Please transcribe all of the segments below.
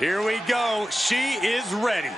Here we go. She is ready.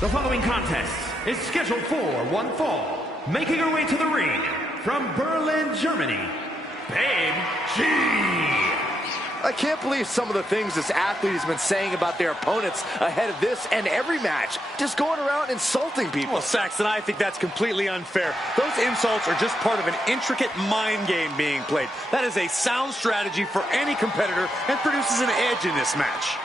The following contest is scheduled for one fall. Making her way to the ring from Berlin, Germany, G.i. I can't believe some of the things this athlete has been saying about their opponents ahead of this and every match. Just going around insulting people. Well, Saxton, I think that's completely unfair. Those insults are just part of an intricate mind game being played. That is a sound strategy for any competitor and produces an edge in this match.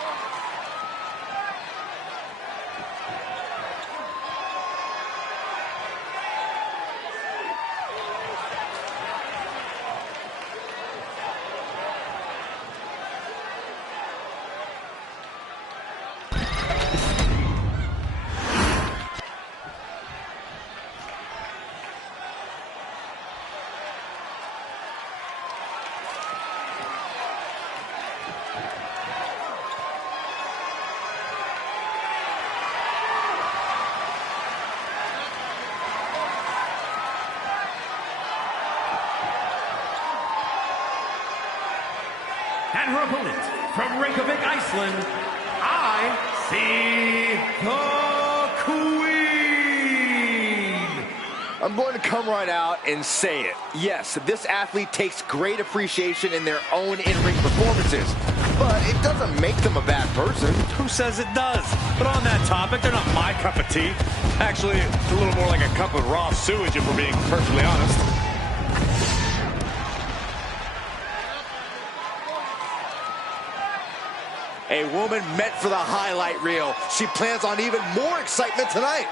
And her opponent, from Reykjavik, Iceland, I see the Queen! I'm going to come right out and say it. Yes, this athlete takes great appreciation in their own in-ring performances, but it doesn't make them a bad person. Who says it does? But on that topic, they're not my cup of tea. Actually, it's a little more like a cup of raw sewage, if we're being perfectly honest. A woman meant for the highlight reel. She plans on even more excitement tonight.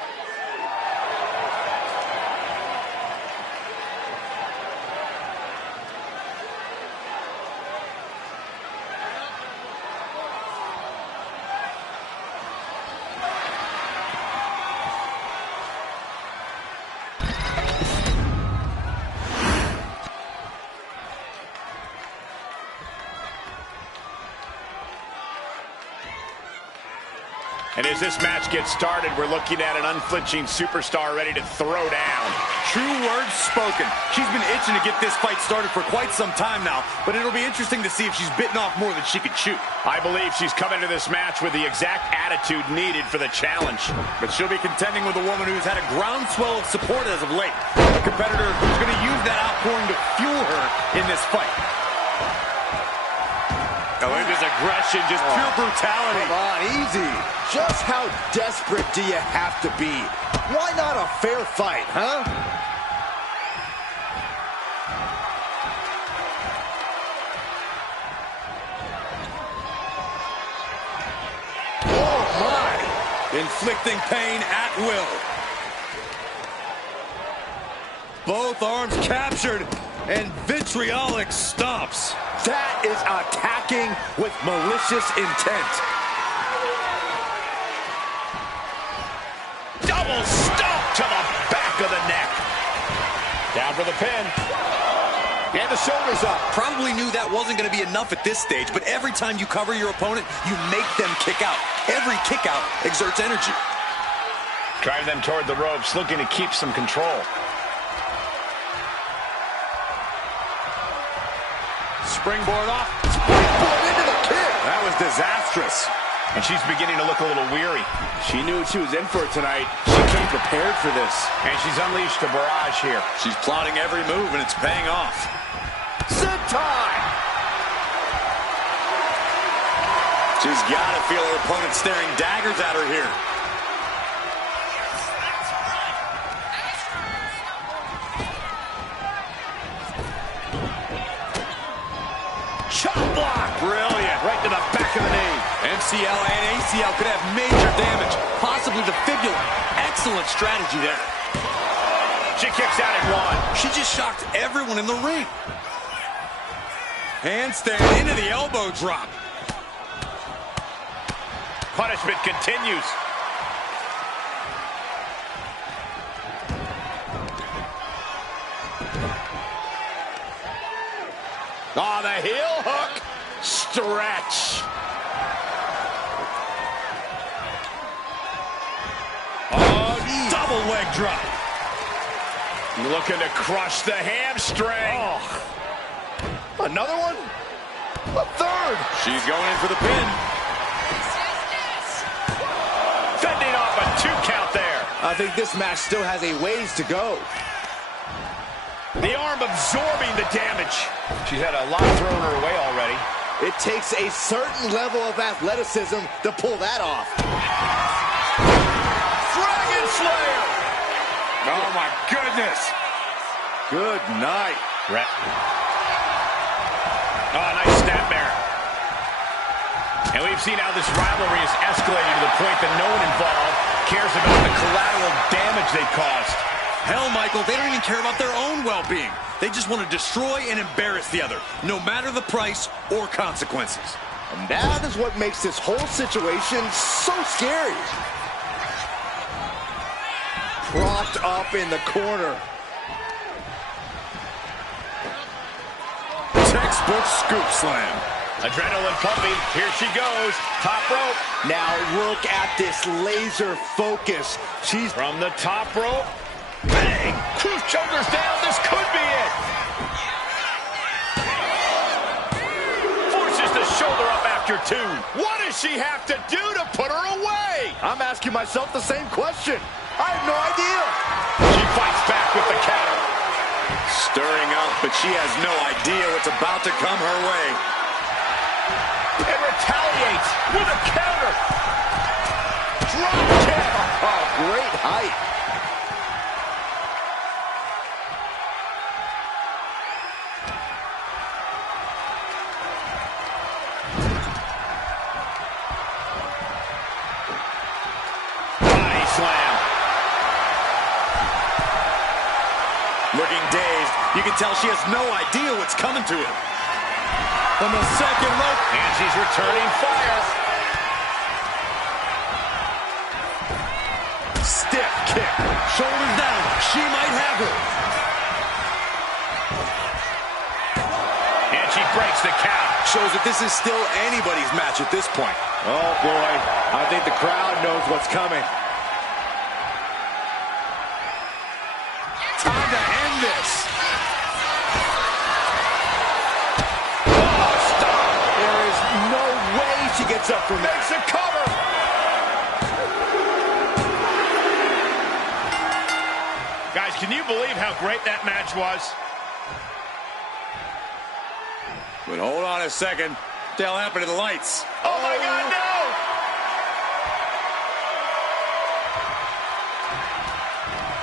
And as this match gets started, we're looking at an unflinching superstar ready to throw down. True words spoken. She's been itching to get this fight started for quite some time now, but it'll be interesting to see if she's bitten off more than she could chew. I believe she's come into this match with the exact attitude needed for the challenge. But she'll be contending with a woman who's had a groundswell of support as of late. A competitor who's going to use that outpouring to fuel her in this fight. Linda's aggression, just pure brutality. Come on, easy. Just how desperate do you have to be? Why not a fair fight, huh? Oh, my. Inflicting pain at will. Both arms captured and vitriolic stomps. That is attacking with malicious intent. Double stomp to the back of the neck. Down for the pin. And the shoulders up. Probably knew that wasn't going to be enough at this stage, but every time you cover your opponent, you make them kick out. Every kick out exerts energy. Drive them toward the ropes, looking to keep some control. Springboard off. Springboard into the kick. That was disastrous. And she's beginning to look a little weary. She knew what she was in for tonight. She came prepared for this. And she's unleashed a barrage here. She's plotting every move, and it's paying off. Sentai! She's got to feel her opponent staring daggers at her here. Chop block! Brilliant. Right to the back of the knee. MCL and ACL could have major damage, possibly the fibula. Excellent strategy there. She kicks out at one. She just shocked everyone in the ring. Handstand into the elbow drop. Punishment continues. Oh, the heel hook. Stretch. Oh, Double leg drop. looking to crush the hamstring. Oh. Another one? A third. She's going in for the pin. Fending off a 2 count there. I think this match still has a ways to go. The arm absorbing the damage. She's had a lot thrown her way already. It takes a certain level of athleticism to pull that off. Dragon Slayer! Oh, my goodness. Good night. Oh, nice snapmare. And we've seen how this rivalry is escalating to the point that no one involved cares about the collateral damage they've caused. Hell, Michael, they don't even care about their own well-being. They just want to destroy and embarrass the other, no matter the price or consequences. And that is what makes this whole situation so scary. Propped up in the corner. Textbook scoop slam. Adrenaline pumping. Here she goes. Top rope. Now look at this laser focus. She's From the top rope. Bang! Cruise shoulders down. This could be it. Forces the shoulder up after 2. What does she have to do to put her away? I'm asking myself the same question. I have no idea. She fights back with the counter. Stirring up, but she has no idea what's about to come her way. And retaliates with a counter. Drop kick. Oh, great height. Body slam. Looking dazed, you can tell she has no idea what's coming to her. On the second rope. And she's returning fire. Stiff kick. Shoulders down. She might have her. And she breaks the count. Shows that this is still anybody's match at this point. Oh, boy. I think the crowd knows what's coming. Time to end this. Oh, stop. There is no way she gets up from that. Makes a cover. Guys, can you believe how great that match was? But hold on a second. What the hell happened to the lights? Oh my God, no!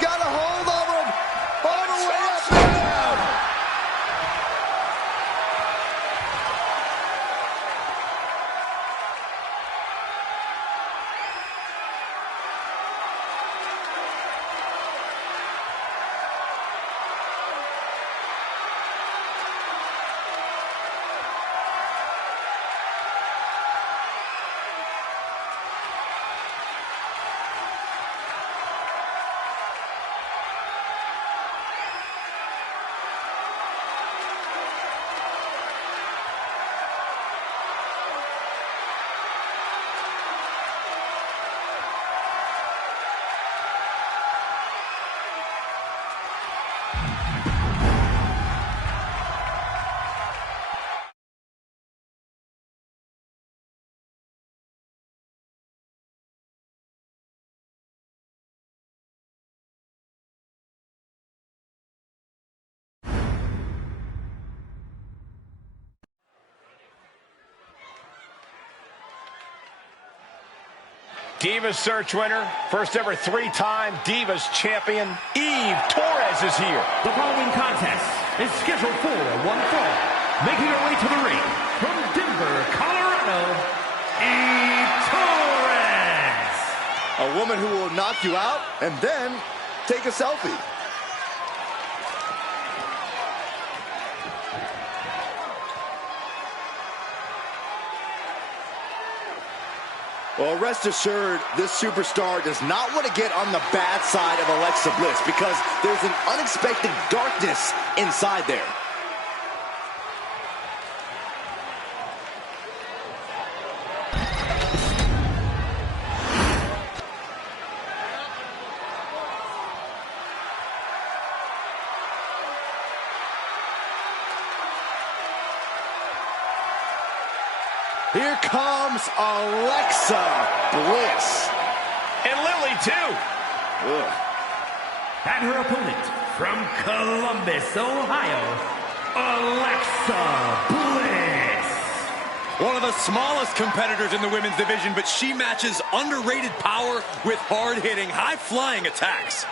Got a hold of him. All the way up and down. Divas search winner, first ever 3-time Divas champion, Torres is here. The following contest is scheduled for one fall. Making her way to the ring from Denver, Colorado, Torres. A woman who will knock you out and then take a selfie. Well, rest assured, this superstar does not want to get on the bad side of Alexa Bliss because there's an unexpected darkness inside there. Here comes Alexa Bliss. And Lily, too. Ugh. And her opponent from Columbus, Ohio, Alexa Bliss. One of the smallest competitors in the women's division, but she matches underrated power with hard-hitting, high-flying attacks.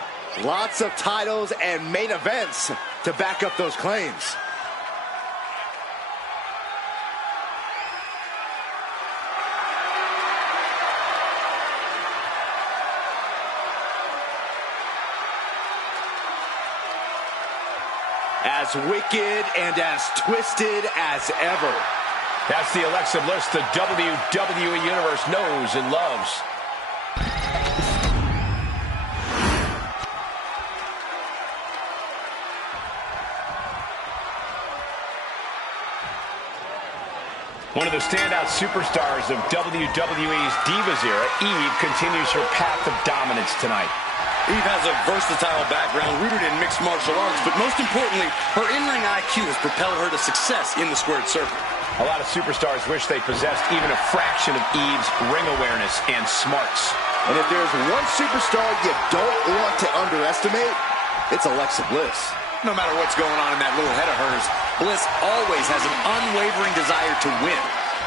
Lots of titles and main events to back up those claims. As wicked and as twisted as ever. That's the Alexa Bliss the WWE Universe knows and loves. One of the standout superstars of WWE's Divas era, Eve continues her path of dominance tonight. Eve has a versatile background rooted in mixed martial arts, but most importantly, her in-ring IQ has propelled her to success in the squared circle. A lot of superstars wish they possessed even a fraction of Eve's ring awareness and smarts. And if there's one superstar you don't want to underestimate, it's Alexa Bliss. No matter what's going on in that little head of hers, Bliss always has an unwavering desire to win.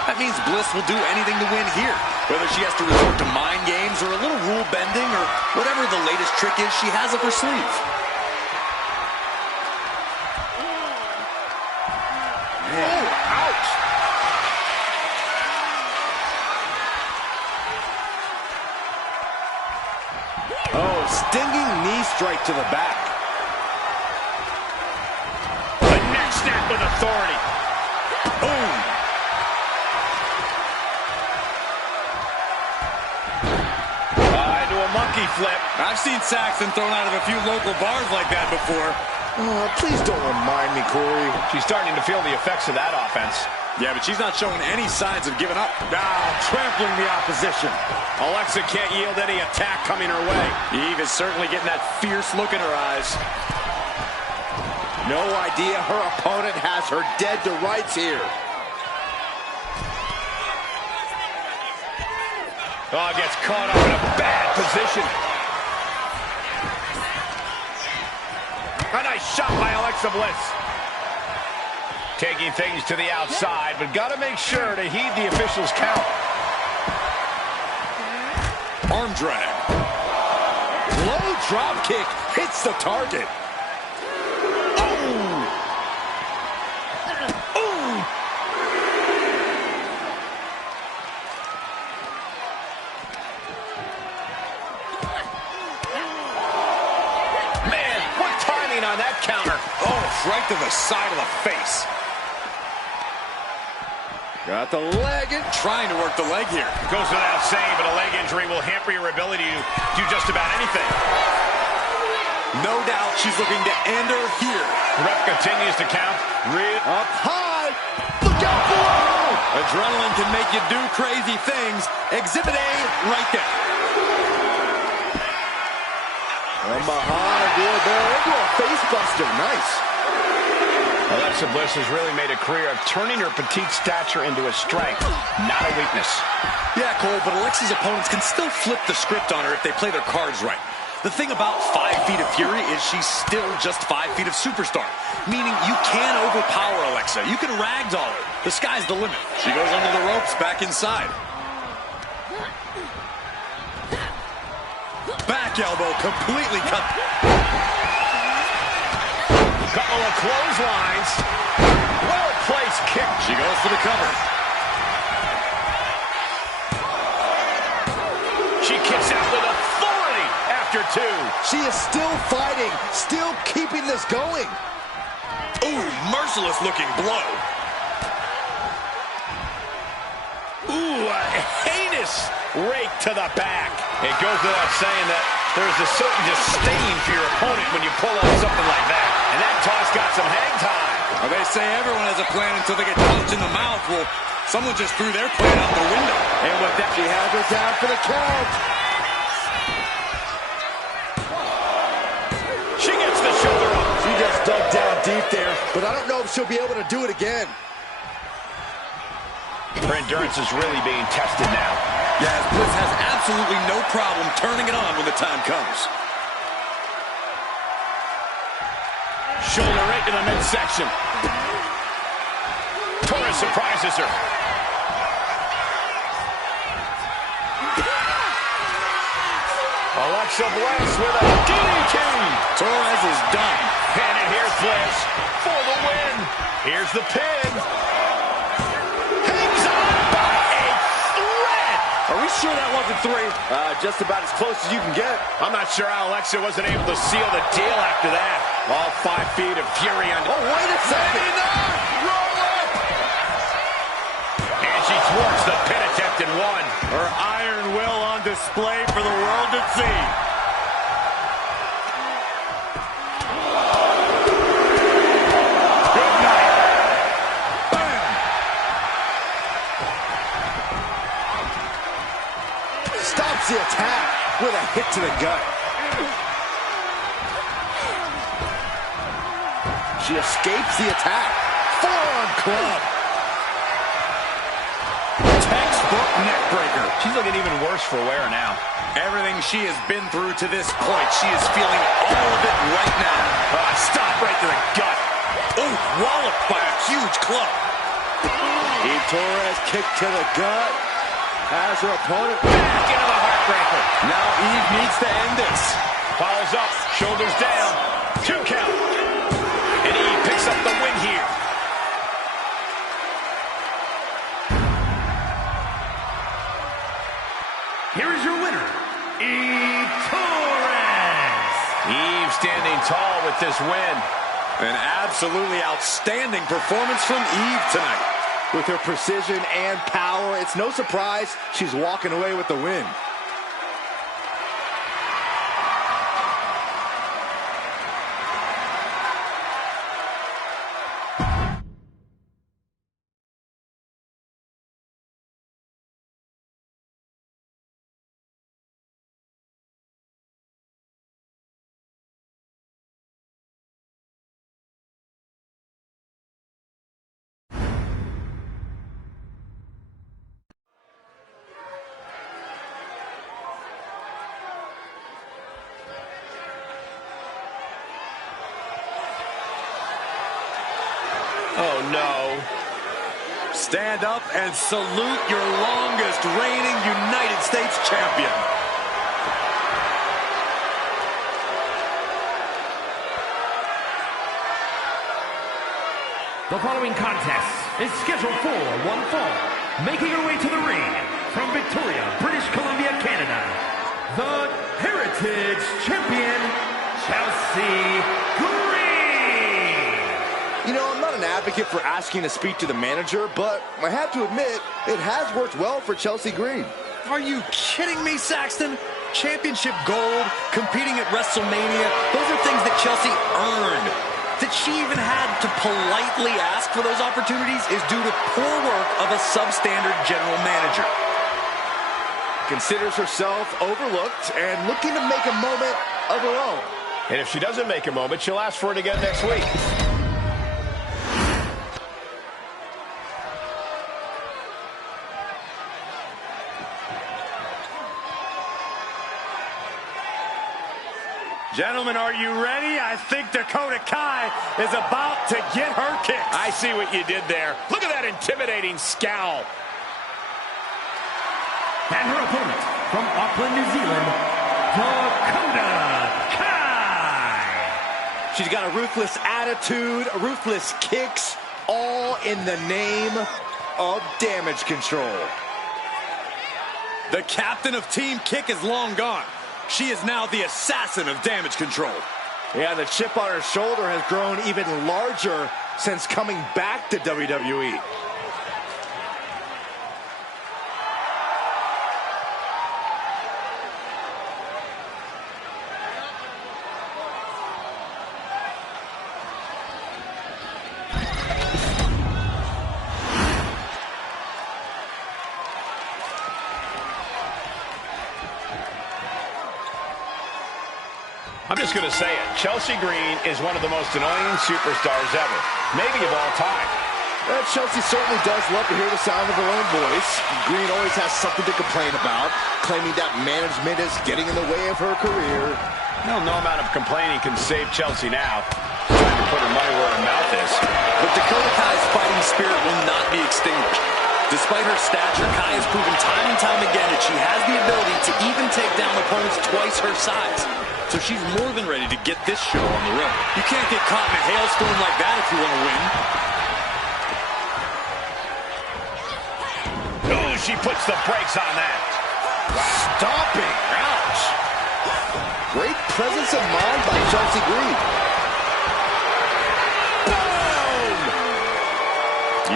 That means Bliss will do anything to win here, whether she has to resort to mind games or a little rule bending or whatever the latest trick is she has up her sleeve. Man. Ouch! Oh, stinging knee strike to the back. A neck snap with authority. Boom! Monkey flip. I've seen Saxon thrown out of a few local bars like that before. Oh, please don't remind me, Corey. She's starting to feel the effects of that offense. Yeah, but she's not showing any signs of giving up. Trampling the opposition. Alexa can't yield any attack coming her way. Eve is certainly getting that fierce look in her eyes. No idea her opponent has her dead to rights here. Oh, gets caught up in a bad position. A nice shot by Alexa Bliss. Taking things to the outside, but got to make sure to heed the officials' count. Arm drag. Low drop kick hits the target. On that counter. Oh, right to the side of the face. Got the leg in. Trying to work the leg here. Goes without saying, but a leg injury will hamper your ability to do just about anything. No doubt she's looking to end her here. Ref continues to count. Up high. Look out below. Adrenaline can make you do crazy things. Exhibit A right there. From behind, wheelbarrow into a face buster. Nice. Alexa Bliss has really made a career of turning her petite stature into a strength, not a weakness. Yeah, Cole, but Alexa's opponents can still flip the script on her if they play their cards right. The thing about 5 feet of fury is she's still just 5 feet of superstar, meaning you can overpower Alexa. You can ragdoll her. The sky's the limit. She goes under the ropes, back inside. Back elbow completely cut. Couple of clotheslines. Well-placed kick. She goes for the cover. She kicks out with authority after 2. She is still fighting, still keeping this going. Ooh, merciless looking blow. Ooh, a heinous Rake to the back. It goes without saying that there's a certain disdain for your opponent when you pull off something like that. And that toss got some hang time. Well, they say everyone has a plan until they get punched in the mouth. Well, someone just threw their plan out the window. And with that, she has her down for the count. She gets the shoulder up. She just dug down deep there, but I don't know if she'll be able to do it again. Her endurance is really being tested now. Yes, Bliss has absolutely no problem turning it on when the time comes. Shoulder right to the midsection. Torres surprises her. Alexa Bliss with a DDT. Torres is done. And here's Bliss for the win. Here's the pin. Hangs on by a thread. Are we sure that wasn't 3? Just about as close as you can get. I'm not sure how Alexa wasn't able to seal the deal after that. All 5 feet of fury on. Oh, wait a second. Roll up. And she thwarts the pin attempt and won. Her iron will on display for the world to see. Good night. Bam! Stops the attack with a hit to the gut. She escapes the attack. Forearm club. Textbook neck breaker. She's looking even worse for wear now. Everything she has been through to this point, she is feeling all of it right now. Stop right to the gut. Ooh, walloped by a huge club. Torres kick to the gut. Has her opponent Back into the heartbreaker. Now Eve needs to end this. Follows up, shoulders down. 2 count. And Eve picks up the win here. Here is your winner, Eve Torres. Eve standing tall with this win. An absolutely outstanding performance from Eve tonight. with her precision and power. It's no surprise she's walking away with the win. Oh, no. Stand up and salute your longest reigning United States champion. The following contest is scheduled for one fall. Making her way to the ring from Victoria, British Columbia, Canada, the Heritage Champion, Chelsea Green. You know, I'm not an advocate for asking to speak to the manager, but I have to admit, it has worked well for Chelsea Green. Are you kidding me, Saxton? Championship gold, competing at WrestleMania, those are things that Chelsea earned. That she even had to politely ask for those opportunities is due to poor work of a substandard general manager. Considers herself overlooked and looking to make a moment of her own. And if she doesn't make a moment, she'll ask for it again next week. Gentlemen, are you ready? I think Dakota Kai is about to get her kicks. I see what you did there. Look at that intimidating scowl. And her opponent from Auckland, New Zealand, Dakota Kai. She's got a ruthless attitude, ruthless kicks, all in the name of damage control. The captain of Team Kick is long gone. She is now the assassin of damage control. Yeah, the chip on her shoulder has grown even larger since coming back to WWE. I'm just going to say it. Chelsea Green is one of the most annoying superstars ever, maybe of all time. Chelsea certainly does love to hear the sound of her own voice. Green always has something to complain about, claiming that management is getting in the way of her career. Well, no amount of complaining can save Chelsea now. Trying to put her money where her mouth is. But Dakota Kai's fighting spirit will not be extinguished. Despite her stature, Kai has proven time and time again that she has the ability to even take down opponents twice her size. So she's more than ready to get this show on the road. You can't get caught in a hailstorm like that if you want to win. Oh, she puts the brakes on that. Stomping. Ouch. Great presence of mind by Chelsea Green. Boom!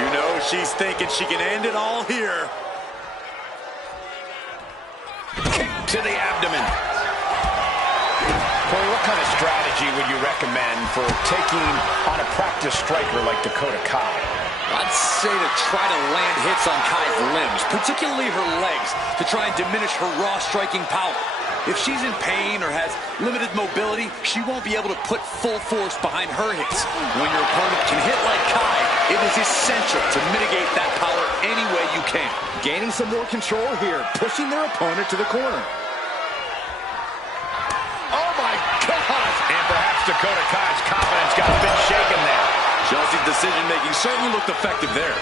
You know she's thinking she can end it all here. Kick to the abdomen. Corey, what kind of strategy would you recommend for taking on a practiced striker like Dakota Kai? I'd say to try to land hits on Kai's limbs, particularly her legs, to try and diminish her raw striking power. If she's in pain or has limited mobility, she won't be able to put full force behind her hits. When your opponent can hit like Kai, it is essential to mitigate that power any way you can. Gaining some more control here, pushing their opponent to the corner. Oh my God! And perhaps Dakota Kai's confidence got a bit shaken there. Chelsea's decision-making certainly looked effective there.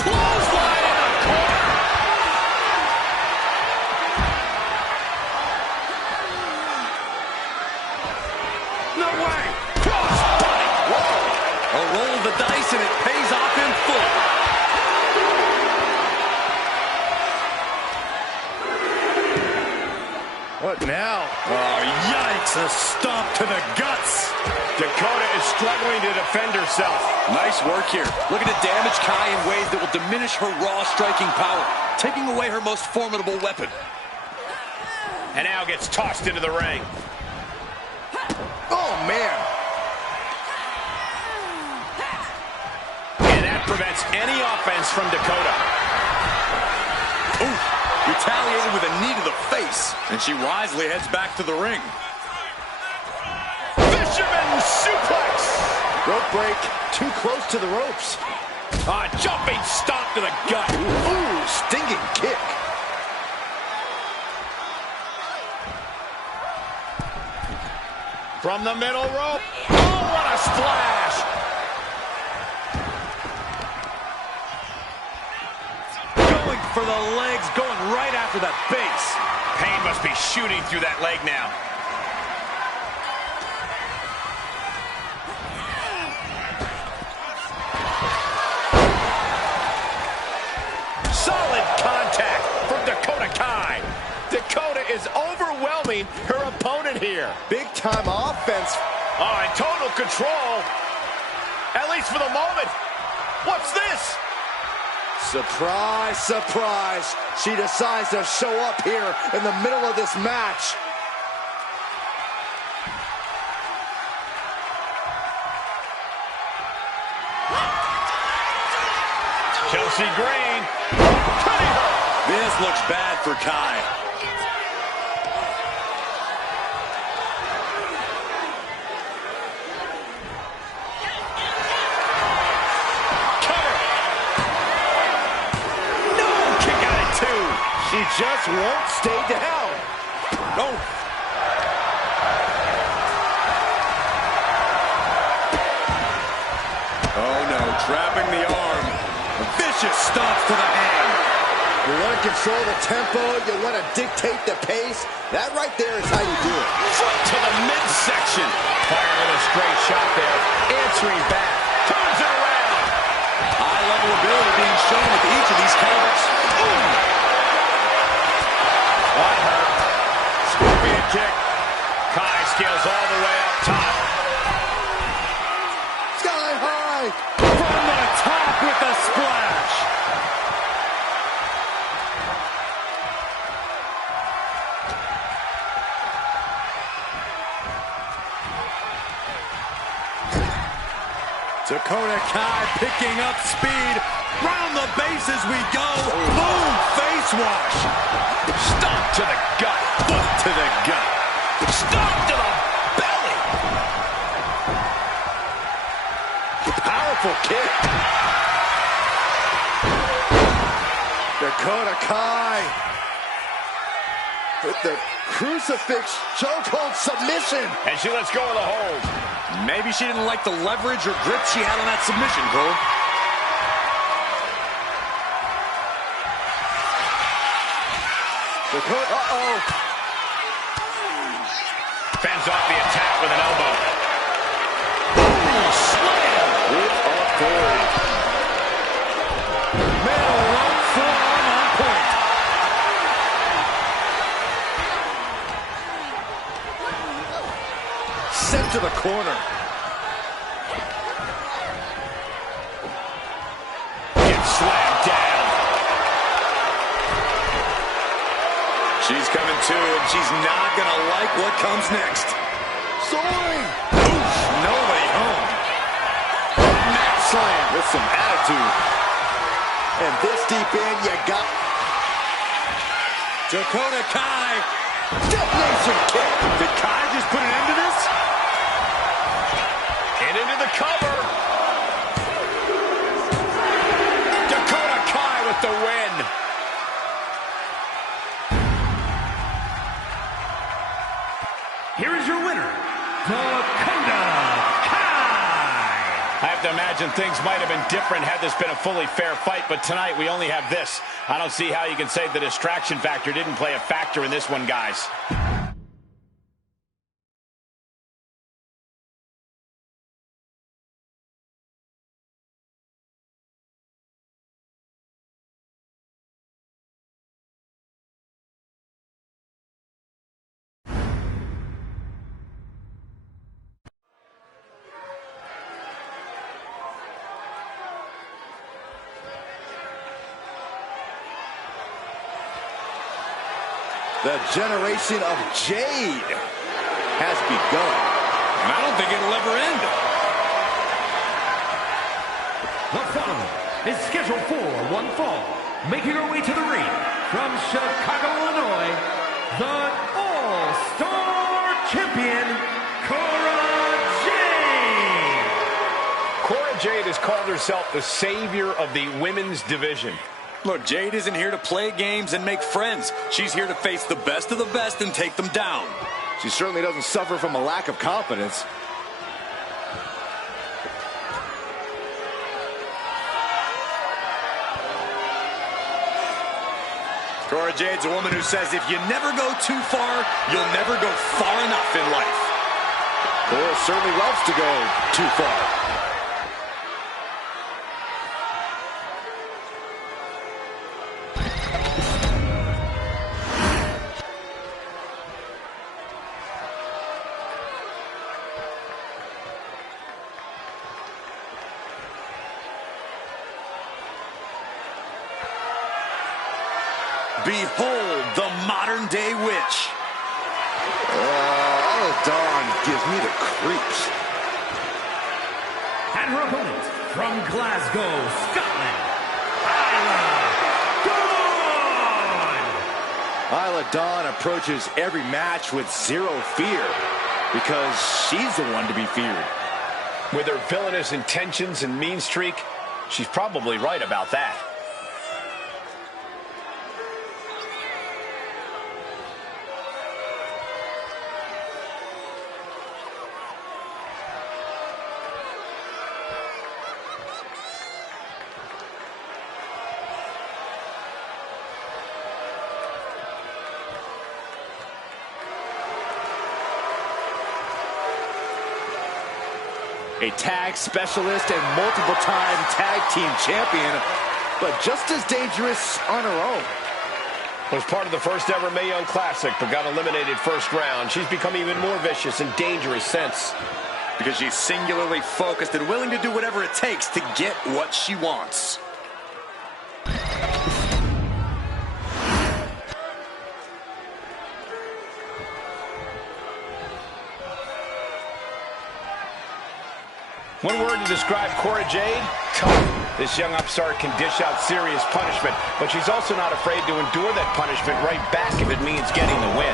Clothesline in the corner! No way! Crossbody! Whoa! A roll of the dice and it pays off in full. What now? Oh, yikes! A stomp to the guts. Dakota is struggling to defend herself. Nice work here. Looking to damage Kai in ways that will diminish her raw striking power, taking away her most formidable weapon. And now gets tossed into the ring. Oh, man. And that prevents any offense from Dakota. Ooh, retaliated with a knee to the face. And she wisely heads back to the ring. Fisherman suplex. Rope break, too close to the ropes. Jumping stomp to the gut. Ooh, stinging kick. From the middle rope. Oh, what a splash. Going for the legs, going right after that base. Pain must be shooting through that leg now. Solid contact from Dakota Kai. Dakota is overwhelming her opponent here. Big time offense. Oh, in total control. At least for the moment. What's this? Surprise, surprise. She decides to show up here in the middle of this match. Chelsea Green. This looks bad for Kai. She just won't stay down. Oh. Oh no, trapping the arm. A vicious stomp to the hand. You want to control the tempo, you want to dictate the pace. That right there is how you do it. Foot to the midsection. Fire with a straight shot there. Answering back. Turns it around. High level ability being shown with each of these counters. Ooh. That hurt. Scorpion kick. Kai scales all the way up top. Sky high. From the top with the splash. Dakota Kai picking up speed. Round the bases we go. Boom, face wash. Stomp to the gut. Foot to the gut. Stomp to the powerful kick. Dakota Kai with the crucifix chokehold submission. And she lets go of the hold. Maybe she didn't like the leverage or grip she had on that submission, Cole. Dakota, Fends off the attack with an elbow. Slam! With authority. Middle rope forearm on point. Sent to the corner. Gets slammed down. She's coming to, and she's not going to like what comes next. Soaring. Oof, nobody home. Mat slam with some attitude. And this deep in, you got Dakota Kai. detonation kick. Did Kai just put an end to this? And into the cover. Dakota Kai with the win. Here is your winner, Dakota Kai. I have to imagine things might have been different had this been a fully fair fight, but tonight we only have this. I don't see how you can say the distraction factor didn't play a factor in this one, guys. The generation of Jade has begun. And I don't think it'll ever end. The following is scheduled for one fall. Making her way to the ring from Chicago, Illinois, the All-Star Champion, Cora Jade. Cora Jade has called herself the savior of the women's division. Look, Jade isn't here to play games and make friends. She's here to face the best of the best and take them down. She certainly doesn't suffer from a lack of confidence. Cora Jade's a woman who says if you never go too far, you'll never go far enough in life. Cora certainly loves to go too far. Behold the modern-day witch. Isla Dawn gives me the creeps. And her opponent from Glasgow, Scotland, Isla Dawn. Isla Dawn approaches every match with zero fear because she's the one to be feared. With her villainous intentions and mean streak, she's probably right about that. A tag specialist and multiple-time tag team champion, but just as dangerous on her own. Was part of the first ever Mae Young Classic, but got eliminated first round. She's become even more vicious and dangerous since. Because she's singularly focused and willing to do whatever it takes to get what she wants. One word to describe Cora Jade: tough. This young upstart can dish out serious punishment, but she's also not afraid to endure that punishment right back if it means getting the win.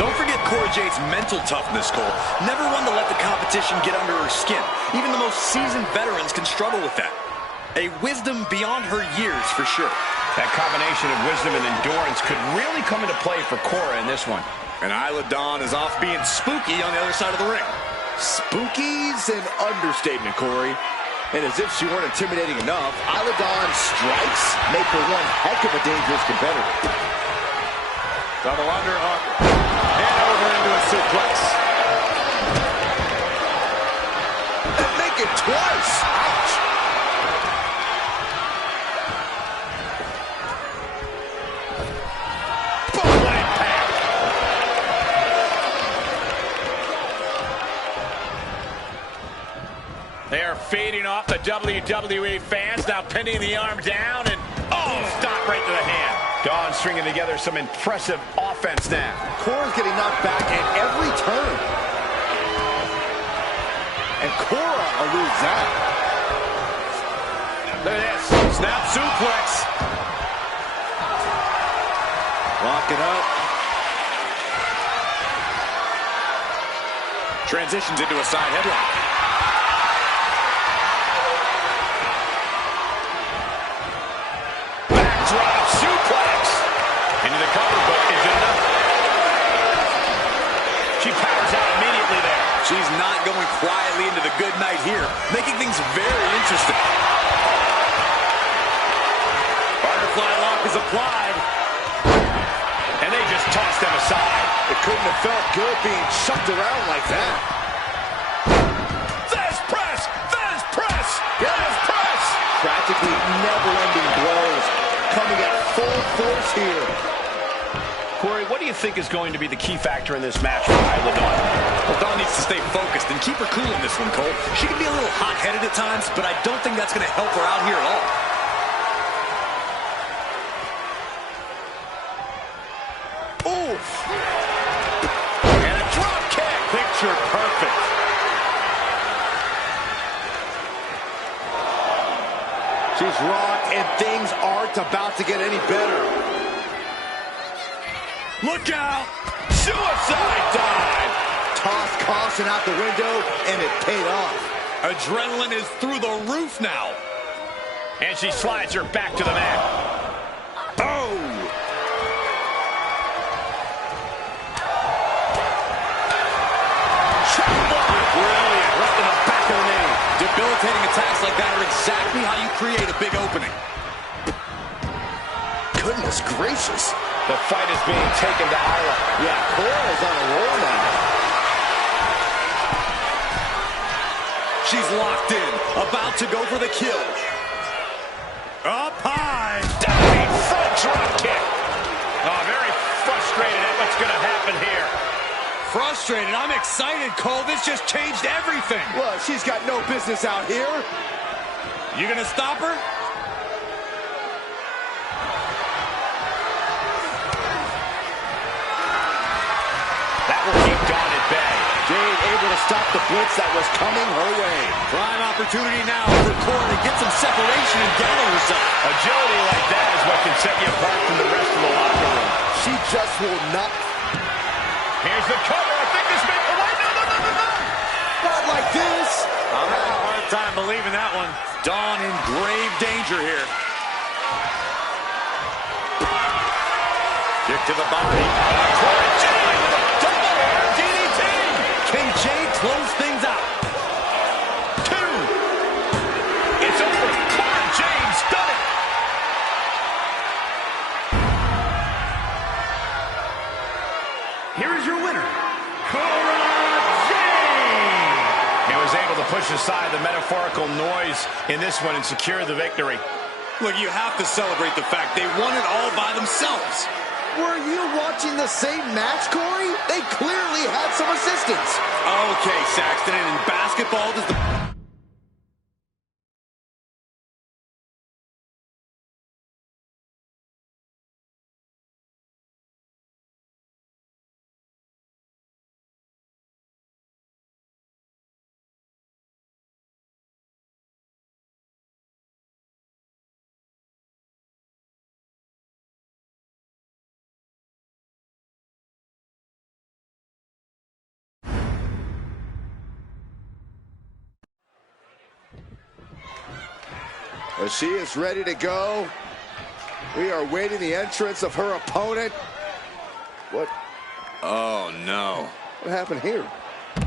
Don't forget Cora Jade's mental toughness, Cole. Never one to let the competition get under her skin. Even the most seasoned veterans can struggle with that. A wisdom beyond her years, for sure. That combination of wisdom and endurance could really come into play for Cora in this one. And Isla Dawn is off being spooky on the other side of the ring. Spooky's an understatement, Corey. And as if she weren't intimidating enough, Isla Dawn's strikes make her one heck of a dangerous competitor. Double underhook. And over into a suplex. And make it twice. Ouch. Boom, impact. They are fading off the WWE fans, now pinning the arm down, and stop right to the hand. Dawn stringing together some impressive offense now. Cora's getting knocked back at every turn. And Cora eludes that. Look at this. Snap suplex. Lock it up. Transitions into a side headlock. Backdrop suplex. Into the cover, but is it enough? She powers out immediately there. She's not going quietly into the good night here, making things very interesting. Butterfly lock is applied. And they just tossed them aside. It couldn't have felt good being chucked around like that. There's press! There's press! There's press! Practically never-ending blows coming at full force here. Corey, what do you think is going to be the key factor in this match for Isla Dawn? Well, Dawn needs to stay focused and keep her cool in this one, Cole. She can be a little hot-headed at times, but I don't think that's going to help her out here at all. Oof! And a drop kick! Picture perfect. She's rocked, and things aren't about to get any better. Look out! Suicide dive! Toss caution out the window, and it paid off. Adrenaline is through the roof now. And she slides her back to the mat. Oh! Brilliant. Right in the back of the knee. Debilitating attacks like that are exactly how you create a big opening. Goodness gracious. The fight is being taken to Isla. Yeah, Cora is on a roll now. She's locked in, about to go for the kill. Up high. Diving front drop kick. Oh, very frustrated at what's going to happen here. Frustrated. I'm excited, Cole. This just changed everything. Well, she's got no business out here. You gonna stop her? That will keep Dawn at bay. Jade able to stop the blitz that was coming her way. Prime opportunity now for Cora to get some separation and gather herself. Agility like that is what can set you apart from the rest of the locker room. She just will not. Here's the cover. I think this may... Oh, wait, no. Not like this. I'm having a hard time believing that one. Dawn in grave danger here. Kick to the body. Cora Jade with a double air DDT. Can Jade close things out? 2. It's over. Cora Jade's done it. Here is your winner, Cora Jade. And was able to push aside the metaphorical noise in this one and secure the victory. Look, you have to celebrate the fact they won it all by themselves. Were you watching the same match, Corey? They clearly had some assistance. Okay, Saxton, and in basketball, does the As she is ready to go. We are waiting the entrance of her opponent. What? Oh, no. What happened here?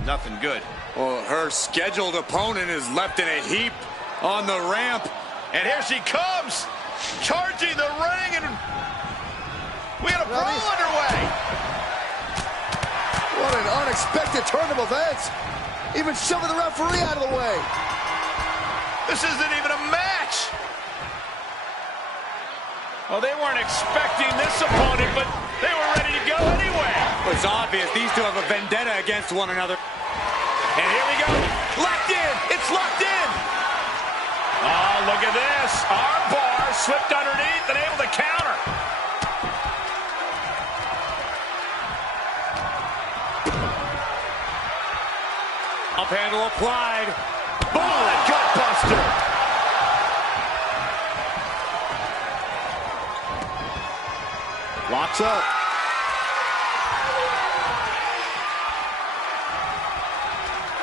Nothing good. Well, her scheduled opponent is left in a heap on the ramp. And here she comes, charging the ring, and we got a brawl underway. What an unexpected turn of events. Even shoving the referee out of the way. This isn't even a match. Well, they weren't expecting this opponent, but they were ready to go anyway. Well, it's obvious these two have a vendetta against one another. And here we go. Locked in. It's locked in. Oh, look at this. Arm bar slipped underneath and able to counter. Up handle applied. Boom! Gut buster. Locks up.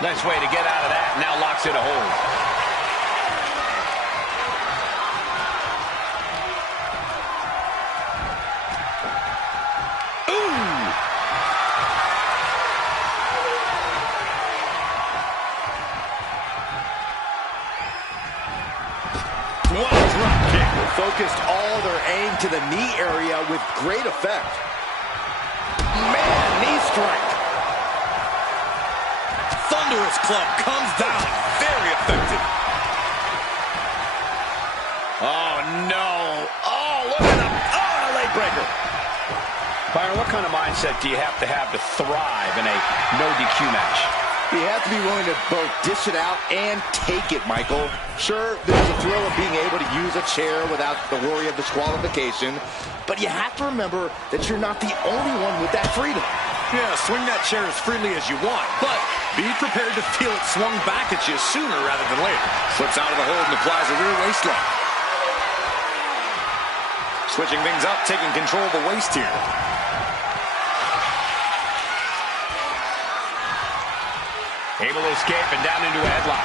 Nice way to get out of that. Now locks in a hold. What a drop kick. Focused all their aim to the knee area with great effect. Man, knee strike. Thunderous club comes down. Very effective. Oh, no. Oh, look at him. Oh, and a leg breaker. Byron, what kind of mindset do you have to thrive in a no DQ match? You have to be willing to both dish it out and take it, Michael. Sure, there's a thrill of being able to use a chair without the worry of disqualification, but you have to remember that you're not the only one with that freedom. Yeah, swing that chair as freely as you want, but be prepared to feel it swung back at you sooner rather than later. Slips out of the hold and applies a rear waist lock. Switching things up, taking control of the waist here. Able to escape and down into a headlock.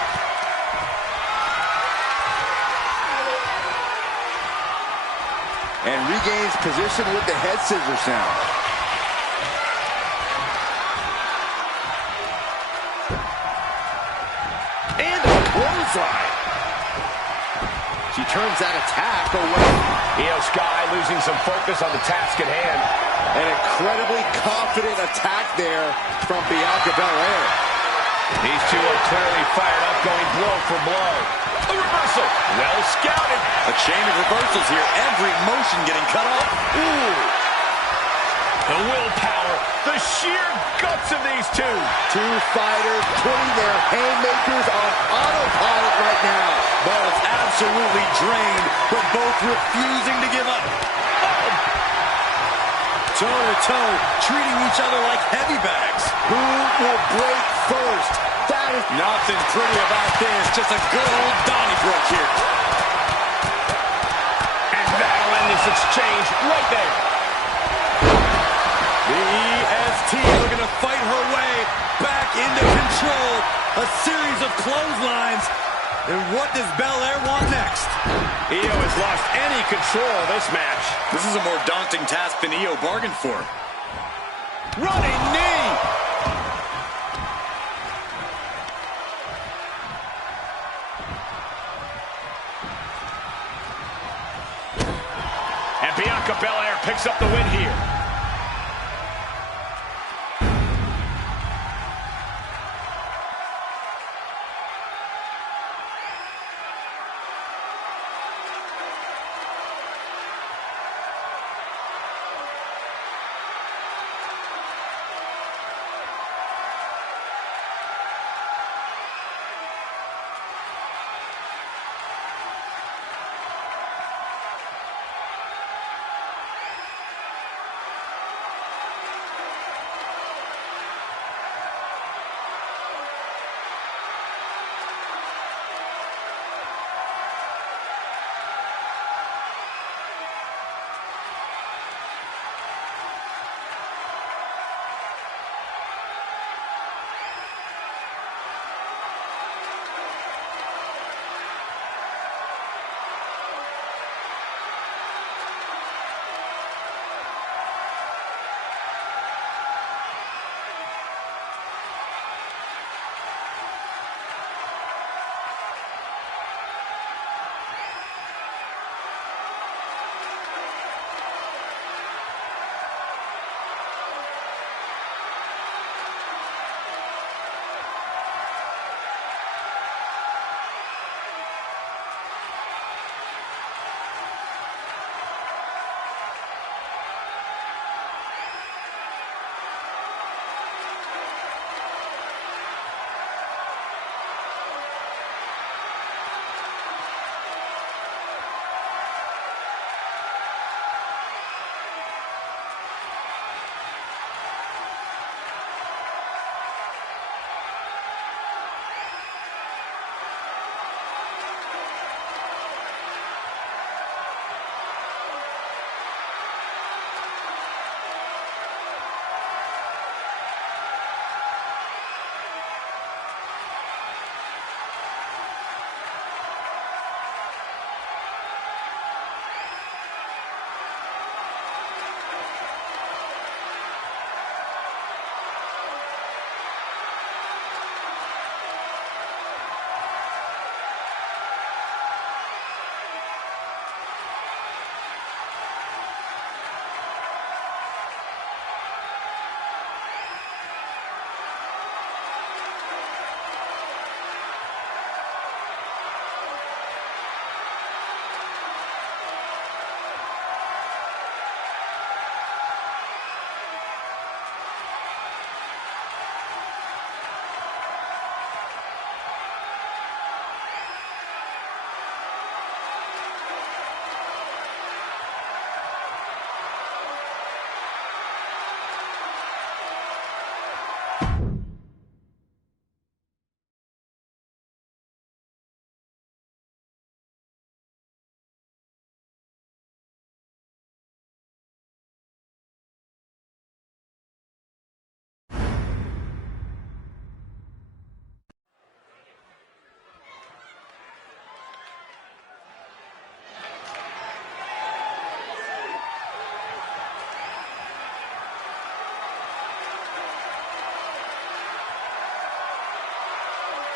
And regains position with the head scissors now. And a clothesline. She turns that attack away. Io Sky losing some focus on the task at hand. An incredibly confident attack there from Bianca Belair. These two are clearly fired up, going blow for blow. A reversal. Well scouted. A chain of reversals here. Every motion getting cut off. Ooh. The willpower. The sheer guts of these two. Two fighters putting their haymakers on autopilot right now. Both absolutely drained, but both refusing to give up. Toe to toe, treating each other like heavy bags. Who will break first? That is nothing pretty about this. Just a good old Donnybrook here. And that'll end this exchange right there. The EST looking to fight her way back into control. A series of clotheslines. And what does Belair want next? Io has lost any control of this match. This is a more daunting task than Io bargained for. Running knee. And Bianca Belair picks up the win here.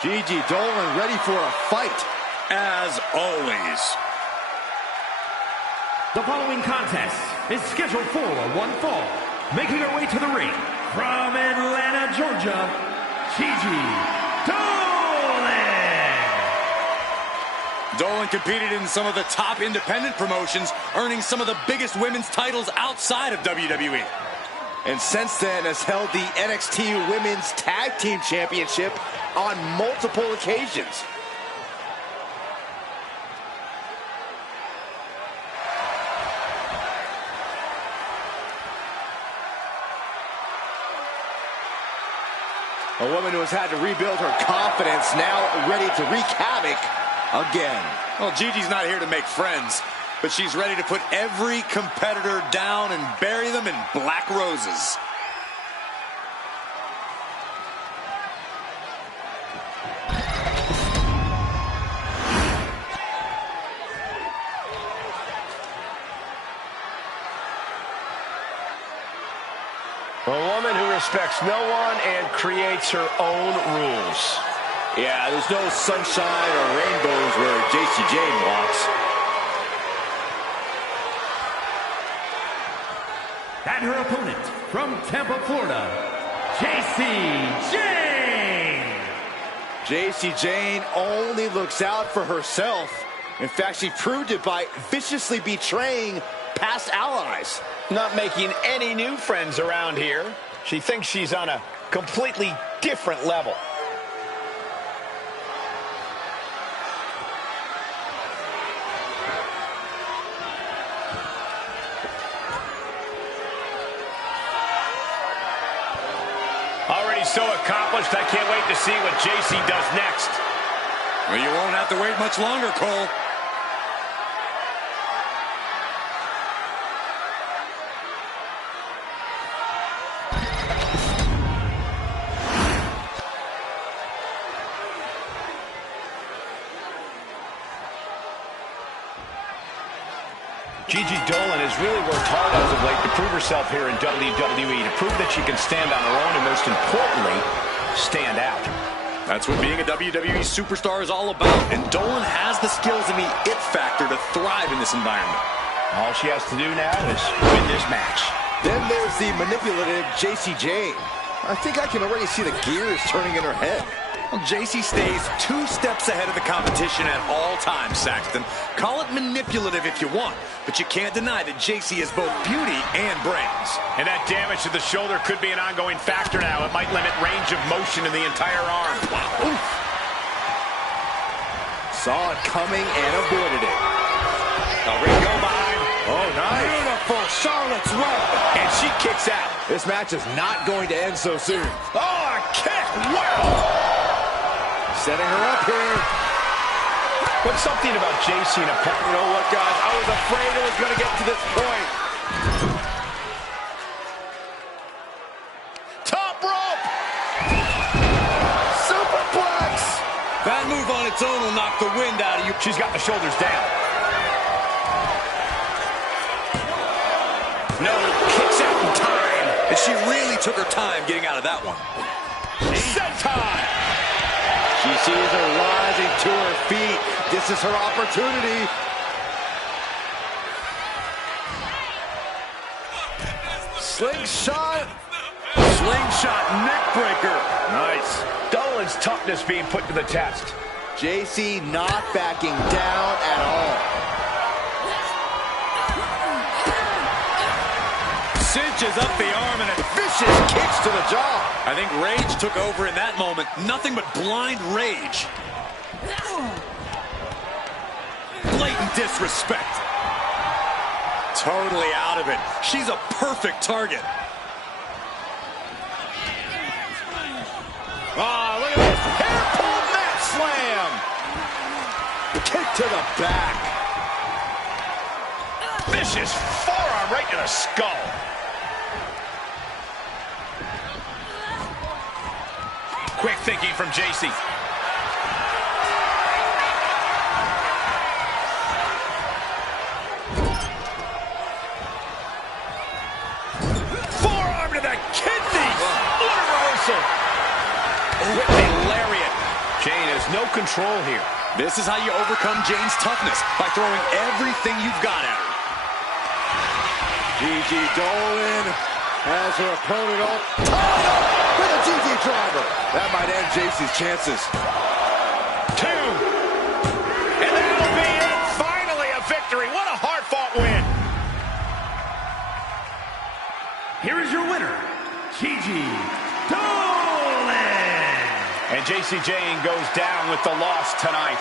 GiGi Dolin ready for a fight. As always. The following contest is scheduled for one fall. Making her way to the ring from Atlanta, Georgia, GiGi Dolin. Dolin competed in some of the top independent promotions, earning some of the biggest women's titles outside of WWE. And since then has held the NXT Women's Tag Team Championship on multiple occasions. A woman who has had to rebuild her confidence, now ready to wreak havoc again. Well, GiGi's not here to make friends, but she's ready to put every competitor down and bury them in black roses. A woman who respects no one and creates her own rules. Yeah, there's no sunshine or rainbows where Jacy walks. And her opponent from Tampa, Florida, Jacy only looks out for herself. In fact, she proved it by viciously betraying past allies. Not making any new friends around here. She thinks she's on a completely different level. Already so accomplished, I can't wait to see what Jacy does next. Well, you won't have to wait much longer, Cole. GiGi Dolin has really worked hard as of late to prove herself here in WWE, to prove that she can stand on her own and, most importantly, stand out. That's what being a WWE superstar is all about, and Dolin has the skills and the it factor to thrive in this environment. All she has to do now is win this match. Then there's the manipulative Jacy. I think I can already see the gears turning in her head. Well, Jacy stays 2 steps ahead of the competition at all times, Saxton. Call it manipulative if you want, but you can't deny that Jacy has both beauty and brains. And that damage to the shoulder could be an ongoing factor now. It might limit range of motion in the entire arm. Wow. Oof. Saw it coming and avoided it. A ring go behind. Oh, nice. Beautiful Charlotte's Web. And she kicks out. This match is not going to end so soon. Oh, a kick. Wow. Setting her up here. What's something about Jacy and a partner? You know what, guys? I was afraid it was going to get to this point. Top rope. Superplex. That move on its own will knock the wind out of you. She's got the shoulders down. No, kicks out in time. And she really took her time getting out of that one. Senton. She sees her rising to her feet. This is her opportunity. Slingshot. Slingshot neckbreaker. Nice. Dolin's toughness being put to the test. Jacy not backing down at all. Cinches up the arm and a Vicious kicks to the jaw. I think rage took over in that moment. Nothing but blind rage. Blatant disrespect. Totally out of it. She's a perfect target. Ah, look at this. Hair pull mat slam. Kick to the back. Vicious forearm right to the skull. Quick thinking from Jacy. Forearm to the kidneys. What a reversal. With a lariat. control here. This is how you overcome Jane's toughness, by throwing everything you've got at her. GiGi Dolin has her opponent all tied up with a GiGi driver. That might end Jacy's chances. 2. And that'll be it. Finally a victory. What a hard-fought win. Here is your winner, GiGi Dolin. And Jacy Jane goes down with the loss tonight.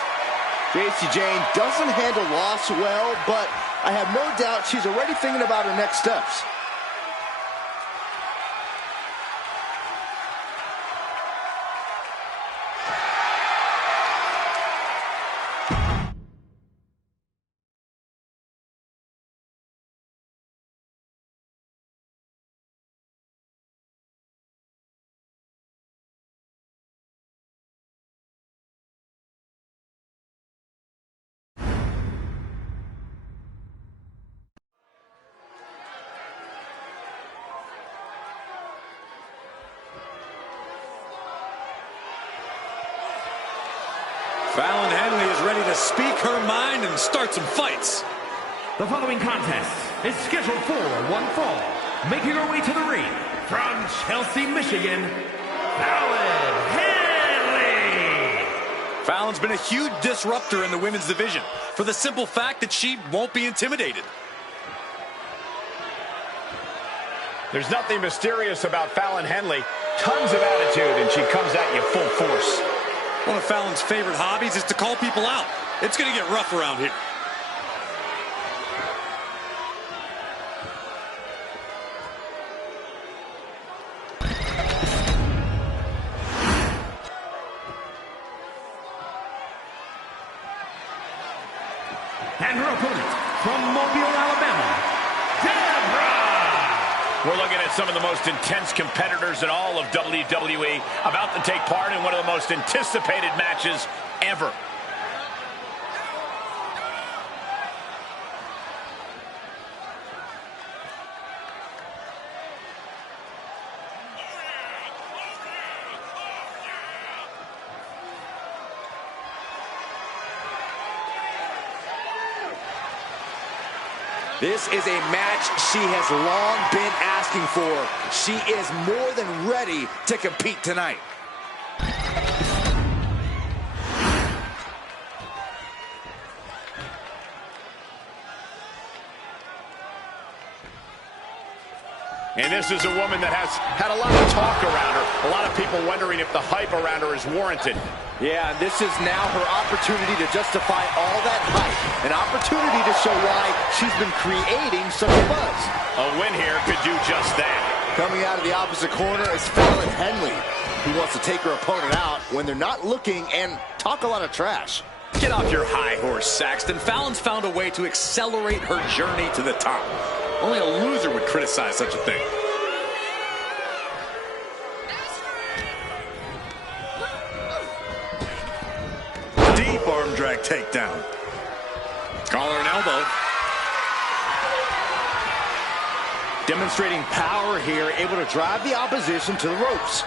Jacy Jane doesn't handle loss well, but I have no doubt she's already thinking about her next steps. Fallon Henley is ready to speak her mind and start some fights. The following contest is scheduled for one fall. Making her way to the ring from Chelsea, Michigan, Fallon Henley. Fallon's been a huge disruptor in the women's division for the simple fact that she won't be intimidated. There's nothing mysterious about Fallon Henley. Tons of attitude, and she comes at you full force. One of Fallon's favorite hobbies is to call people out. It's going to get rough around here. And her opponent from Mobile, Alabama, We're looking at some of the most intense competitors in all of WWE about to take part in one of the most anticipated matches ever. This is a match she has long been asking for. She is more than ready to compete tonight. And this is a woman that has had a lot of talk around her. A lot of people wondering if the hype around her is warranted. Yeah, and this is now her opportunity to justify all that hype. An opportunity to show why she's been creating such a buzz. A win here could do just that. Coming out of the opposite corner is Fallon Henley, who wants to take her opponent out when they're not looking and talk a lot of trash. Get off your high horse, Saxton. Fallon's found a way to accelerate her journey to the top. Only a loser would criticize such a thing. Deep arm drag takedown. Collar and elbow. Demonstrating power here, able to drive the opposition to the ropes.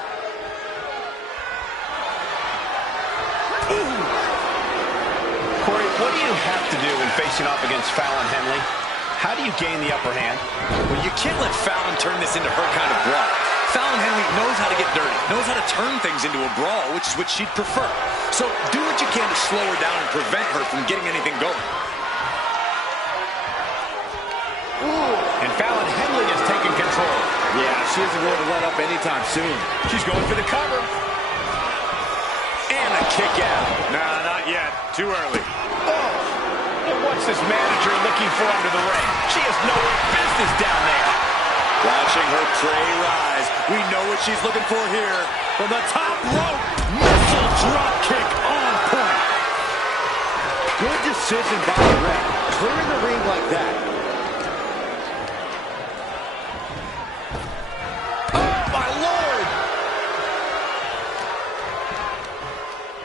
Corey, what do you have to do when facing off against Fallon Henley? How do you gain the upper hand? Well, you can't let Fallon turn this into her kind of brawl. Fallon Henley knows how to get dirty, knows how to turn things into a brawl, which is what she'd prefer. So do what you can to slow her down and prevent her from getting anything going. And Fallon Henley is taking control. Yeah, she isn't going to let up anytime soon. She's going for the cover. And a kick out. Nah, not yet. Too early. And what's this manager looking for under the ring? She has no business down there. Watching her prey rise. We know what she's looking for here. From the top rope. Missile drop kick on point. Good decision by the ref. Clearing the ring like that.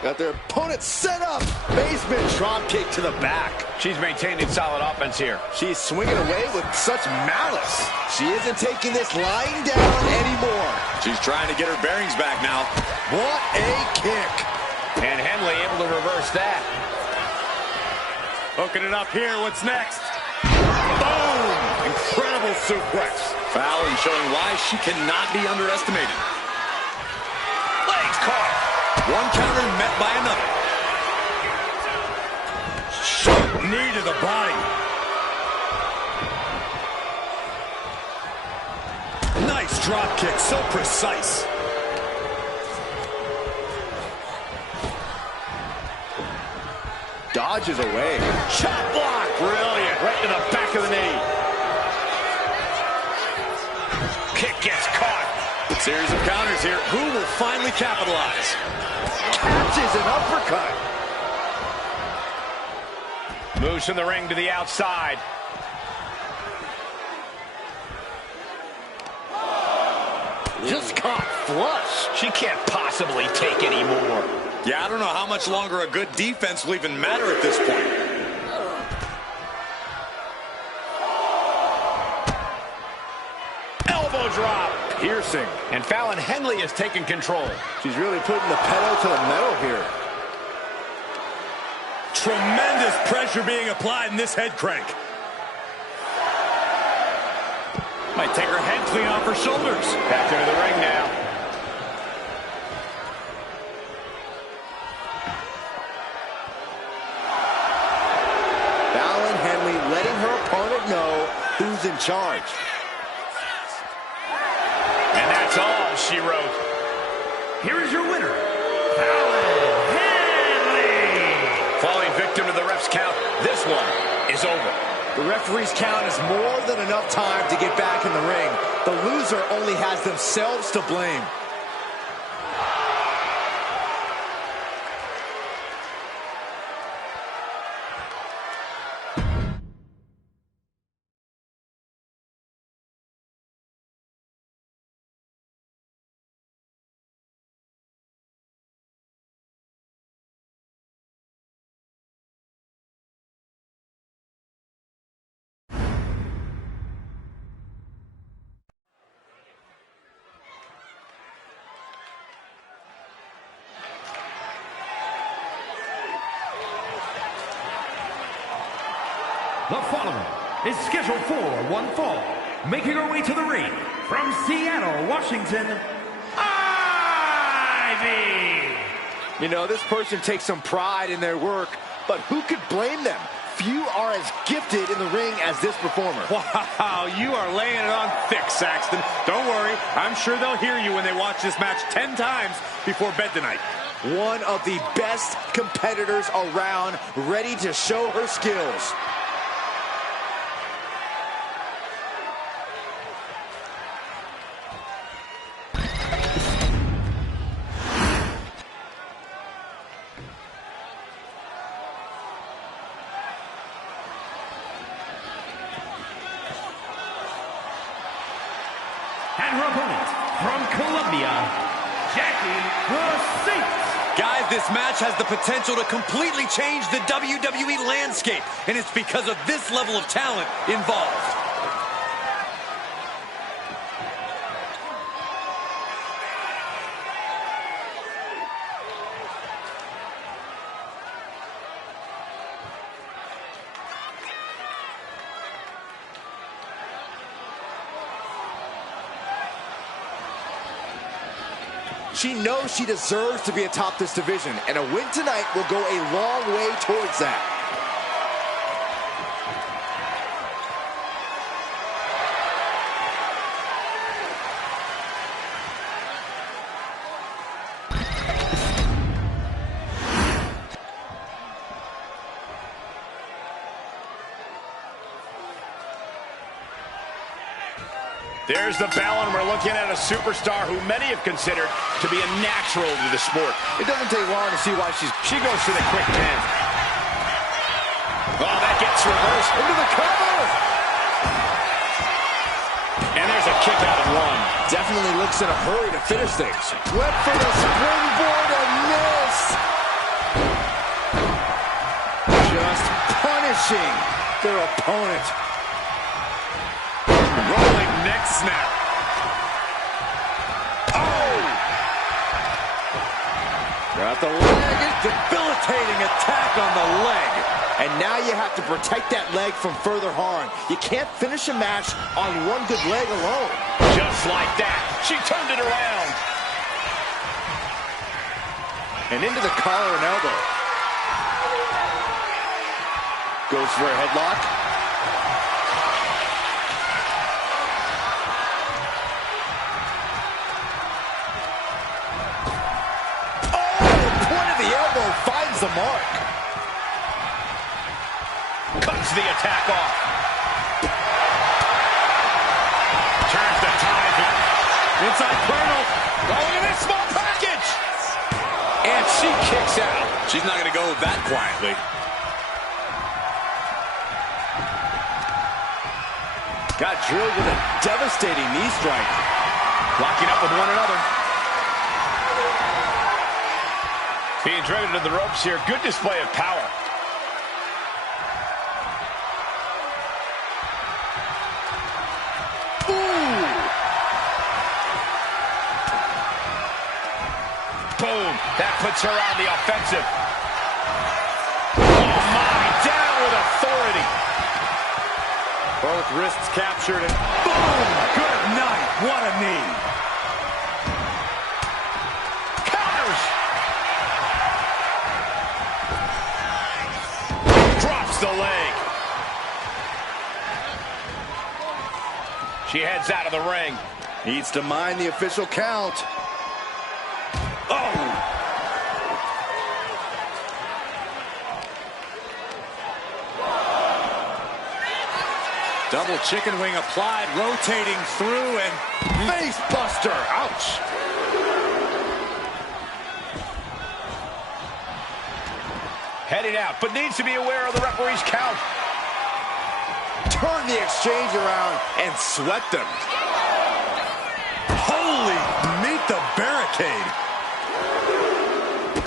Got their opponent set up. Basement drop kick to the back. She's maintaining solid offense here. She's swinging away with such malice. She isn't taking this lying down anymore. She's trying to get her bearings back now. What a kick. And Henley able to reverse that. Hooking it up here. What's next? Boom! Incredible suplex. Fallon showing why she cannot be underestimated. Legs caught. One counter met by another. Sharp knee to the body. Nice drop kick, so precise. Dodges away. Chop block. Brilliant. Right to the back of the knee. Kick gets caught. Series of counters here. Who will finally capitalize? Catches an uppercut. Moves from the ring to the outside. Just caught flush. She can't possibly take any more. Yeah, I don't know how much longer a good defense will even matter at this point. Elbow drop. Piercing. And Fallon Henley is taking control. She's really putting the pedal to the metal here. Tremendous pressure being applied in this head crank. Might take her head clean off her shoulders. Back into the ring now. Fallon Henley letting her opponent know who's in charge. And that's all she wrote. Here is your winner, Fallon Henley. Falling victim to the ref's count, this one is over. The referee's count is more than enough time to get back in the ring. The loser only has themselves to blame. The following is scheduled for one fall, making her way to the ring from Seattle, Washington, Ivy. You know, this person takes some pride in their work, but who could blame them? Few are as gifted in the ring as this performer. Wow, you are laying it on thick, Saxton. Don't worry, I'm sure they'll hear you when they watch this match 10 times before bed tonight. One of the best competitors around, ready to show her skills. And her opponent, from Colombia, Jacy the Saint. Guys, this match has the potential to completely change the WWE landscape, and it's because of this level of talent involved. She knows she deserves to be atop this division, and a win tonight will go a long way towards that. There's the bell, and we're looking at a superstar who many have considered to be a natural to the sport. It doesn't take long to see why she goes for the quick pin. Oh, that gets reversed. Into the cover! And there's a kick out of one. Definitely looks in a hurry to finish things. Went for the springboard and missed. Just punishing their opponent. Rolling neck snap. Oh! Got the leg. Debilitating attack on the leg. And now you have to protect that leg from further harm. You can't finish a match on one good leg alone. Just like that, she turned it around. And into the collar and elbow. Goes for a headlock. Finds the mark. Cuts the attack off. Turns the tide. Inside Colonel. Going in this small package. And she kicks out. She's not going to go that quietly. Got drilled with a devastating knee strike. Locking up with one another. Being driven to the ropes here. Good display of power. Ooh. Boom. That puts her on the offensive. Oh, my. Down with authority. Both wrists captured and Boom! Good night. What a knee. The leg. She heads out of the ring. Needs to mind the official count. Oh! Double chicken wing applied, rotating through and Face buster. Ouch. Heading out, but needs to be aware of the referee's count. Turn the exchange around and swept them. holy, meet the barricade.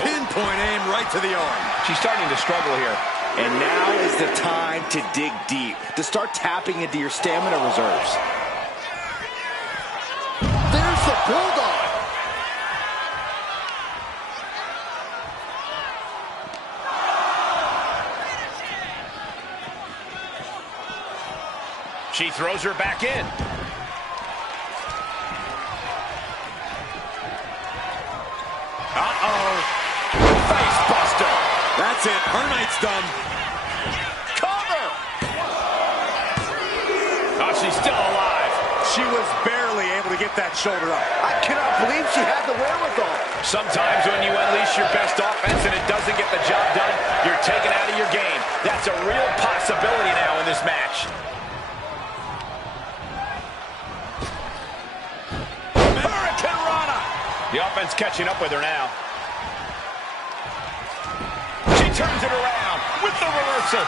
Pinpoint aim right to the arm. She's starting to struggle here. And now is the time to dig deep, to start tapping into your stamina reserves. There's the bulldog. She throws her back in. Uh-oh. Face buster. That's it. Her night's done. Cover. Oh, she's still alive. She was barely able to get that shoulder up. I cannot believe she had the wherewithal. Sometimes when you unleash your best offense and it doesn't get the job done, you're taken out of your game. That's a real possibility now in this match. The offense catching up with her now. She turns it around with the reversal.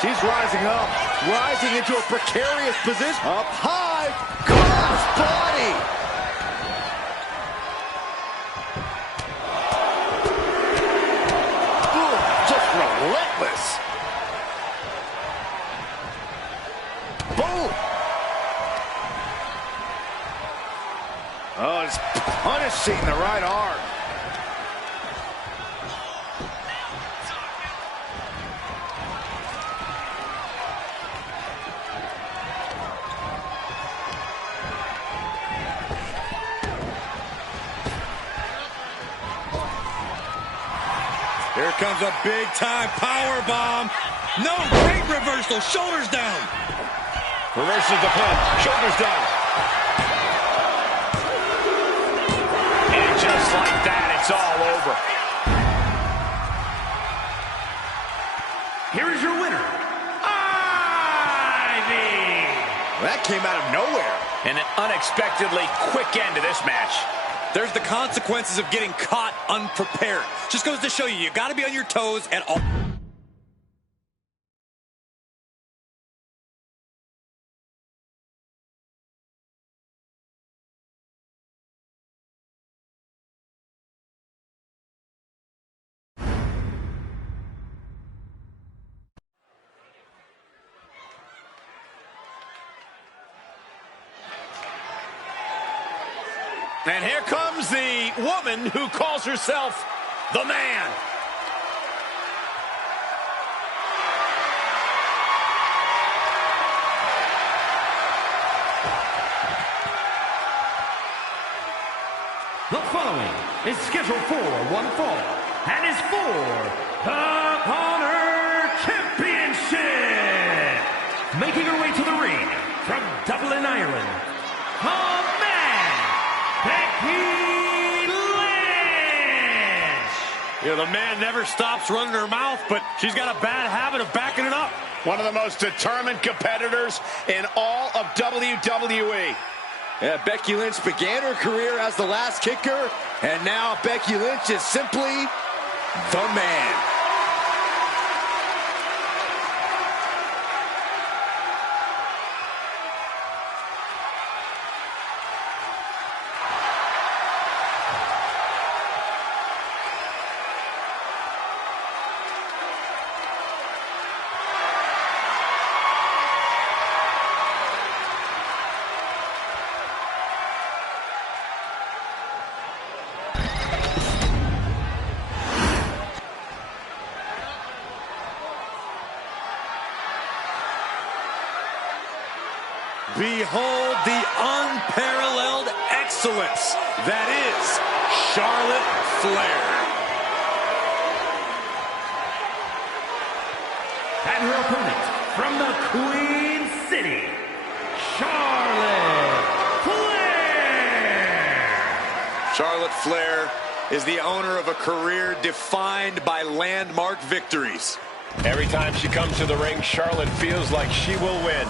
She's rising up, rising into a precarious position. Up high, cross body. Ooh, just relentless. Boom. Oh, it's punishing the right arm. Here comes a big-time power bomb. No, great reversal. Shoulders down. Reverses the pin. Shoulders down. Just like that, it's all over. Here is your winner, Ivy. That came out of nowhere. And an unexpectedly quick end to this match. There's the consequences of getting caught unprepared. Just goes to show you, you got to be on your toes at all. And here comes the woman who calls herself the Man. The following is scheduled for one fall and is for the Honor Championship. Making her way to the ring from Dublin, Ireland, the Man, Becky Lynch. You know, the Man never stops running her mouth, but she's got a bad habit of backing it up. One of the most determined competitors in all of WWE. Yeah, Becky Lynch began her career as the last kicker, and now Becky Lynch is simply the Man. Behold the unparalleled excellence that is Charlotte Flair. And her opponent from the Queen City, Charlotte Flair. Charlotte Flair is the owner of a career defined by landmark victories. Every time she comes to the ring, Charlotte feels like she will win.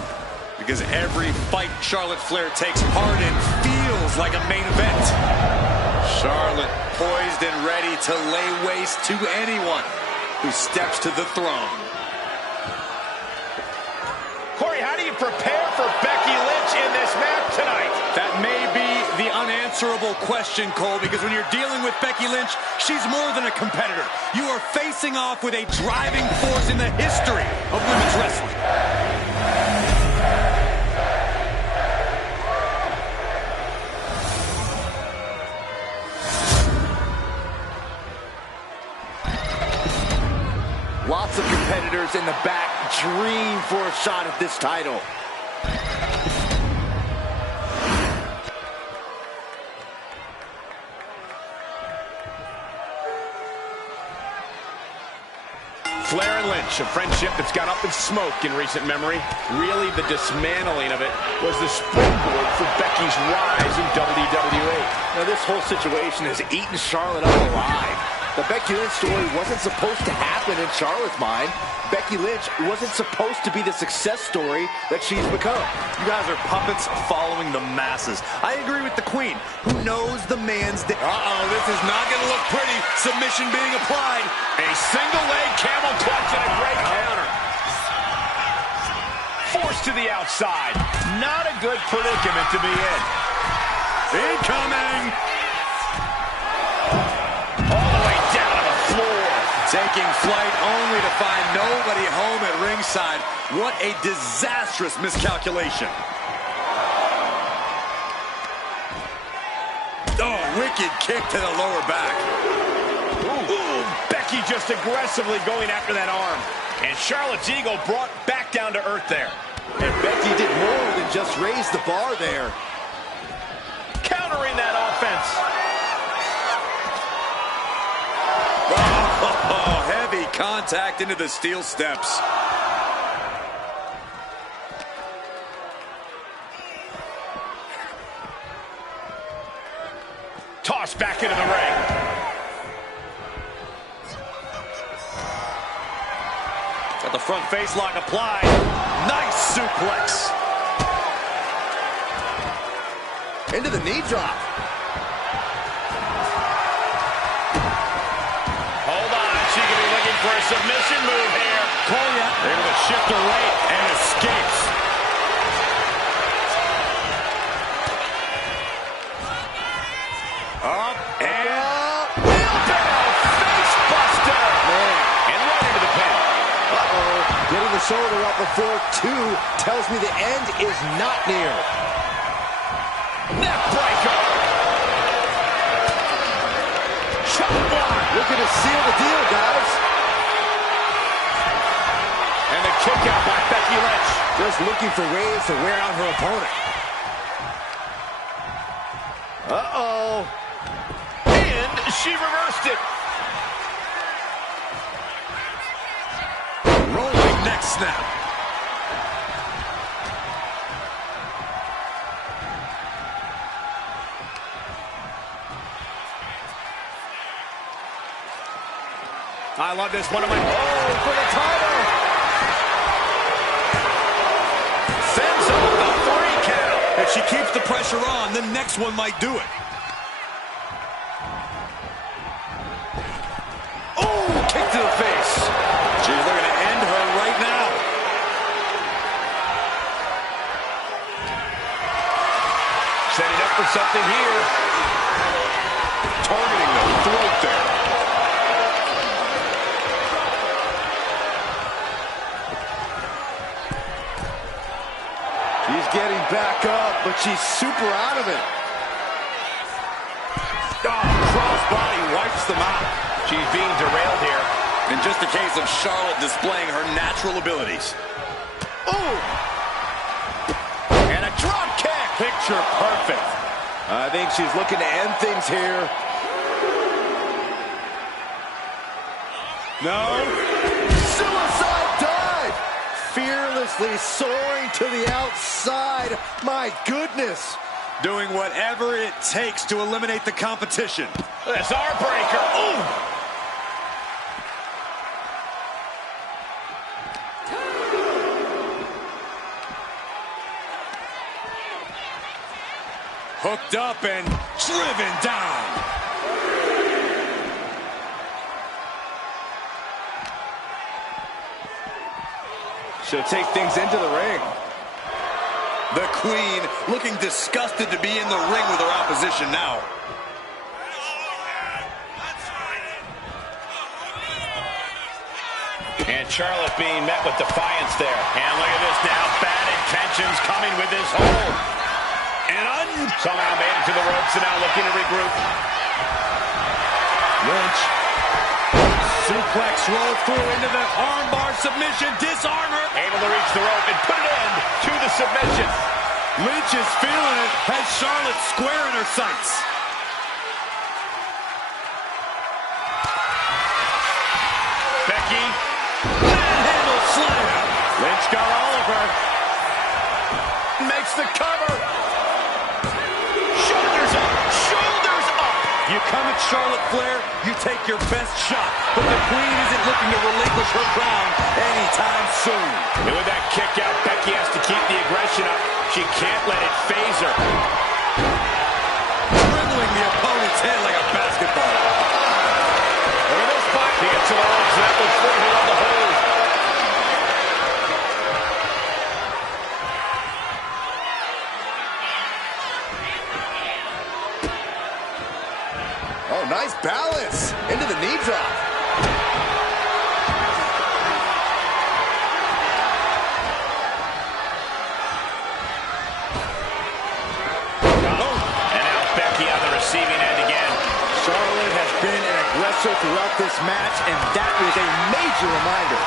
Because every fight Charlotte Flair takes part in feels like a main event. Charlotte poised and ready to lay waste to anyone who steps to the throne. Corey, how do you prepare for Becky Lynch in this match tonight? That may be the unanswerable question, Cole, because when you're dealing with Becky Lynch, she's more than a competitor. You are facing off with a driving force in the history of women's wrestling. Lots of competitors in the back dream for a shot at this title. Flair and Lynch, a friendship that's gone up in smoke in recent memory. Really, the dismantling of it was the springboard for Becky's rise in WWE. Now, this whole situation has eaten Charlotte up alive. The Becky Lynch story wasn't supposed to happen in Charlotte's mind. Becky Lynch wasn't supposed to be the success story that she's become. You guys are puppets following the masses. I agree with the Queen, who knows the man's... Uh-oh, this is not going to look pretty. Submission being applied. A single leg camel clutch and a great counter. Forced to the outside. Not a good predicament to be in. Incoming! Taking flight only to find nobody home at ringside. What a disastrous miscalculation. Oh, wicked kick to the lower back. Ooh, Becky just aggressively going after that arm. And Charlotte's ego brought back down to earth there. And Becky did more than just raise the bar there. Countering that offense. Oh, heavy contact into the steel steps. Tossed back into the ring. Got the front face lock applied. Nice suplex. Into the knee drop. For a submission move here. Cora able to shift her weight and escapes. Up and wheelbarrow face buster. And right into the pin. Getting the shoulder up before two tells me the end is not near. Neck breaker. to seal the deal, guys. And the kick out by Becky Lynch. Just looking for ways to wear out her opponent. Uh-oh. And she reversed it. Rolling neck snap. I love this. One of my... Oh, for the title. Sends up the 3 count. If she keeps the pressure on, the next one might do it. Oh, kick to the face. She's looking to end her right now. Setting up for something here. Targeting the throat there. She's getting back up, but she's super out of it. Oh, crossbody wipes them out. She's being derailed here. In just a case of Charlotte displaying her natural abilities. Oh! And a drop kick. Picture perfect. I think she's looking to end things here. No. Suicide dive! Fearlessly soaring to the outside. My goodness. Doing whatever it takes to eliminate the competition. This arm breaker. Ooh! Hooked up and driven down. She'll take things into the ring. The Queen looking disgusted to be in the ring with her opposition now. And Charlotte being met with defiance there. And look at this now. Bad intentions coming with this hold. And somehow made it to the ropes and now looking to regroup. Lynch. Suplex roll through into the armbar submission. Disarm her. Able to reach the rope and put an end to the submission. Lynch is feeling it. Has Charlotte square in her sights. Becky. Manhandle slam. Lynch got all of her. Makes the cover. Shoulders up. Shoulders up. You come at Charlotte Flair, you take your best shot. But the Queen isn't looking to relinquish her crown anytime soon. And with that kick out, Becky has to keep the aggression up. She can't let it phase her. Dribbling the opponent's head like a basketball. Look at this fight. He gets to the ropes. That was for her on the hold. Oh, nice balance. Into the knee drop. And now Becky on the receiving end again. Charlotte has been an aggressor throughout this match, and that is a major reminder.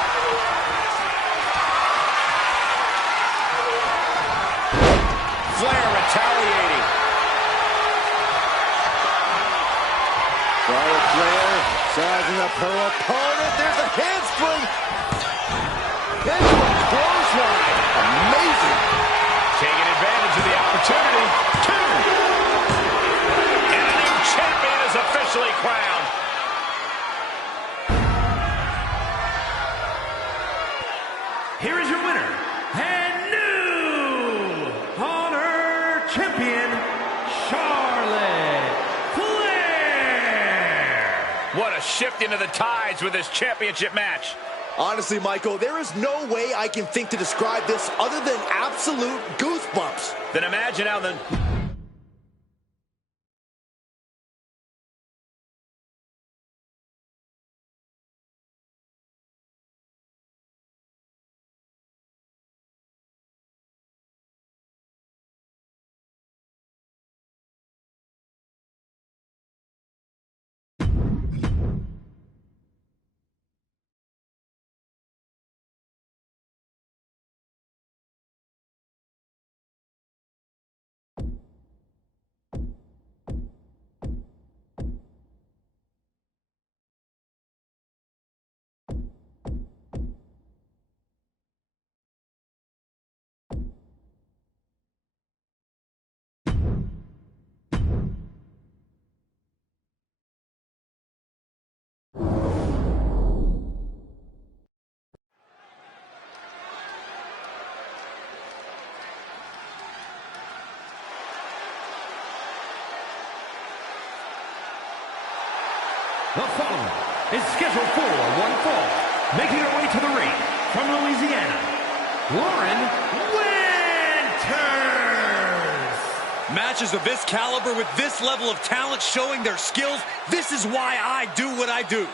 Flair retaliating. Charlotte Flair sizing up her opponent. There's a handspring. Into a clothesline. Amazing. Taking advantage of the opportunity. 2. And a new champion is officially crowned. Here is your winner and new Honor Champion, Charlotte Flair. What a shift into the tides with this championship match. Honestly, Michael, there is no way I can think to describe this other than absolute goosebumps. Then imagine how the... The following is scheduled for one fall, making her way to the ring from Louisiana, Lauren Winters. Matches of this caliber with this level of talent showing their skills, this is why I do what I do.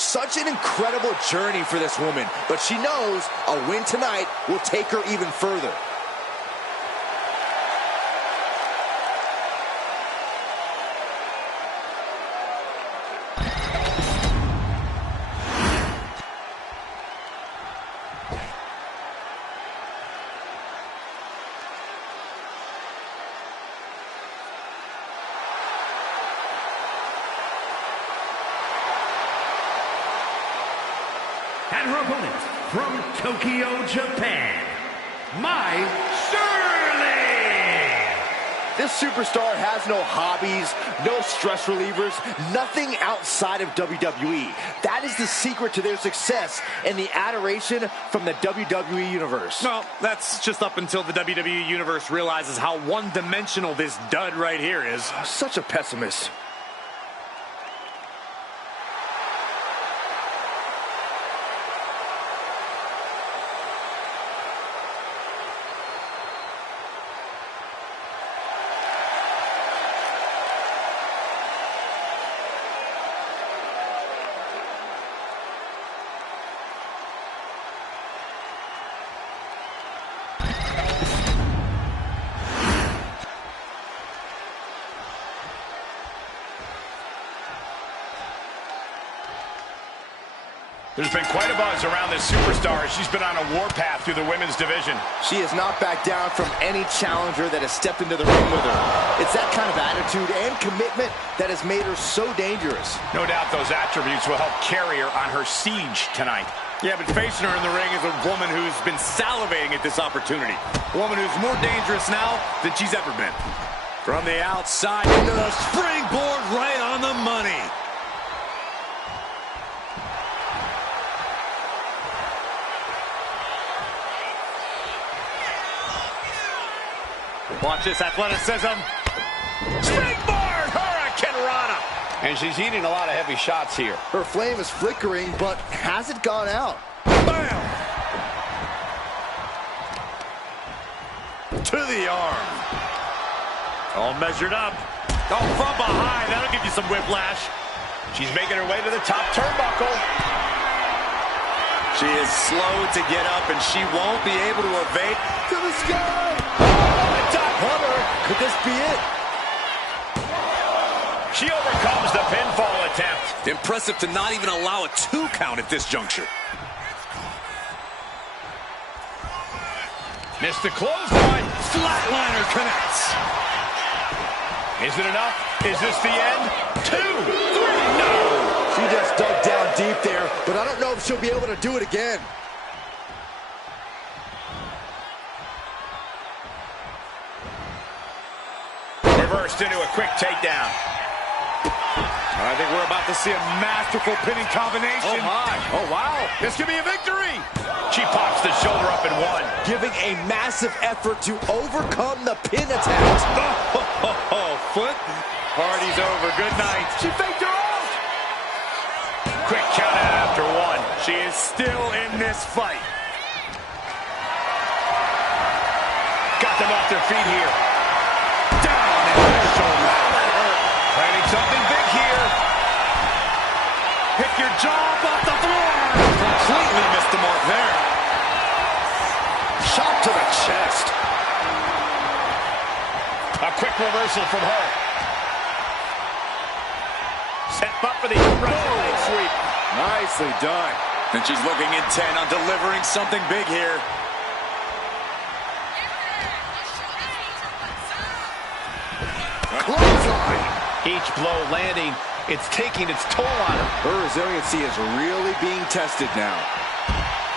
Such an incredible journey for this woman, but she knows a win tonight will take her even further. And her opponent from Tokyo, Japan, Mai Shirley. This superstar has no hobbies, no stress relievers, nothing outside of WWE. That is the secret to their success and the adoration from the WWE Universe. Well, that's just up until the WWE Universe realizes how one-dimensional this dud right here is. Such a pessimist. There's been quite a buzz around this superstar as she's been on a warpath through the women's division. She has not backed down from any challenger that has stepped into the ring with her. It's that kind of attitude and commitment that has made her so dangerous. No doubt those attributes will help carry her on her siege tonight. Yeah, but facing her in the ring is a woman who's been salivating at this opportunity. A woman who's more dangerous now than she's ever been. From the outside into the springboard right on the money. Watch this athleticism. Springboard! Hurricane Rana! And she's eating a lot of heavy shots here. Her flame is flickering, but has it gone out? Bam! To the arm. All measured up. Oh, from behind. That'll give you some whiplash. She's making her way to the top turnbuckle. She is slow to get up, and she won't be able to evade. To the sky! Hunter, could this be it? She overcomes the pinfall attempt. Impressive to not even allow a 2 count at this juncture. Missed the clothesline. Flatliner connects. Is it enough? Is this the end? 2, 3, no! She just dug down deep there, but I don't know if she'll be able to do it again. Reversed into a quick takedown. I think we're about to see a masterful pinning combination. Oh, my. Oh, wow. This could be a victory. She pops the shoulder up in one. Giving a massive effort to overcome the pin attempt. Foot. Party's over. Good night. She faked her off. Quick count out after 1. She is still in this fight. Got them off their feet here. Down in the shoulder. Planning something big here. Pick your jaw up off the floor. Completely missed the mark there. Shot to the chest. A quick reversal from her. Set up for the leg sweep. Nicely done. And she's looking intent on delivering something big here. Clothesline. Each blow landing, it's taking its toll on her. Her resiliency is really being tested now.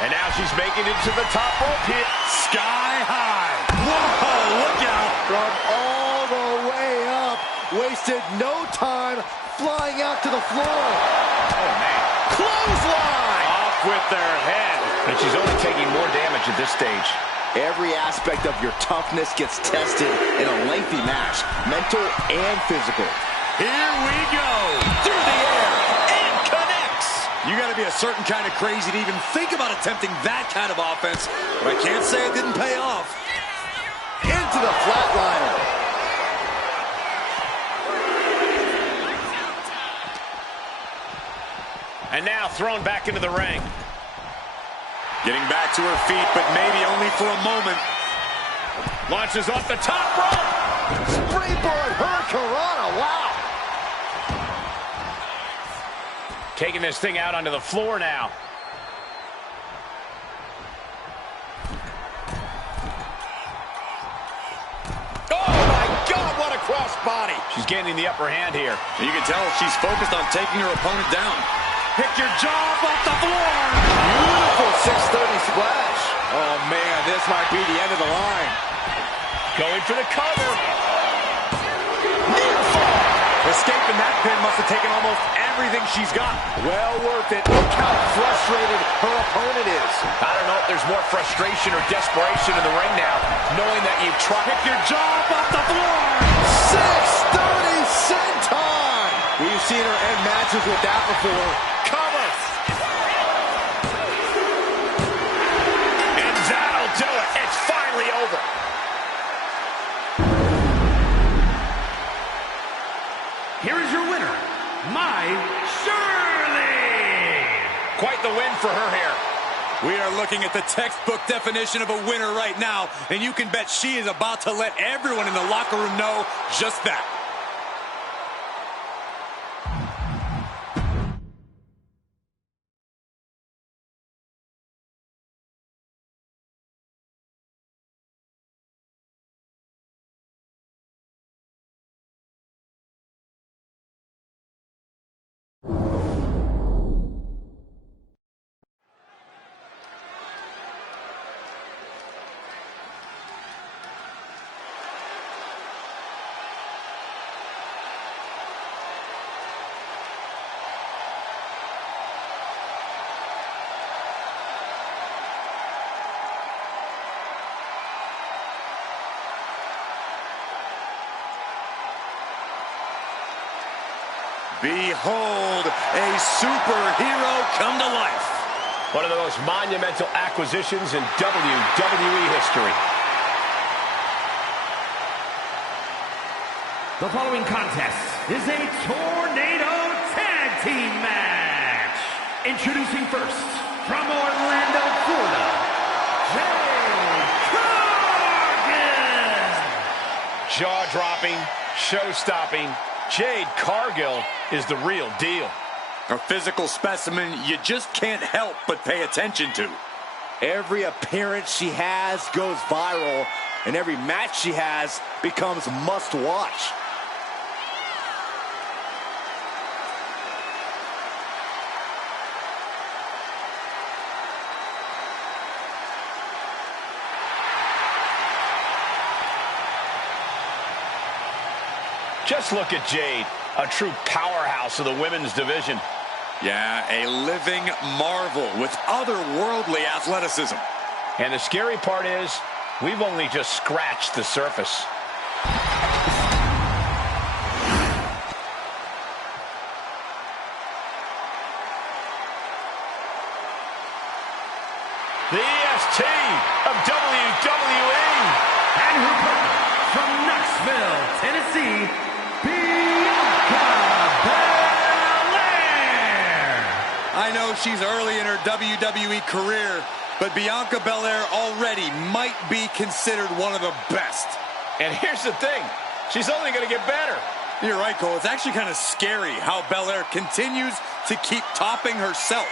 And now she's making it to the top rope here. Sky high. Whoa, look out. From all the wasted no time flying out to the floor. Oh, man. Clothesline! Off with their head. And she's only taking more damage at this stage. Every aspect of your toughness gets tested in a lengthy match, mental and physical. Here we go. Through the air. And connects. You got to be a certain kind of crazy to even think about attempting that kind of offense, but I can't say it didn't pay off. Into the flatliner. And now thrown back into the ring. Getting back to her feet, but maybe only for a moment. Launches off the top rope. Springboard Hurricanrana, wow. Taking this thing out onto the floor now. Oh my God, what a crossbody. She's gaining the upper hand here. You can tell she's focused on taking her opponent down. Pick your jaw up off the floor. Beautiful 630 splash. Oh man, this might be the end of the line. Going for the cover. Near fall. Escaping that pin must have taken almost everything she's got. Well worth it. Look how frustrated her opponent is. I don't know if there's more frustration or desperation in the ring now, knowing that you've tried. Pick your jaw up off the floor. 630 senton. We've seen her end matches with that before. Cover. And that'll do it. It's finally over. Here is your winner, My Shirley. Quite the win for her here. We are looking at the textbook definition of a winner right now, and you can bet she is about to let everyone in the locker room know just that. Behold, a superhero come to life. One of the most monumental acquisitions in WWE history. The following contest is a Tornado Tag Team match. Introducing first, from Orlando, Florida, Jade Cargill. Jaw-dropping, show-stopping, Jade Cargill is the real deal. A physical specimen you just can't help but pay attention to. Every appearance she has goes viral, and every match she has becomes must-watch. Just look at Jade, a true powerhouse of the women's division. Yeah, a living marvel with otherworldly athleticism. And the scary part is, we've only just scratched the surface. The EST of WWE. And her partner from Knoxville, Tennessee, Bianca Belair. I know she's early in her WWE career, but Bianca Belair already might be considered one of the best. And here's the thing, she's only going to get better. You're right, Cole. It's actually kind of scary how Belair continues to keep topping herself.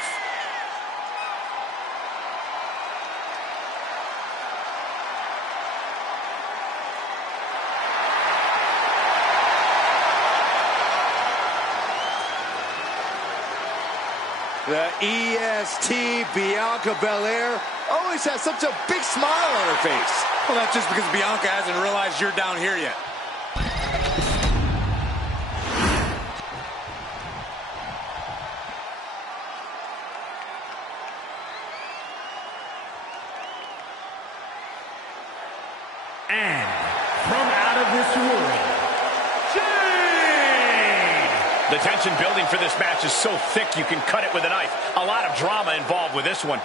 The EST Bianca Belair always has such a big smile on her face. Well, that's just because Bianca hasn't realized you're down here yet. The tension building for this match is so thick you can cut it with a knife. A lot of drama involved with this one.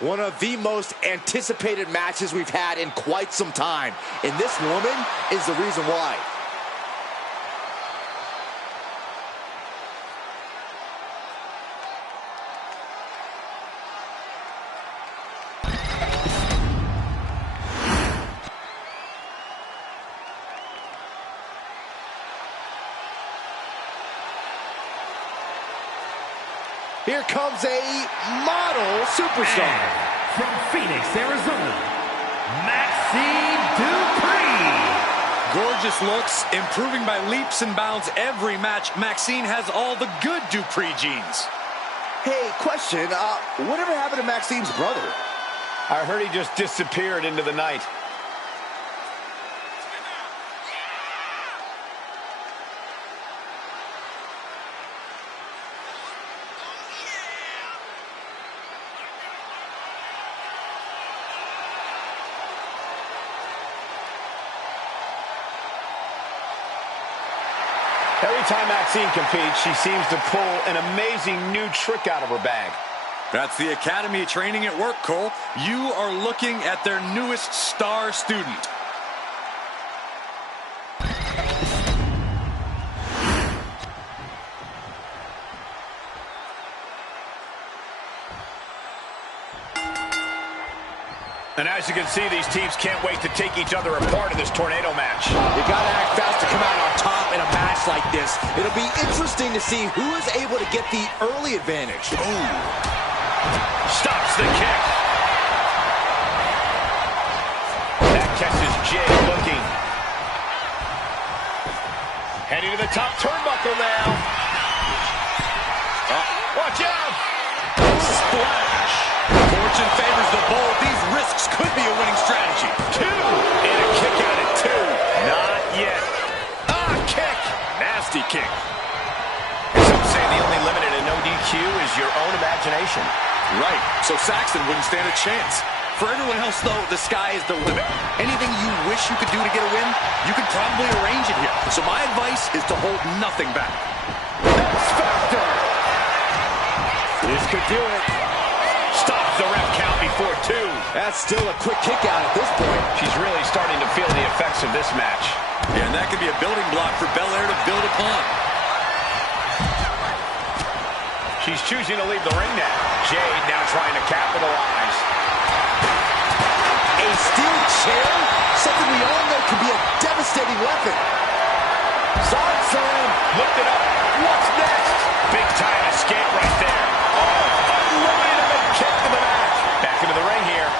One of the most anticipated matches we've had in quite some time. And this woman is the reason why. Here comes a model superstar. And from Phoenix, Arizona, Maxine Dupree. Gorgeous looks, improving by leaps and bounds every match. Maxine has all the good Dupree genes. Hey, question, whatever happened to Maxine's brother? I heard he just disappeared into the night. Every time Maxine competes, she seems to pull an amazing new trick out of her bag. That's the Academy training at work, Cole. You are looking at their newest star student. And as you can see, these teams can't wait to take each other apart in this tornado match. You gotta act fast to come out on top in a match like this. It'll be interesting to see who is able to get the early advantage. Ooh. Stops the kick. That catches Jade looking. Heading to the top turnbuckle now. Watch out! Splash! Fortune favors the bold. These risks could be a winning strategy. 2. And a kick out at 2. Not yet. Kick. Nasty kick. Some say the only limit in a no DQ is your own imagination. Right. So Saxton wouldn't stand a chance. For everyone else, though, the sky is the limit. Anything you wish you could do to get a win, you can probably arrange it here. So my advice is to hold nothing back. X-Factor. This could do it. Stops the ref count before 2. That's still a quick kick out at this point. She's really starting to feel the effects of this match. Yeah, and that could be a building block for Belair to build upon. She's choosing to leave the ring now. Jade now trying to capitalize. A steel chair? Something we all know can be a devastating weapon. Side slam. Looked it up. What's next? Big time escape right there. Oh, unlimited kick to the back. Back into the ring here.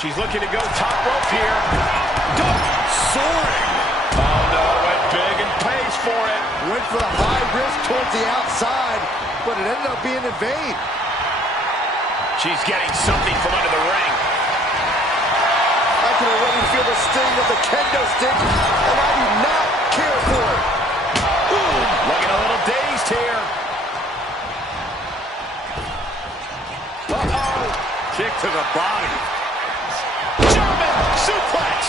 She's looking to go top rope here. Soaring. Oh, no, went big and pays for it. Went for the high risk towards the outside, but it ended up being in vain. She's getting something from under the ring. I can already feel the sting of the kendo stick, and I do not care for it. Ooh, looking a little dazed here. Uh-oh. Kick to the body. German suplex.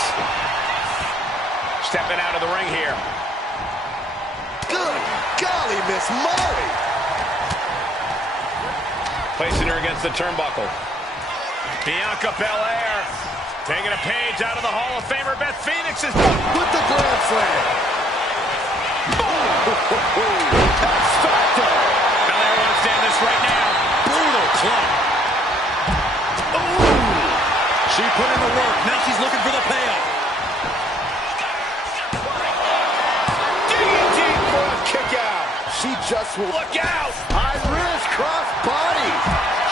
Stepping out of the ring here. Good golly, Miss Molly. Placing her against the turnbuckle. Bianca Belair taking a page out of the Hall of Famer Beth Phoenix's book. With the Grand Slam. X-Factor. Belair wants to end this right now. Brutal club. Ooh. She put in the work. Now she's looking for the payoff. Digging deep for a kick out. She just will. Look out. High risk cross body.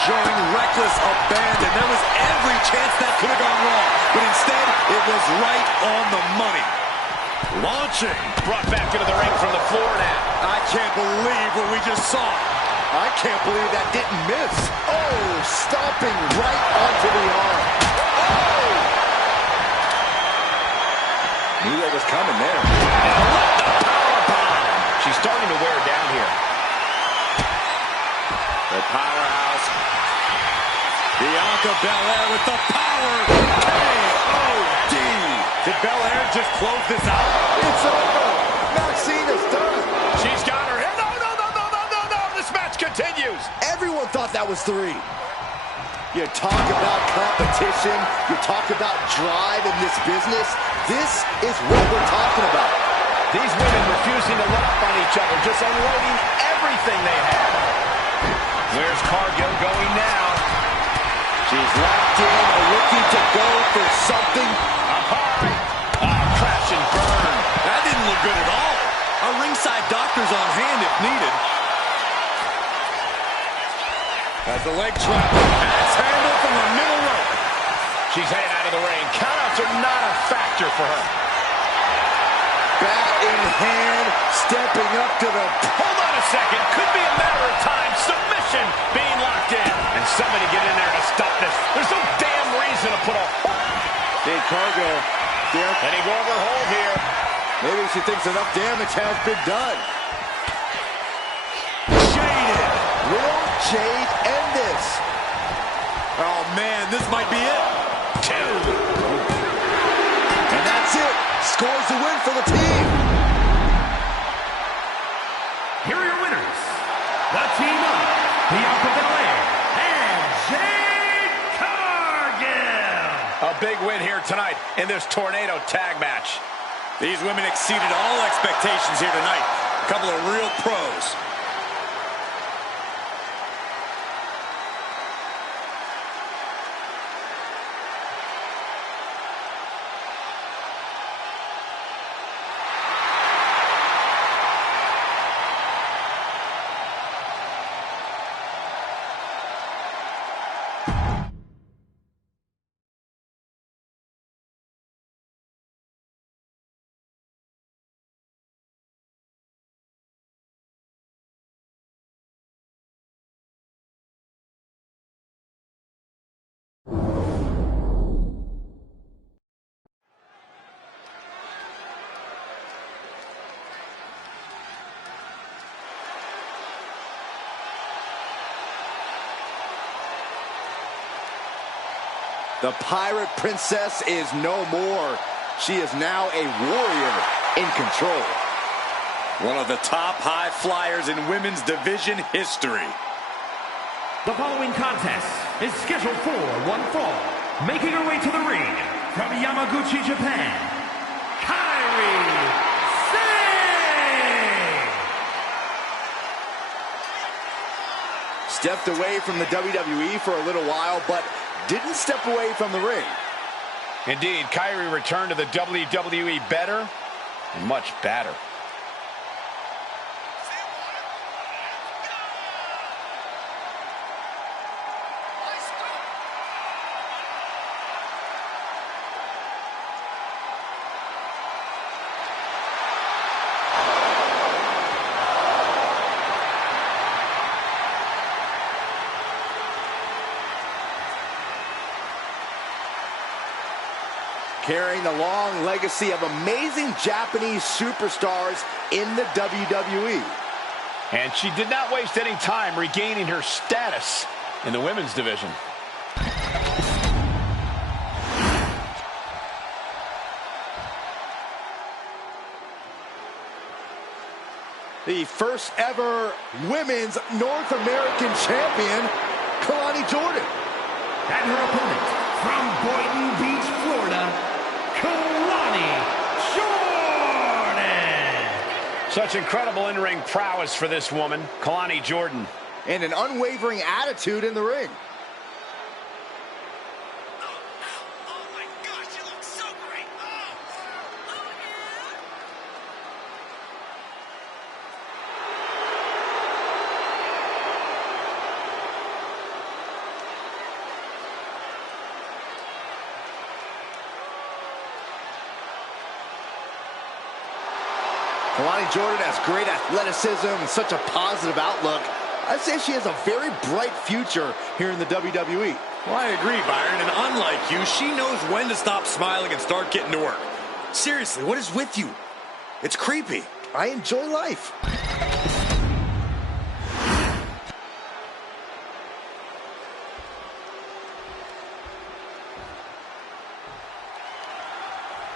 Showing reckless abandon. There was every chance that could have gone wrong. But instead, it was right on the money. Launching. Brought back into the ring from the floor now. I can't believe what we just saw. I can't believe that didn't miss. Oh, stomping right onto the arm. Oh! Knew that was coming there. And what the powerbomb. She's starting to wear down here. The powerhouse. Bianca Belair with the power. K.O.D. Did Belair just close this out? It's over. Maxine is done. She's got her. No. This match continues. Everyone thought that was 3. You talk about competition. You talk about drive in this business. This is what we're talking about. These women refusing to let up on each other, just unloading everything they have. Where's Cargill going now? She's locked in, looking to go for something. Up high. Crash and burn. That didn't look good at all. Our ringside doctor's on hand if needed. As the leg trap. Axe handle from the middle rope. She's headed out of the ring. Countouts are not a factor for her. Bat in hand, stepping up to the... Hold on a second. Could be a matter of time. Submission being locked in. And somebody get in there to stop this. There's no damn reason to put a... Hey, Cargill. Letting go of her hold here. Maybe she thinks enough damage has been done. Jaded. Will Jade end this? Oh, man, this might be it. 2. And that's it. Scores the win for the team. Here are your winners. The team of Bianca Belair and Jade Cargill. A big win here tonight in this tornado tag match. These women exceeded all expectations here tonight. A couple of real pros. The Pirate Princess is no more. She is now a warrior in control. One of the top high flyers in women's division history. The following contest is scheduled for one fall. Making her way to the ring from Yamaguchi, Japan, Kairi Sane! Stepped away from the WWE for a little while, but didn't step away from the ring. Indeed, Kairi returned to the WWE better and much badder. Carrying the long legacy of amazing Japanese superstars in the WWE. And she did not waste any time regaining her status in the women's division. The first ever women's North American champion, Kalani Jordan. And her opponent from Boynton Beach, Florida, Kalani Jordan. Such incredible in-ring prowess for this woman, Kalani Jordan. And an unwavering attitude in the ring. Kalani Jordan has great athleticism and such a positive outlook. I'd say she has a very bright future here in the WWE. Well, I agree, Byron, and unlike you, she knows when to stop smiling and start getting to work. Seriously, what is with you? It's creepy. I enjoy life.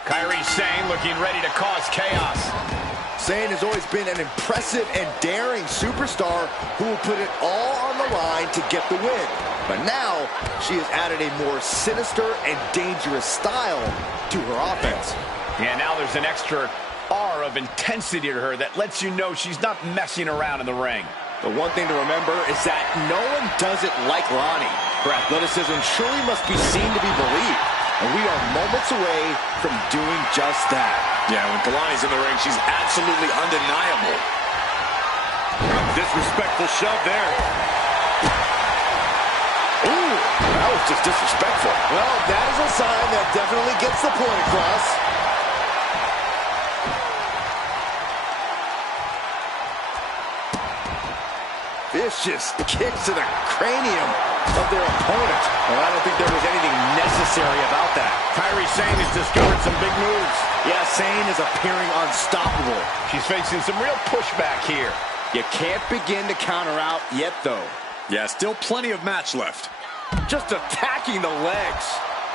Kairi Sane looking ready to cause chaos. Sane has always been an impressive and daring superstar who will put it all on the line to get the win. But now, she has added a more sinister and dangerous style to her offense. Yeah, now there's an extra aura of intensity to her that lets you know she's not messing around in the ring. The one thing to remember is that no one does it like Lonnie. Her athleticism surely must be seen to be believed. And we are moments away from doing just that. Yeah, when Kalani's in the ring, she's absolutely undeniable. Disrespectful shove there. Ooh, that was just disrespectful. Well, that is a sign that definitely gets the point across. Vicious kicks to the cranium of their opponent. Well, I don't think there was anything necessary about that. Kairi Sane has discovered some big moves. Yeah, Sane is appearing unstoppable. She's facing some real pushback here. You can't begin to counter out yet, though. Yeah, still plenty of match left. Just attacking the legs.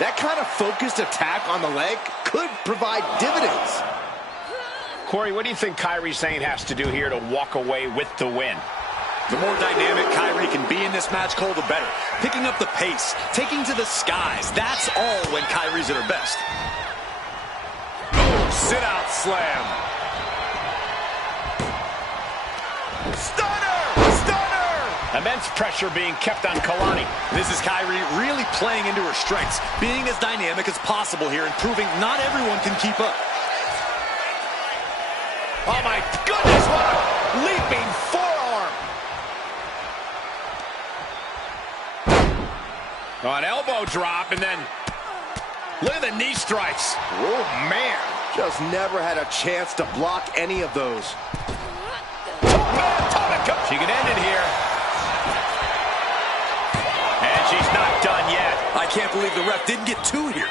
That kind of focused attack on the leg could provide dividends. Corey, what do you think Kairi Sane has to do here to walk away with the win? The more dynamic Kairi can be in this match, Cole, the better. Picking up the pace, taking to the skies. That's all when Kairi's at her best. Oh, sit-out slam. Stunner! Stunner! Immense pressure being kept on Kalani. This is Kairi really playing into her strengths, being as dynamic as possible here and proving not everyone can keep up. Oh, my goodness, what a leaping forearm. Oh, an elbow drop, and then look at the knee strikes. Oh, man. Just never had a chance to block any of those. She can end it here. And she's not done yet. I can't believe the ref didn't get two here.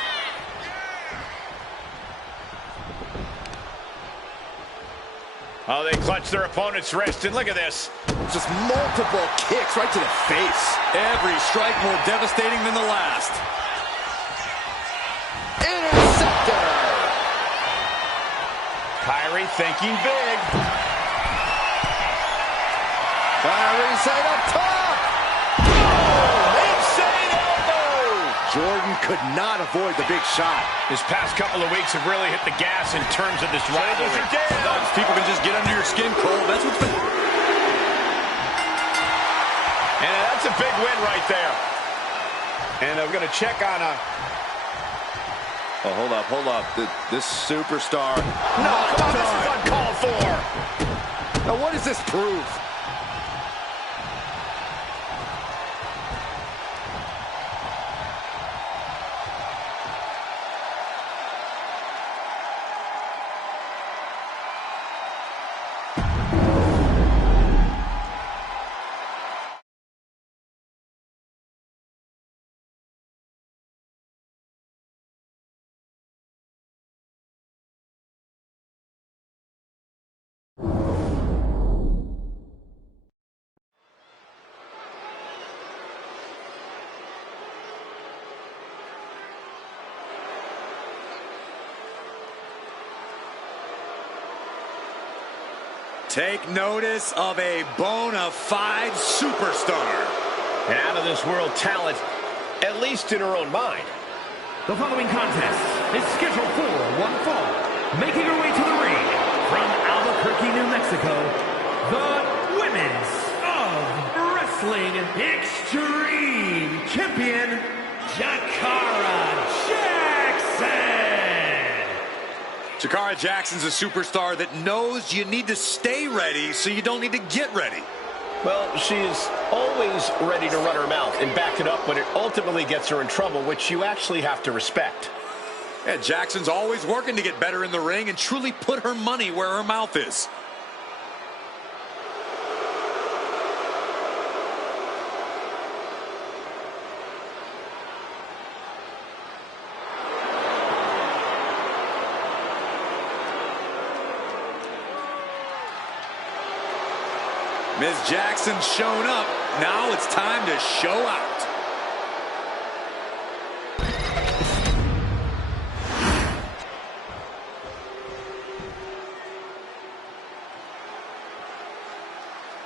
Oh, they clutch their opponent's wrist, and look at this. Just multiple kicks right to the face. Every strike more devastating than the last. Interceptor. Kairi thinking big. Kairi Sane up top. Insane elbow. Jordan could not avoid the big shot. This past couple of weeks have really hit the gas in terms of this rivalry. Sometimes people can just get under your skin, Cole. That's what's been... And that's a big win right there. And I'm going to check on a... Oh, hold up. This superstar. No, come on, this is uncalled for. Now, what does this prove? Take notice of a bona fide superstar. An out-of-this-world talent, at least in her own mind. The following contest is scheduled for one fall. Making her way to the ring from Albuquerque, New Mexico, the Women's of Wrestling Extreme Champion, Jakara Jackson. Jakara Jackson's a superstar that knows you need to stay ready so you don't need to get ready. Well, she's always ready to run her mouth and back it up when it ultimately gets her in trouble, which you actually have to respect. Yeah, Jackson's always working to get better in the ring and truly put her money where her mouth is. Ms. Jackson's shown up. Now it's time to show out.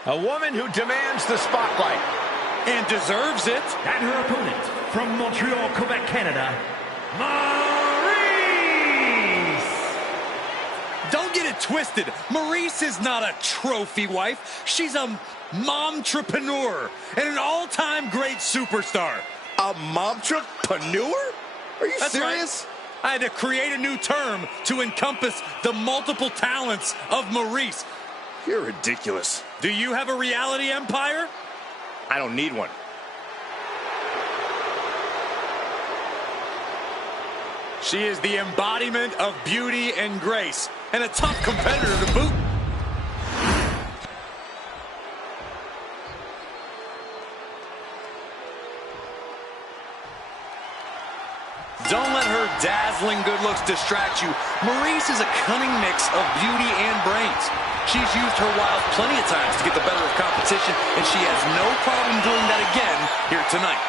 A woman who demands the spotlight. And deserves it. And her opponent from Montreal, Quebec, Canada, Don't get it twisted. Maryse is not a trophy wife. She's a momtrepreneur and an all-time great superstar. A momtrepreneur? Are you That's serious? Right. I had to create a new term to encompass the multiple talents of Maryse. You're ridiculous. Do you have a reality empire? I don't need one. She is the embodiment of beauty and grace, and a tough competitor to boot. Don't let her dazzling good looks distract you. Maryse is a cunning mix of beauty and brains. She's used her wiles plenty of times to get the better of competition, and she has no problem doing that again here tonight.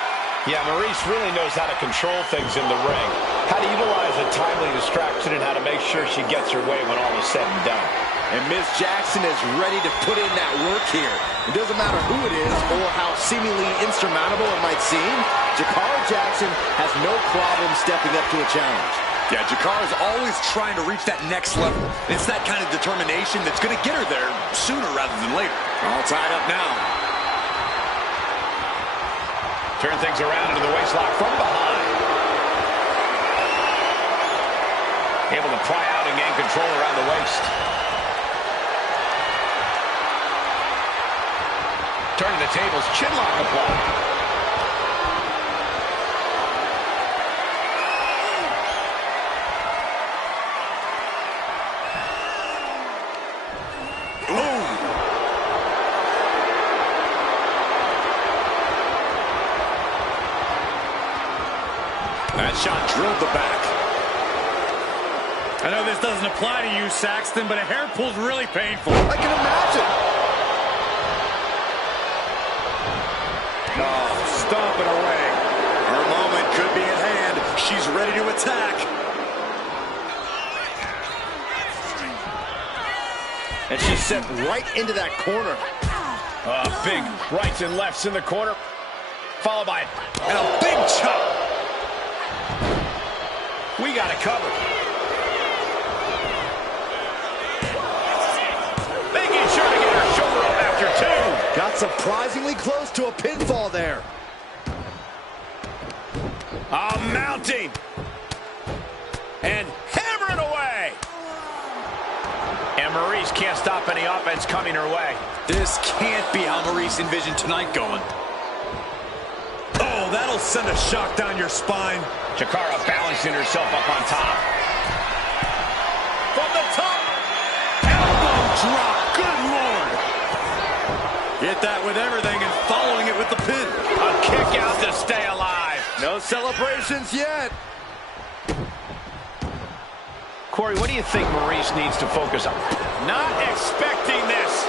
Yeah, Maryse really knows how to control things in the ring, how to utilize a timely distraction, and how to make sure she gets her way when all is said and done. And Ms. Jackson is ready to put in that work here. It doesn't matter who it is or how seemingly insurmountable it might seem. Jakara Jackson has no problem stepping up to a challenge. Yeah, Jakara's always trying to reach that next level. It's that kind of determination that's going to get her there sooner rather than later. All tied up now. Turn things around into the waistlock from behind. Able to pry out and gain control around the waist. Turning the tables, chinlock applied. That shot drilled the back. I know this doesn't apply to you, Saxton, but a hair pull's really painful. I can imagine. Oh, stomping away. Her moment could be at hand. She's ready to attack. And she's sent right into that corner. Big rights and lefts in the corner, followed by And a big chop. we got it covered. Making sure to get her shoulder up after two. Got surprisingly close to a pinfall there. Mounting. And hammering away. And Maryse can't stop any offense coming her way. This can't be how Maryse envisioned tonight going. Oh, that'll send a shock down your spine. Jakara balancing herself up on top. From the top. Elbow drop. Good Lord. Get that with everything and following it with the pin. A kick out to stay alive. No celebrations yet. Corey, what do you think Maryse needs to focus on? Not expecting this.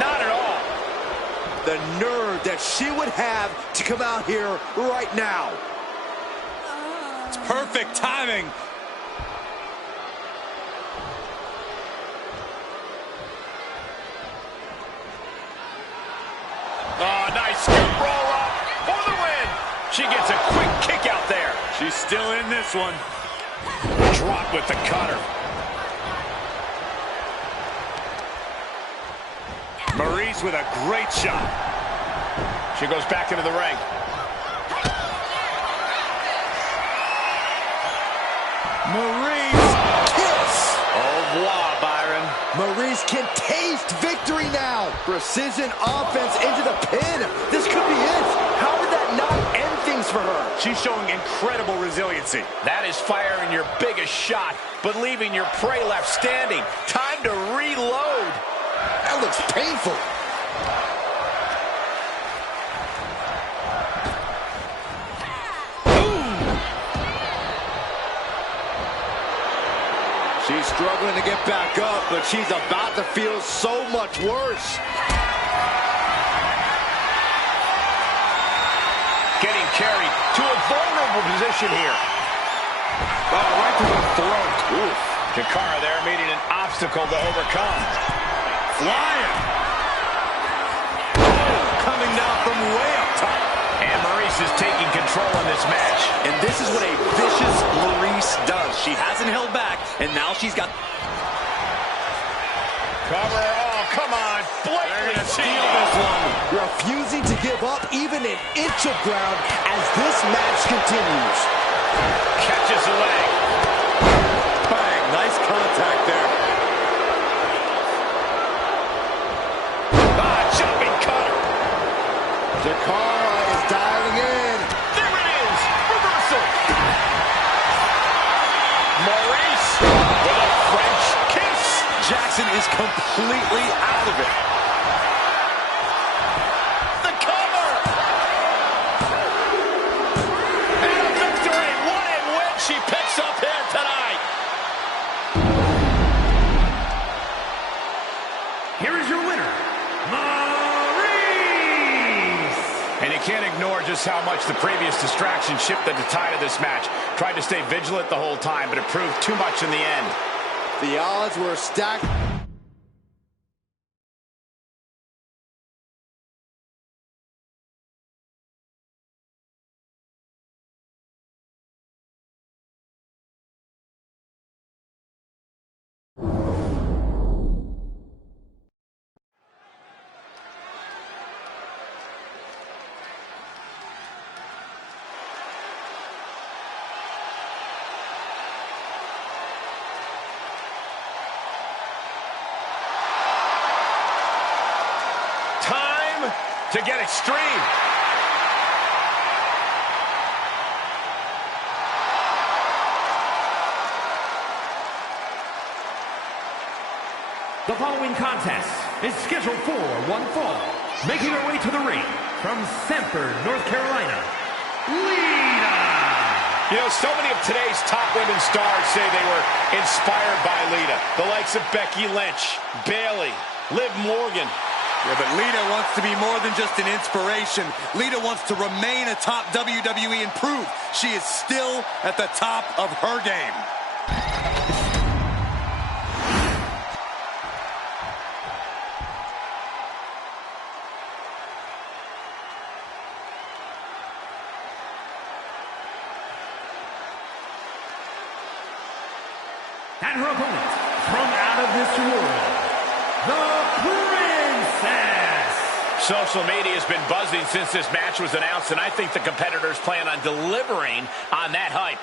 Not at all. The nerve that she would have to come out here right now. It's perfect timing. Oh, nice scoop roll up for the win. She gets a quick kick out there. She's still in this one. Drop with the cutter. Maryse with a great shot. She goes back into the ring. Maryse kiss. Au revoir, Byron. Maryse can taste victory now. Precision offense into the pin. This could be it. How did that not end things things for her. She's showing incredible resiliency. That is firing your biggest shot, but leaving your prey left standing. Time to reload. That looks painful. She's struggling to get back up, but she's about to feel so much worse. Getting carried to a vulnerable position here. Oh, right to the throat. Oof. Cora there meeting an obstacle to overcome. Flying. Oh, coming down from way up top. And Maurice is taking control in this match. And this is what a vicious Maurice does. She hasn't held back, and now she's got... Cover, oh, come on. Blatantly steal this one. Refusing to give up even an inch of ground as this match continues. Catches the leg. Bang, nice contact there. Jumping cutter. Cora is dialing in. There it is. Reversal. Maurice with a French kiss. Jackson is completely out of it. The cover. And a victory. What a win she picks up here tonight. Here is your winner, Maurice! And you can't ignore just how much the previous distraction shifted the tide of this match. Tried to stay vigilant the whole time, but it proved too much in the end. The odds were stacked. To get extreme. The following contest is scheduled for one fall. Making her way to the ring from Sanford, North Carolina, Lita. You know, so many of today's top women's stars say they were inspired by Lita. The likes of Becky Lynch, Bayley, Liv Morgan. Yeah, but Lita wants to be more than just an inspiration. Lita wants to remain a top WWE and prove she is still at the top of her game. And her opponent from out of this world, the Princess. Social media has been buzzing since this match was announced, and I think the competitors plan on delivering on that hype.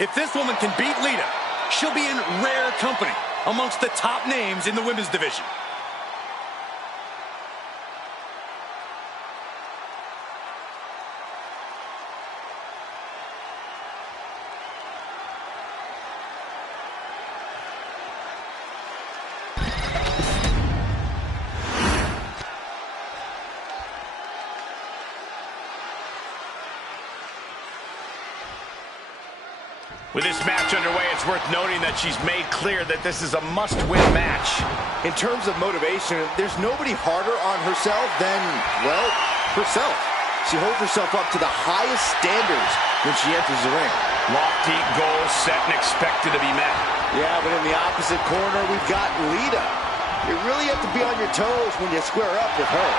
If this woman can beat Lita, she'll be in rare company amongst the top names in the women's division. With this match underway, it's worth noting that she's made clear that this is a must-win match. In terms of motivation, there's nobody harder on herself than, well, herself. She holds herself up to the highest standards when she enters the ring. Lofty goals set and expected to be met. Yeah, but in the opposite corner, we've got Lita. You really have to be on your toes when you square up with her.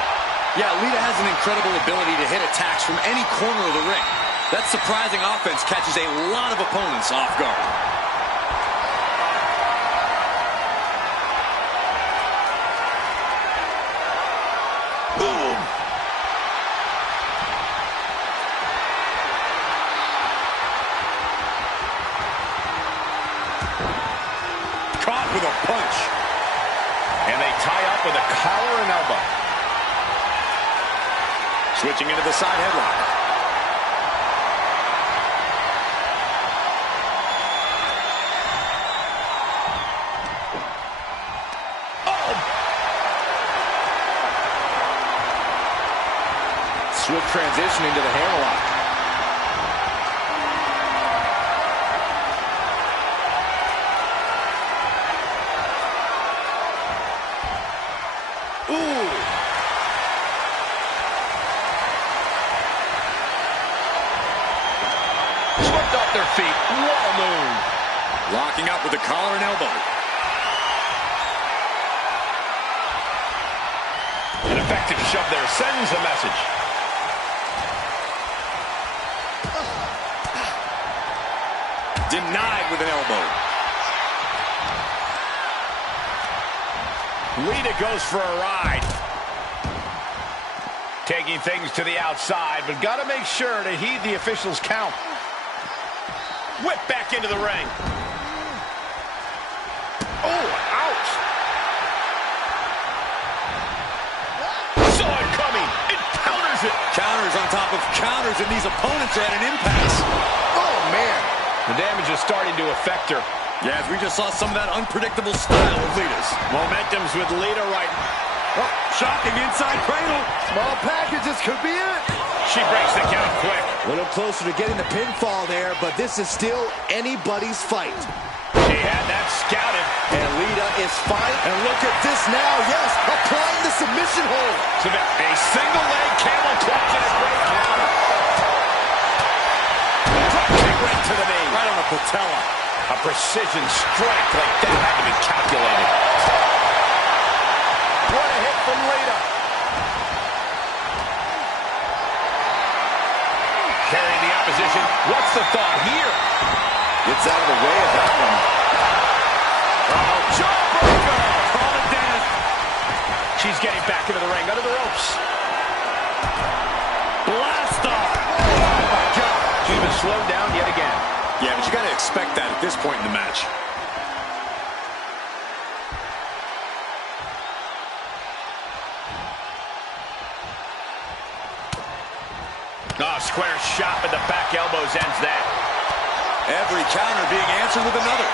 Yeah, Lita has an incredible ability to hit attacks from any corner of the ring. That surprising offense catches a lot of opponents off guard. Boom! Caught with a punch. And they tie up with a collar and elbow. Switching into the side headlock. Swift transition into the hammerlock. Ooh. Swept off their feet. What a move. Locking up with the collar and elbow. An effective shove there sends a message. Denied with an elbow. Lita goes for a ride. Taking things to the outside, but got to make sure to heed the officials' count. Whip back into the ring. Oh, ouch. Saw it coming. It counters it. Counters on top of counters, and these opponents are at an impasse. Oh, man. The damage is starting to affect her. Yeah, as we just saw some of that unpredictable style of Lita's. Momentum's with Lita right. Oh, shocking inside cradle. Small packages could be it. She breaks the count quick. A little closer to getting the pinfall there, but this is still anybody's fight. She had that scouted. And Lita is fighting. And look at this now. Yes, applying the submission hold. A single leg camel clutch and a great counter. Drop kick right to the knee. Right on the patella. A precision strike like that had to be calculated. What a hit from Lita. Carrying the opposition. What's the thought here? Gets out of the way of that one. Oh, jawbreaker. Call it death. She's getting back into the ring, under the ropes. Blast off. Oh, my God. She's been slowed down yet again. Yeah, but you got to expect that at this point in the match. Oh, square shot with the back elbows ends that. Every counter being answered with another.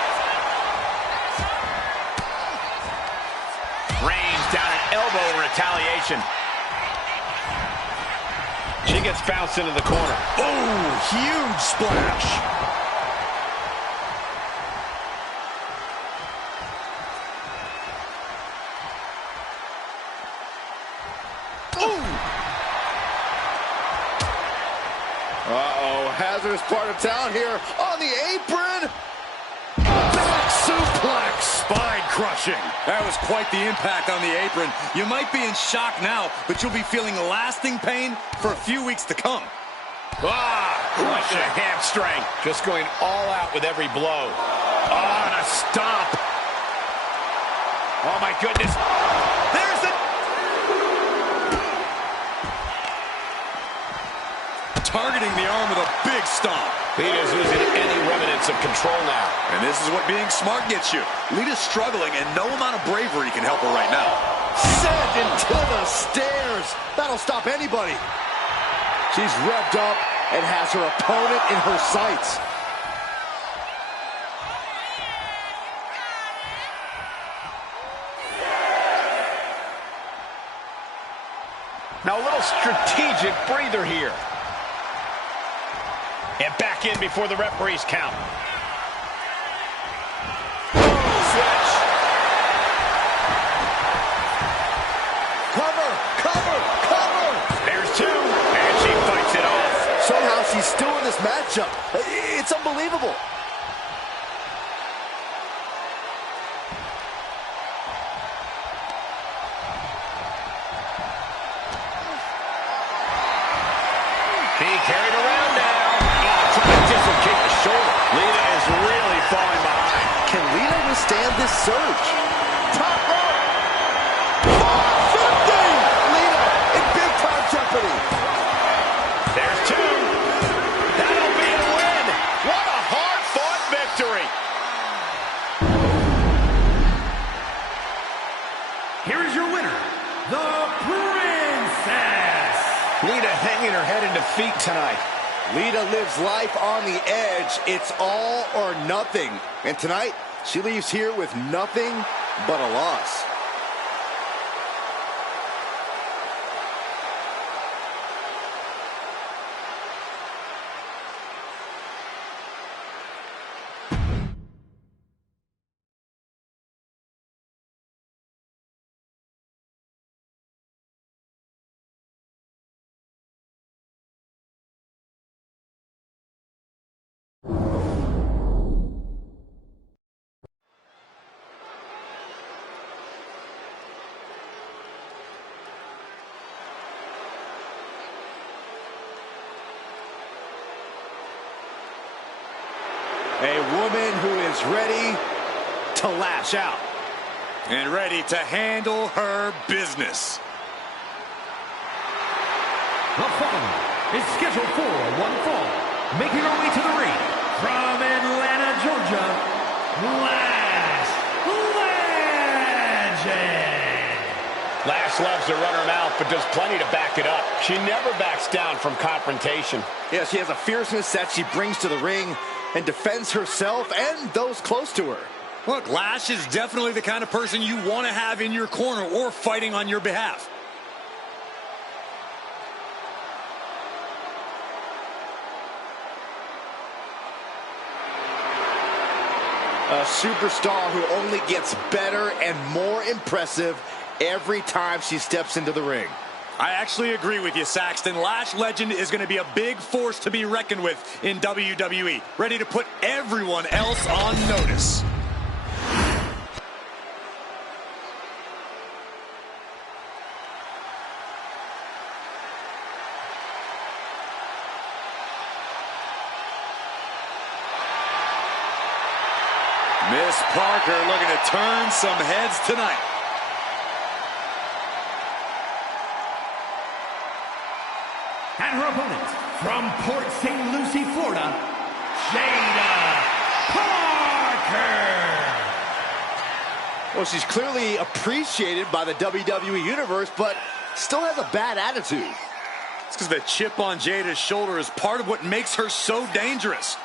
Rains down an elbow in retaliation. She gets bounced into the corner. Oh, huge splash. Uh-oh, hazardous part of town here on the apron. Back suplex. Spine crushing. That was quite the impact on the apron. You might be in shock now, but you'll be feeling lasting pain for a few weeks to come. Crush a hamstring. Just going all out with every blow. Oh, and a stomp. Oh, my goodness. There's the... Targeting the arm with a big stomp. Lita's losing any remnants of control now. And this is what being smart gets you. Lita's struggling, and no amount of bravery can help her right now. Sent into the stairs. That'll stop anybody. She's revved up and has her opponent in her sights. Now a little strategic breather here. And back in before the referees count. Switch. Cover, cover, cover. There's two. And she fights it off. Somehow she's still in this matchup. It's unbelievable. Being carried around now. hanging her head in defeat tonight. Lita lives life on the edge. It's all or nothing. And tonight, she leaves here with nothing but a loss. A woman who is ready to lash out. And ready to handle her business. The following is scheduled for one fall. Making her way to the ring from Atlanta, Georgia, Lash Legend. Lash loves to run her mouth, but does plenty to back it up. She never backs down from confrontation. Yeah, she has a fierceness that she brings to the ring and defends herself and those close to her. Look, Lash is definitely the kind of person you want to have in your corner or fighting on your behalf. A superstar who only gets better and more impressive every time she steps into the ring. I actually agree with you, Saxton. Lash Legend is going to be a big force to be reckoned with in WWE. Ready to put everyone else on notice. Miss Parker looking to turn some heads tonight. And her opponent, from Port St. Lucie, Florida, Jaida Parker. Well, she's clearly appreciated by the WWE Universe, but still has a bad attitude. It's because the chip on Jada's shoulder is part of what makes her so dangerous.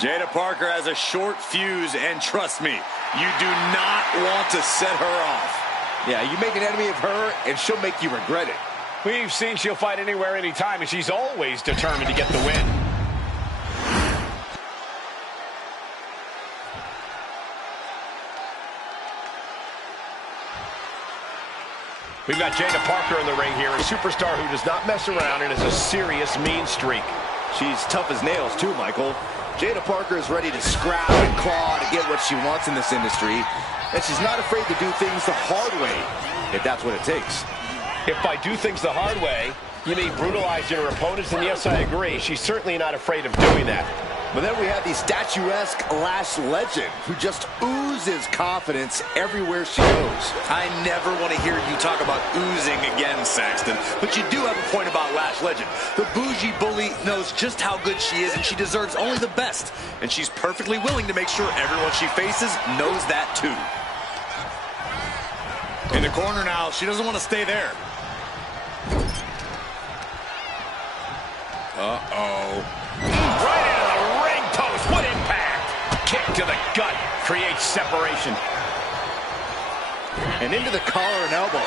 Jaida Parker has a short fuse, and trust me, you do not want to set her off. Yeah, you make an enemy of her, and she'll make you regret it. We've seen she'll fight anywhere, anytime, and she's always determined to get the win. We've got Jaida Parker in the ring here, a superstar who does not mess around and has a serious mean streak. She's tough as nails, too, Michael. Jaida Parker is ready to scrap and claw to get what she wants in this industry, and she's not afraid to do things the hard way, if that's what it takes. If by do things the hard way, you mean brutalizing her opponents, then yes, I agree. She's certainly not afraid of doing that. But then we have the statuesque Lash Legend, who just oozes confidence everywhere she goes. I never want to hear you talk about oozing again, Saxton. But you do have a point about Lash Legend. The bougie bully knows just how good she is, and she deserves only the best. And she's perfectly willing to make sure everyone she faces knows that, too. In the corner now, she doesn't want to stay there. Uh-oh. Right into the ring post. What impact! Kick to the gut creates separation. And into the collar and elbow.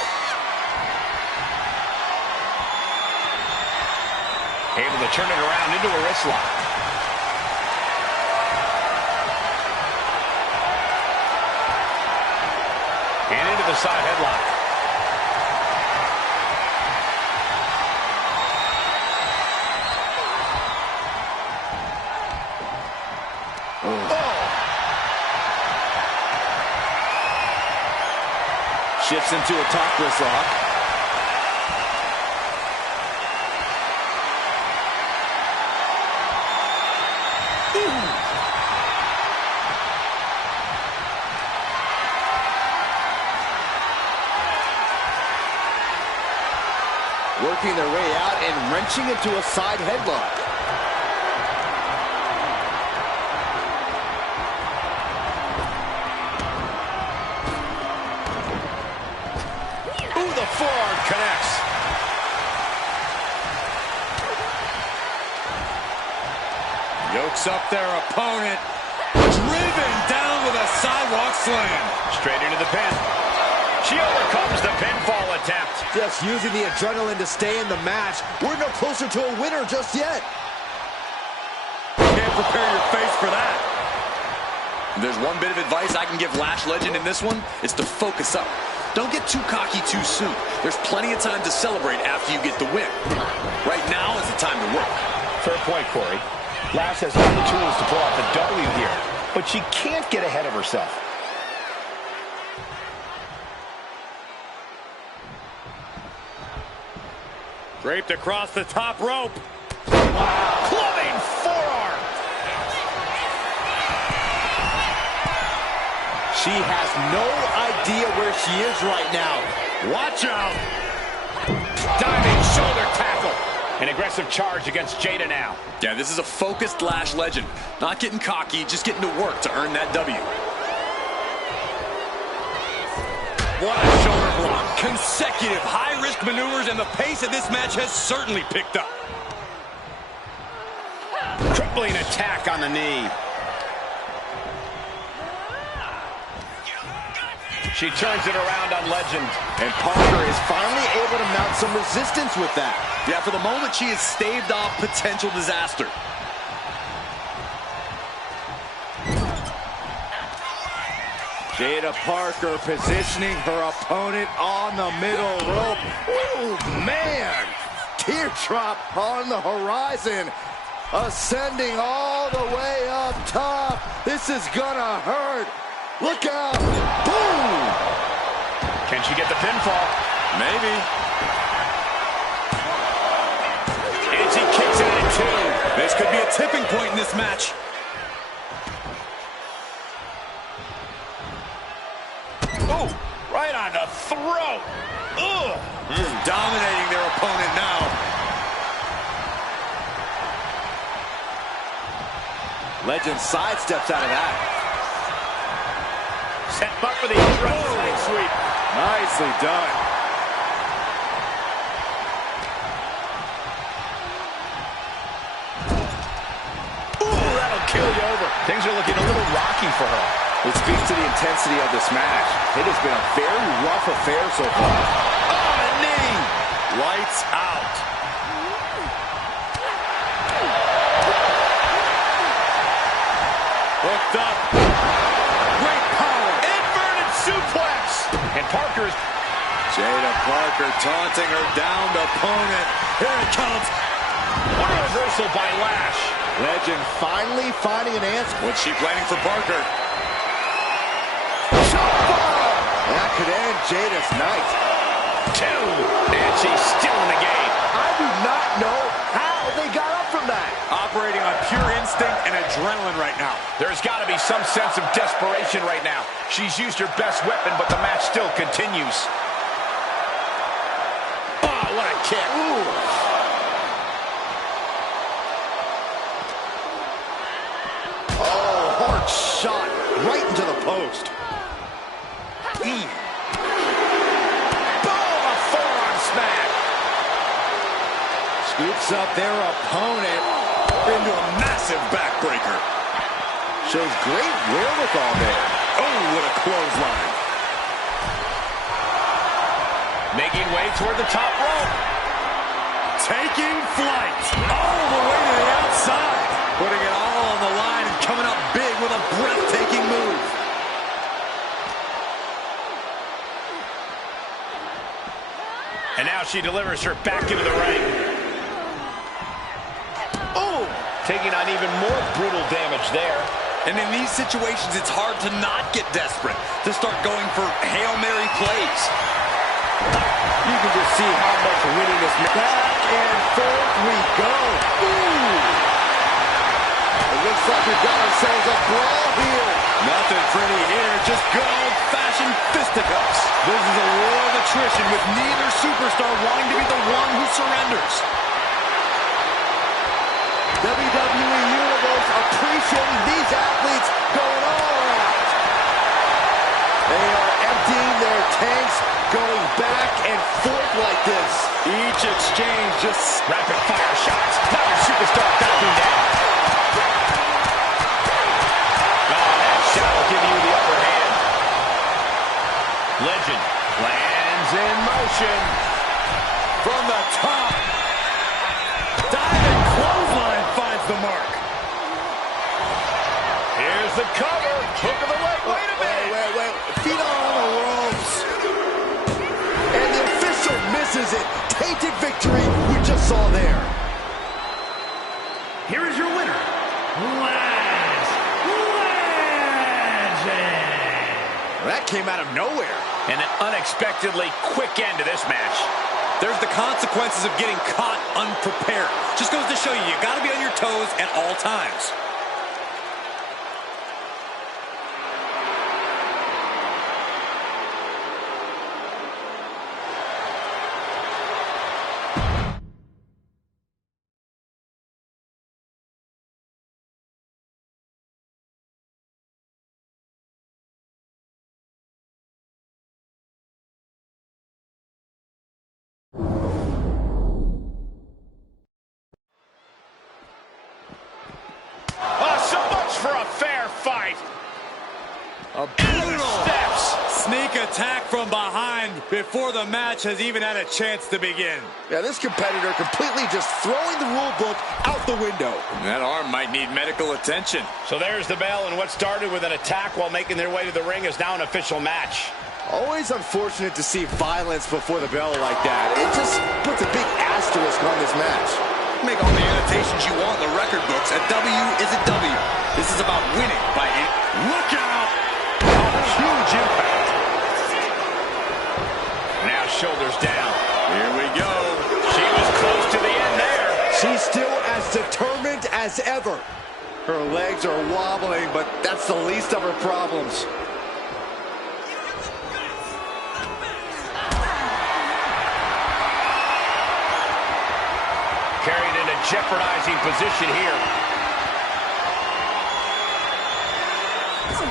Able to turn it around into a wrist lock. And into the side headlock. Shifts into a top wrist lock. Working their way way out and wrenching into a side headlock. Ooh, the forearm connects. Yokes up their opponent. Driven down with a sidewalk slam. Straight into the pin. She overcomes the pinfall attempt. Just using the adrenaline to stay in the match. We're no closer to a winner just yet. Can't prepare your face for that. There's one bit of advice I can give Lash Legend in this one. It's to focus up. Don't get too cocky too soon. There's plenty of time to celebrate after you get the win. Right now is the time to work. Fair point, Corey. Lash has all the tools to pull out the W here, but she can't get ahead of herself. Draped across the top rope. Wow. Clubbing forearm. She has no idea where she is right now. Watch out. Diving shoulder tackle. An aggressive charge against Jaida now. Yeah, this is a focused Lash Legend. Not getting cocky, just getting to work to earn that W. What a shoulder block. Consecutive high-risk maneuvers, and the pace of this match has certainly picked up. Crippling attack on the knee. She turns it around on Legend. And Parker is finally able to mount some resistance with that. Yeah, for the moment, she has staved off potential disaster. Jaida Parker positioning her opponent on the middle rope. Oh, man! Teardrop on the horizon. Ascending all the way up top. This is gonna hurt. Look out. Boom! Can she get the pinfall? Maybe. And she kicks out at two. This could be a tipping point in this match. Oh, right on the throat. Ugh. Dominating their opponent now. Legend sidesteps out of that. Set up for the leg sweep. Nicely done. Ooh, that'll kill you over. Things are looking a little rocky for her. It speaks to the intensity of this match. It has been a very rough affair so far. Oh, a knee. Lights out. Hooked up. Great power. Inverted suplex. And Parker's. Jaida Parker taunting her downed opponent. Here it comes. What a reversal by Lash. Legend finally finding an answer. What's she planning for Parker? That could end Jada's night. Two. And she's still in the game. I do not know how they got up from that. Operating on pure instinct and adrenaline right now. There's got to be some sense of desperation right now. She's used her best weapon, but the match still continues. Oh, what a kick. Ooh. Oh, hard shot right into the post. Boom, a forearm smack. Scoops up their opponent Into a massive backbreaker. Shows great wherewithal there. Oh, what a clothesline. Making way toward the top rope. Taking flight. All the way to the outside. Putting it all on the line and coming up big with a breathtaking move. And now she delivers her back into the ring. Oh, taking on even more brutal damage there. And in these situations, it's hard to not get desperate, to start going for Hail Mary plays. You can just see how much winning this match. Back and forth we go. Ooh. It looks like we've got ourselves a brawl here. Nothing pretty here, just good old-fashioned combination fisticuffs. This is a war of attrition with neither superstar wanting to be the one who surrenders. WWE Universe appreciating these athletes going all out. They are emptying their tanks, going back and forth like this. Each exchange just rapid fire shots. Now your superstar backing down. Oh, that shot will give you the upper hand. Legend lands in motion. from the top. Diving clothesline finds the mark. Here's the cover. Hook of the leg. Wait a minute. Wait. Feet on the ropes. And the official misses it. Tainted victory we just saw there. Here is your winner, Last Legend. That came out of nowhere. And an unexpectedly quick end to this match. There's the consequences of getting caught unprepared. Just goes to show you, you got to be on your toes at all times. A brutal sneak attack from behind before the match has even had a chance to begin. Yeah, this competitor completely just throwing the rule book out the window. That arm might need medical attention. So there's the bell, and what started with an attack while making their way to the ring is now an official match. Always unfortunate to see violence before the bell like that. It just puts a big asterisk on this match. Make all the annotations you want in the record books. A W is a W. This is about winning by it. Look out! Huge impact. Now shoulders down. Here we go. She was close to the end there. She's still as determined as ever. Her legs are wobbling, but that's the least of her problems. Carried in a jeopardizing position here.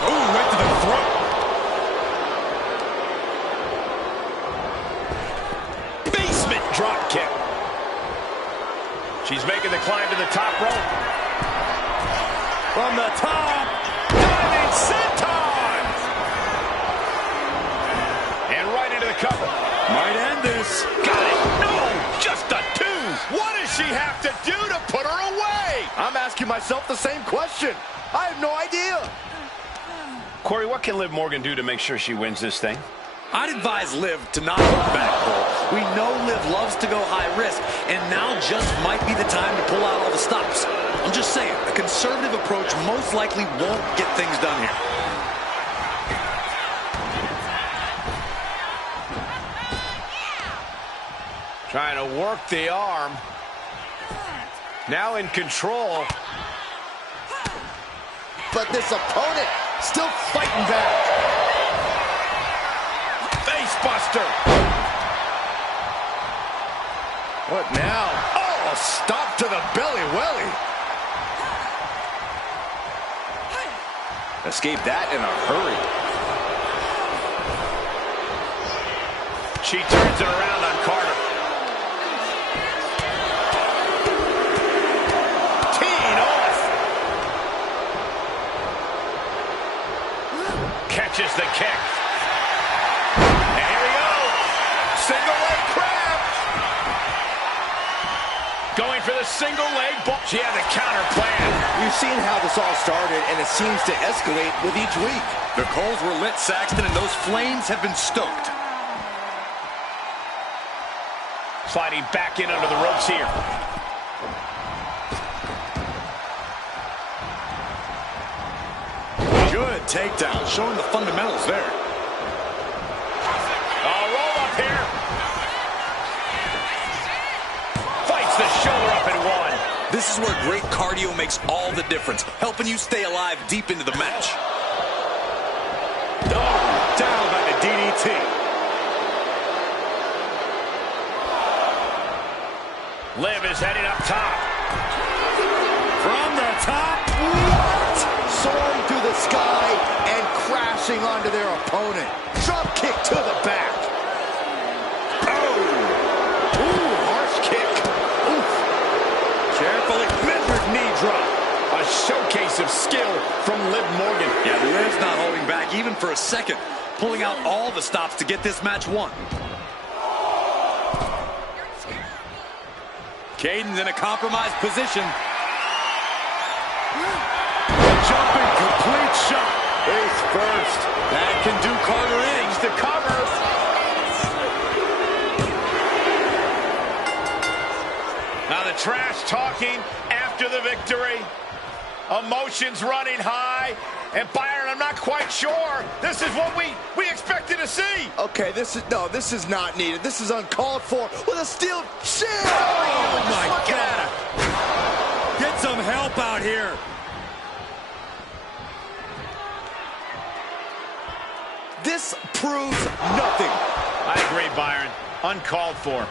Oh, right to the throat. Basement drop kick. She's making the climb to the top rope. From the top. Diving senton. And right into the cover. Might end this. Got it. No, just a two. What does she have to do to put her away? I'm asking myself the same question. I have no idea. Corey, what can Liv Morgan do to make sure she wins this thing? I'd advise Liv to not hold back, Cole. We know Liv loves to go high risk, and now just might be the time to pull out all the stops. I'm just saying, a conservative approach most likely won't get things done here. Trying to work the arm. Now in control. But this opponent still fighting back. Face buster. What now? Oh, a stop to the belly welly. Escaped that in a hurry. She turns it around on Carter. Catches the kick. And here we go. Single leg crab. Going for the single leg. She had a counter plan. We've seen how this all started, and it seems to escalate with each week. The coals were lit, Saxton, and those flames have been stoked. Sliding back in under the ropes here. Good takedown, showing the fundamentals there. Roll up here. Fights the shoulder up in one. This is where great cardio makes all the difference, helping you stay alive deep into the match. Oh, down by the Liv is heading up top. From the top. What? Soaring through the sky and crashing onto their opponent. Drop kick to the back. Oh! Ooh, harsh kick. Oof. Carefully measured knee drop. A showcase of skill from Liv Morgan. Yeah, Liv's not holding back even for a second. Pulling out all the stops to get this match won. Caden's in a compromised position. Jumping complete shot. Face first. That can do Carter in. The cover. Now the trash talking after the victory. Emotions running high. And Byron, I'm not quite sure. This is what we expected to see. Okay, this is not needed. This is uncalled for with a steel chair. Oh my God. Get some help out here. This proves nothing. I agree, Byron. Uncalled for.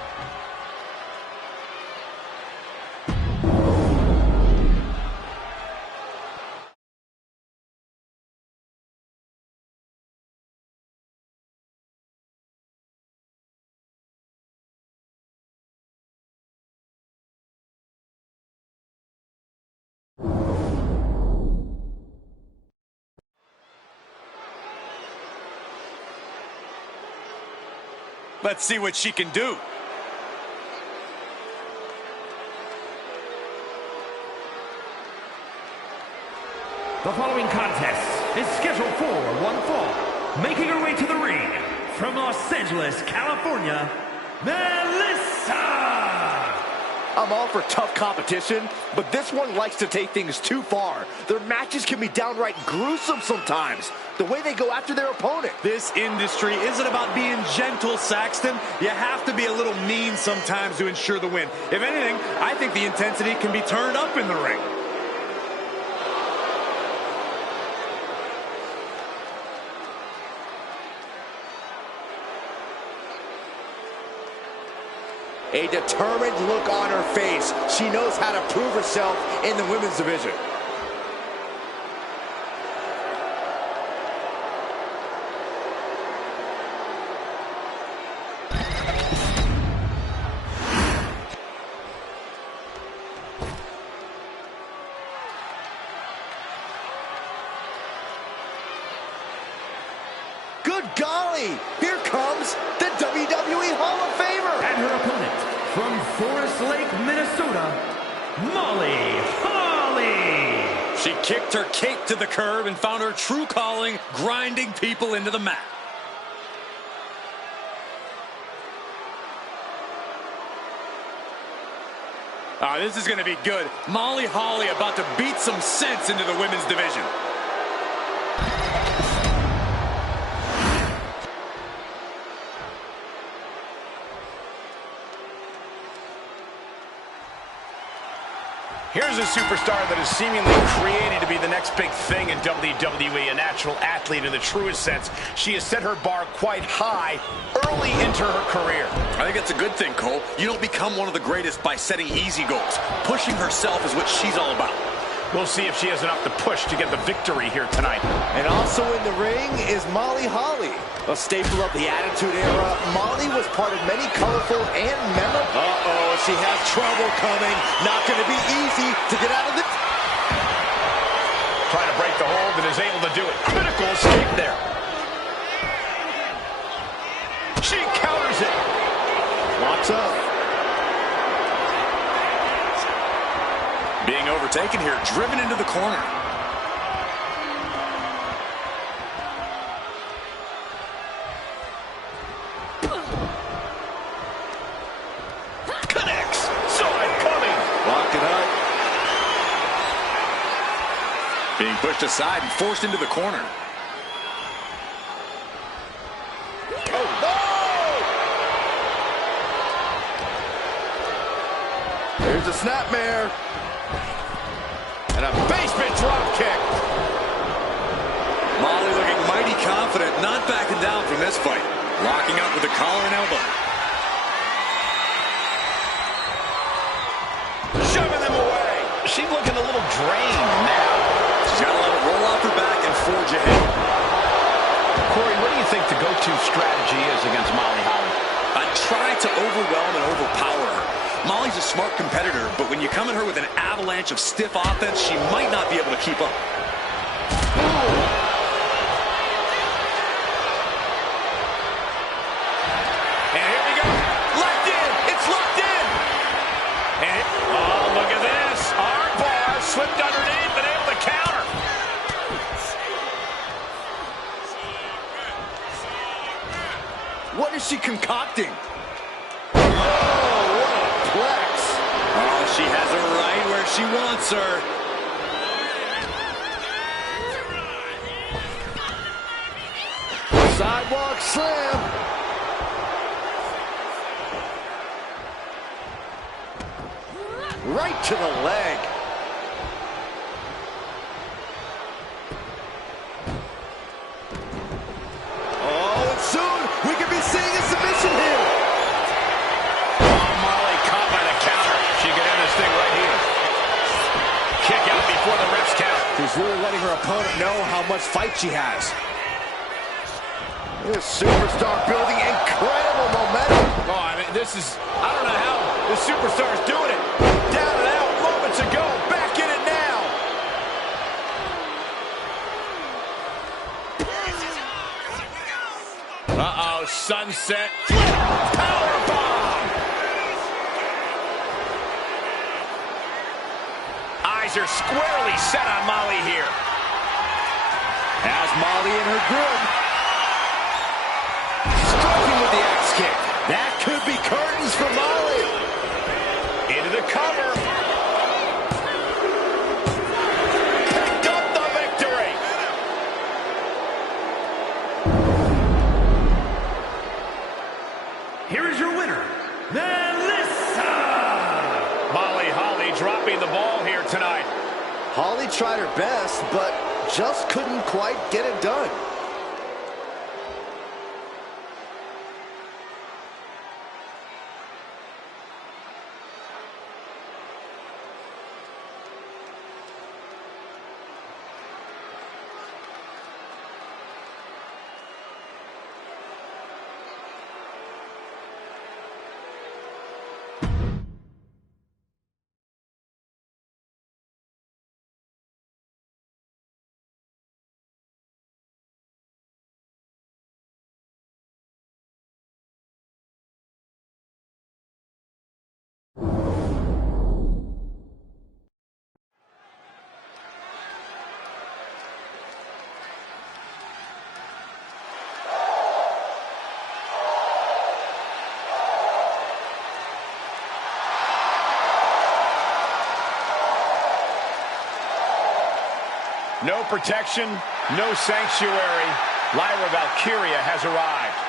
Let's see what she can do. The following contest is scheduled for one fall. Making her way to the ring from Los Angeles, California, Melissa! I'm all for tough competition, but this one likes to take things too far. Their matches can be downright gruesome sometimes, the way they go after their opponent. This industry isn't about being gentle, Saxton. You have to be a little mean sometimes to ensure the win. If anything, I think the intensity can be turned up in the ring. A determined look on her face. She knows how to prove herself in the women's division. Good golly! Here comes the WWE Hall of Famer! And her opponent, from Forest Lake, Minnesota, Molly Holly! She kicked her cake to the curb and found her true calling, grinding people into the mat. This is going to be good. Molly Holly about to beat some sense into the women's division. Here's a superstar that is seemingly created to be the next big thing in WWE, a natural athlete in the truest sense. She has set her bar quite high early into her career. I think that's a good thing, Cole. You don't become one of the greatest by setting easy goals. Pushing herself is what she's all about. We'll see if she has enough to push to get the victory here tonight. And also in the ring is Molly Holly. A staple of the Attitude Era, Molly was part of many colorful and memorable... Uh-oh, she has trouble coming. Not going to be easy to get out of the... Trying to break the hold and is able to do it. Critical escape there. She counters it. Locks up. Being overtaken here, driven into the corner. Connects. Saw it coming. Lock it up. Being pushed aside and forced into the corner. Oh, no! There's a snapmare. And a basement drop kick. Molly looking mighty confident, not backing down from this fight. Locking up with the collar and elbow. she's looking a little drained now. She's got to let it roll off her back and forge ahead. Corey, what do you think the go-to strategy is against Molly Holly? I try to overwhelm and overpower her. Molly's a smart competitor, but when you come at her with an avalanche of stiff offense, she might not be able to keep up. And here we go. Locked in. It's locked in. And oh, look at this. Arm bar slipped underneath and able to counter. What is she concocting? Oh, what a plex. Oh, she has her right where she wants her. Sidewalk slam. Right to the leg. Oh, and soon we could be seeing a submission here. Oh, Molly caught by the counter. She could end this thing right here. Kick out before the ref's count. She's really letting her opponent know how much fight she has. This superstar building incredible momentum. Oh, I mean, this is, I don't know how the superstar's doing it. Down and out moments ago. Back in it now. Uh-oh, sunset. Powerbomb. Eyes are squarely set on Molly here. Has Molly in her grip. Striking with the axe kick. That could be curtains for Molly. Into the cover. Picked up the victory. Here is your winner, Melissa! Molly Holly dropping the ball here tonight. Holly tried her best, but just couldn't quite get it done. No protection, no sanctuary. Lyra Valkyria has arrived.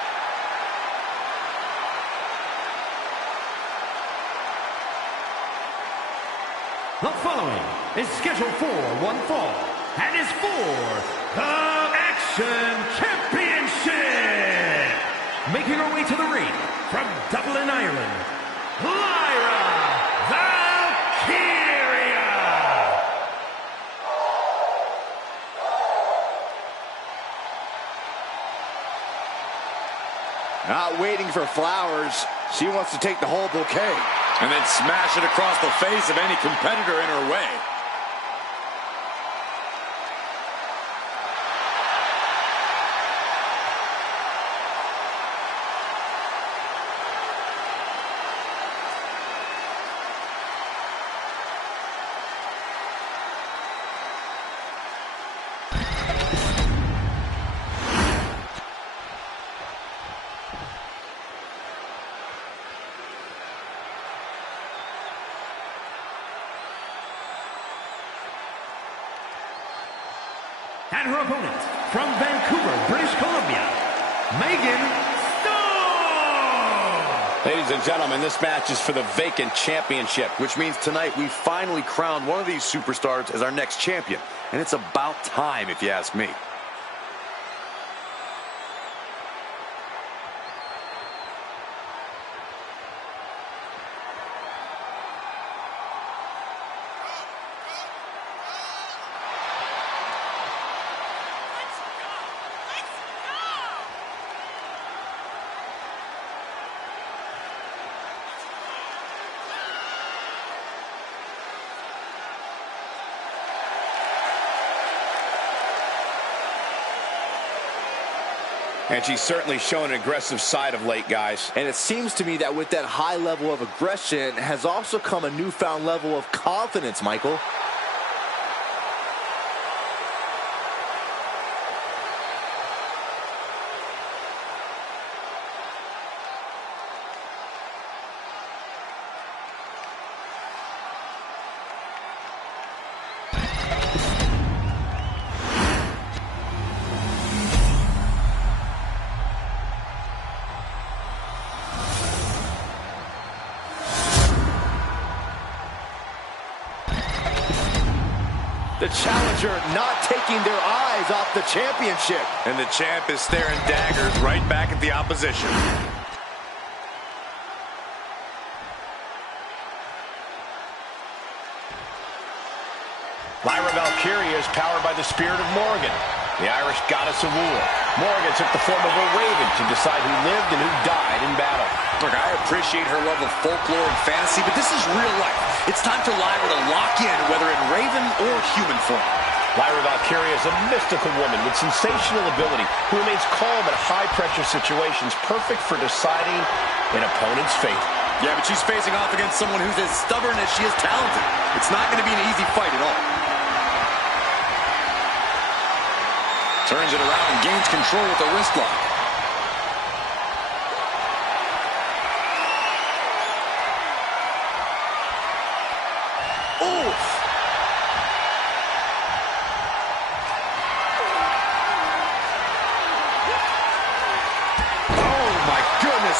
The following is scheduled for one fall and is for the Action Championship. Making her way to the ring from Dublin, Ireland, Lyra Valkyria. Not waiting for flowers. She wants to take the whole bouquet. And then smash it across the face of any competitor in her way. And her opponent, from Vancouver, British Columbia, Megan Stone! Ladies and gentlemen, this match is for the vacant championship. Which means tonight we finally crown one of these superstars as our next champion. And it's about time, if you ask me. And she's certainly shown an aggressive side of late, guys. And it seems to me that with that high level of aggression has also come a newfound level of confidence, Michael. The challenger not taking their eyes off the championship. And the champ is staring daggers right back at the opposition. Lyra Valkyria is powered by the spirit of Morgan, the Irish goddess of war. Morgan took the form of a raven to decide who lived and who died in battle. Look, I appreciate her love of folklore and fantasy, but this is real life. It's time for Lyra to lock in, whether in raven or human form. Lyra Valkyria is a mystical woman with sensational ability who remains calm in high-pressure situations, perfect for deciding an opponent's fate. Yeah, but she's facing off against someone who's as stubborn as she is talented. It's not going to be an easy fight at all. Turns it around and gains control with the wrist lock.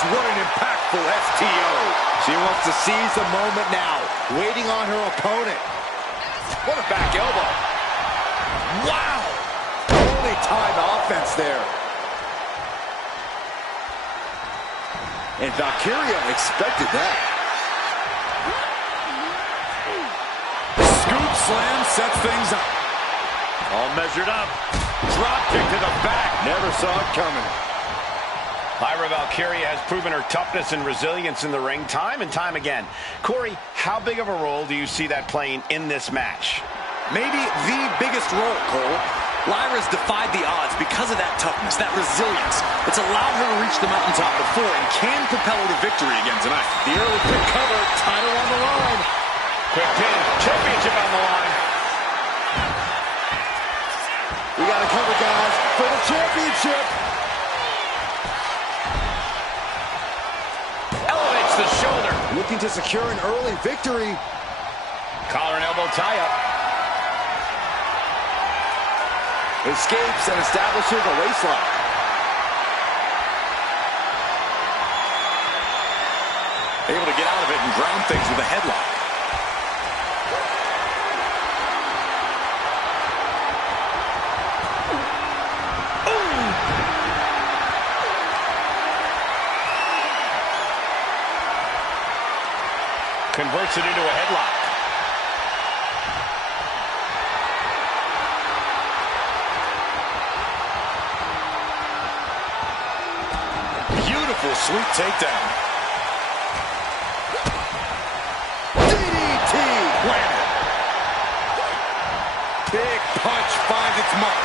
What an impactful STO. She wants to seize the moment now, waiting on her opponent. What a back elbow. Wow. Only time offense there. And Valkyria expected that. Scoop slam sets things up. All measured up. Drop kick to the back. Never saw it coming. Lyra Valkyria has proven her toughness and resilience in the ring time and time again. Corey, how big of a role do you see that playing in this match? Maybe the biggest role, Cole. Lyra's defied the odds because of that toughness, that resilience. It's allowed her to reach the mountaintop before and can propel her to victory again tonight. The early quick cover, title on the line. Quick pin, championship on the line. We got to cover, guys, for the championship. The shoulder. Looking to secure an early victory. Collar and elbow tie-up. Escapes and establishes a waistlock. Able to get out of it and ground things with a headlock. Converts it into a headlock. Beautiful, sweet takedown. DDT! Planted. Big punch finds its mark.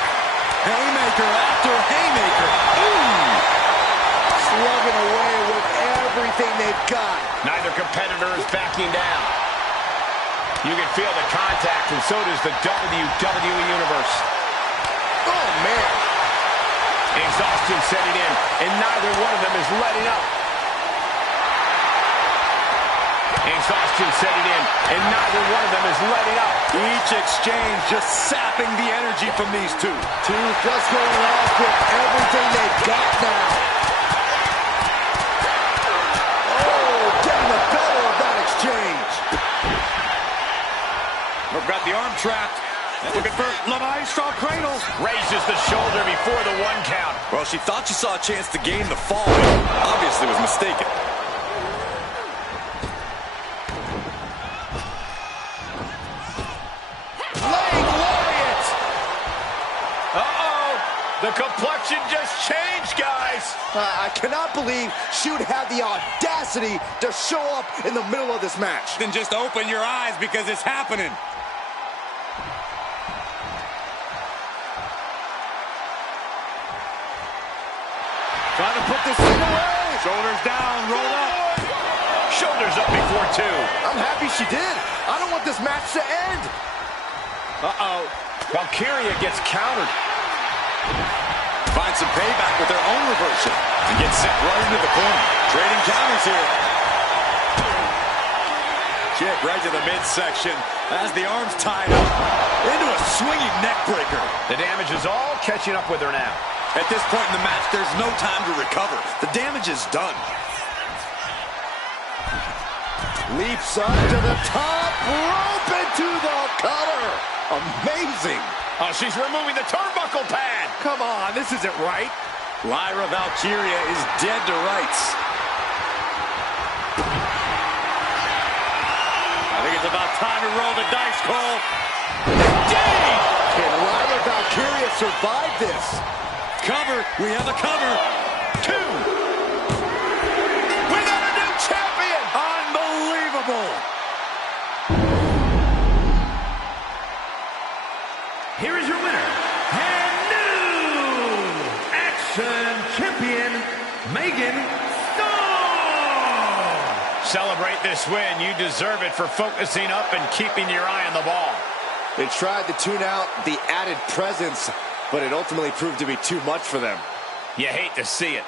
Haymaker after haymaker. Ooh! Slugging away with everything they've got. Neither competitor is backing down. You can feel the contact, and so does the WWE Universe. Oh, man. Exhaustion setting in, and neither one of them is letting up. Exhaustion setting in, and neither one of them is letting up. Each exchange just sapping the energy from these two. Two just going off with everything they've got now. We've got the arm trapped. Looking for La Maestro cradle. Raises the shoulder before the 1 count. Well, she thought she saw a chance to gain the fall, but obviously was mistaken. Laying lariat. Uh-oh. The complexion just changed, guys. I cannot believe she would have the audacity to show up in the middle of this match. Then just open your eyes because it's happening. Trying to put this thing away. Shoulders down, rolled up. Shoulders up before two. I'm happy she did. I don't want this match to end. Uh-oh. Valkyria gets countered. Finds some payback with their own reversal. And gets sent right into the corner. Trading counters here. Kick right to the midsection as the arms tied up into a swinging neck breaker. The damage is all catching up with her now. At this point in the match, there's no time to recover. The damage is done. Leaps up to the top rope into the cutter. Amazing. Oh, she's removing the turnbuckle pad. Come on, this isn't right. Lyra Valkyria is dead to rights. I think it's about time to roll the dice, Cole. Jade! Can Lyra Valkyria survive this? Cover. We have a cover. Two. We got a new champion. Unbelievable. Here is your winner, and new Action Champion, Megan Stone. Celebrate this win. You deserve it for focusing up and keeping your eye on the ball. They tried to tune out the added presence, but it ultimately proved to be too much for them. You hate to see it.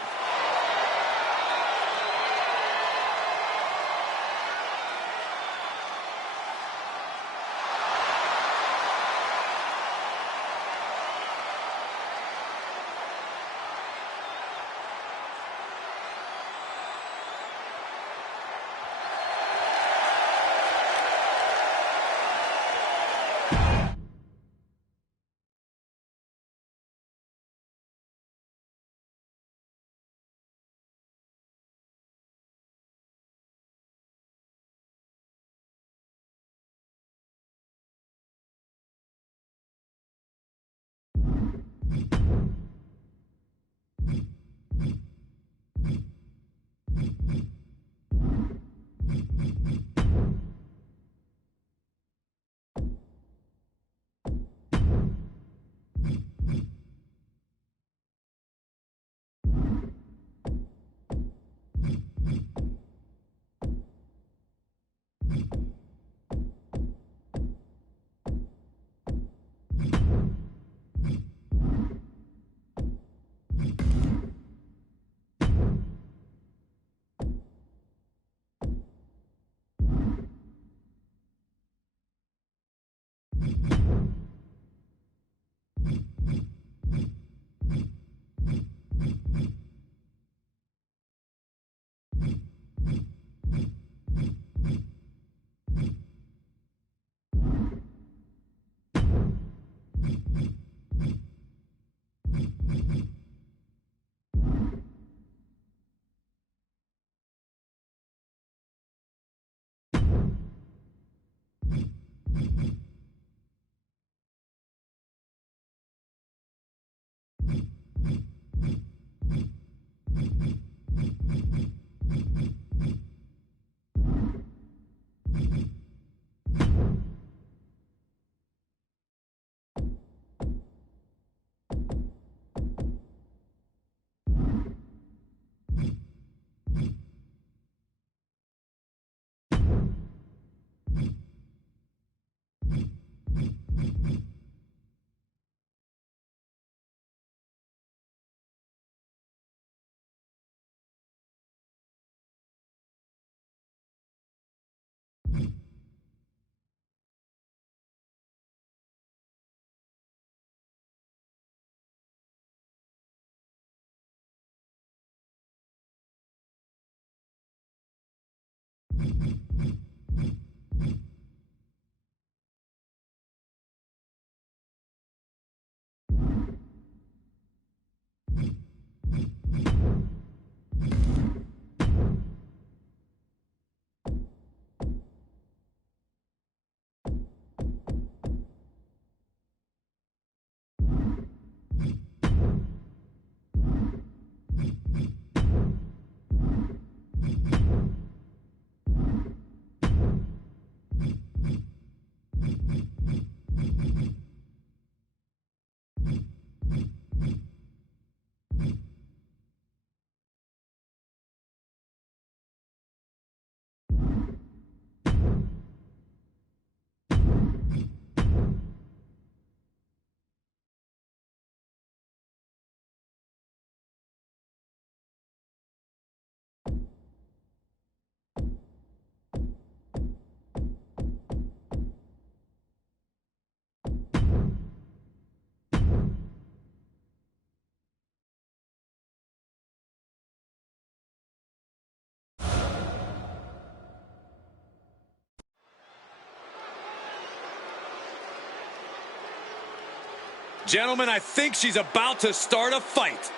Gentlemen, I think she's about to start a fight.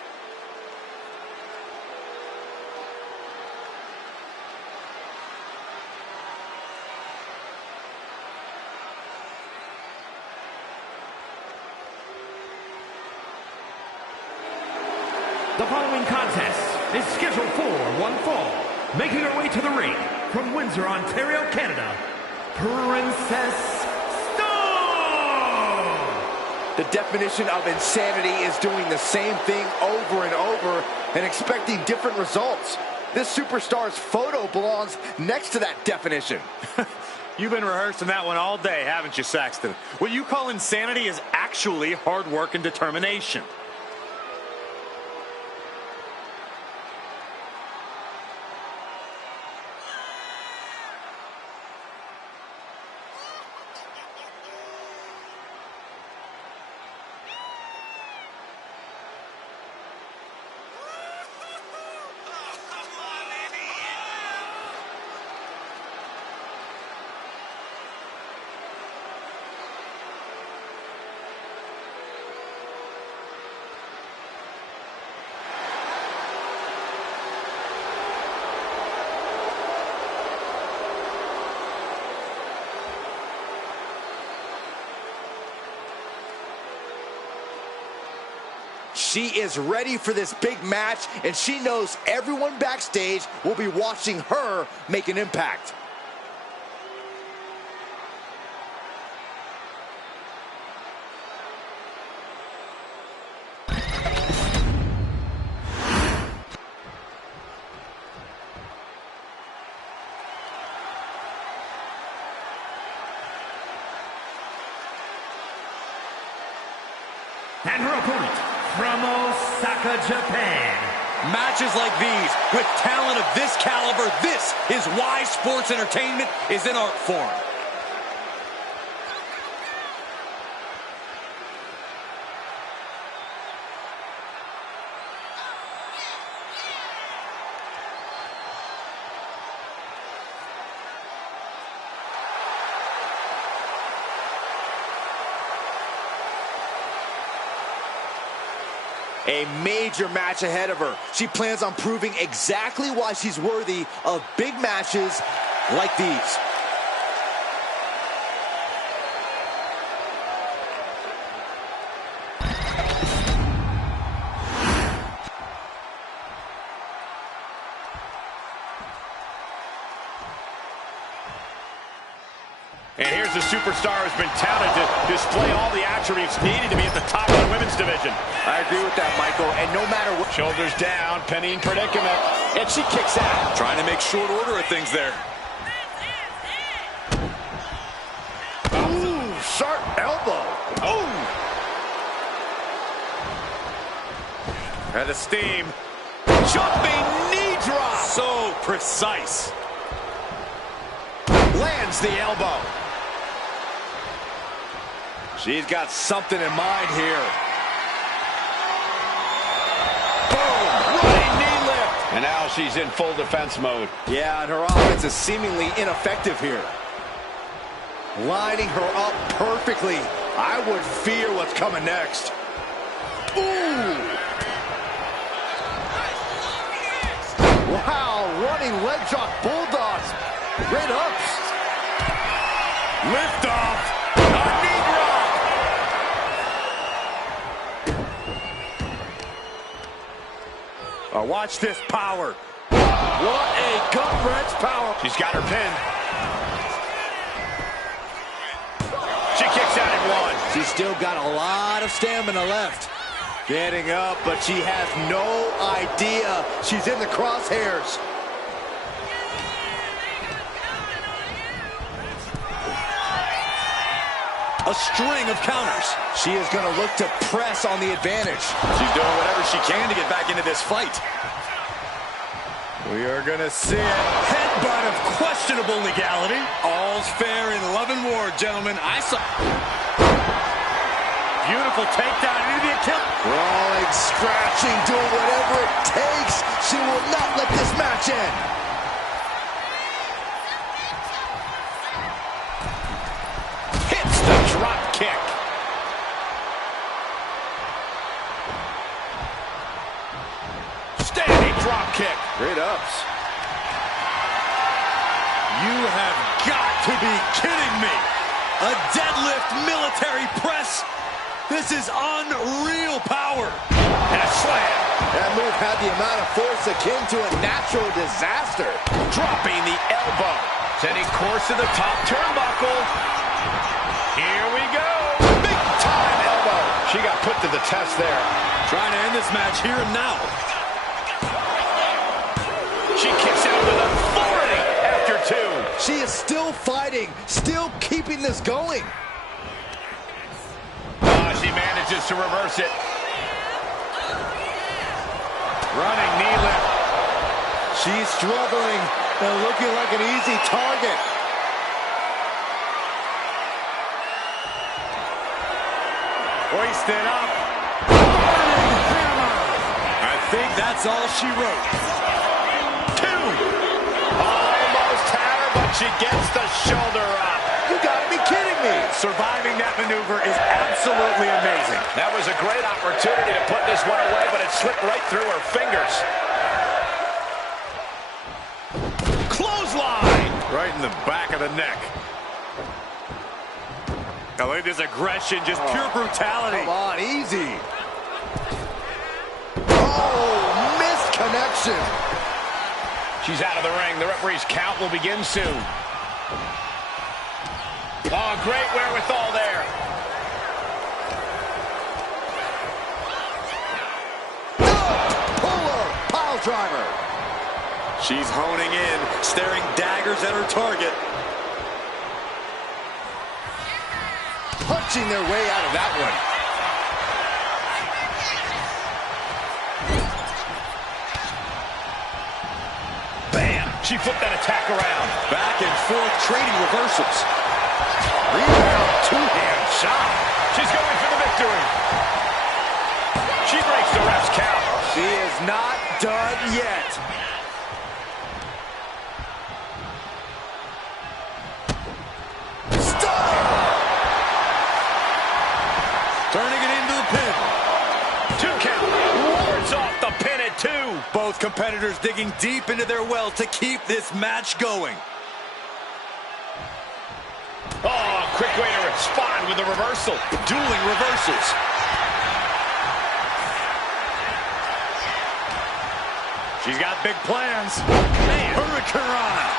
The following contest is scheduled for one fall. Making her way to the ring from Windsor, Ontario, Canada, Princess Stone! The definition of insanity is doing the same thing over and over and expecting different results. This superstar's photo belongs next to that definition. You've been rehearsing that one all day, haven't you, Saxton? What you call insanity is actually hard work and determination. She is ready for this big match, and she knows everyone backstage will be watching her make an impact. And her opponent, from Osaka, Japan. Matches like these, with talent of this caliber, this is why sports entertainment is an art form. A major match ahead of her. She plans on proving exactly why she's worthy of big matches like these. And here's a superstar who's been touted to display all the attributes needed to be at the top of the women's division. I agree with that, Michael, and no matter what... Shoulders down, penny in predicament. And she kicks out. Trying to make short order of things there. Ooh, sharp elbow. Oh! At the steam. Jumping knee drop. So precise. Lands the elbow. She's got something in mind here. And now she's in full defense mode. Yeah, and her offense is seemingly ineffective here. Lining her up perfectly. I would fear what's coming next. Ooh! Wow, running leg drop bulldogs. Great ups. Lift off. A knee drop. Watch this power. What a gut-wrench power. She's got her pinned. She kicks out at one. She's still got a lot of stamina left. Getting up, but she has no idea she's in the crosshairs. A string of counters. She is going to look to press on the advantage. She's doing whatever she can to get back into this fight. We are going to see it. Headbutt of questionable legality. All's fair in love and war, gentlemen. I saw... Beautiful takedown into the attempt. Crawling, scratching, doing whatever it takes. She will not let this match end. Hits the drop kick. ups. You have got to be kidding me. A deadlift military press. This is unreal power. And a slam. That move had the amount of force akin to a natural disaster. Dropping the elbow. Sending course to the top turnbuckle. Here we go. Big time elbow. She got put to the test there. Trying to end this match here and now. She kicks out with authority after two. She is still fighting, still keeping this going. She manages to reverse it. Running knee lift. She's struggling and looking like an easy target. Hoisted up. I think that's all she wrote. Two. Almost had her, but she gets the shoulder up. You gotta be kidding me. Surviving that maneuver is absolutely amazing. That was a great opportunity to put this one away, but it slipped right through her fingers. Clothesline! Right in the back of the neck. I like this aggression, just pure brutality. Come on, easy. Oh, missed connection. She's out of the ring. The referee's count will begin soon. Oh, great wherewithal there. Puller, pile driver. She's honing in, staring daggers at her target. Punching their way out of that one. Bam! She flipped that attack around. Back and forth, trading reversals. Rebound, Two-hand shot. She's going for the victory. She breaks the ref's count. she is not done yet. Turning it into the pin. 2 count. Wards off the pin at 2. Both competitors digging deep into their well to keep this match going. Oh, quick way to respond with a reversal. Dueling reversals. She's got big plans. Man, Hurricane.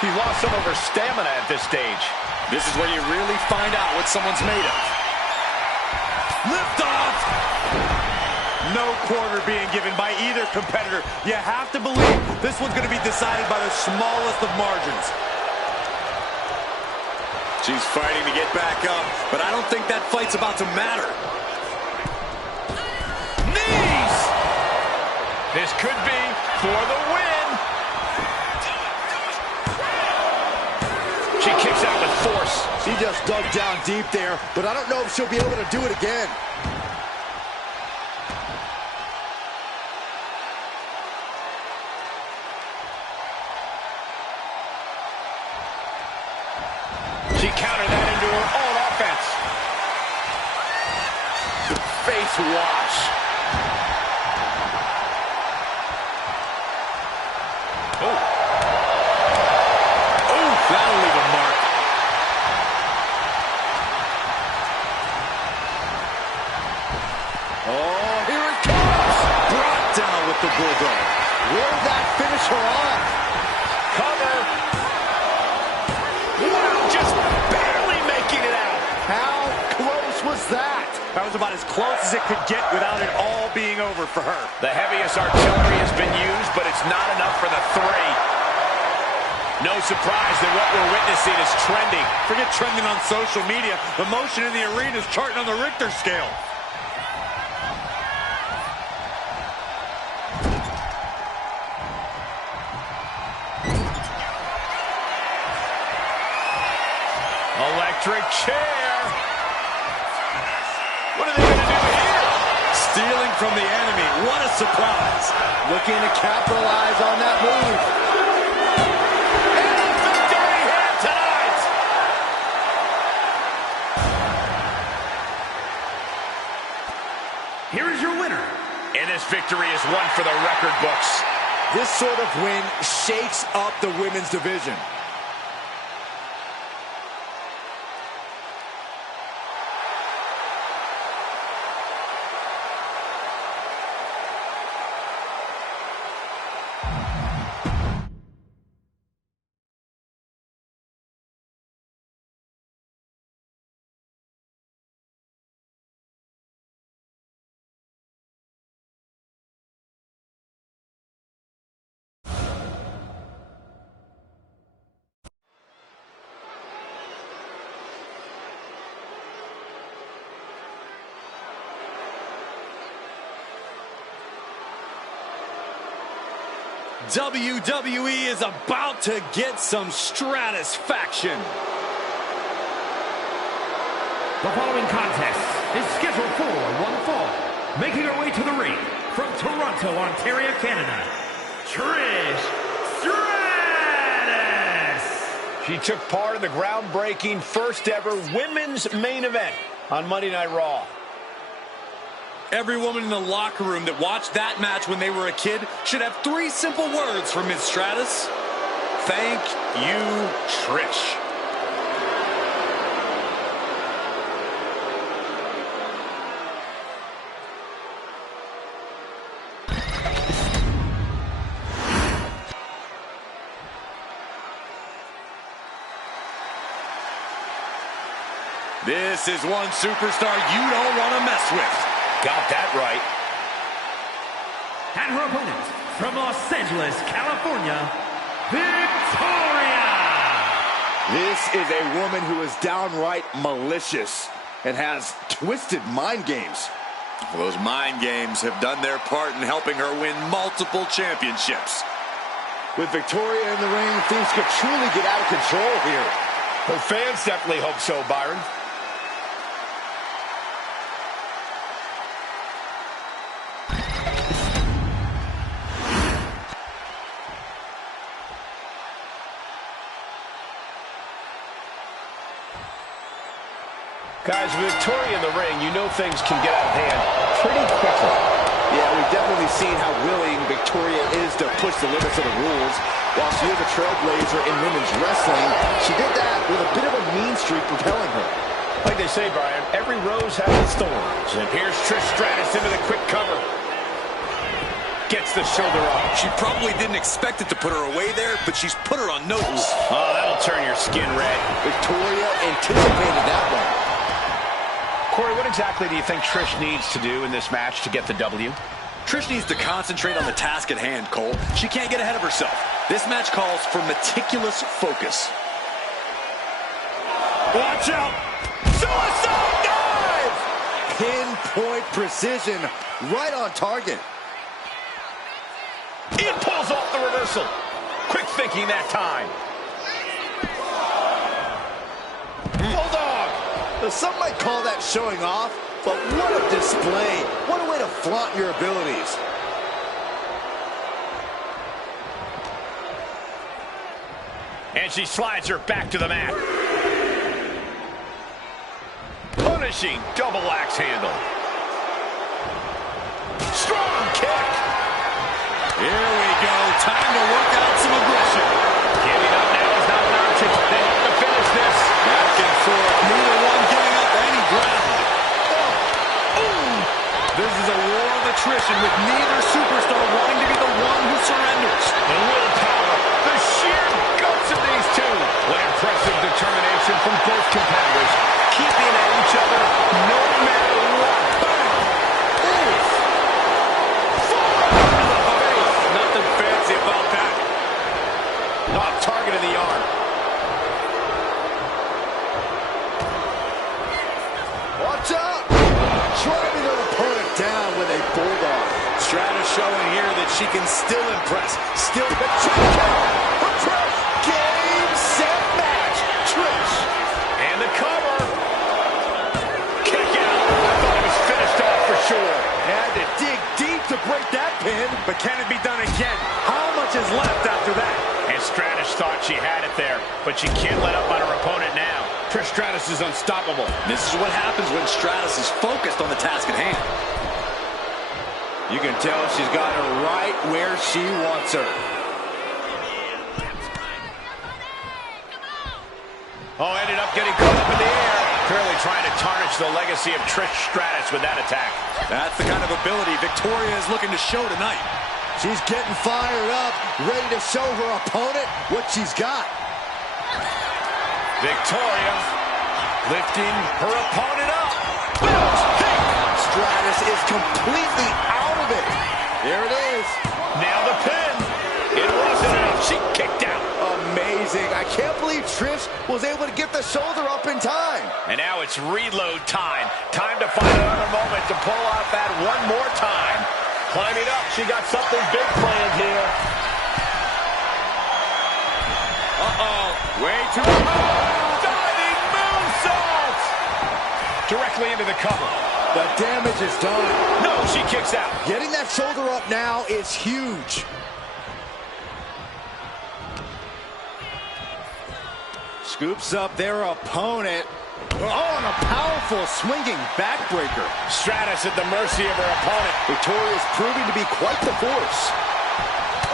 he lost some of her stamina at this stage. This is where you really find out what someone's made of. Lift off. No quarter being given by either competitor. You have to believe this one's going to be decided by the smallest of margins. She's fighting to get back up, but I don't think that fight's about to matter. Knees! This could be for the win. She kicks out with force. She just dug down deep there, but I don't know if she'll be able to do it again. She countered that into her own offense. Face wash. Oh. Oh, that'll leave a mark. Oh, here it comes. Brought down with the bulldog. Will that finish her off? Cover. Wow, just barely making it out. How close was that? That was about as close as it could get without it all being over for her. The heaviest artillery has been used, but it's not enough for the 3. No surprise that what we're witnessing is trending. Forget trending on social media. The motion in the arena is charting on the Richter scale. Electric chair. What are they going to do here? Stealing from the enemy. What a surprise. Looking to capitalize on that move. And a victory here tonight. Here is your winner. And this victory is one for the record books. This sort of win shakes up the women's division. WWE is about to get some stratisfaction. The following contest is scheduled for one fall. Making her way to the ring from Toronto, Ontario, Canada, Trish Stratus. She took part in the groundbreaking first ever women's main event on Monday Night Raw. Every woman in the locker room that watched that match when they were a kid should have 3 simple words for Ms. Stratus. Thank you, Trish. This is one superstar you don't want to mess with. Got that right. And her opponent from Los Angeles, California, Victoria. This is a woman who is downright malicious and has twisted mind games. Well, those mind games have done their part in helping her win multiple championships. With Victoria in the ring, things could truly get out of control here. Her fans definitely hope so, Byron. Guys, with Victoria in the ring, you know things can get out of hand pretty quickly. Yeah, we've definitely seen how willing Victoria is to push the limits of the rules. While she is a trailblazer in women's wrestling, she did that with a bit of a mean streak propelling her. Like they say, Brian, every rose has its thorns. And here's Trish Stratus into the quick cover. Gets the shoulder up. She probably didn't expect it to put her away there, but she's put her on notice. Oh, that'll turn your skin red. Victoria anticipated that one. Corey, what exactly do you think Trish needs to do in this match to get the W? Trish needs to concentrate on the task at hand, Cole. She can't get ahead of herself. This match calls for meticulous focus. Watch out! Suicide dive! Pinpoint precision, right on target. It pulls off the reversal. Quick thinking that time. Bulldog! Some might call that showing off, but what a display. What a way to flaunt your abilities. And she slides her back to the mat. Punishing double axe handle. Strong kick. Here we go. Time to work out some aggression. Giving up now is not an option. They have to finish this. Back and forth. Neither one giving up any ground. This is a war of attrition with neither superstar wanting to be the one who surrenders. The willpower, the sheer guts of these two. What impressive determination from both competitors. Keeping at each other no matter what. Bam! Oof! Full to the face. Nothing fancy about that. Off target in the arm. Watch out! Driving their opponent down with a bulldog. Stratus showing here that she can still impress. Still The trick count for Trish. Game, set, match. Trish. And the cover. Kick out. I thought it was finished off for sure. Had to dig deep to break that pin. But can it be done again? How much is left after that? And Stratus thought she had it there, but she can't let up on her opponent now. Trish Stratus is unstoppable. This is what happens when Stratus is focused on the task at hand. You can tell she's got her right where she wants her. Oh, ended up getting caught up in the air. Clearly trying to tarnish the legacy of Trish Stratus with that attack. That's the kind of ability Victoria is looking to show tonight. She's getting fired up, ready to show her opponent what she's got. Victoria lifting her opponent up. Stratus is completely out of it. There it is. Now the pin. It wasn't enough. She kicked out. Amazing. I can't believe Trish was able to get the shoulder up in time. And now it's reload time. Time to find another moment to pull out that one more time. Climbing up. She got something big planned here. Uh-oh. Way too Diving moonsault. Directly into the cover. The damage is done. No, she kicks out. Getting that shoulder up now is huge. Scoops up their opponent. Oh, and a powerful swinging backbreaker. Stratus at the mercy of her opponent. Victoria's proving to be quite the force.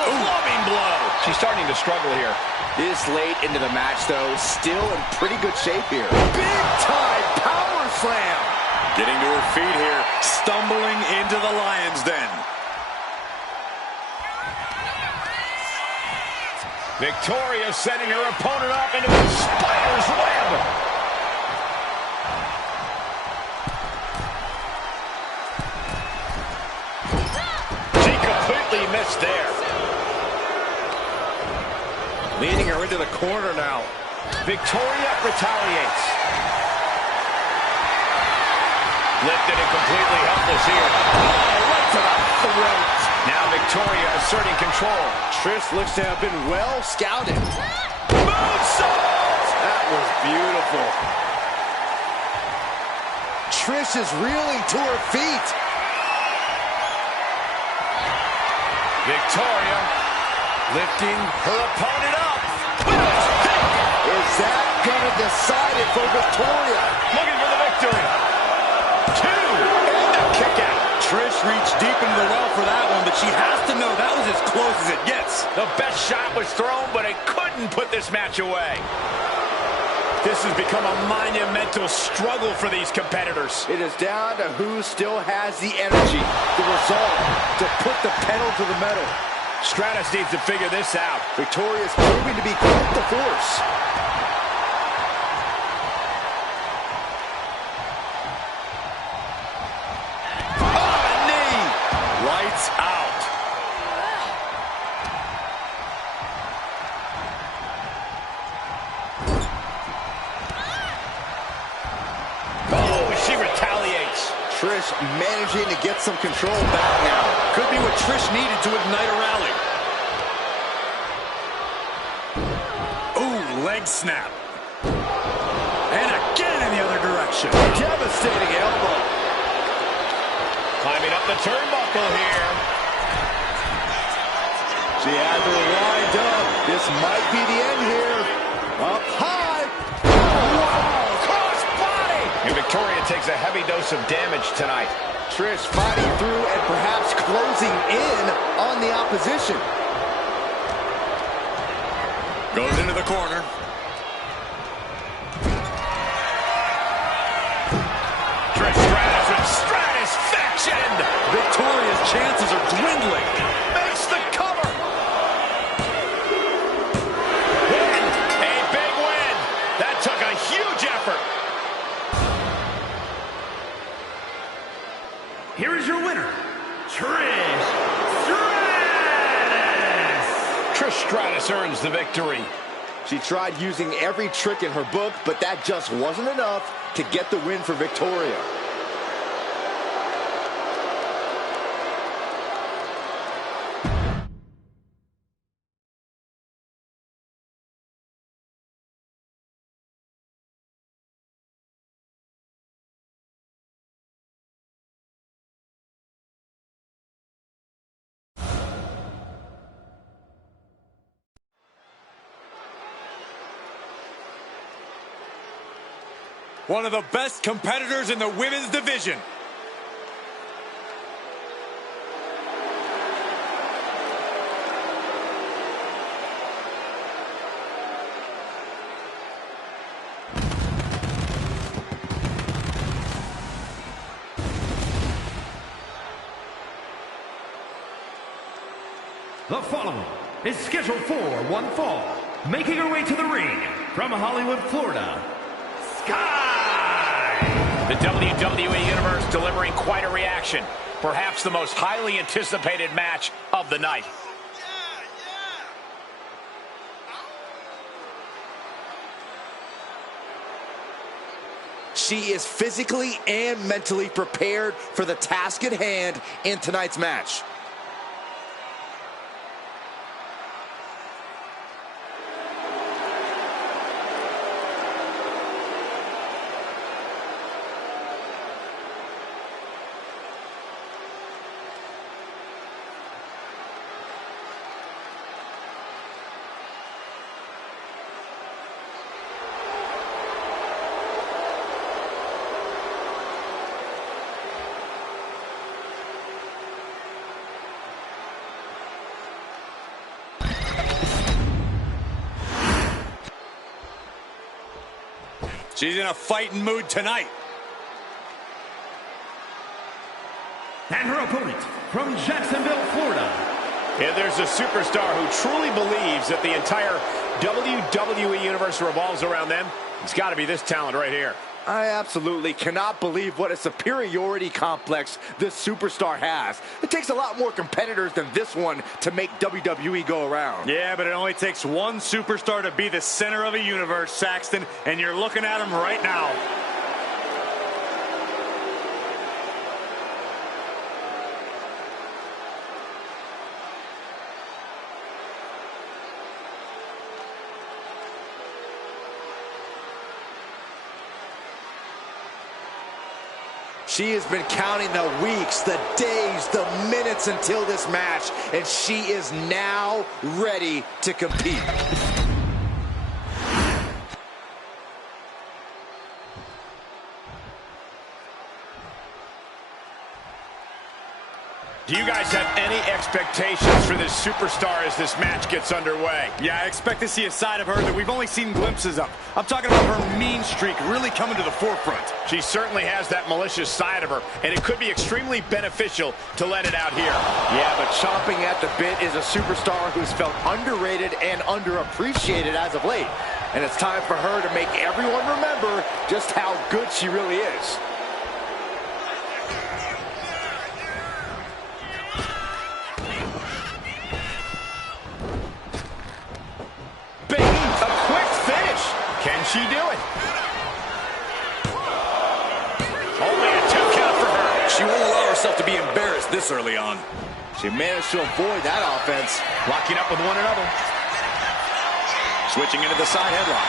Loving blow. She's starting to struggle here. This late into the match, though, still in pretty good shape here. Big time power slam. Getting to her feet here, stumbling into the lion's den. Victoria setting her opponent up into the spider's web. She completely missed there. Leading her into the corner now. Victoria retaliates. Lifted and completely helpless here. Oh, right to the throat. Now Victoria asserting control. Trish looks to have been well scouted. Moonsault! That was beautiful. Trish is reeling to her feet. Victoria lifting her opponent up. Is that gonna decide it for Victoria? Looking for the victory. Two, and a kick out. Trish reached deep into the well for that one, but she has to know that was as close as it gets. The best shot was thrown, but it couldn't put this match away. This has become a monumental struggle for these competitors. It is down to who still has the energy, the resolve to put the pedal to the metal. Stratus needs to figure this out. Victoria's proving to be quite the force. Lights out. Oh, she retaliates. Trish managing to get some control back now. Could be what Trish needed to ignite a rally. Ooh, leg snap. And again in the other direction. Devastating elbow. Climbing up the turnbuckle here. She has her lined up. This might be the end here. Up high. Wow, cross body. And Victoria takes a heavy dose of damage tonight. Trish fighting through and perhaps closing in on the opposition. Goes into the corner. Trish Stratus with Stratusfaction. Victoria's chances are dwindling. Makes the cover. Win. A big win. That took a huge effort. Here is your winner, Trish Stratus. Trish Stratus earns the victory. She tried using every trick in her book, but that just wasn't enough to get the win for Victoria. One of the best competitors in the women's division. The following is scheduled for one fall, making her way to the ring from Hollywood, Florida, Sky! The WWE Universe delivering quite a reaction. Perhaps the most highly anticipated match of the night. She is physically and mentally prepared for the task at hand in tonight's match. She's in a fighting mood tonight. And her opponent from Jacksonville, Florida. And there's a superstar who truly believes that the entire WWE Universe revolves around them. It's got to be this talent right here. I absolutely cannot believe what a superiority complex this superstar has. It takes a lot more competitors than this one to make WWE go around. Yeah, but it only takes one superstar to be the center of a universe, Saxton, and you're looking at him right now. She has been counting the weeks, the days, the minutes until this match, and she is now ready to compete. Do you guys have any expectations for this superstar as this match gets underway? Yeah, I expect to see a side of her that we've only seen glimpses of. I'm talking about her mean streak really coming to the forefront. She certainly has that malicious side of her, and it could be extremely beneficial to let it out here. Yeah, but chomping at the bit is a superstar who's felt underrated and underappreciated as of late. And it's time for her to make everyone remember just how good she really is. Can she do it? Only a 2 count for her. She won't allow herself to be embarrassed this early on. She managed to avoid that offense. Locking up with one another. Switching into the side headlock.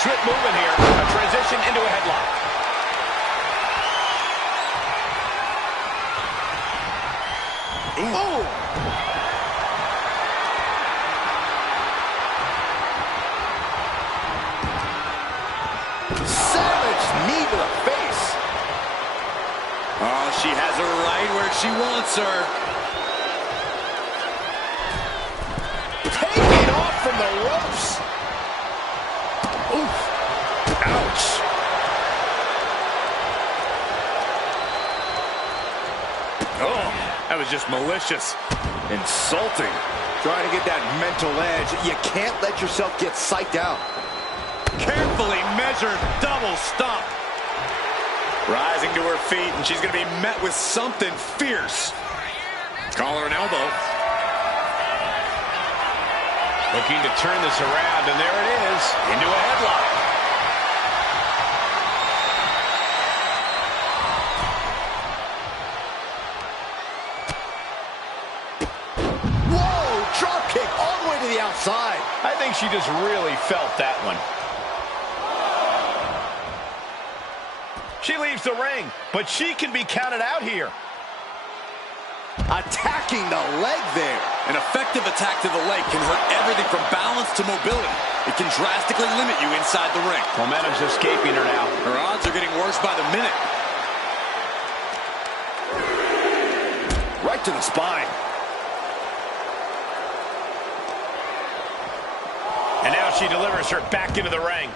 Swift movement here. A transition into a headlock. Ooh. Savage knee to the face. Oh, she has her right where she wants her. Taking off from the ropes. Oof. Ouch. Oh, that was just malicious. Insulting. Trying to get that mental edge. You can't let yourself get psyched out. Carefully measured double stomp. Rising to her feet, and she's going to be met with something fierce. Call her an elbow. Looking to turn this around, and there it is. Into a headlock. Whoa, drop kick all the way to the outside. I think she just really felt that one. She leaves the ring, but she can be counted out here. Attacking the leg there. An effective attack to the leg can hurt everything from balance to mobility. It can drastically limit you inside the ring. Momentum's escaping her now. Her odds are getting worse by the minute. Right to the spine. And now she delivers her back into the ring.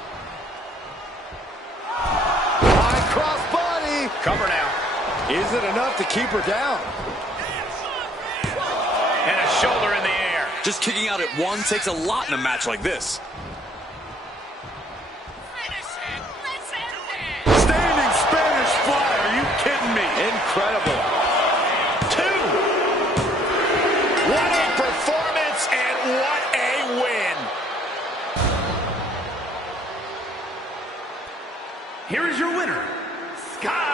High cross body. Cover now. Is it enough to keep her down? And a shoulder in the air. Just kicking out at one takes a lot in a match like this. Standing Spanish fly. Are you kidding me? Incredible. 2. What a performance and what a win. Here is your winner, Sky.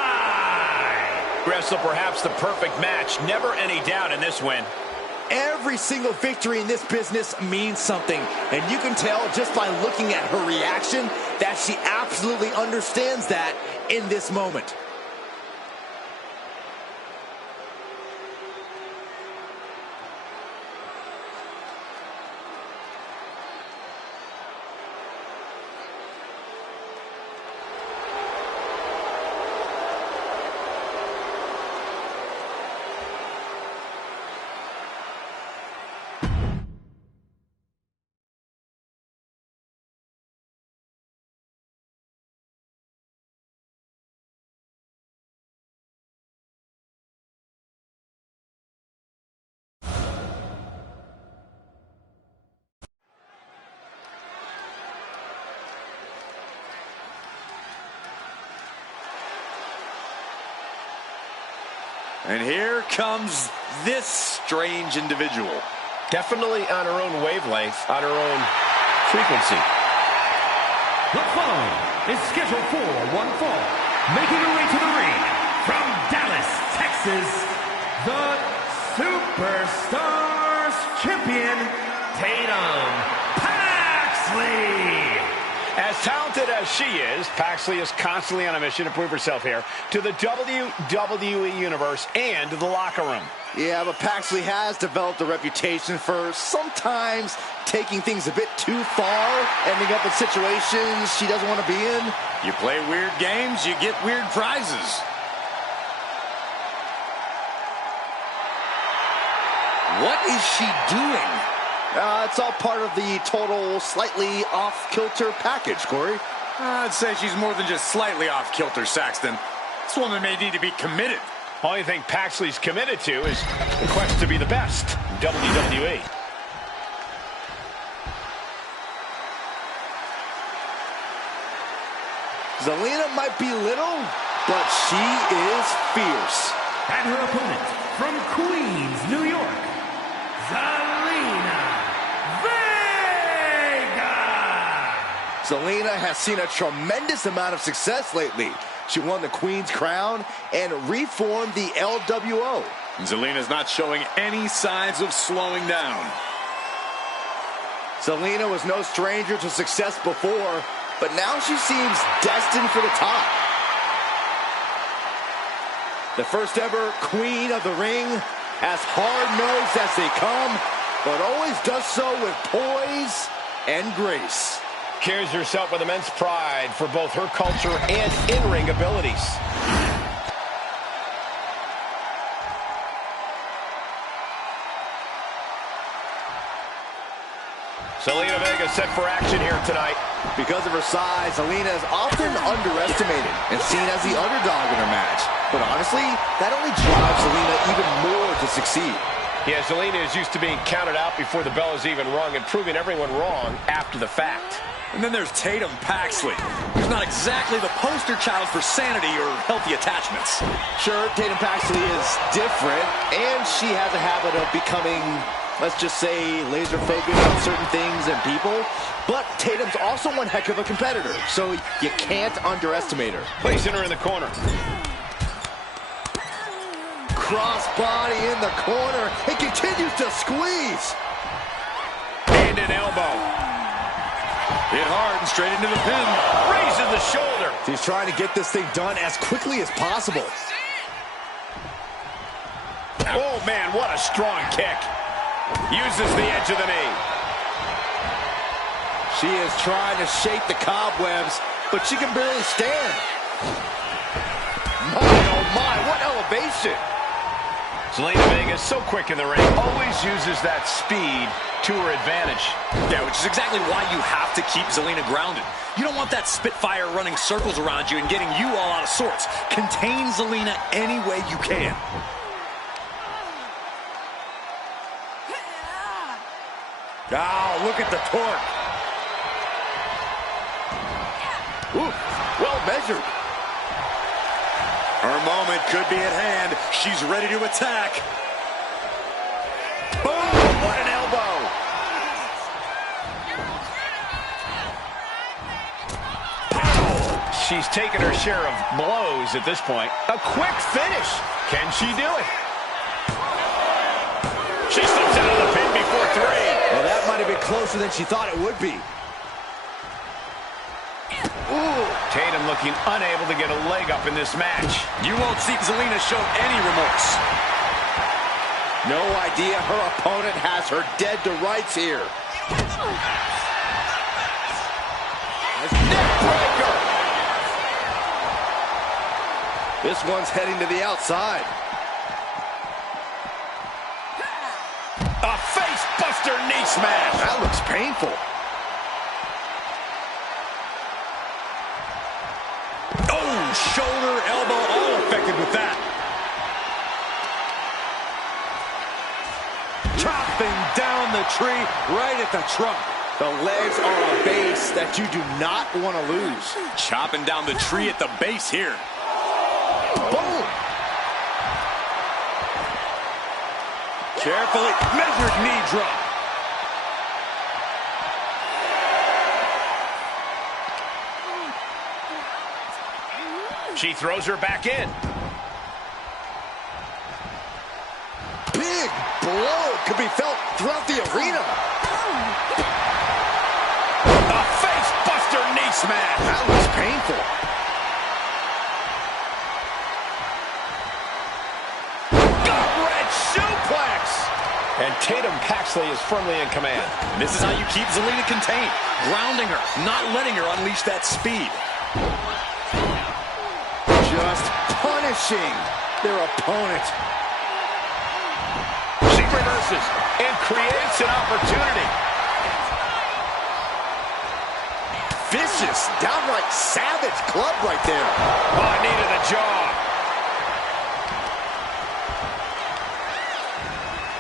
Wrestle perhaps the perfect match. Never any doubt in this win. Every single victory in this business means something, and you can tell just by looking at her reaction that she absolutely understands that in this moment. And here comes this strange individual. Definitely on her own wavelength, on her own frequency. The following is scheduled for one fall. Making her way to the ring from Dallas, Texas, the Superstars champion, Tatum Paxley. As talented as she is, Paxley is constantly on a mission to prove herself here to the WWE Universe and the locker room. Yeah, but Paxley has developed a reputation for sometimes taking things a bit too far, ending up in situations she doesn't want to be in. You play weird games, you get weird prizes. What is she doing? It's all part of the total slightly off-kilter package, Corey. I'd say she's more than just slightly off-kilter, Saxton. This woman may need to be committed. Only thing Paxley's committed to is the quest to be the best in WWE. Zelina might be little, but she is fierce. And her opponent from Queens, New York, Zelina Vega. Zelina has seen a tremendous amount of success lately. She won the Queen's Crown and reformed the LWO. Zelina's not showing any signs of slowing down. Zelina was no stranger to success before, but now she seems destined for the top. The first ever Queen of the Ring, as hard-nosed as they come, but always does so with poise and grace. Carries herself with immense pride for both her culture and in-ring abilities. Zelina Vega set for action here tonight. Because of her size, Zelina is often underestimated and seen as the underdog in her match. But honestly, that only drives Zelina even more to succeed. Yeah, Zelina is used to being counted out before the bell is even rung and proving everyone wrong after the fact. And then there's Tatum Paxley, who's not exactly the poster child for sanity or healthy attachments. Sure, Tatum Paxley is different, and she has a habit of becoming, let's just say, laser focused on certain things and people. But Tatum's also one heck of a competitor, so you can't underestimate her. Placing her in the corner. Crossbody in the corner. It continues to squeeze. And an elbow. Hit hard and straight into the pin. Raises the shoulder. He's trying to get this thing done as quickly as possible. Oh, man, what a strong kick. Uses the edge of the knee. She is trying to shake the cobwebs, but she can barely stand. My, oh my, what elevation. Zelina Vega is so quick in the ring, always uses that speed to her advantage. Yeah, which is exactly why you have to keep Zelina grounded. You don't want that Spitfire running circles around you and getting you all out of sorts. Contain Zelina any way you can. Oh, look at the torque. Ooh, well measured. Her moment could be at hand. She's ready to attack. Boom, what an elbow. She's taken her share of blows at this point. A quick finish. Can she do it? She slips out of the pin before 3. Well, that might have been closer than she thought it would be. Ooh. Tatum looking unable to get a leg up in this match. You won't see Zelina show any remorse. No idea her opponent has her dead to rights here. Neck breaker. This one's heading to the outside. A face buster knee smash. That looks painful. Oh, shoulder, elbow, all affected with that. Chopping down the tree right at the trunk. The legs are a base that you do not want to lose. Chopping down the tree at the base here. Boom! Carefully measured knee drop. She throws her back in. Big blow could be felt throughout the arena. A face buster knee smash. That looks painful. Gut-wrench suplex. And Tatum Paxley is firmly in command. This is how you keep Zelina contained. Grounding her, not letting her unleash that speed. Just punishing their opponent. She reverses and creates an opportunity. Vicious, downright savage club right there. Oh, knee to the jaw.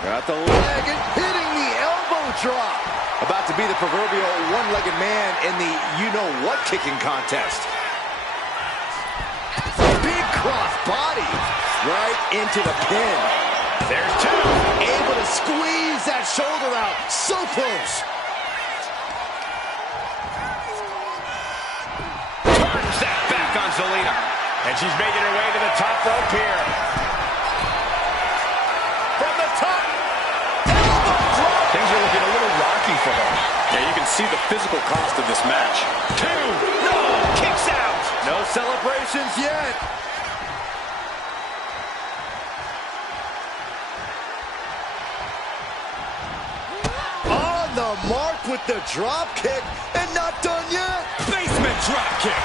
Got the leg and hitting the elbow drop. About to be the proverbial one-legged man in the you-know-what kicking contest. Big cross body right into the pin. There's 2. Able to squeeze that shoulder out. So close. Turns that back on Zelina. And she's making her way to the top rope here. From the top. Elbow drop. Things are looking a little rocky for her. Yeah, you can see the physical cost of this match. 2. No. Kicks out. No celebrations yet. On the mark with the drop kick and not done yet. Basement drop kick.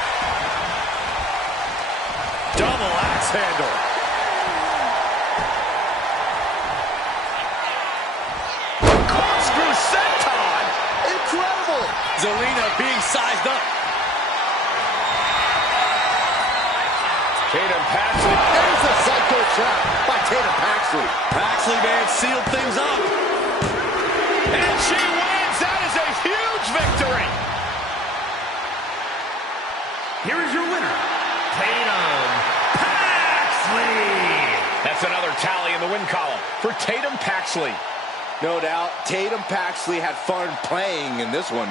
Double axe handle. Corkscrew senton. Incredible. Zelina being sized up. Tatum Paxley. There's a psycho trap by Tatum Paxley. Paxley may have sealed things up. And she wins. That is a huge victory. Here is your winner, Tatum Paxley. That's another tally in the win column for Tatum Paxley. No doubt, Tatum Paxley had fun playing in this one.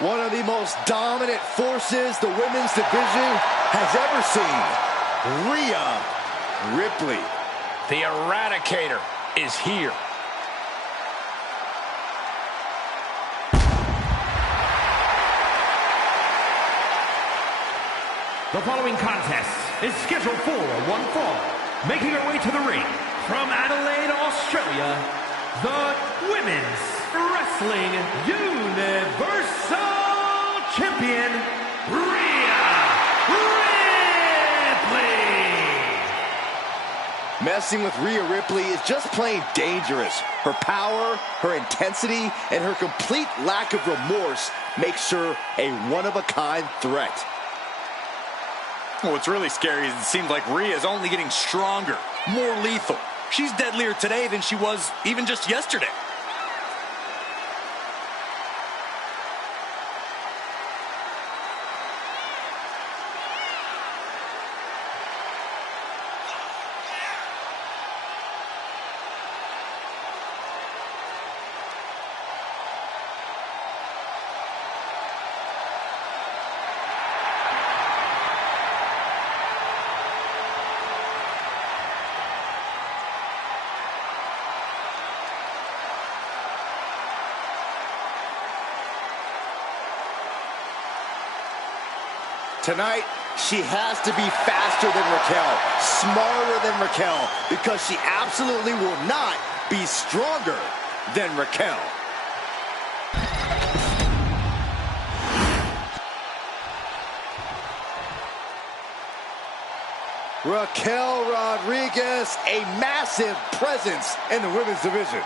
One of the most dominant forces the women's division has ever seen. Rhea Ripley. The Eradicator is here. The following contest is scheduled for one fall. Making her way to the ring from Adelaide, Australia, the Women's Wrestling Universal Champion, Rhea Ripley. Messing with Rhea Ripley is just plain dangerous. Her power, her intensity, and her complete lack of remorse makes her a one-of-a-kind threat. What's really scary is it seems like Rhea is only getting stronger, more lethal. She's deadlier today than she was even just yesterday. Tonight, she has to be faster than Raquel, smarter than Raquel, because she absolutely will not be stronger than Raquel. Raquel Rodriguez, a massive presence in the women's division.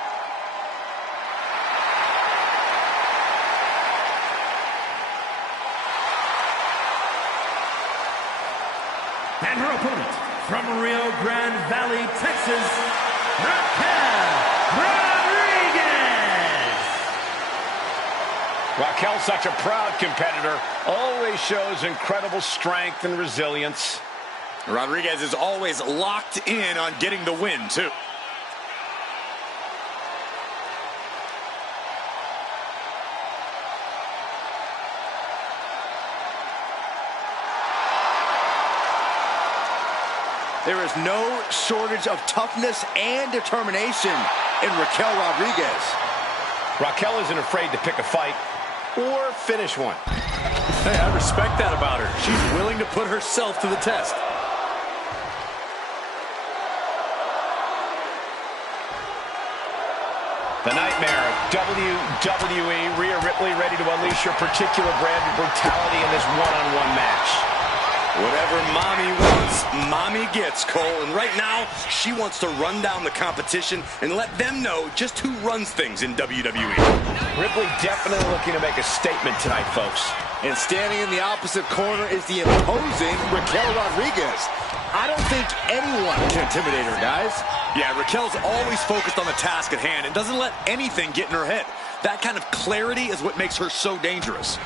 And her opponent, from Rio Grande Valley, Texas, Raquel Rodriguez. Raquel's such a proud competitor, always shows incredible strength and resilience. Rodriguez is always locked in on getting the win, too. There is no shortage of toughness and determination in Raquel Rodriguez. Raquel isn't afraid to pick a fight or finish one. Hey, I respect that about her. She's willing to put herself to the test. The Nightmare of WWE, Rhea Ripley, ready to unleash her particular brand of brutality in this one-on-one match. Whatever mommy wants, mommy gets, Cole. And right now, she wants to run down the competition and let them know just who runs things in WWE. Ripley definitely looking to make a statement tonight, folks. And standing in the opposite corner is the imposing Raquel Rodriguez. I don't think anyone can intimidate her, guys. Yeah, Raquel's always focused on the task at hand and doesn't let anything get in her head. That kind of clarity is what makes her so dangerous.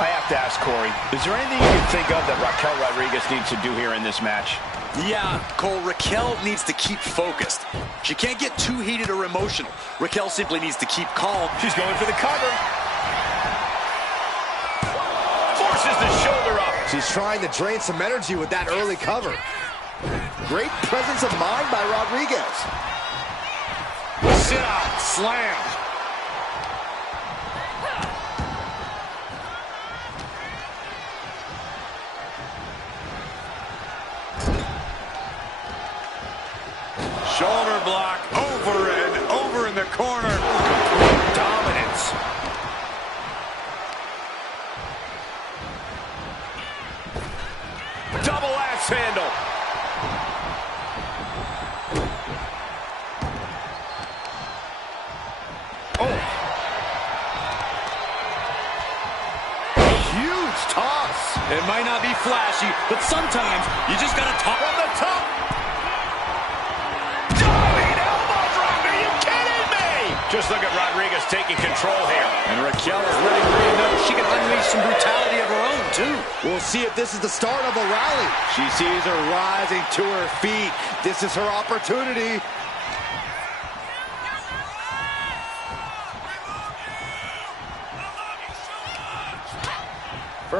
I have to ask Corey, is there anything you can think of that Raquel Rodriguez needs to do here in this match? Yeah, Cole, Raquel needs to keep focused. She can't get too heated or emotional. Raquel simply needs to keep calm. She's going for the cover. Forces the shoulder up. She's trying to drain some energy with that early cover. Great presence of mind by Rodriguez. Sit out, slam. Shoulder block, over and over in the corner. Complete dominance. Double axe handle. Oh. Huge toss. It might not be flashy, but sometimes you just gotta talk From the top. Diving elbow drop. Are you kidding me? Just look at Rodriguez taking control here. And Raquel is letting Rhea know she can unleash some brutality of her own, too. We'll see if this is the start of a rally. She sees her rising to her feet. This is her opportunity.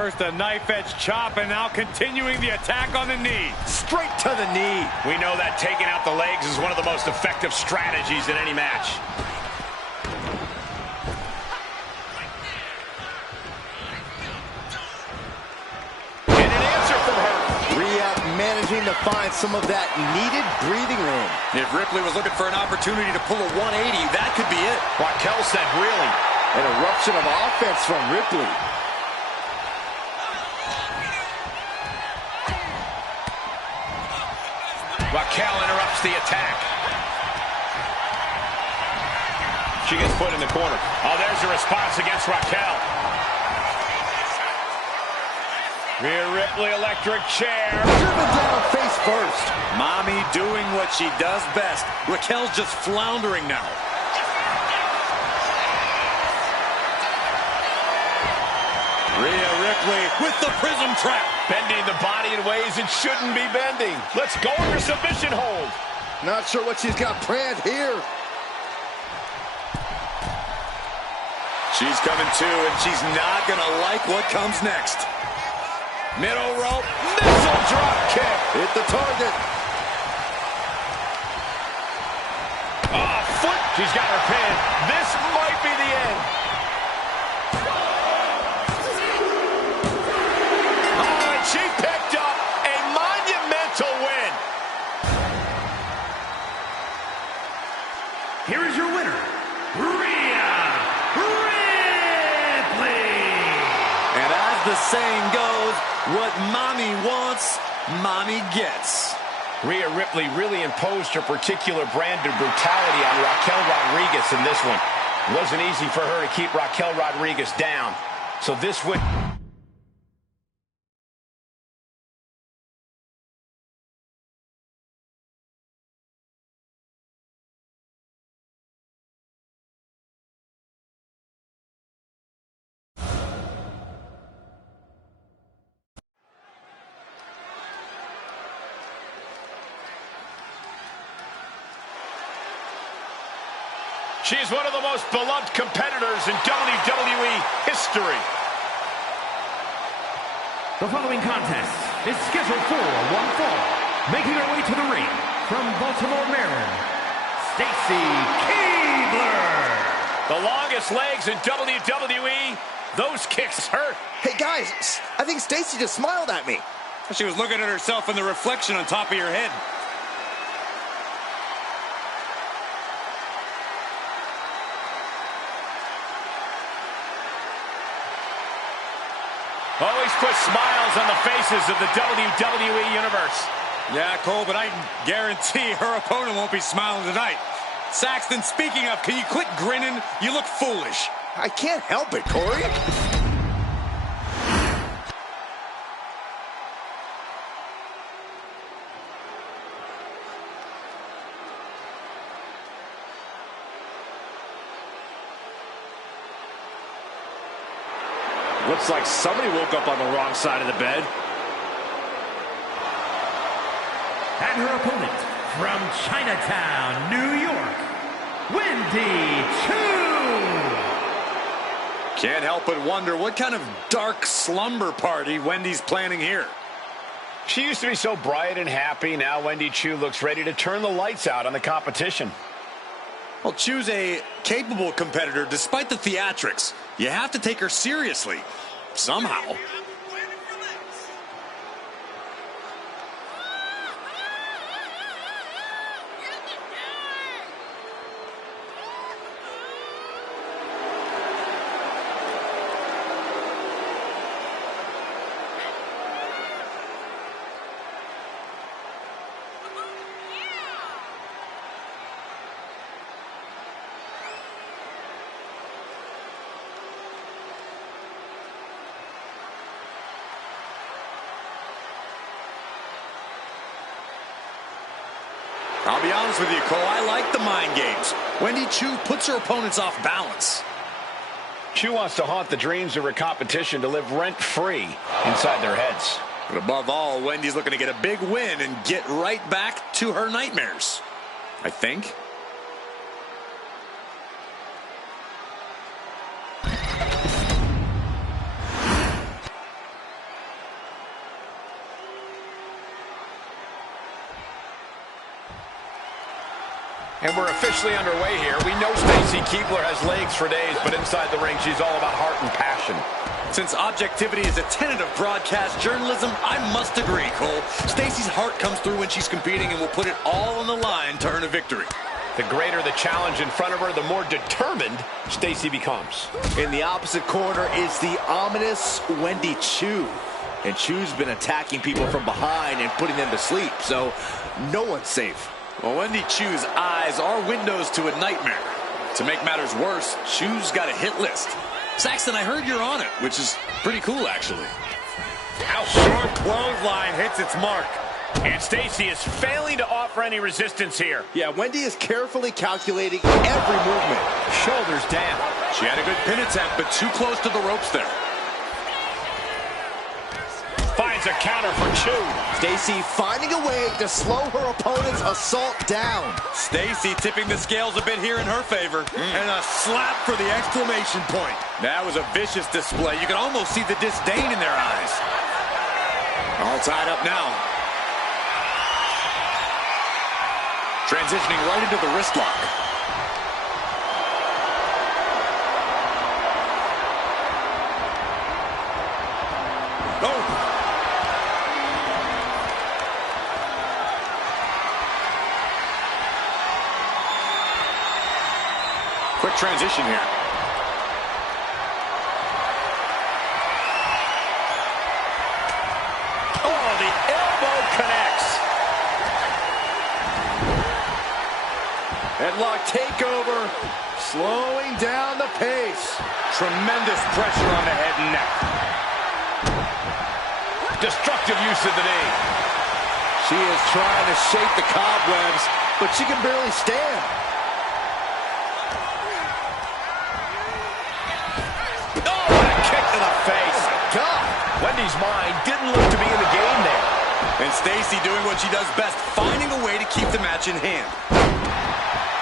First a knife edge chop, and now continuing the attack on the knee. Straight to the knee. We know that taking out the legs is one of the most effective strategies in any match. Managing to find some of that needed breathing room. If Ripley was looking for an opportunity to pull a 180, that could be it. Raquel said, really? An eruption of offense from Ripley. Raquel interrupts the attack. She gets put in the corner. Oh, there's a response against Raquel. Rhea Ripley, electric chair. Driven down face first. Mommy doing what she does best. Raquel's just floundering now. Rhea Ripley with the prism trap. Bending the body in ways it shouldn't be bending. Let's go under submission hold. Not sure what she's got planned here. She's coming too, and she's not going to like what comes next. Middle rope, missile drop kick. Hit the target. Oh, foot. She's got her pin. This might be the end. Oh, and she picked up a monumental win. Here is your winner, Rhea Ripley. And as the saying goes, what mommy wants, mommy gets. Rhea Ripley really imposed her particular brand of brutality on Raquel Rodriguez in this one. It wasn't easy for her to keep Raquel Rodriguez down. So this would... She's one of the most beloved competitors in WWE history. The following contest is scheduled for one fall. Making her way to the ring from Baltimore, Maryland, Stacy Keibler. The longest legs in WWE. Those kicks hurt. Hey guys, I think Stacy just smiled at me. She was looking at herself in the reflection on top of your head. Always put smiles on the faces of the WWE Universe. Yeah, Cole, but I guarantee her opponent won't be smiling tonight. Saxton, speaking of, can you quit grinning? You look foolish. I can't help it, Corey. Looks like somebody woke up on the wrong side of the bed. And her opponent from Chinatown, New York, Wendy Choo. Can't help but wonder what kind of dark slumber party Wendy's planning here. She used to be so bright and happy. Now Wendy Choo looks ready to turn the lights out on the competition. Well, Choo's a capable competitor despite the theatrics. You have to take her seriously, somehow. I'll be honest with you, Cole, I like the mind games. Wendy Choo puts her opponents off balance. Choo wants to haunt the dreams of her competition to live rent-free inside their heads. But above all, Wendy's looking to get a big win and get right back to her nightmares, I think. And we're officially underway here. We know Stacy Keibler has legs for days, but inside the ring, she's all about heart and passion. Since objectivity is a tenet of broadcast journalism, I must agree, Cole. Stacy's heart comes through when she's competing and will put it all on the line to earn a victory. The greater the challenge in front of her, the more determined Stacy becomes. In the opposite corner is the ominous Wendy Choo. And Choo's been attacking people from behind and putting them to sleep, so no one's safe. Well, Wendy Choo's eyes are windows to a nightmare. To make matters worse, Choo's got a hit list. Saxton, I heard you're on it, which is pretty cool, actually. How short clothesline hits its mark. And Stacy is failing to offer any resistance here. Yeah, Wendy is carefully calculating every movement. Shoulders down. She had a good pin attempt, but too close to the ropes there. Finds a counter for Choo. Stacy finding a way to slow her opponent's assault down. Stacy tipping the scales a bit here in her favor. And a slap for the exclamation point. That was a vicious display. You can almost see the disdain in their eyes. All tied up now. Transitioning right into the wrist lock. Oh! Quick transition here. Oh, the elbow connects. Headlock takeover, slowing down the pace. Tremendous pressure on the head and neck. Destructive use of the knee. She is trying to shake the cobwebs, but she can barely stand. Wendy's mind didn't look to be in the game there. And Stacy doing what she does best, finding a way to keep the match in hand.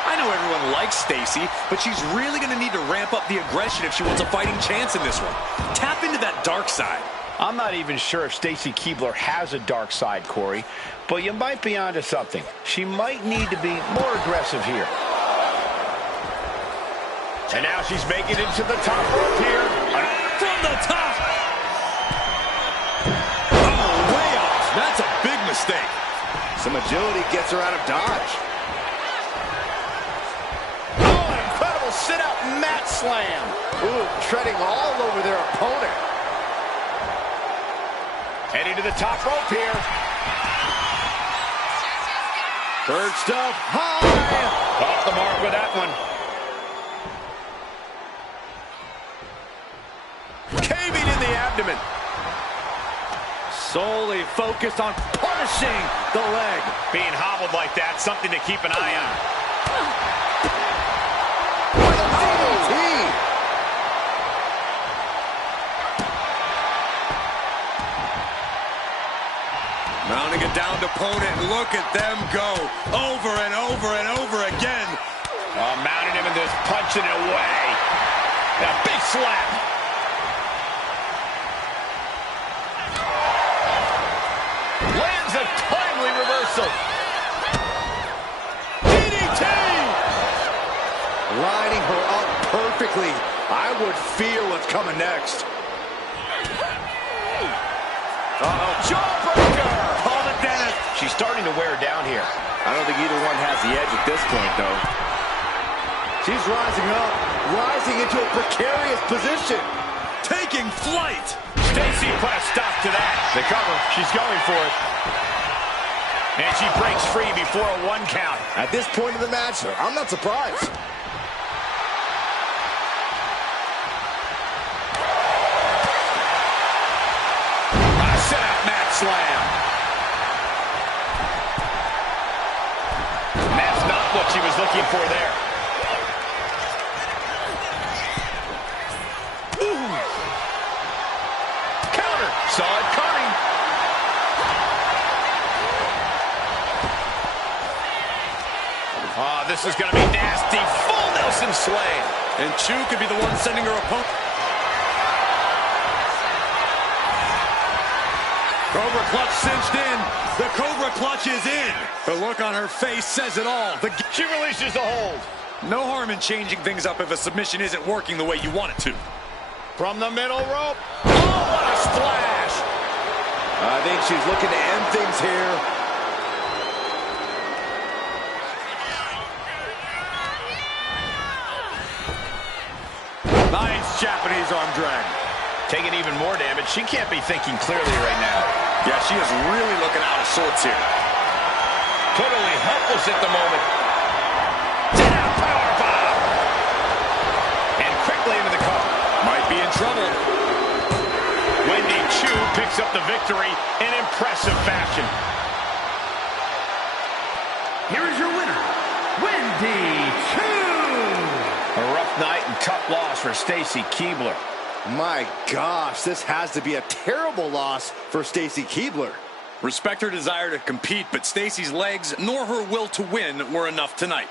I know everyone likes Stacy, but she's really going to need to ramp up the aggression if she wants a fighting chance in this one. Tap into that dark side. I'm not even sure if Stacy Keibler has a dark side, Corey, but you might be onto something. She might need to be more aggressive here. And now she's making it to the top rope here. From the top. That's a big mistake. Some agility gets her out of dodge. Oh, an incredible sit-out mat slam. Ooh, treading all over their opponent. Heading to the top rope here. Perched up high. Off the mark with that one. Caving in the abdomen. Solely focused on punishing the leg. Being hobbled like that, something to keep an eye on. Mounting a downed opponent. Look at them go. Over and over and over again. Mounting him and just punching it away. A big slap. Lands a timely reversal. DDT! Lining her up perfectly. I would fear what's coming next. Uh-oh, jawbreaker! Call the dentist. She's starting to wear down here. I don't think either one has the edge at this point, though. She's rising up, rising into a precarious position. Taking flight. Stacy put a stop to that. The cover, she's going for it. And she breaks free before a 1 count. At this point in the match, I'm not surprised. Sit-out mat slam. That's not what she was looking for there. Ooh. Counter. Saw it coming. This is going to be nasty. Full Nelson slam. And Choo could be the one sending her opponent. Cobra clutch cinched in. The Cobra clutch is in. The look on her face says it all. She releases the hold. No harm in changing things up if a submission isn't working the way you want it to. From the middle rope. Oh, what a splash. I think she's looking to end things here. Nice Japanese arm drag. Taking even more damage. She can't be thinking clearly right now. Yeah, she is really looking out of sorts here. Totally helpless at the moment. Down, powerbomb. And quickly into the cover. Might be in trouble. Wendy Choo picks up the victory in impressive fashion. Here is your winner, Wendy Choo. A rough night and tough loss for Stacy Keibler. My gosh, this has to be a terrible loss for Stacy Keibler. Respect her desire to compete, but Stacy's legs nor her will to win were enough tonight.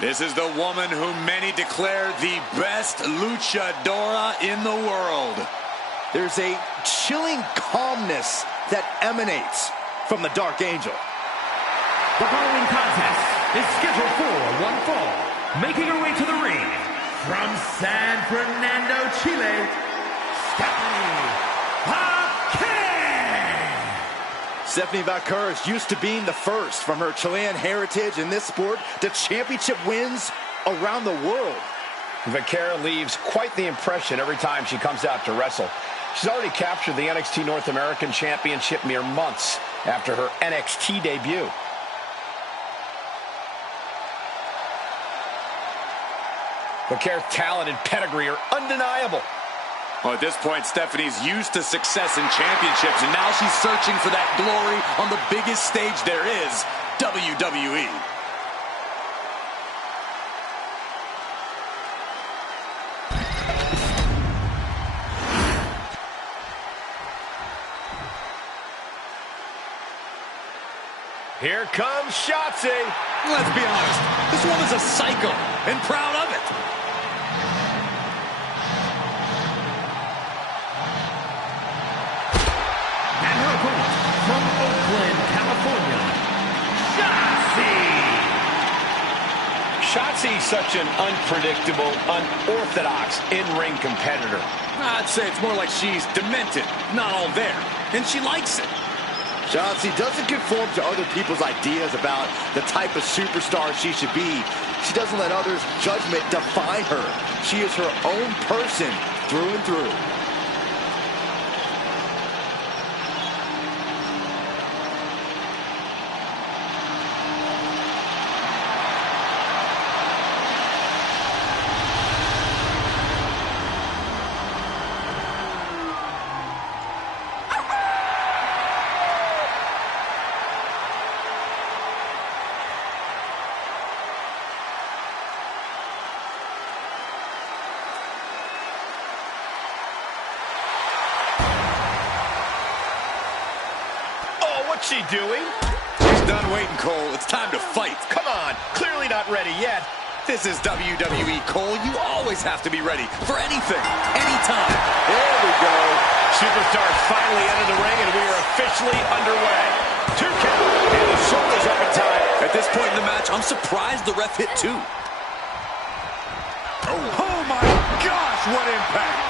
This is the woman whom many declare the best luchadora in the world. There's a chilling calmness that emanates from the Dark Angel. The following contest is scheduled for one fall. Making her way to the ring from San Fernando, Chile, Stephanie Stephanie Valcour is used to being the first from her Chilean heritage in this sport to championship wins around the world. Vaquera leaves quite the impression every time she comes out to wrestle. She's already captured the NXT North American Championship mere months after her NXT debut. Vaquera's talent and pedigree are undeniable. Well, at this point, Stephanie's used to success in championships, and now she's searching for that glory on the biggest stage there is, WWE. Here comes Shotzi. Let's be honest, this woman's a psycho and proud of it. from Oakland, California, Jacy. Shotzi's such an unpredictable, unorthodox in-ring competitor. I'd say it's more like she's demented, not all there, and she likes it. Shotzi doesn't conform to other people's ideas about the type of superstar she should be. She doesn't let others' judgment define her. She is her own person through and through. What's she doing? She's done waiting, Cole. It's time to fight. Come on, clearly not ready yet. This is WWE, Cole. You always have to be ready for anything, anytime. There we go. Superstars finally entered the ring, and we are officially underway. 2 count, and the shoulders up in time. At this point in the match, I'm surprised the ref hit 2. Oh my gosh, what impact!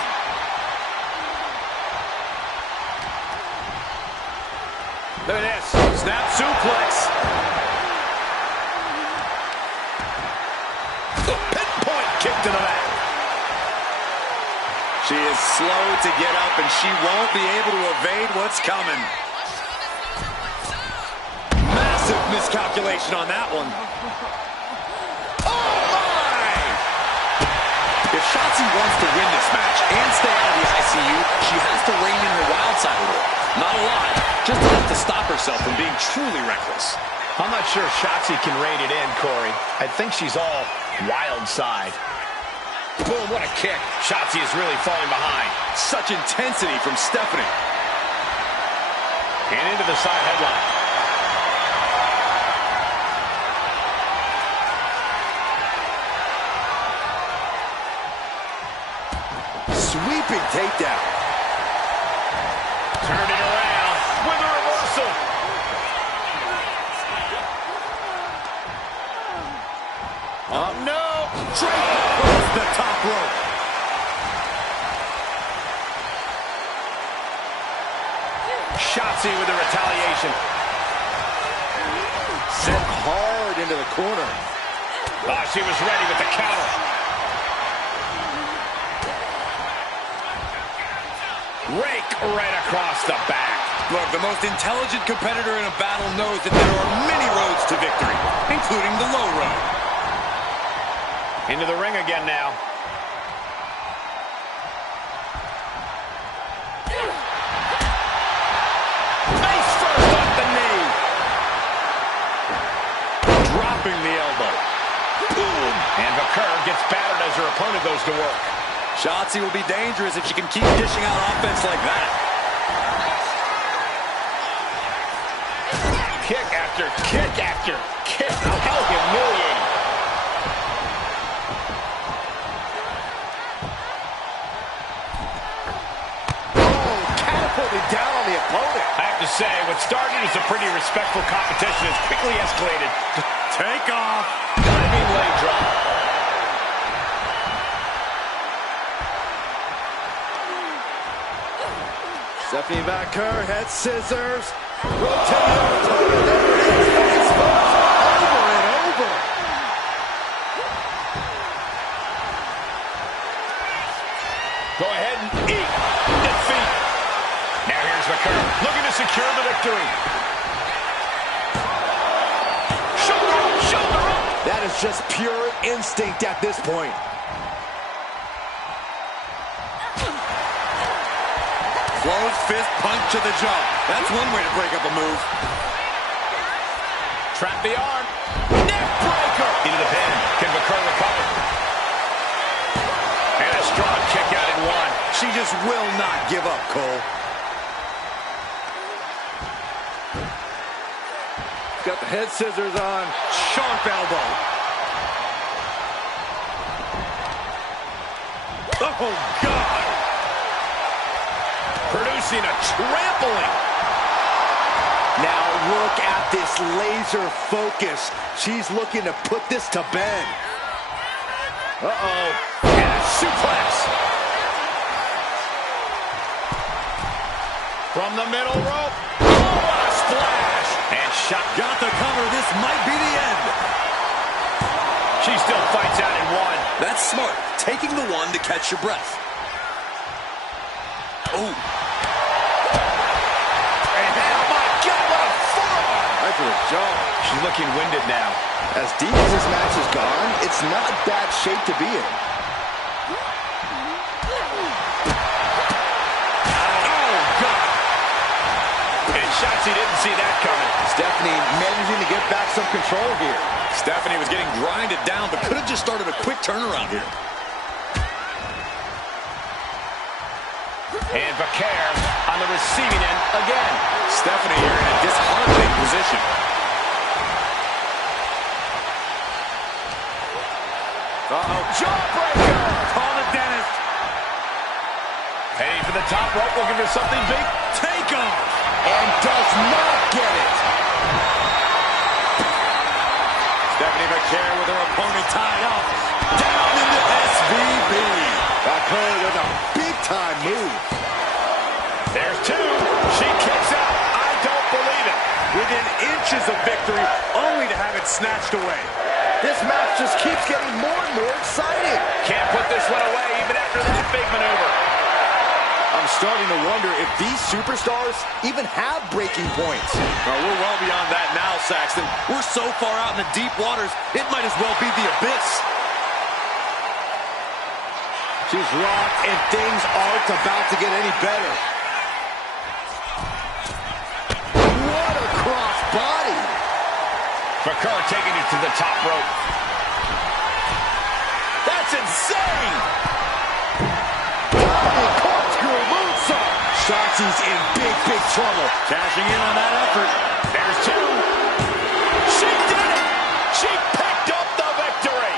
Look at this. Snap suplex. The pinpoint kick to the back. She is slow to get up, and she won't be able to evade what's coming. Massive miscalculation on that one. Oh, my! If Shotzi wants to win this match and stay out of the ICU, she has to rein in her wild side a little. Not a lot, just enough to stop herself from being truly reckless. I'm not sure Shotzi can rein it in, Corey. I think she's all wild side. Boom, what a kick. Shotzi is really falling behind. Such intensity from Stephanie. And into the side headlock. Sweeping takedown. Turn it around with a reversal. Oh, no. Across the top rope. Shotzi with the retaliation. Set hard into the corner. Oh, she was ready with the counter. Rake right across the back. Look, the most intelligent competitor in a battle knows that there are many roads to victory, including the low road. Into the ring again now. Nice first off the knee. Dropping the elbow. Boom. And Vaquer gets battered as her opponent goes to work. Shotzi will be dangerous if she can keep dishing out offense like that. Kick after kick after kick. How humiliating. Oh, catapulted down on the opponent. I have to say, what started as a pretty respectful competition has quickly escalated. Take off. Diving leg drop. Stephanie Vaquer, head scissors. Rotating over. There it is. Exposed over and over. Go ahead and eat defeat. Now here's Vaquer looking to secure the victory. Shoulder up, shoulder up. That is just pure instinct at this point. Closed fist punch to the jaw. That's one way to break up a move. Trap the arm. Neck breaker. Into the pin. Can Vaquer recover? And a strong kick out in one. She just will not give up, Cole. Got the head scissors on. Sharp elbow. Oh, God. Producing a trampling. Now look at this laser focus. She's looking to put this to bed. Uh-oh. And a suplex. From the middle rope. Oh, what a splash. And shot. Got the cover. This might be the end. She still fights out in one. That's smart. Taking the one to catch your breath. Oh. To the jaw. She's looking winded now. As deep as this match has gone, it's not bad shape to be in. Oh, God. And Shotzi didn't see that coming. Stephanie managing to get back some control here. Stephanie was getting grinded down, but could have just started a quick turnaround here. And Vaquer on the receiving end again. Stephanie here in a disheartening position. Uh-oh. Jawbreaker. Call the dentist. Heading for the top rope, looking for something big. Take off. And does not get it. Stephanie Vaquer with her opponent tied up. Down in the SVB. Vaquer with a big-time move. There's two. She kicks out. I don't believe it. Within inches of victory, only to have it snatched away. This match just keeps getting more and more exciting. Can't put this one away even after that big maneuver. I'm starting to wonder if these superstars even have breaking points. Well, we're well beyond that now, Saxton. We're so far out in the deep waters, it might as well be the abyss. She's rocked, and things aren't about to get any better. What a cross body! Bakar taking it to the top rope. That's insane! Corkscrew moonsault! Shotzi's in big, big trouble. Cashing in on that effort. There's two. She did it! She picked up the victory!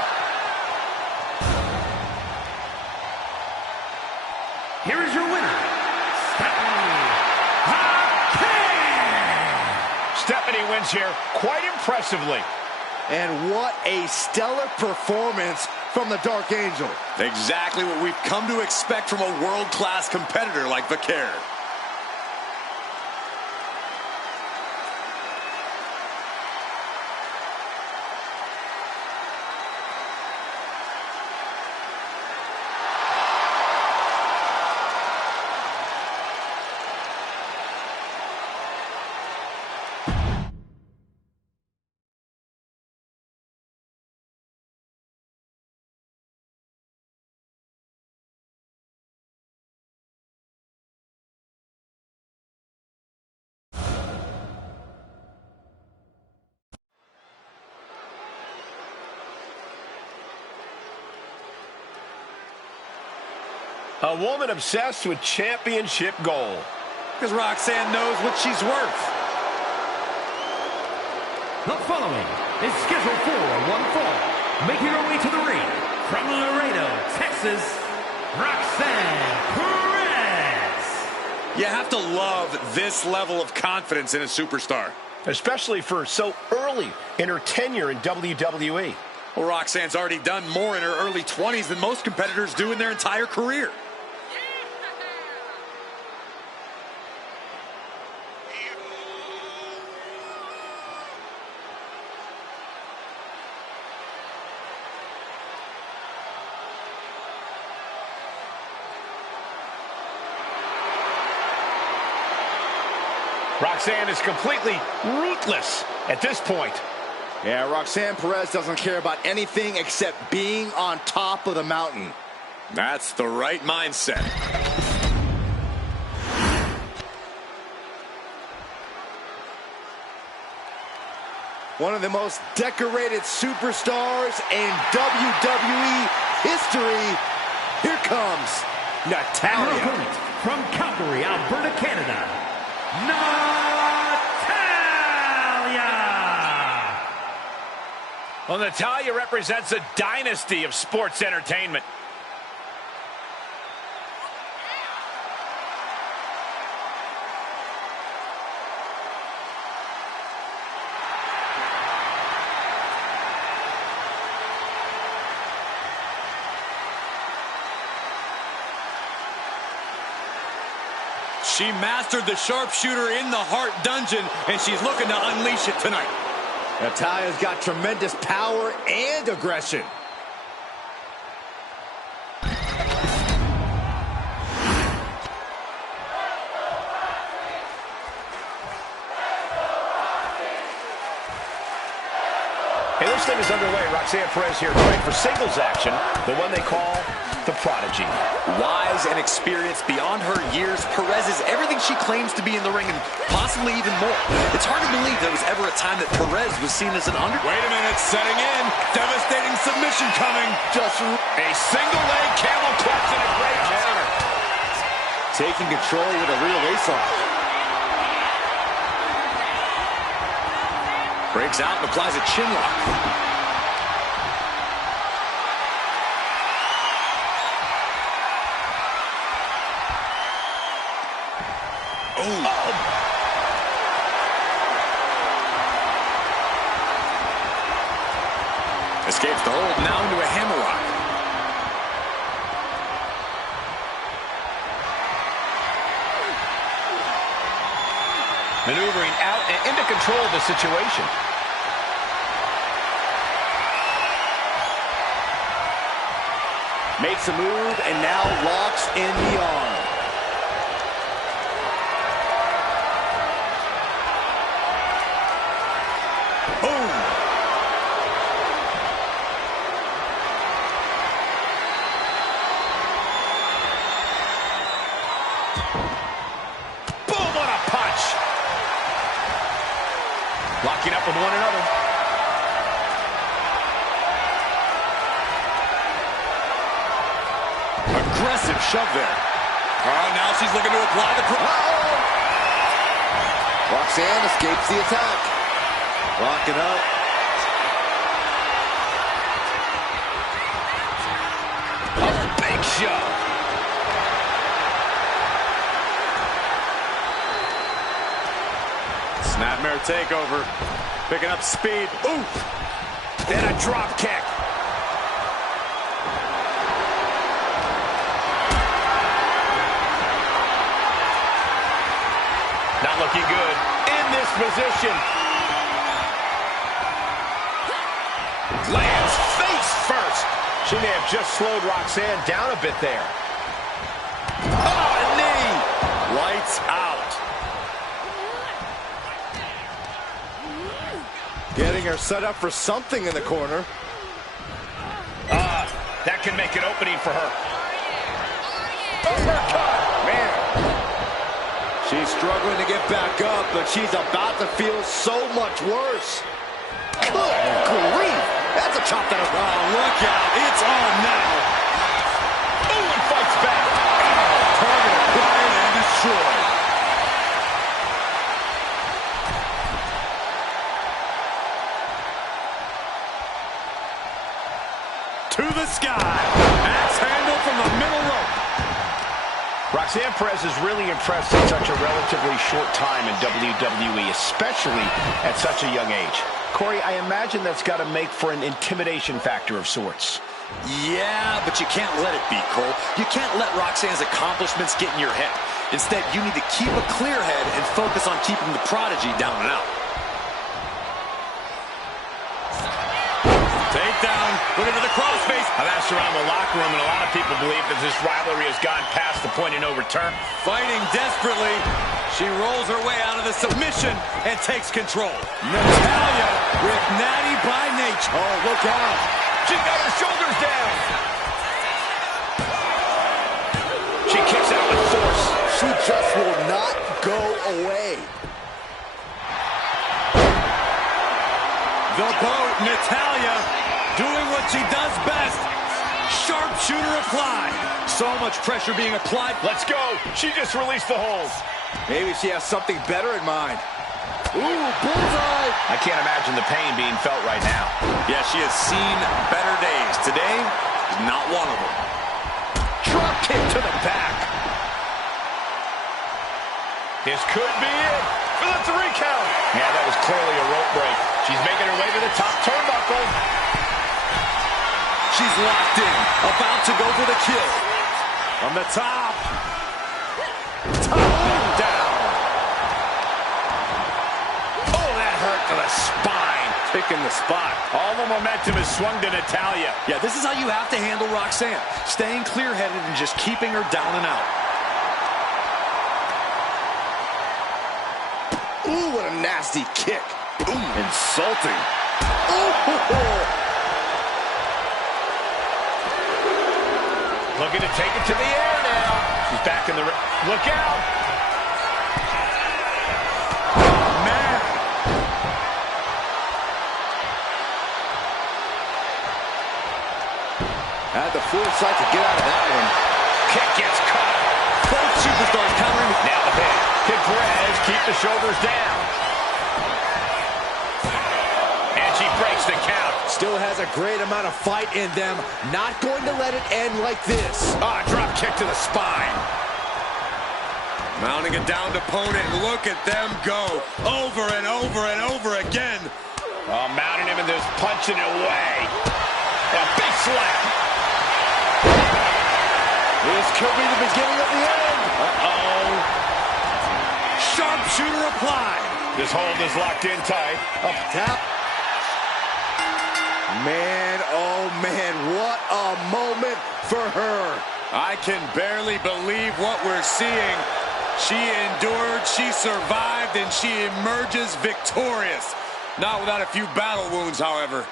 Here is your winner, Stephanie wins here quite impressively. And what a stellar performance from the Dark Angel. Exactly what we've come to expect from a world-class competitor like Bakar. A woman obsessed with championship gold. Because Roxanne knows what she's worth. The following is scheduled for one fall. Making her way to the ring from Laredo, Texas, Roxanne Perez. You have to love this level of confidence in a superstar. Especially for so early in her tenure in WWE. Well, Roxanne's already done more in her early 20s than most competitors do in their entire career. Roxanne is completely ruthless at this point. Yeah, Roxanne Perez doesn't care about anything except being on top of the mountain. That's the right mindset. One of the most decorated superstars in WWE history. Here comes Her Natalya. opponent from Calgary, Alberta, Canada, Natalya. Well, Natalya represents a dynasty of sports entertainment. She mastered the sharpshooter in the Heart Dungeon, and she's looking to unleash it tonight. Natalya's got tremendous power and aggression. Hey, this thing is underway. Roxanne Perez here trying for singles action, the one they call the Prodigy. Wise and experienced beyond her years, Perez is everything she claims to be in the ring and possibly even more. It's hard to believe there was ever a time that Perez was seen as an under... Wait a minute, setting in. Devastating submission coming. Just A single leg camel clutch and a great counter. taking control with a real ace-off. Breaks out and applies a chin lock. Escapes the hold, now into a hammerlock. Maneuvering out and into control of the situation. Makes a move and now locks in the arm. Boom. Boom, what a punch. Locking up with one another. Aggressive shove there. Oh, now she's looking to apply the... Roxanne escapes the attack. Locking up. A big shove. Snapmare takeover. Picking up speed. Oof. Then a drop kick. Not looking good in this position. Lands face first. She may have just slowed Roxanne down a bit there. Oh, a knee. Lights out. Getting her set up for something in the corner. That can make an opening for her. Uppercut. Man. She's struggling to get back up, but she's about to feel so much worse. Good grief. That's a chop that'll... Oh, look out. It's on now. Ooh, and fights back. Target acquired and destroyed. To the sky. Axe handle from the middle rope. Roxanne Perez is really impressed in such a relatively short time in WWE, especially at such a young age. Corey, I imagine that's got to make for an intimidation factor of sorts. Yeah, but you can't let it be, Cole. You can't let Roxanne's accomplishments get in your head. Instead, you need to keep a clear head and focus on keeping the prodigy down and out. Takedown, looking to the crossface. I've asked around the locker room, and a lot of people believe that this rivalry has gone past the point of no return. Fighting desperately, she rolls her way out of the submission and takes control. Natalya with natty by nature. Oh, look out. She got her shoulders down. She kicks out with force. She just will not go away. The boat, Natalya, doing what she does best. Sharpshooter applied. So much pressure being applied. Let's go. She just released the hold. Maybe she has something better in mind. Ooh, bullseye. I can't imagine the pain being felt right now. Yeah, she has seen better days. Today is not one of them. Drop kick to the back. This could be it for the 3 count. Yeah, that was clearly a rope break. She's making her way to the top turnbuckle. She's locked in, about to go for the kill. From the top. Down. Oh, that hurt to the spine. Picking the spot. All the momentum is swung to Natalya. Yeah, this is how you have to handle Roxanne. Staying clear-headed and just keeping her down and out. Ooh, what a nasty kick. Ooh, insulting. Ooh. Looking to take it to the air now. She's back in the ring. Look out. Oh, man. Had the foresight to get out of that one. Kick gets caught. Both superstars countering. Now the pin. Can Perez keep the shoulders down? And she breaks the count. Still has a great amount of fight in them. Not going to let it end like this. Drop kick to the spine. Mounting a downed opponent. Look at them go. Over and over and over again. Mounting him and just punching it away. A big slap. This could be the beginning of the end. Sharpshooter applied. This hold is locked in tight. Up top. Man, oh man, what a moment for her. I can barely believe what we're seeing. She endured, she survived, and she emerges victorious. Not without a few battle wounds, however.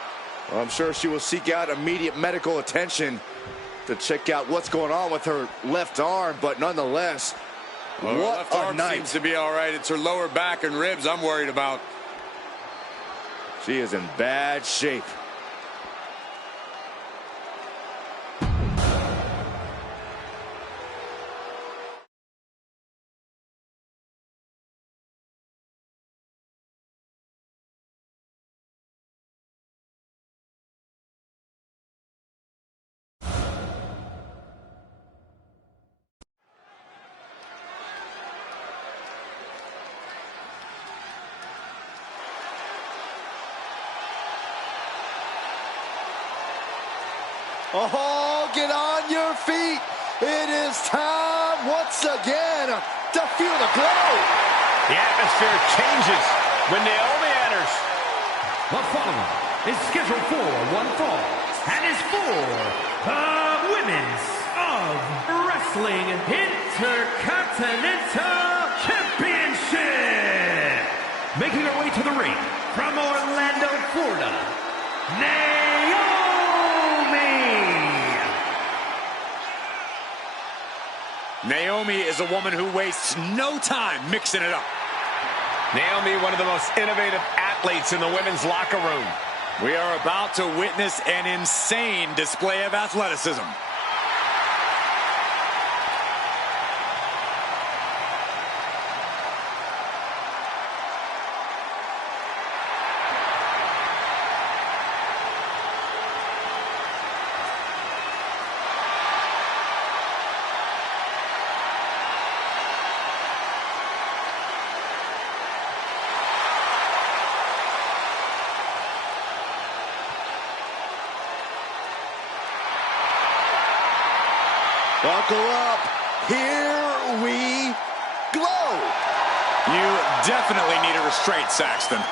Well, I'm sure she will seek out immediate medical attention to check out what's going on with her left arm, but nonetheless, well, what her left a arm night. seems to be all right. It's her lower back and ribs I'm worried about. She is in bad shape. Oh, get on your feet. It is time once again to feel the glow. The atmosphere changes when Naomi enters. The following is scheduled for one fall and is for the Women's of Wrestling Intercontinental Championship. Making her way to the ring from Orlando, Florida, Naomi. Naomi is a woman who wastes no time mixing it up. Naomi, one of the most innovative athletes in the women's locker room. We are about to witness an insane display of athleticism. Buckle up. Here we glow. You definitely need a restraint, Saxton.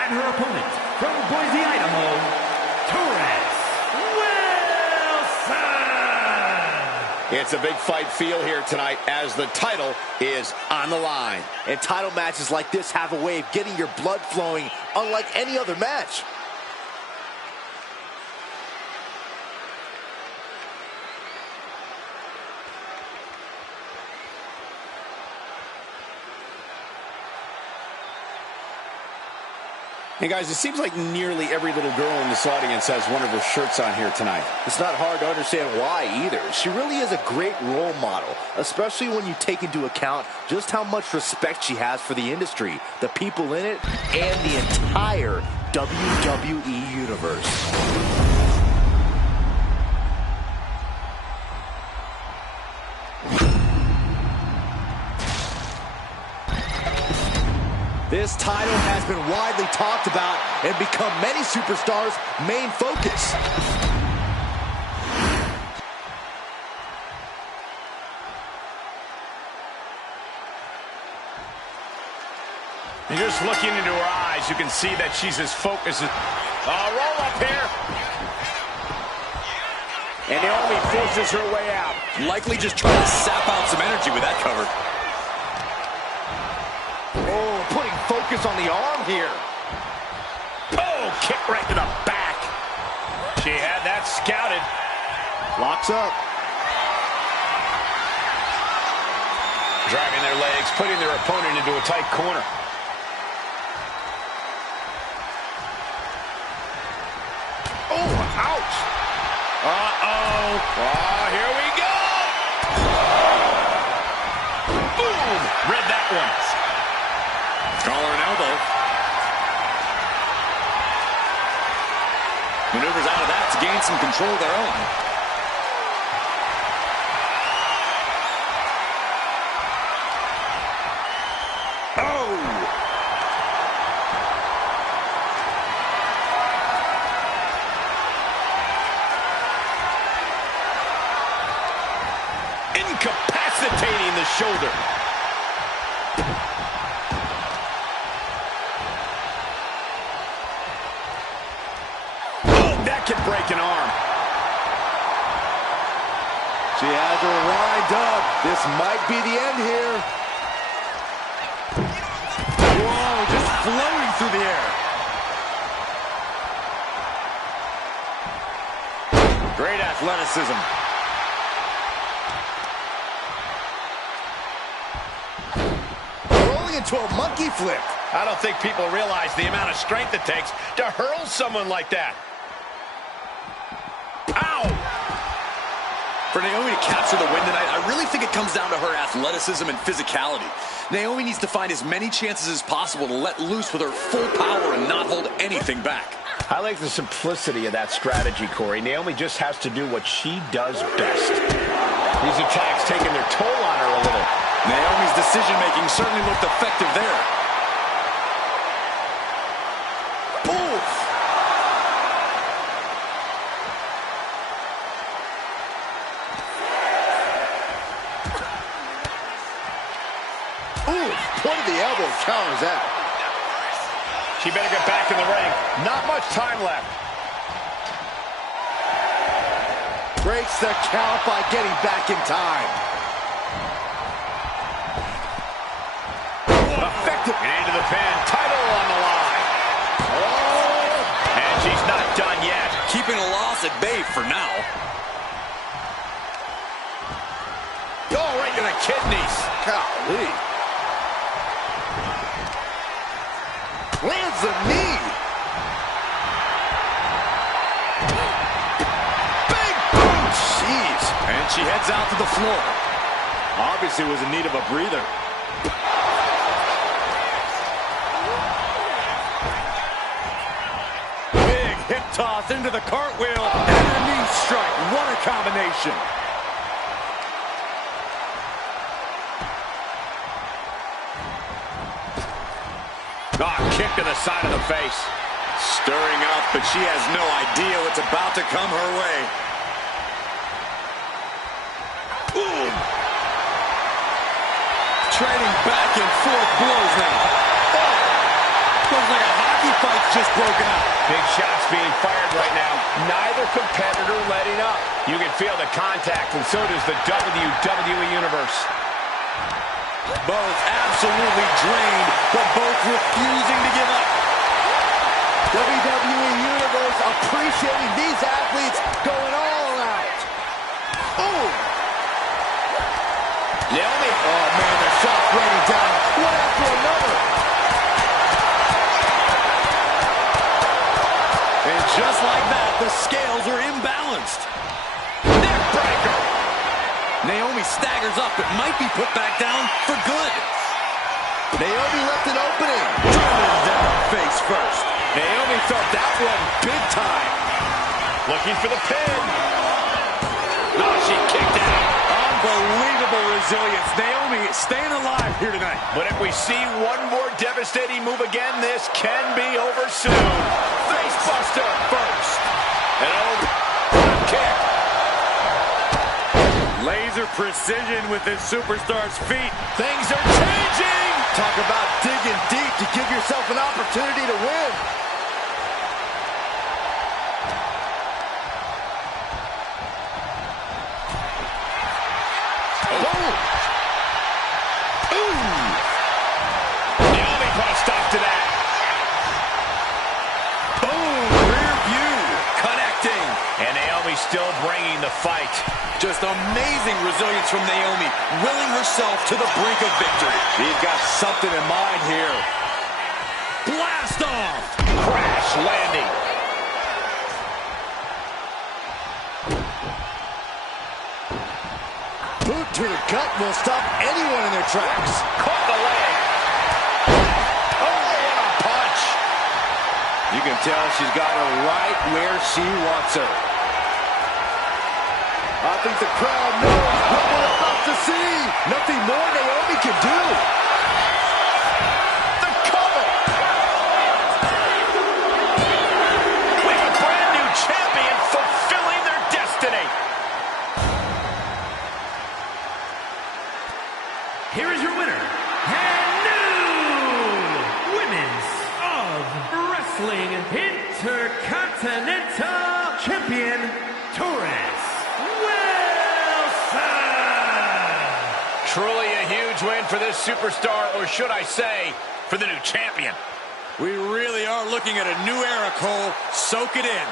And her opponent from Boise, Idaho, Torres Wilson. It's a big fight feel here tonight as the title is on the line. And title matches like this have a way of getting your blood flowing unlike any other match. Hey guys, it seems like nearly every little girl in this audience has one of her shirts on here tonight. It's not hard to understand why either. She really is a great role model, especially when you take into account just how much respect she has for the industry, the people in it, and the entire WWE universe. This title has been widely talked about and become many superstars' main focus. And just looking into her eyes, you can see that she's as focused as... roll up here. And Naomi forces her way out. Likely just trying to sap out some energy with that cover. Oh, putting focus on the arm here. Oh, kick right to the back. She had that scouted. Locks up. Driving their legs, putting their opponent into a tight corner. Oh, ouch. Uh-oh. Oh, here we go. Boom. Read that one. Collar and elbow. Maneuvers out of that to gain some control of their own. Oh! incapacitating the shoulder. Oh, that can break an arm. She has her lined up. This might be the end here. Whoa, just floating through the air. Great athleticism. Rolling into a monkey flip. I don't think people realize the amount of strength it takes to hurl someone like that. Ow! For Naomi to capture the win tonight, I really think it comes down to her athleticism and physicality. Naomi needs to find as many chances as possible to let loose with her full power and not hold anything back. I like the simplicity of that strategy, Corey. Naomi just has to do what she does best. These attacks taking their toll on her a little. Naomi's decision-making certainly looked effective there. Oof. Ooh, point of the elbow counters that. She better get back in the ring. Not much time left. Breaks the count by getting back in time. Effective. And into the pin. Title on the line. Oh. And she's not done yet. Keeping a loss at bay for now. Go right to the kidneys. Golly. Lands the knee. Big boot. Jeez. And she heads out to the floor. Obviously was in need of a breather. Big hip toss into the cartwheel. And a knee strike. What a combination. Kick to the side of the face. Stirring up, but she has no idea what's about to come her way. Ooh. Trading back and forth blows now. Oh. Looks like a hockey fight's just broken out. Big shots being fired right now. Neither competitor letting up. You can feel the contact, and so does the WWE Universe. Both absolutely drained, but both refusing to give up. WWE Universe appreciating these athletes going all out. Oh! Naomi. Oh, man, the shots raining down. One after another. And just like that, the scales are imbalanced. Neckbreaker. Naomi staggers up, but might be put back down for good. Naomi left an opening. Driven down face first. Naomi felt that one big time. Looking for the pin. Oh, she kicked out. Unbelievable resilience. Naomi staying alive here tonight. But if we see one more devastating move again, this can be over soon. Facebuster first. And over. Kick. Laser precision with this superstar's feet. Things are changing. Talk about digging deep to give yourself an opportunity to win. Oh. Ooh. Naomi put a stop to that. Boom, rear view, connecting. And Naomi still bringing the fight. Just amazing resilience from Naomi, willing herself to the brink of victory. She's got something in mind here. Blast off. Crash landing. Boot to the gut will stop anyone in their tracks. Caught the leg. Oh, what a punch. You can tell she's got her right where she wants her. I think the crowd knows what we're about to see. Nothing more Naomi can do. The cover. We have a brand new champion fulfilling their destiny. champion, Torres Wilson. Truly a huge win for this superstar, or should I say, for the new champion. We really are looking at a new era, Cole. Soak it in.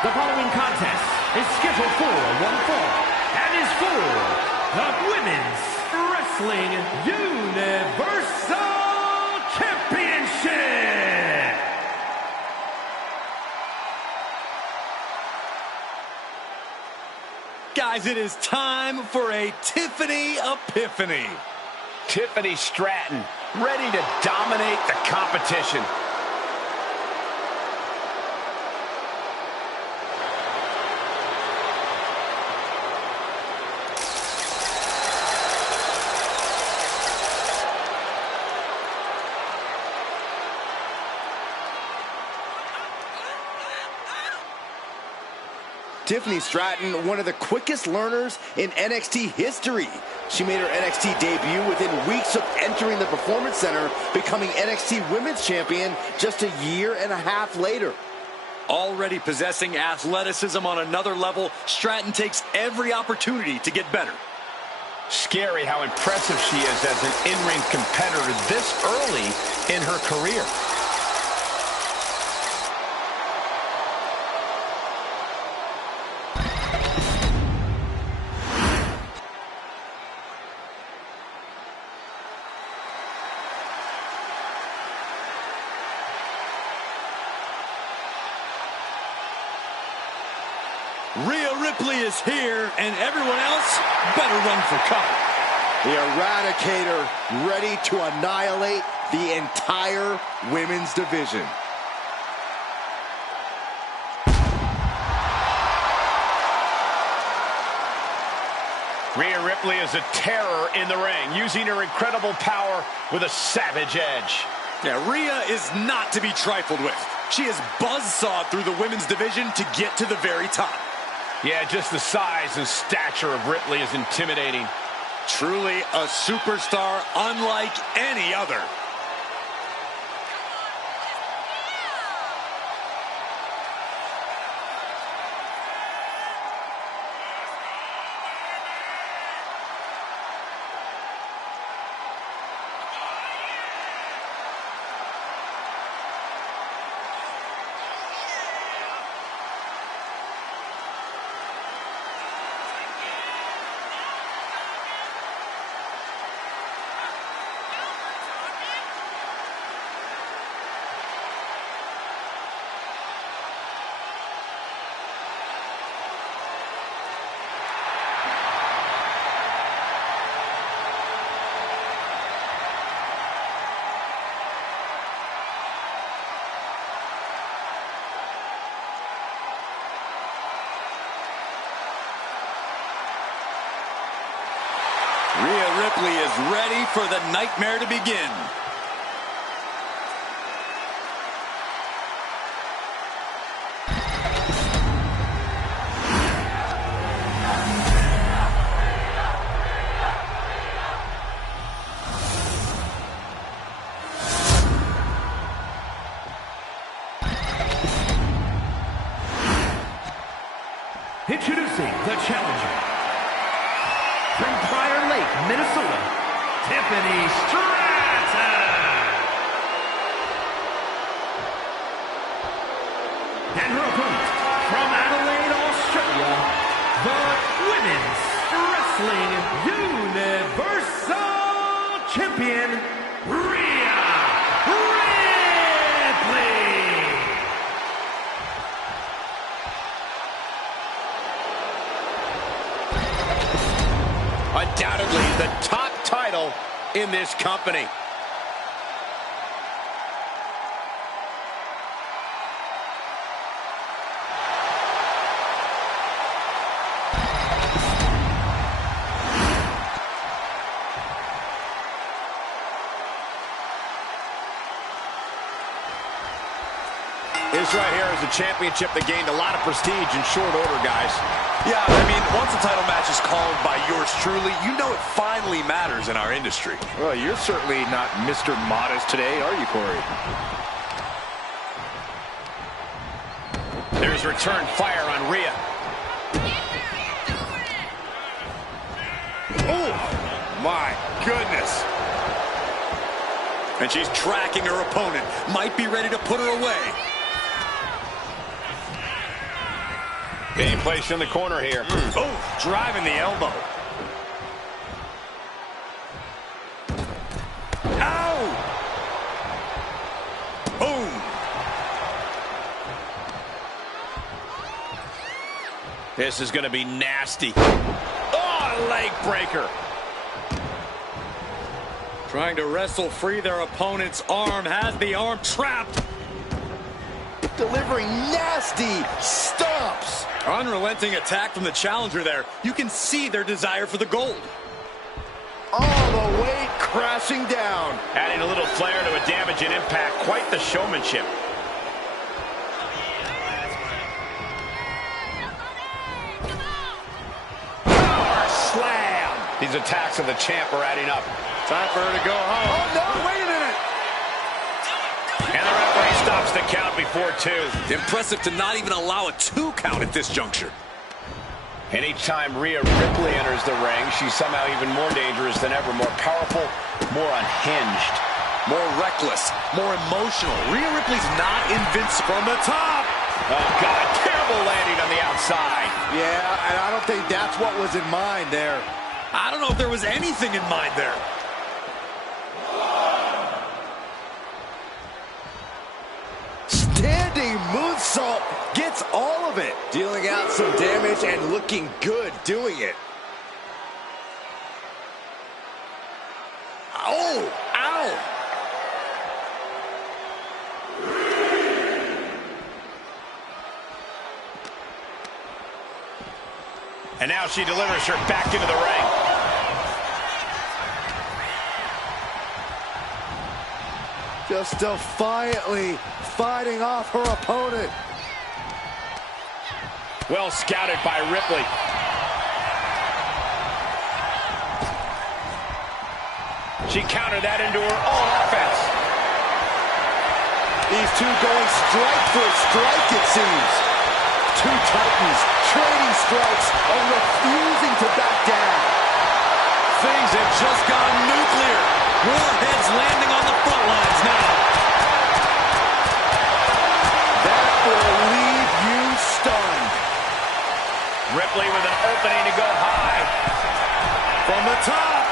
The following contest is scheduled for one fall and is for the Women's Wrestling Universal Championship. Guys, it is time for a Tiffany Epiphany. Tiffany Stratton, ready to dominate the competition. Tiffany Stratton, one of the quickest learners in NXT history. She made her NXT debut within weeks of entering the Performance Center, becoming NXT Women's Champion just a year and a half later. Already possessing athleticism on another level, Stratton takes every opportunity to get better. Scary how impressive she is as an in-ring competitor this early in her career. Rhea Ripley is here, and everyone else better run for cover. The Eradicator ready to annihilate the entire women's division. Rhea Ripley is a terror in the ring, using her incredible power with a savage edge. Yeah, Rhea is not to be trifled with. She is buzzsawed through the women's division to get to the very top. Yeah, just the size and stature of Ripley is intimidating. Truly a superstar unlike any other. Rhea Ripley is ready for the nightmare to begin. Introducing the challenger from Prior Lake, Minnesota, Tiffany Stratton. And her opponent from Adelaide, Australia, the Women's Wrestling Universal Champion, Rhea Ripley. Undoubtedly the top title in this company. This right here is a championship that gained a lot of prestige in short order, guys. Yeah, I mean, once a title match is called by yours truly, you know it finally matters in our industry. Well, you're certainly not Mr. Modest today, are you, Corey? There's return fire on Rhea. Oh, my goodness. And she's tracking her opponent. Might be ready to put her away. Being placed in the corner here. Oh, driving the elbow. Ow! Boom! This is going to be nasty. Oh, leg breaker. Trying to wrestle free their opponent's arm. Has the arm trapped. Delivering nasty stomps. Unrelenting attack from the challenger there. You can see their desire for the gold. All the way crashing down. Adding a little flair to a damage and impact. Quite the showmanship. Power slam. These attacks of the champ are adding up. Time for her to go home. Oh, no, wait a minute. And the referee stops the count before 2. Impressive to not even allow a 2 count at this juncture. Anytime Rhea Ripley enters the ring, she's somehow even more dangerous than ever. More powerful, more unhinged. More reckless, more emotional. Rhea Ripley's not invincible. From the top. Oh, God, terrible landing on the outside. Yeah, and I don't think that's what was in mind there. I don't know if there was anything in mind there. Standing moonsault gets all of it. Dealing out some damage and looking good doing it. Oh, ow. And now she delivers her back into the ring. Just defiantly fighting off her opponent. Well scouted by Ripley. She countered that into her own offense. These two going strike for strike, it seems. Two titans trading strikes and refusing to back down. Things have just gone nuclear. Warheads landing on the front lines now. That will leave you stunned. Ripley with an opening to go high. From the top.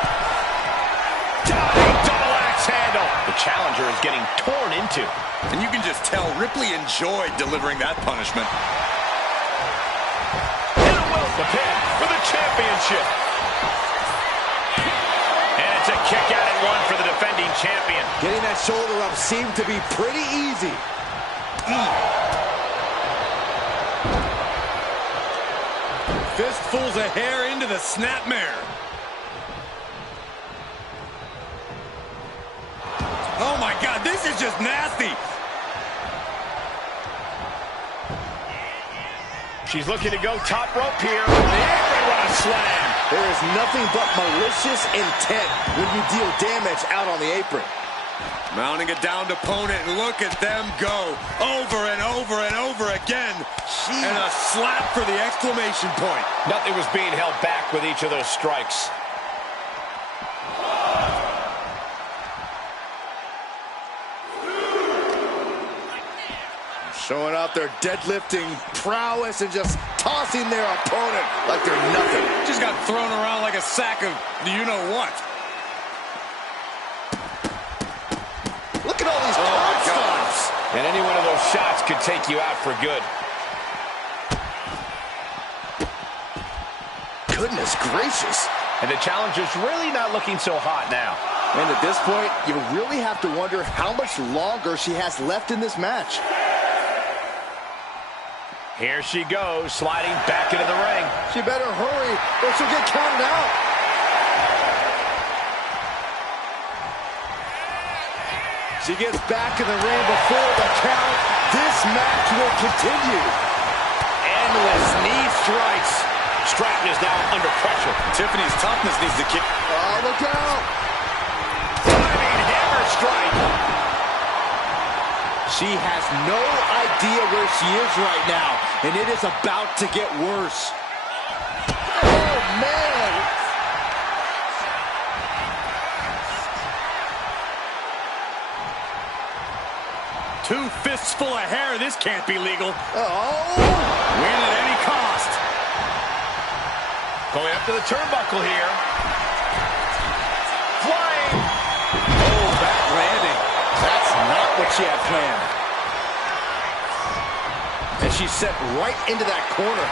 Diving double axe handle. The challenger is getting torn into. And you can just tell Ripley enjoyed delivering that punishment. The pin for the championship. And it's a kick out at 1 for the defending champion. Getting that shoulder up seemed to be pretty easy. Fistfuls of hair into the snapmare. Oh my God, this is just nasty. She's looking to go top rope here. What a slam. There is nothing but malicious intent when you deal damage out on the apron. Mounting a downed opponent, and look at them go. Over and over and over again. Jeez. And a slap for the exclamation point. Nothing was being held back with each of those strikes. Showing off their deadlifting prowess and just tossing their opponent like they're nothing. Just got thrown around like a sack of you-know-what. Look at all these hard stops. And any one of those shots could take you out for good. Goodness gracious. And the challenger's really not looking so hot now. And at this point, you really have to wonder how much longer she has left in this match. Here she goes, sliding back into the ring. She better hurry or she'll get counted out. She gets back in the ring before the count. This match will continue. Endless knee strikes. Stratton is now under pressure. Tiffany's toughness needs to kick. Oh, look out. Diving hammer strike. She has no idea where she is right now, and it is about to get worse. Oh, man. Two fists full of hair. This can't be legal. Oh. Win at any cost. Going up to the turnbuckle here. Flying. Oh, back landing. That's not what she had planned. And she's set right into that corner.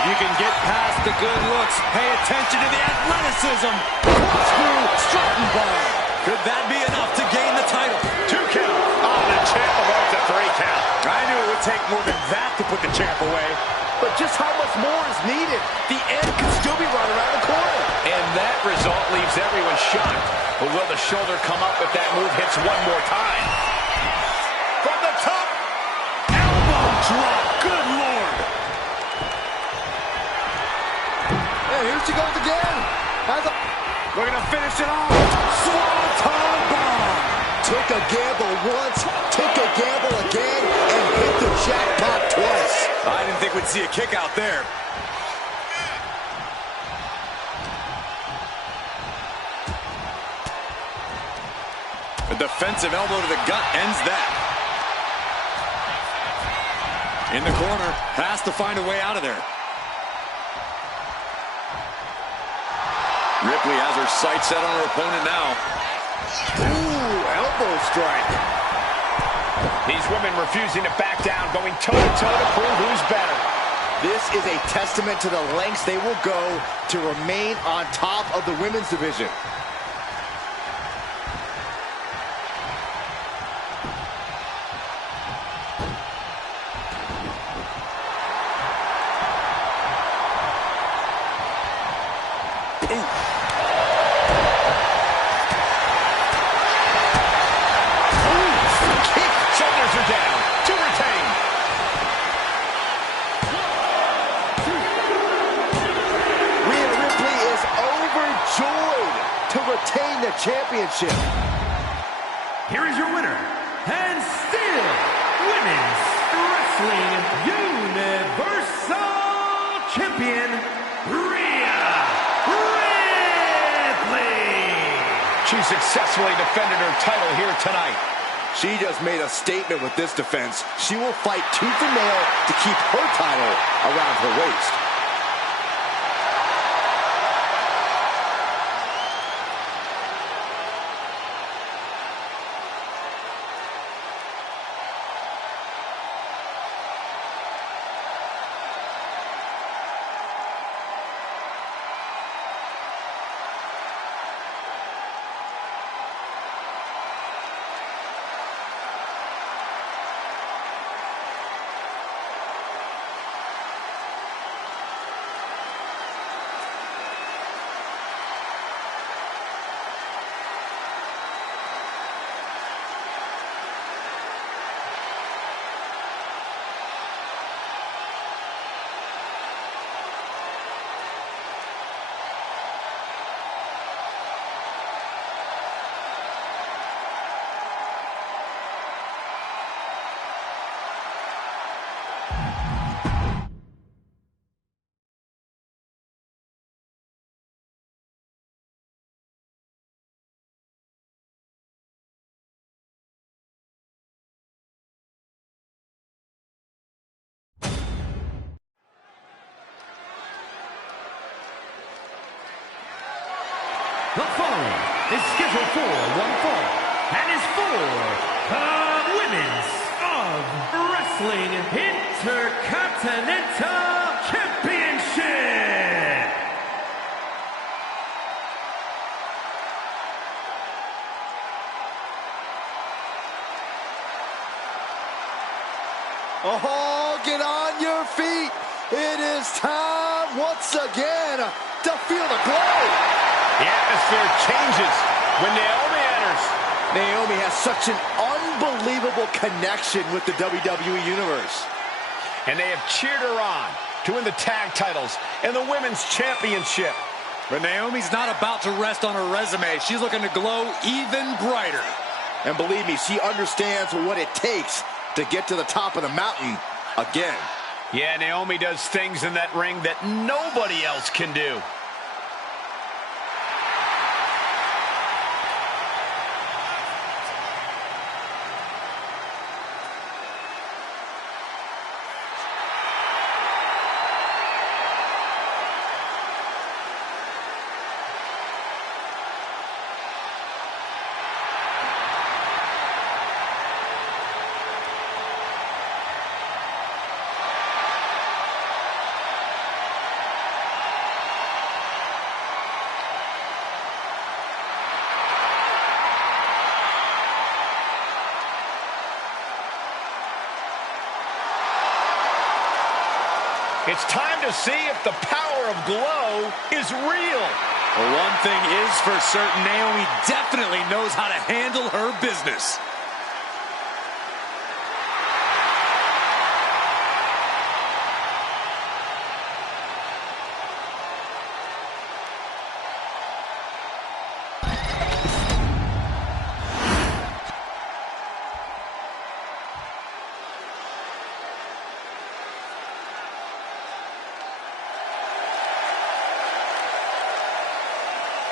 If you can get past the good looks, pay attention to the athleticism. Corkscrew, strutting bar. Could that be enough to gain the title? 2 count. Oh, the champ avoids a 3 count. I knew it would take more than that to put the champ away. But just how much more is needed? The end could still be right around the corner. And that result leaves everyone shocked. But will the shoulder come up if that move hits one more time? From the top. Elbow drop. Good Lord. And here she goes again. Looking to finish it off. Swanton bomb. Took a gamble once, took a gamble again, and hit the jackpot twice. I didn't think we'd see a kick out there. A defensive elbow to the gut ends that. In the corner, has to find a way out of there. Ripley has her sights set on her opponent now. Ooh, elbow strike. These women refusing to back down, going toe-to-toe to prove who's better. This is a testament to the lengths they will go to remain on top of the women's division. Championship. Here is your winner, and still Women's Wrestling Universal Champion, Rhea Ripley. She successfully defended her title here tonight. She just made a statement with this defense. She will fight tooth and nail to keep her title around her waist. The following is scheduled for one fall and is for the Women's of Wrestling Intercontinental Championship. Oh, get on your feet. It is time once again to feel the glow. The atmosphere changes when Naomi enters. Naomi has such an unbelievable connection with the WWE Universe. And they have cheered her on to win the tag titles and the Women's Championship. But Naomi's not about to rest on her resume. She's looking to glow even brighter. And believe me, she understands what it takes to get to the top of the mountain again. Yeah, Naomi does things in that ring that nobody else can do. It's time to see if the power of glow is real. Well, one thing is for certain, Naomi definitely knows how to handle her business.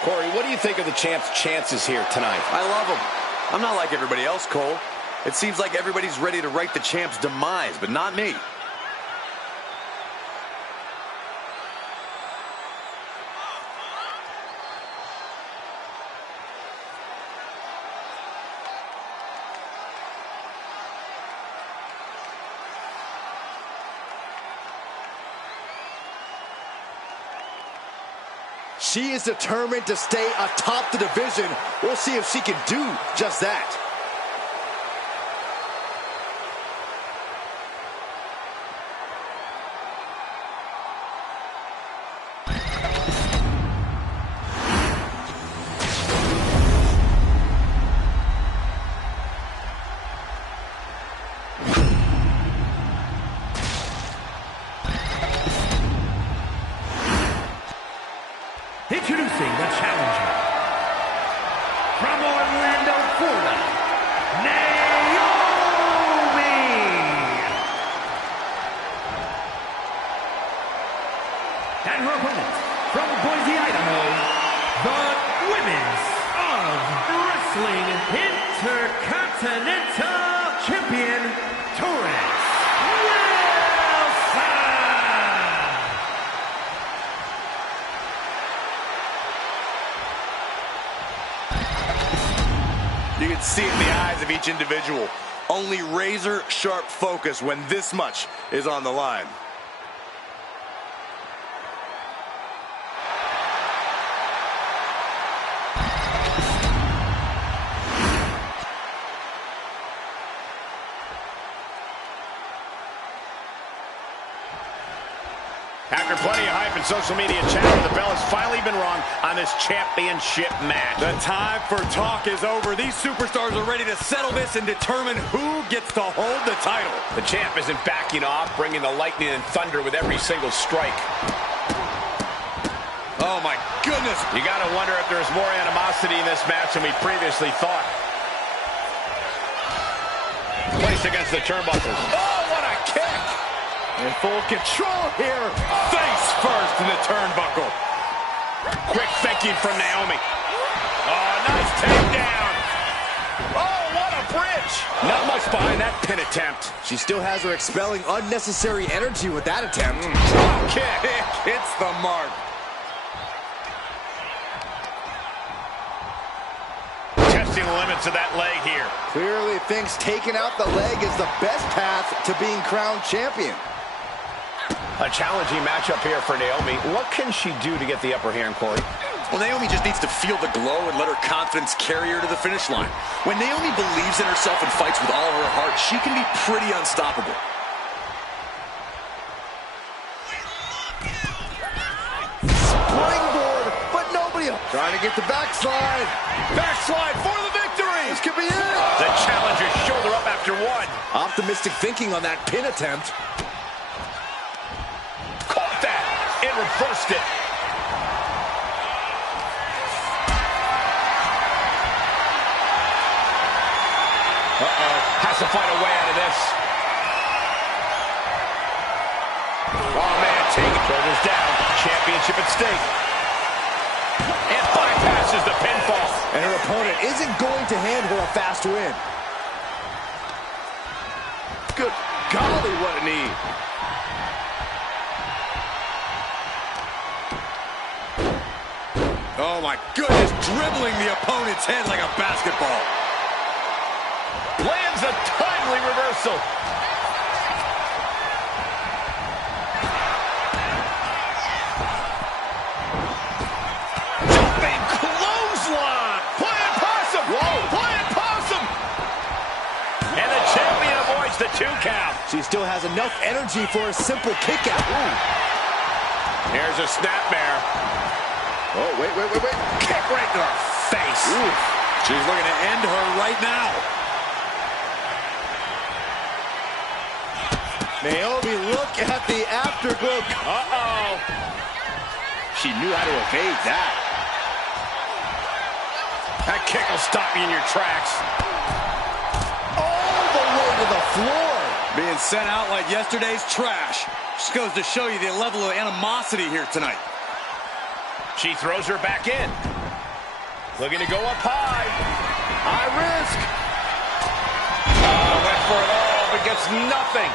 Corey, what do you think of the champ's chances here tonight? I love him. I'm not like everybody else, Cole. It seems like everybody's ready to write the champ's demise, but not me. She is determined to stay atop the division. We'll see if she can do just that. Introducing the challenger from Orlando, Florida, Naomi. And her opponent from Boise, Idaho, the Women's of Wrestling Intercontinental Champion, Torres. You can see it in the eyes of each individual. Only razor-sharp focus when this much is on the line. After plenty of hype and social media chatter, the bell has finally been rung on this championship match. The time for talk is over. These superstars are ready to settle this and determine who gets to hold the title. The champ isn't backing off, bringing the lightning and thunder with every single strike. Oh my goodness. You gotta wonder if there's more animosity in this match than we previously thought. Placed against the turnbuckles. Oh, what a kick. In full control here. Face first in the turnbuckle. Quick thinking from Naomi. Oh, nice takedown. Oh, what a bridge. Not much behind that pin attempt. She still has her expelling unnecessary energy with that attempt. Drop kick hits the mark. pushing limits of that leg here. Clearly thinks taking out the leg is the best path to being crowned champion. A challenging matchup here for Naomi. What can she do to get the upper hand, Corey? Well, Naomi just needs to feel the glow and let her confidence carry her to the finish line. When Naomi believes in herself and fights with all her heart, she can be pretty unstoppable. Springboard, but nobody trying to get the backslide. Backslide for the victory. This could be it. The challenger's shoulder up after one. Optimistic thinking on that pin attempt. Caught that and reversed it. Has to find a way out of this. Oh, man, taking shoulders down. Championship at stake. And bypasses the pinfall. And her opponent isn't going to hand her a fast win. Good golly, what a knee. Oh, my goodness, dribbling the opponent's head like a basketball. Lands a timely reversal. Jumping clothesline. Playing possum. Whoa. Playing possum. And the champion avoids the 2 count. She still has enough energy for a simple kick out. Ooh. Here's a snapmare. Oh, wait. Kick right to her face. Ooh. She's looking to end her right now. Naomi, look at the afterglow. Uh-oh. She knew how to evade that. That kick will stop you in your tracks. All the way to the floor. Being sent out like yesterday's trash. Just goes to show you the level of animosity here tonight. She throws her back in. Looking to go up high. High risk. Went for it all, but gets nothing.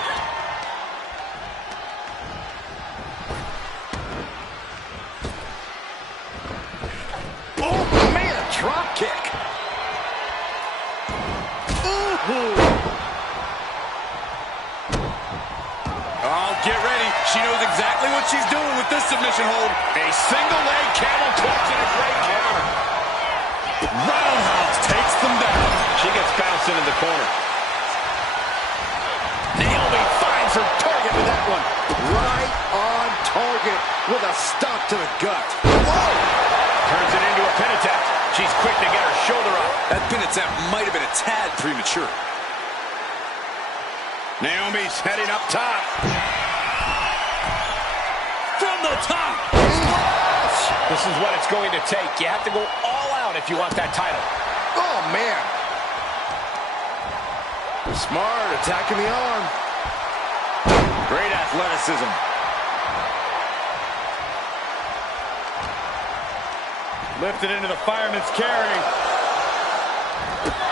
Oh, man, drop kick. Ooh. Oh, get ready. She knows exactly what she's doing with this submission hold. A single leg camel clutch and a great counter. Roundhouse takes them down. She gets bounced into the corner. Naomi finds her target with that one. Right on target with a stop to the gut. Whoa. Turns it into a pin attempt. She's quick to get her shoulder up. That pin attempt might have been a tad premature. Naomi's heading up top. From the top. This is what it's going to take. You have to go all out if you want that title. Oh, man. Smart, attacking the arm. Great athleticism. Lifted into the fireman's carry.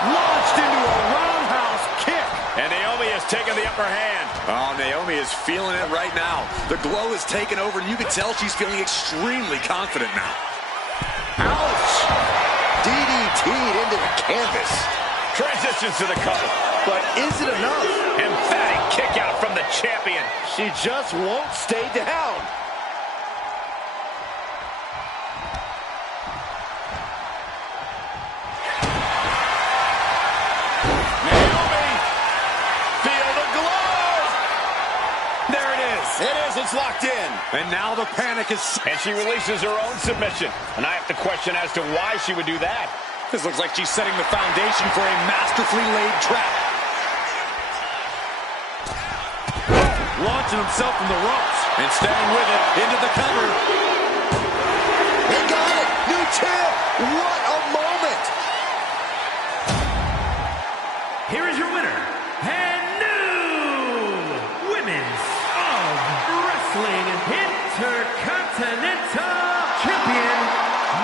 Launched into a roundhouse kick. And Naomi has taken the upper hand. Oh, Naomi is feeling it right now. The glow is taken over, and you can tell she's feeling extremely confident now. Ouch. DDT'd into the canvas. Transitions to the cover. But is it enough? Emphatic kick out from the champion. She just won't stay down. It's locked in. And now the panic is... And she releases her own submission. And I have to question as to why she would do that. This looks like she's setting the foundation for a masterfully laid trap. Launching himself from the ropes. And staying with it into the cover. He got it. New champ. What a moment. Here is your winner, and new Women's Wrestling Intercontinental Champion,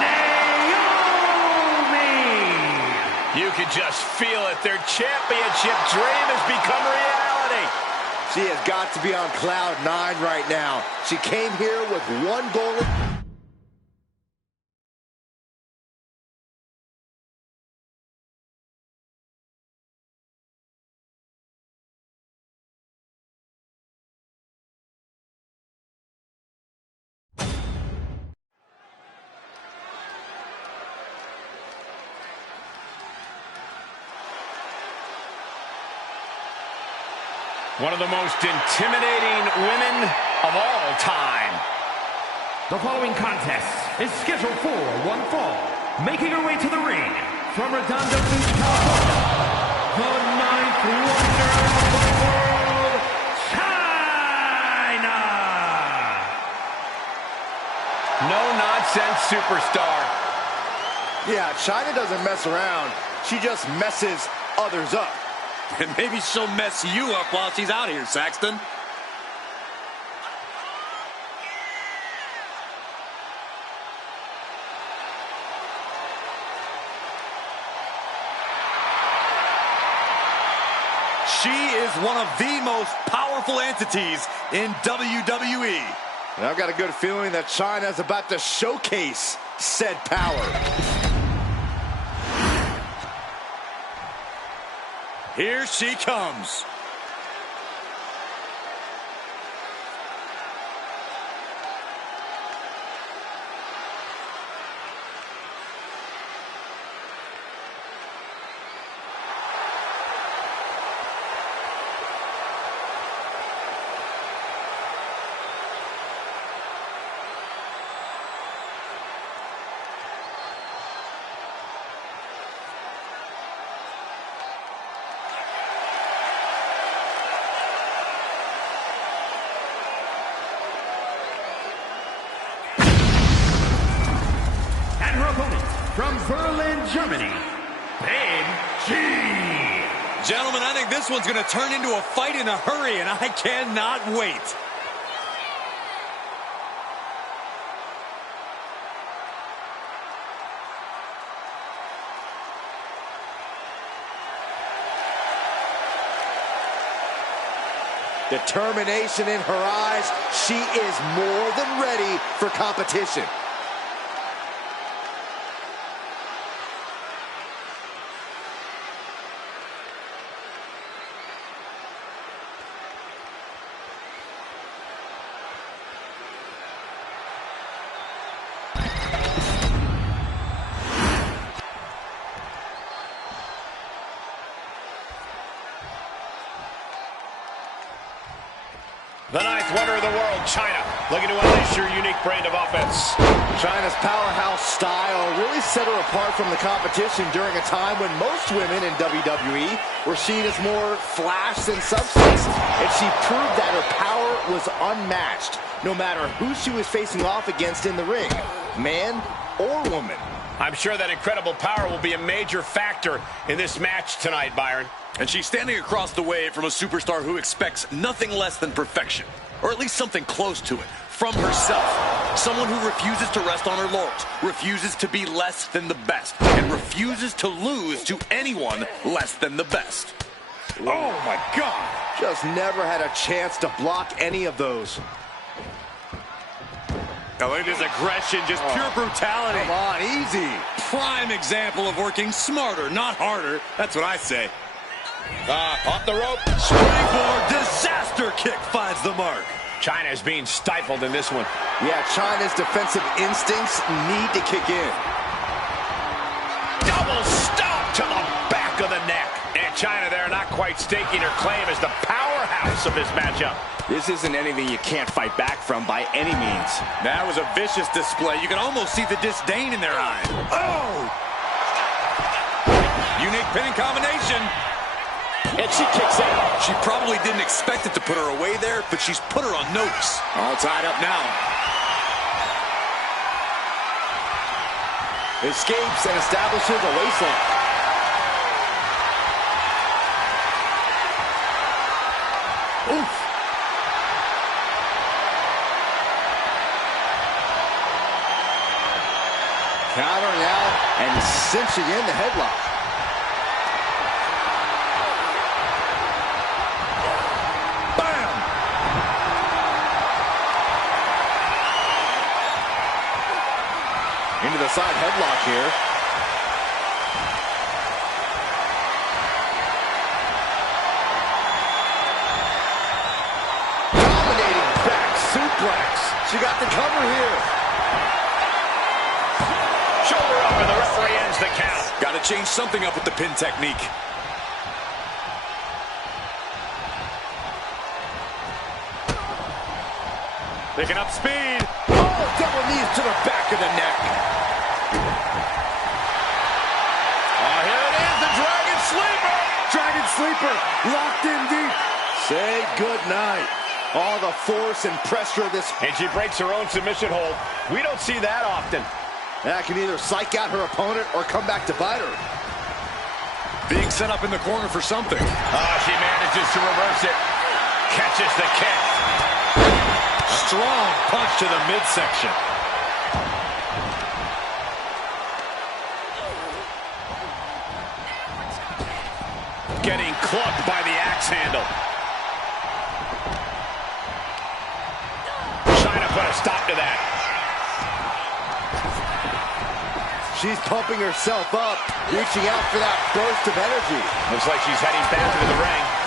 Naomi. You can just feel it. Their championship dream has become reality. She has got to be on cloud 9 right now. She came here with one goal. One of the most intimidating women of all time. The following contest is scheduled for one fall. Making her way to the ring from Redondo Beach, California, the ninth wonder of the world, Chyna! No-nonsense superstar. Yeah, Chyna doesn't mess around. She just messes others up. And maybe she'll mess you up while she's out here, Saxton. She is one of the most powerful entities in WWE. And I've got a good feeling that Chyna is about to showcase said power. Here she comes. From Berlin, Germany, Becky. Gentlemen, I think this one's going to turn into a fight in a hurry, and I cannot wait. Determination in her eyes. She is more than ready for competition. The ninth wonder of the world, Chyna, looking to unleash your unique brand of offense. Chyna's powerhouse style really set her apart from the competition during a time when most women in WWE were seen as more flash than substance. And she proved that her power was unmatched, no matter who she was facing off against in the ring, man or woman. I'm sure that incredible power will be a major factor in this match tonight, Byron. And she's standing across the way from a superstar who expects nothing less than perfection, or at least something close to it, from herself. Someone who refuses to rest on her laurels, refuses to be less than the best, and refuses to lose to anyone less than the best. Oh my God! Just never had a chance to block any of those. Now look at this aggression, just pure brutality. Come on, easy. Prime example of working smarter, not harder. That's what I say. Off the rope. Springboard disaster kick finds the mark. Chyna is being stifled in this one. Yeah, Chyna's defensive instincts need to kick in. Double stomp to the back of the neck. And Chyna there not quite staking her claim as the powerhouse of this matchup. This isn't anything you can't fight back from by any means. That was a vicious display. You can almost see the disdain in their eyes. Oh! Unique pinning combination. And she kicks out. She probably didn't expect it to put her away there, but she's put her on notice. All tied up now. Escapes and establishes a waistline. Oof. Countering out and cinching in the headlock. Into the side headlock here. Dominating back suplex. She got the cover here. Shoulder up and the referee ends the count. Got to change something up with the pin technique. Picking up speed. Oh, double knees to the back of the neck. Oh, here it is, the Dragon Sleeper. Dragon Sleeper locked in deep. Say goodnight. All the force and pressure of this. And she breaks her own submission hold. We don't see that often. That can either psych out her opponent or come back to bite her. Being set up in the corner for something. Oh, she manages to reverse it. Catches the kick. Strong punch to the midsection. Getting clubbed by the axe handle. Chyna put a stop to that. She's pumping herself up, reaching out for that burst of energy. Looks like she's heading back into the ring.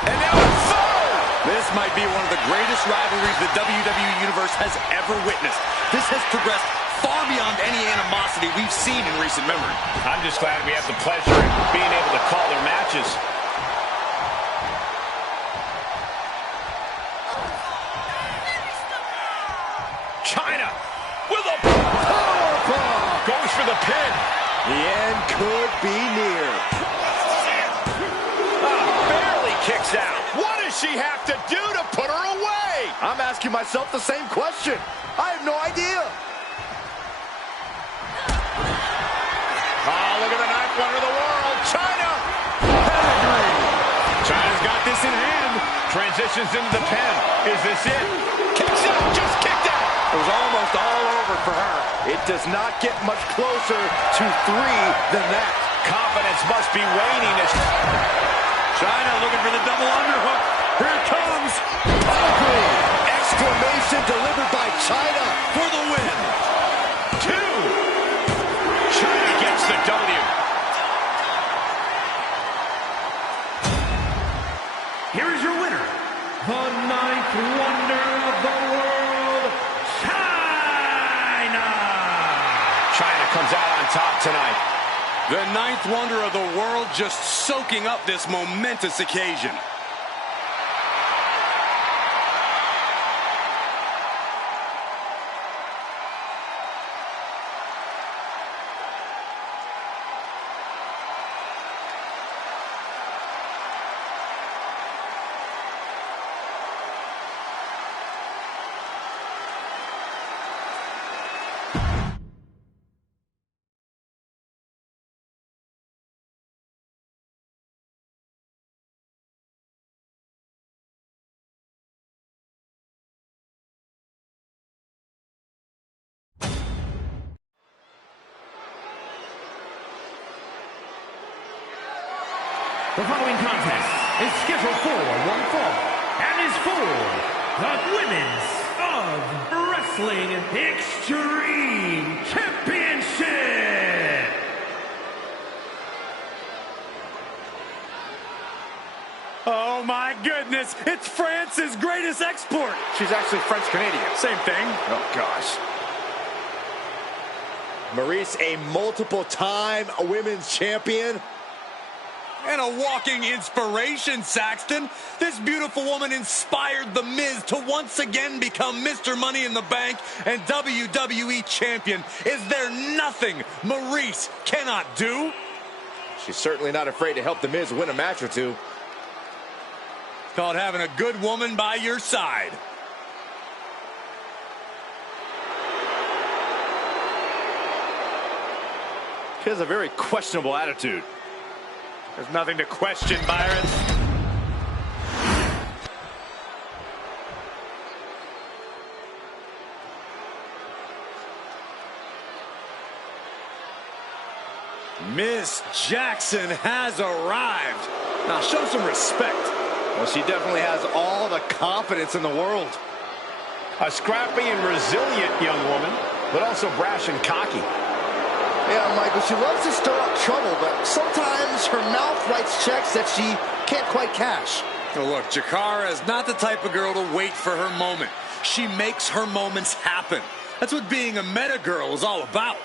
And now it's through! This might be one of the greatest rivalries the WWE Universe has ever witnessed. This has progressed far beyond any animosity we've seen in recent memory. I'm just glad we have the pleasure of being able to call their matches. Chyna with a Powerbomb! goes for the pin. The end could be near. Barely kicks out. What does she have to do to put her away? I'm asking myself the same question. I have no idea. Oh, look at the ninth wonder of the world, Chyna. Chyna's got this in hand. Transitions into the pin. Is this it? Kicks out, just kicked out. It was almost all over for her. It does not get much closer to 3 than that. Confidence must be waning as Chyna looking for the double underhook. Here it comes. Ugly! Exclamation delivered by Chyna For the win. 2. Chyna gets the W. Here is your winner, the ninth wonder of the world, Chyna. Chyna comes out on top tonight. The ninth wonder of the world just soaking up this momentous occasion. The following contest is scheduled for one fall and is for the Women's of Wrestling Extreme Championship. Oh my goodness, it's France's greatest export. She's actually French-Canadian. Same thing. Oh, gosh. Maurice, a multiple-time women's champion. And a walking inspiration, Saxton. This beautiful woman inspired The Miz to once again become Mr. Money in the Bank and WWE Champion. Is there nothing Maurice cannot do? She's certainly not afraid to help The Miz win a match or two. It's called having a good woman by your side. She has a very questionable attitude. There's nothing to question, Byron. Miss Jackson has arrived. Now show some respect. Well, she definitely has all the confidence in the world. A scrappy and resilient young woman, but also brash and cocky. Yeah, Michael, she loves to stir up trouble, but sometimes her mouth writes checks that she can't quite cash. Now look, Jakara is not the type of girl to wait for her moment. She makes her moments happen. That's what being a meta girl is all about.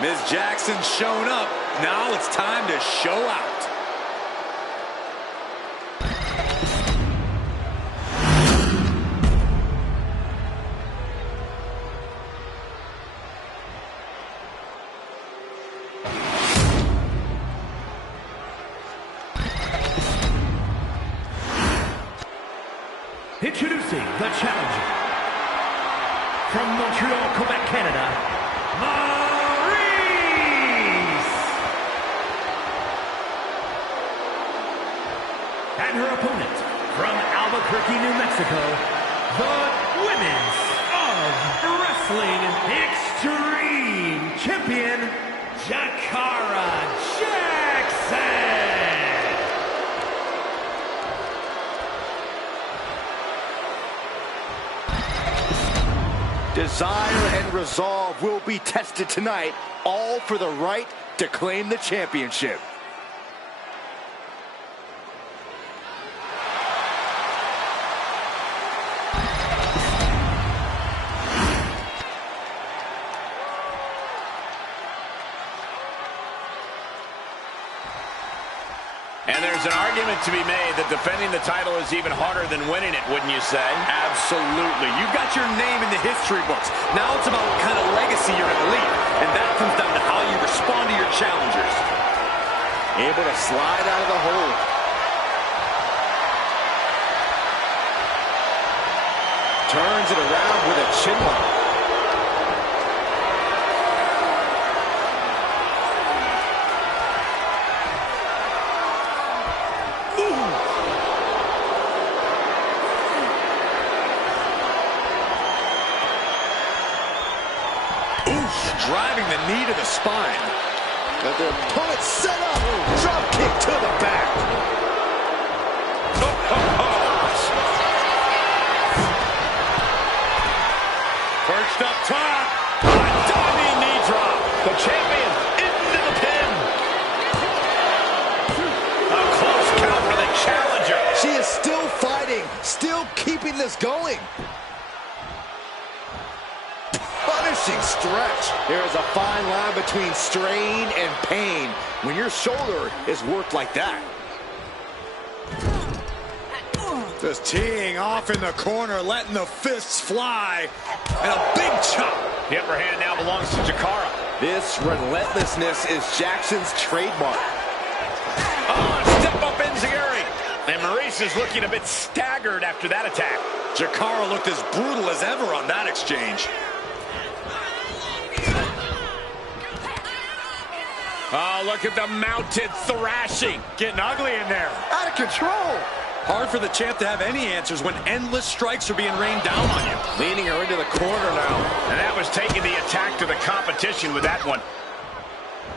Ms. Jackson's shown up. Now it's time to show out. Introducing the challenger from Montreal, Quebec, Canada, Maryse! And her opponent from Albuquerque, New Mexico, the Women's of Wrestling Extreme Champion, Jakara Jackson! Desire and resolve will be tested tonight, all for the right to claim the championship. And there's an argument to be made that defending the title is even harder than winning it, wouldn't you say? Absolutely. You've got your name in the history books. Now it's about what kind of legacy you're going to leave. And that comes down to how you respond to your challengers. Able to slide out of the hole. Turns it around with a chin lock. Driving the knee to the spine. But the opponent set up. Drop kick to the back. Perched up top. A diving knee drop. The champion into the pin. A close count for the challenger. She is still fighting, still keeping this going. Punishing stretch. There is a fine line between strain and pain when your shoulder is worked like that. Just teeing off in the corner, letting the fists fly. And a big chop. The upper hand now belongs to Jakara. This relentlessness is Jackson's trademark. Oh, step up enziguri. And Maryse is looking a bit staggered after that attack. Jakara looked as brutal as ever on that exchange. Oh, look at the mounted thrashing. Getting ugly in there. Out of control. Hard for the champ to have any answers when endless strikes are being rained down on you. Leaning her into the corner now. And that was taking the attack to the competition with that one.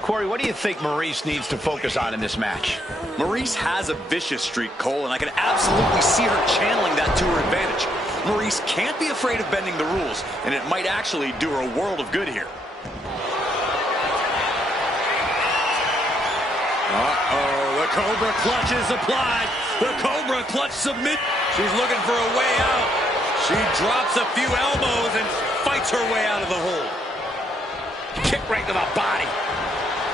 Corey, what do you think Maryse needs to focus on in this match? Maryse has a vicious streak, Cole, and I can absolutely see her channeling that to her advantage. Maryse can't be afraid of bending the rules, and it might actually do her a world of good here. Uh-oh, the Cobra clutch is applied. The Cobra clutch submit. She's looking for a way out. She drops a few elbows and fights her way out of the hole. Kick right to the body.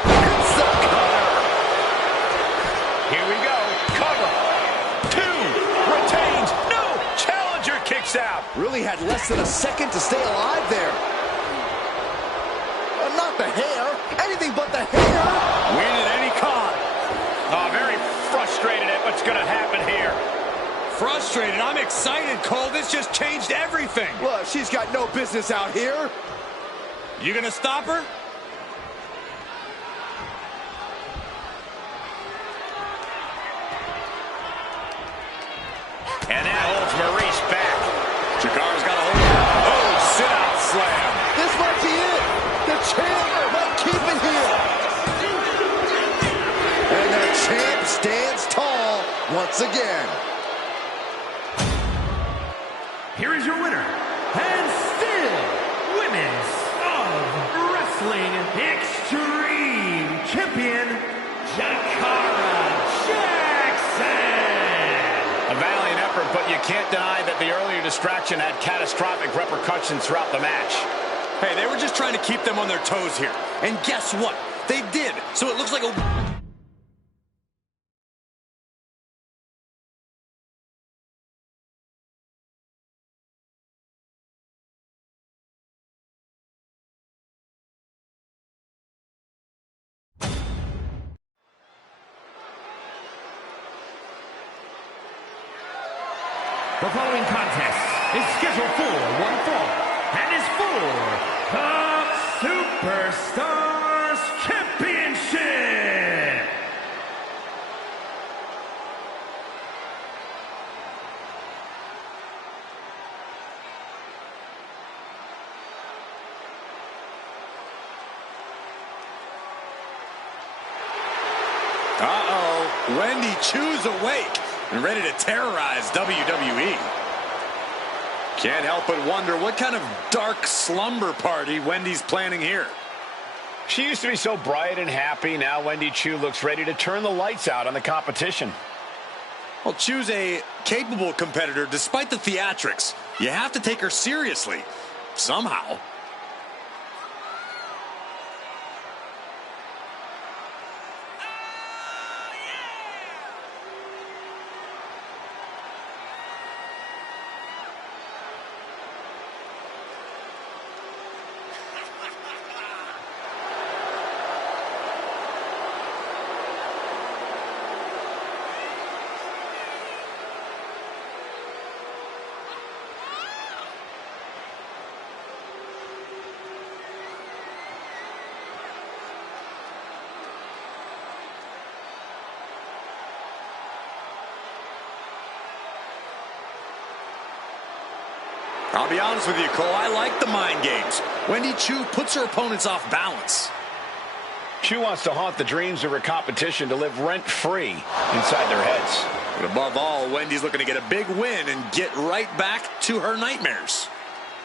It's the cutter. Here we go. Cover. 2. Retains. No. Challenger kicks out. Really had less than a second to stay alive there. Not the hair. Anything but the hair. Win at any cost. Oh, very frustrated at what's going to happen here. Frustrated. I'm excited, Cole. This just changed everything. Well, she's got no business out here. You gonna stop her? And that holds Maryse back. Jakara's got a hold of her. Oh, sit-out slam. This might be it. The champ might keep it here. And the champ stands tall once again. Here is your winner, and still Women's of Wrestling Extreme Champion, Jakara Jackson. A valiant effort, but you can't deny that the earlier distraction had catastrophic repercussions throughout the match. Hey, they were just trying to keep them on their toes here. And guess what? They did. So it looks like a... The following contest is scheduled for one fall and is for the Superstars Championship. Uh-oh. Wendy Chu's awake and ready to terrorize WWE. Can't help but wonder what kind of dark slumber party Wendy's planning here. She used to be so bright and happy. Now Wendy Chu looks ready to turn the lights out on the competition. Well, Chu's a capable competitor despite the theatrics. You have to take her seriously, somehow. I'll be honest with you, Cole, I like the mind games. Wendy Chu puts her opponents off balance. Chu wants to haunt the dreams of her competition to live rent-free inside their heads. But above all, Wendy's looking to get a big win and get right back to her nightmares,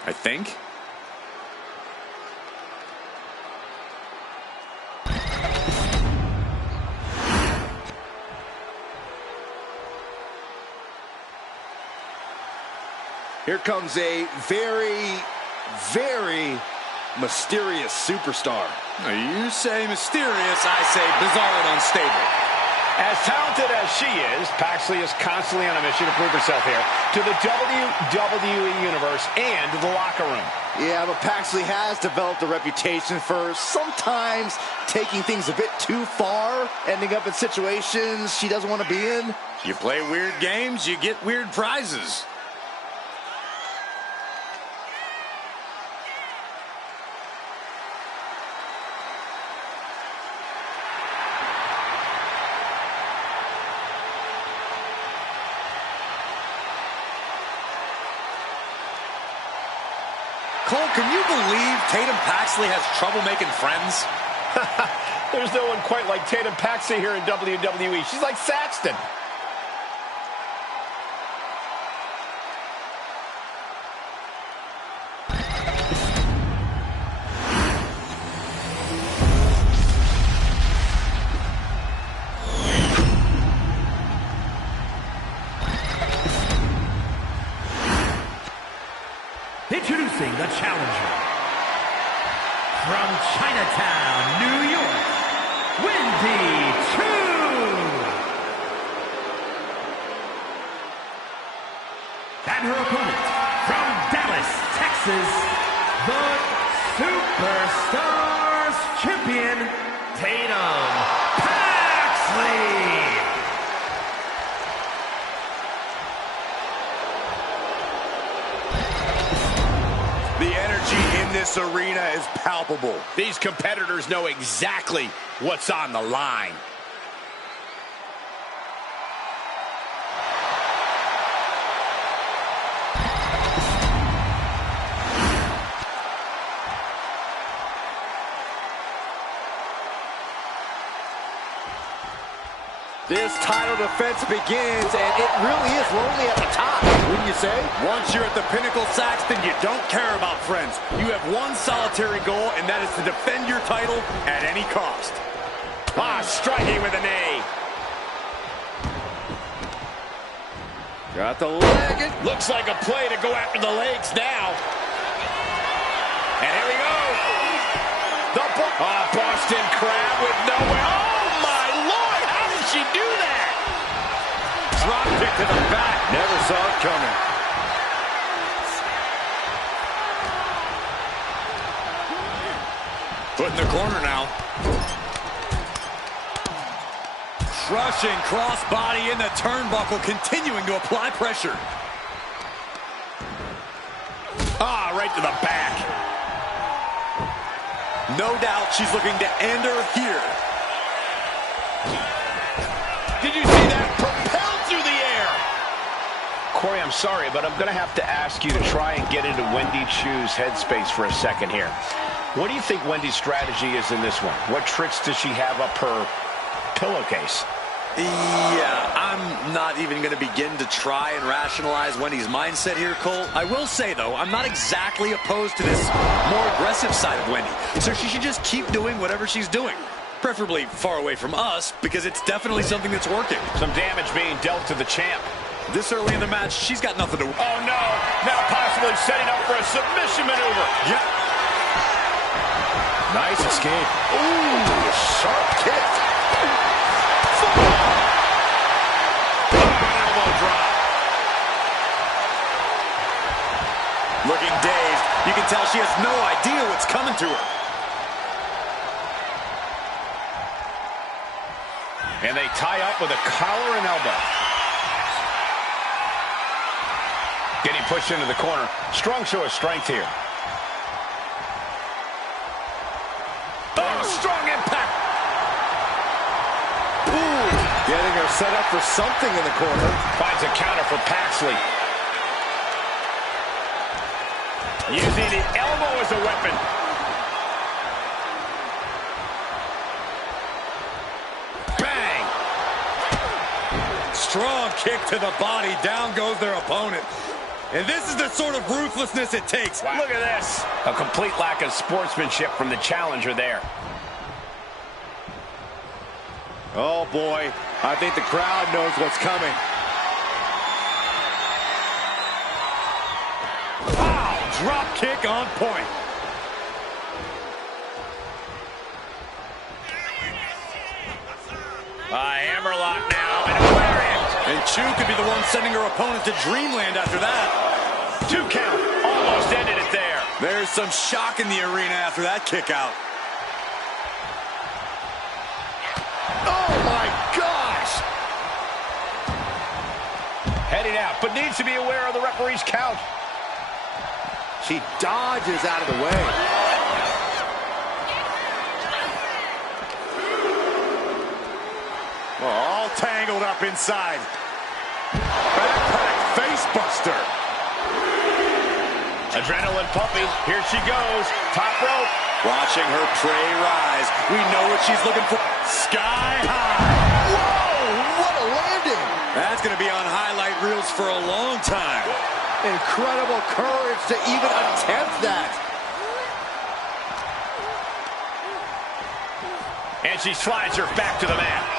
I think. Here comes a very, very mysterious superstar. Now, you say mysterious, I say bizarre and unstable. As talented as she is, Paxley is constantly on a mission to prove herself here to the WWE Universe and the locker room. Yeah, but Paxley has developed a reputation for sometimes taking things a bit too far, ending up in situations she doesn't want to be in. You play weird games, you get weird prizes. Cole, can you believe Tatum Paxley has trouble making friends? There's no one quite like Tatum Paxley here in WWE. She's like Saxton. Introducing the challenger from Chinatown, New York, Wendy Chu. And her opponent from Dallas, Texas, the Superstars champion, Tatum Paxley. The energy in this arena is palpable. These competitors know exactly what's on the line. This title defense begins, and it really is lonely at the top, wouldn't you say? Once you're at the pinnacle, Saxton, you don't care about friends. You have one solitary goal, and that is to defend your title at any cost. Striking with a knee. Got the leg. Looks like a play to go after the legs now. And here we go. The book Oh, Boston Crab with nowhere. Oh, my Lord, how did she do that? Drop kick to the back. Never saw it coming. Put in the corner now. Crushing crossbody in the turnbuckle, continuing to apply pressure. Ah, right to the back. No doubt she's looking to end her here. Did you see that? Propelled through the air. Corey, I'm sorry, but I'm going to have to ask you to try and get into Wendy Chu's headspace for a second here. What do you think Wendy's strategy is in this one? What tricks does she have up her pillowcase? Yeah, I'm not even going to begin to try and rationalize Wendy's mindset here, Cole. I will say, though, I'm not exactly opposed to this more aggressive side of Wendy. So she should just keep doing whatever she's doing. Preferably far away from us, because it's definitely something that's working. Some damage being dealt to the champ. This early in the match, she's got nothing to... Oh, no. Now possibly setting up for a submission maneuver. Yep. Nice escape. Ooh, sharp kick. Elbow drop. Looking dazed. You can tell she has no idea what's coming to her. And they tie up with a collar and elbow. Getting pushed into the corner. Strong show of strength here. Oh, strong impact. Ooh, getting her set up for something in the corner. Finds a counter for Paxley. Using the elbow as a weapon. Bang! Strong kick to the body. Down goes their opponent. And this is the sort of ruthlessness it takes. Wow. Look at this. A complete lack of sportsmanship from the challenger there. Oh, boy. I think the crowd knows what's coming. Wow, drop kick on point. Hammerlock now, and a lariat. And Chu could be the one sending her opponent to dreamland after that. 2 count, almost ended it there. There's some shock in the arena after that kick out. Oh, my gosh! Heading out, but needs to be aware of the referee's count. She dodges out of the way. Well, all tangled up inside. Backpack face buster. Adrenaline pumping. Here she goes. Top rope. Watching her prey rise. We know what she's looking for. Sky high. Whoa, what a landing! That's going to be on highlight reels for a long time. Incredible courage to even attempt that. And she slides her back to the mat.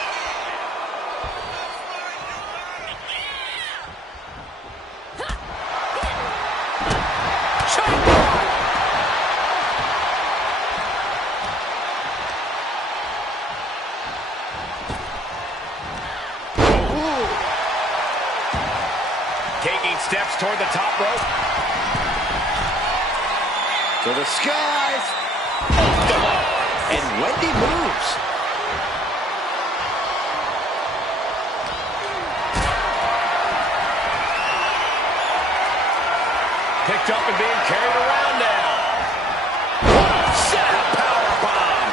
Taking steps toward the top rope. To the skies. And Wendy moves. Picked up and being carried around now. Set up powerbomb.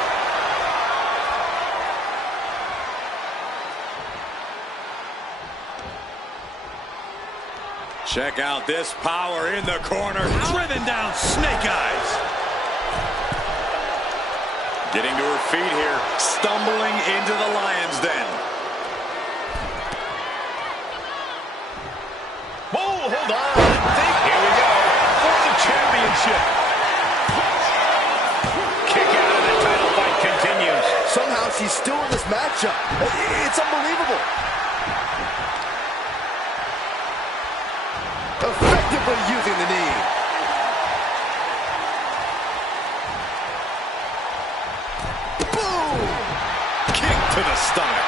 Check out this power in the corner. Driven down Snake Eyes. Getting to her feet here. Stumbling into the Lion's Den. Whoa, hold on. Here we go. For the championship. Kick out of the title fight continues. Somehow she's still in this matchup. It's unbelievable. Effectively using the knee. stomach.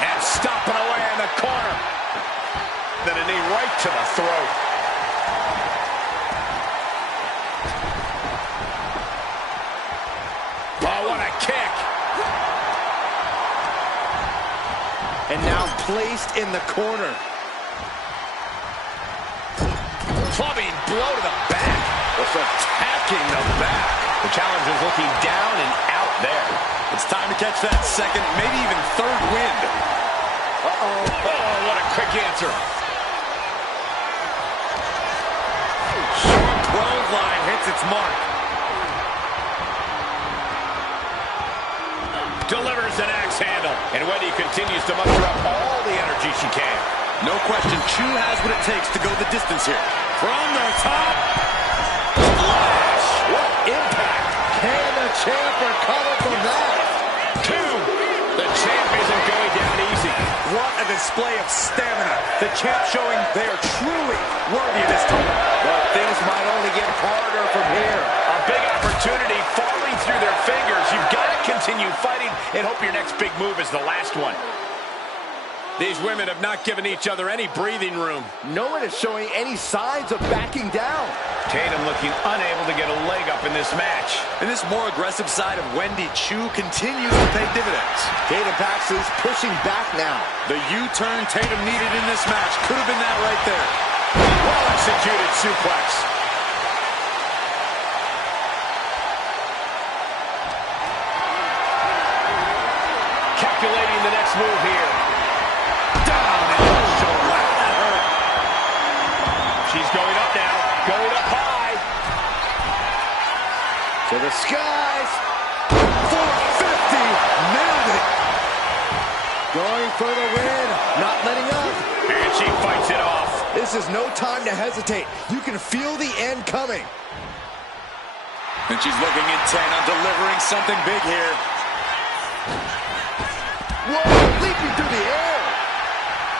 And stomping away in the corner. Then a knee right to the throat. Oh, what a kick. And now placed in the corner. Clubbing blow to the back. Just attacking the back. The challenger's looking down and out there. It's time to catch that second, maybe even third wind. Uh-oh. Oh, what a quick answer. Short clothesline hits its mark. Delivers an axe handle. And Wendy continues to muster up all the energy she can. No question, Chu has what it takes to go the distance here. From the top. Splash! What impact! Can the champ recover from that? 2. The champ isn't going down easy. What a display of stamina. The champ showing they are truly worthy of this title. But things might only get harder from here. A big opportunity falling through their fingers. You've got to continue fighting and hope your next big move is the last one. These women have not given each other any breathing room. No one is showing any signs of backing down. Tatum looking unable to get a leg up in this match. And this more aggressive side of Wendy Chu continues to pay dividends. Tatum Paxley's pushing back now. The U-turn Tatum needed in this match could have been that right there. Well executed suplex. Calculating the next move here. She's going up now, going up high. To the skies. 450, nailed it. Going for the win, not letting up. And she fights it off. This is no time to hesitate. You can feel the end coming. And she's looking intent on delivering something big here. Whoa, leaping through the air.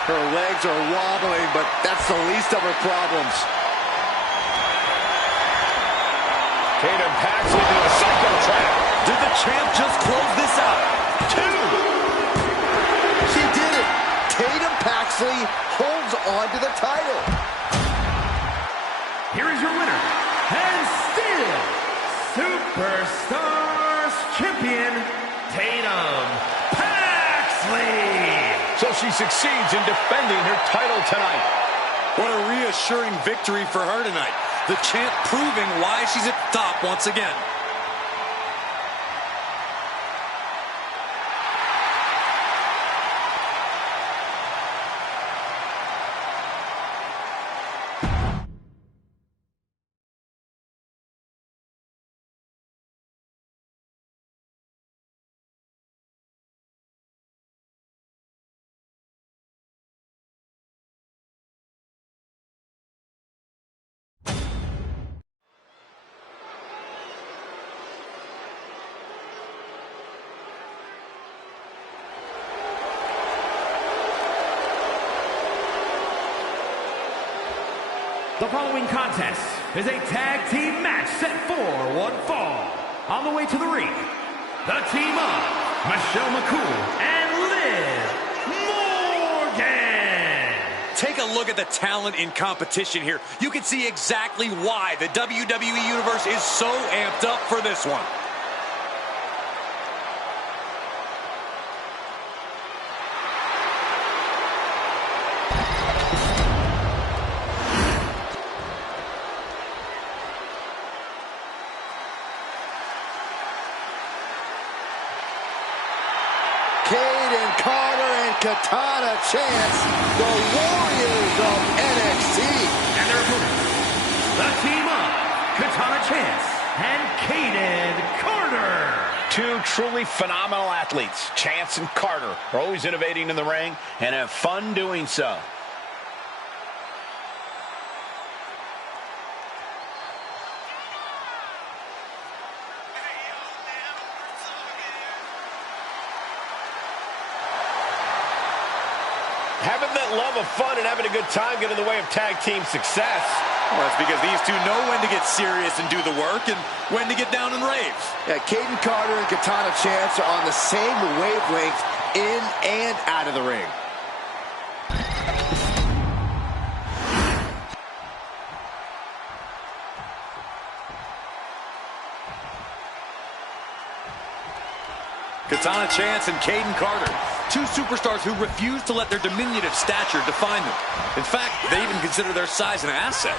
Her legs are wobbling, but that's the least of her problems. Tatum Paxley to a psycho trap. Did the champ just close this out? 2. She did it. Tatum Paxley holds on to the title. Here is your winner, and still Superstars Champion, Tatum Paxley. So she succeeds in defending her title tonight. What a reassuring victory for her tonight. The champ proving why she's at the top once again. The following contest is a tag team match set for one fall. On the way to the ring, the team of Michelle McCool and Liv Morgan. Take a look at the talent in competition here. You can see exactly why the WWE Universe is so amped up for this one. Katana Chance, the Warriors of NXT. And their opponents, the team of Katana Chance and Caden Carter. 2 truly phenomenal athletes. Chance and Carter are always innovating in the ring and have fun doing so. Having the that love of fun and having a good time get in the way of tag team success? Well, that's because these two know when to get serious and do the work and when to get down and rave. Yeah, Caden Carter and Katana Chance are on the same wavelength in and out of the ring. Katana Chance and Caden Carter, two superstars who refuse to let their diminutive stature define them. In fact, they even consider their size an asset.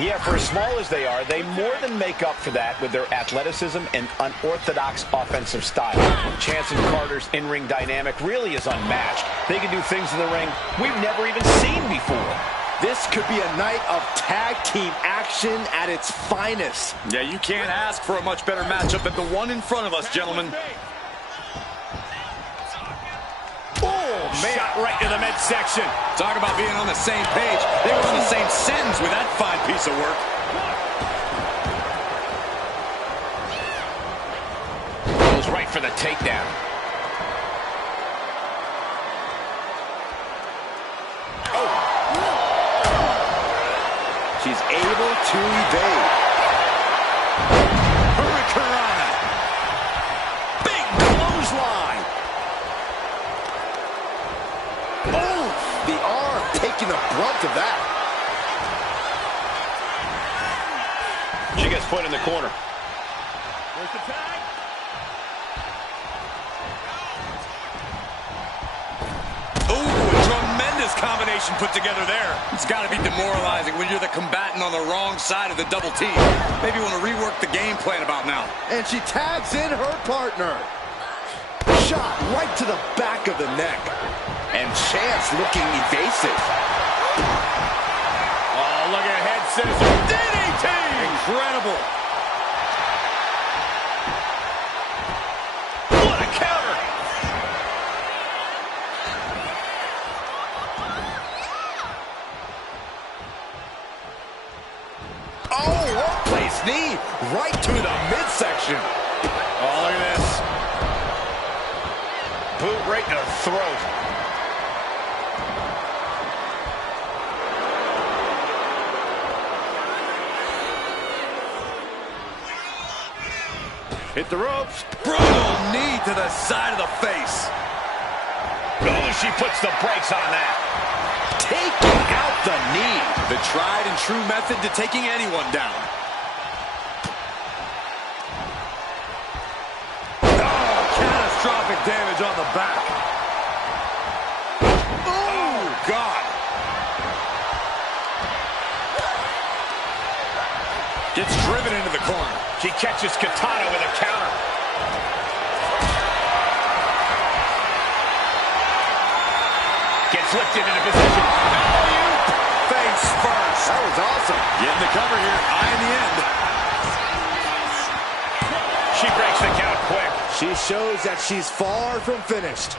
Yeah, for as small as they are, they more than make up for that with their athleticism and unorthodox offensive style. Chance and Carter's in-ring dynamic really is unmatched. They can do things in the ring we've never even seen before. This could be a night of tag team action at its finest. Yeah, you can't ask for a much better matchup than the one in front of us, gentlemen. Shot right to the midsection. Talk about being on the same page. They were on the same sentence with that fine piece of work. Goes right for the takedown. Oh. She's able to evade. Hurricanrana. Big clothesline. Oh, the arm taking the brunt of that. She gets put in the corner. Where's the tag? Ooh, a tremendous combination put together there. It's got to be demoralizing when you're the combatant on the wrong side of the double team. Maybe you want to rework the game plan about now. And she tags in her partner. Shot right to the back of the neck. And Chance looking evasive. Oh, look at head scissors. DDT! Incredible. What a counter! Oh, workplace knee right to the midsection. Oh, look at this. Boot right to the throat. Hit the ropes. Brutal knee to the side of the face. Oh, she puts the brakes on that. Taking out the knee. The tried and true method to taking anyone down. Oh, catastrophic damage on the back. Oh, God. Gets driven into the corner. She catches Katana with a counter. Gets lifted into position. Face first. That was awesome. Getting the cover here. Eye in the end. She breaks the count quick. She shows that she's far from finished.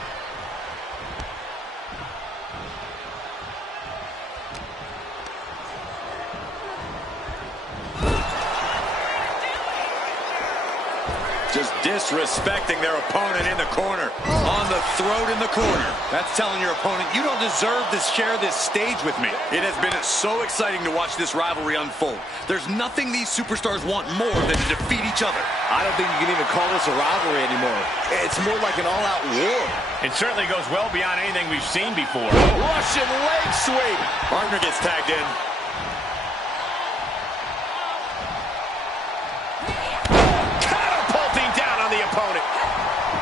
Just disrespecting their opponent in the corner. On the throat in the corner. That's telling your opponent, you don't deserve to share this stage with me. It has been so exciting to watch this rivalry unfold. There's nothing these superstars want more than to defeat each other. I don't think you can even call this a rivalry anymore. It's more like an all-out war. It certainly goes well beyond anything we've seen before. Russian leg sweep. Partner gets tagged in.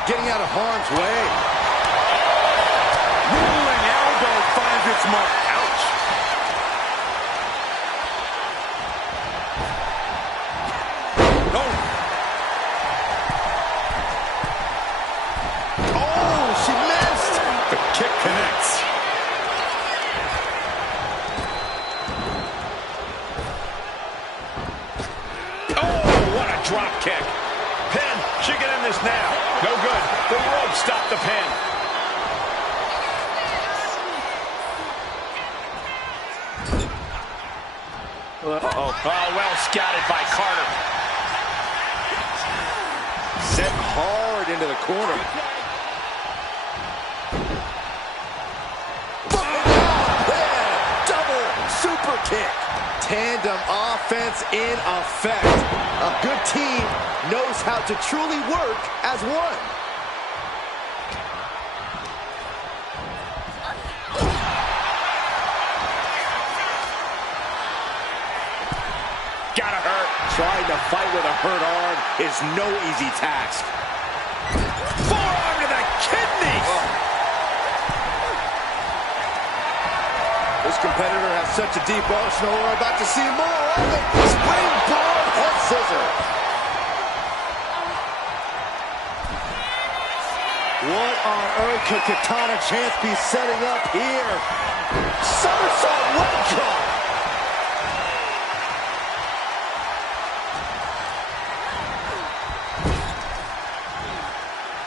Getting out of harm's way. Rolling elbow finds its mark. Ouch. Oh. Oh, she missed. The kick connects. Oh, what a drop kick. Pin. She can end this now. No good. The rope stopped the pin. Uh-oh. Oh, well scouted by Carter. Set hard into the corner. kick. Tandem offense in effect. A good team knows how to truly work as one. Gotta hurt. Trying to fight with a hurt arm is no easy task. Forearm to the kidneys. This competitor has such a deep arsenal. We're about to see more of it. Springboard head scissor. What on earth could Katana Chance be setting up here? Somersault leg drop.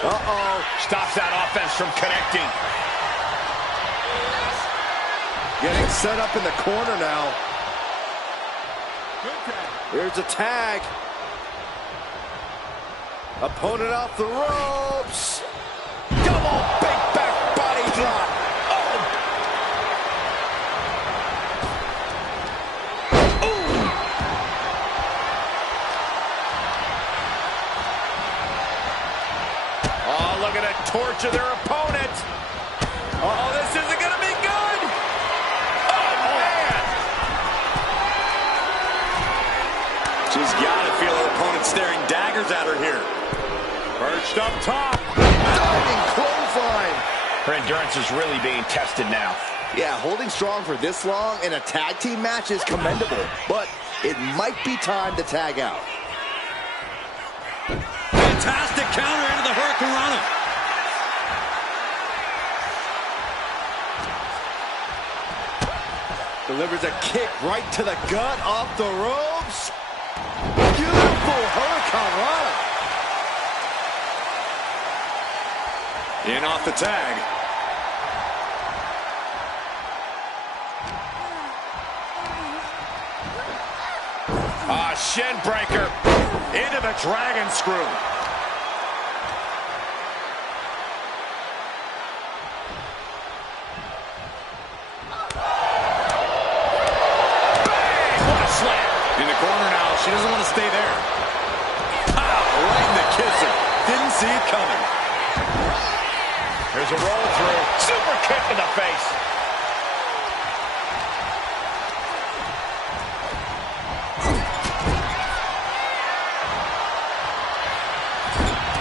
Uh-oh. Stops that offense from connecting. Getting set up in the corner now. Here's a tag. Opponent off the ropes. Double big back body drop. Oh, look at it. Torture their opponent. Oh, this isn't going to be good. Oh, man. She's got to feel her opponent staring daggers at her here. Perched up top. Diving clothesline. Her endurance is really being tested now. Yeah, holding strong for this long in a tag team match is commendable, but it might be time to tag out. Fantastic counter into the Hurricanrana. Delivers a kick right to the gut, off the ropes. Beautiful Hurricanrana. In off the tag. Shin breaker. Into the dragon screw. In the corner now. She doesn't want to stay there. Pow! Right in the kisser. Didn't see it coming. There's a roll through. Super kick in the face.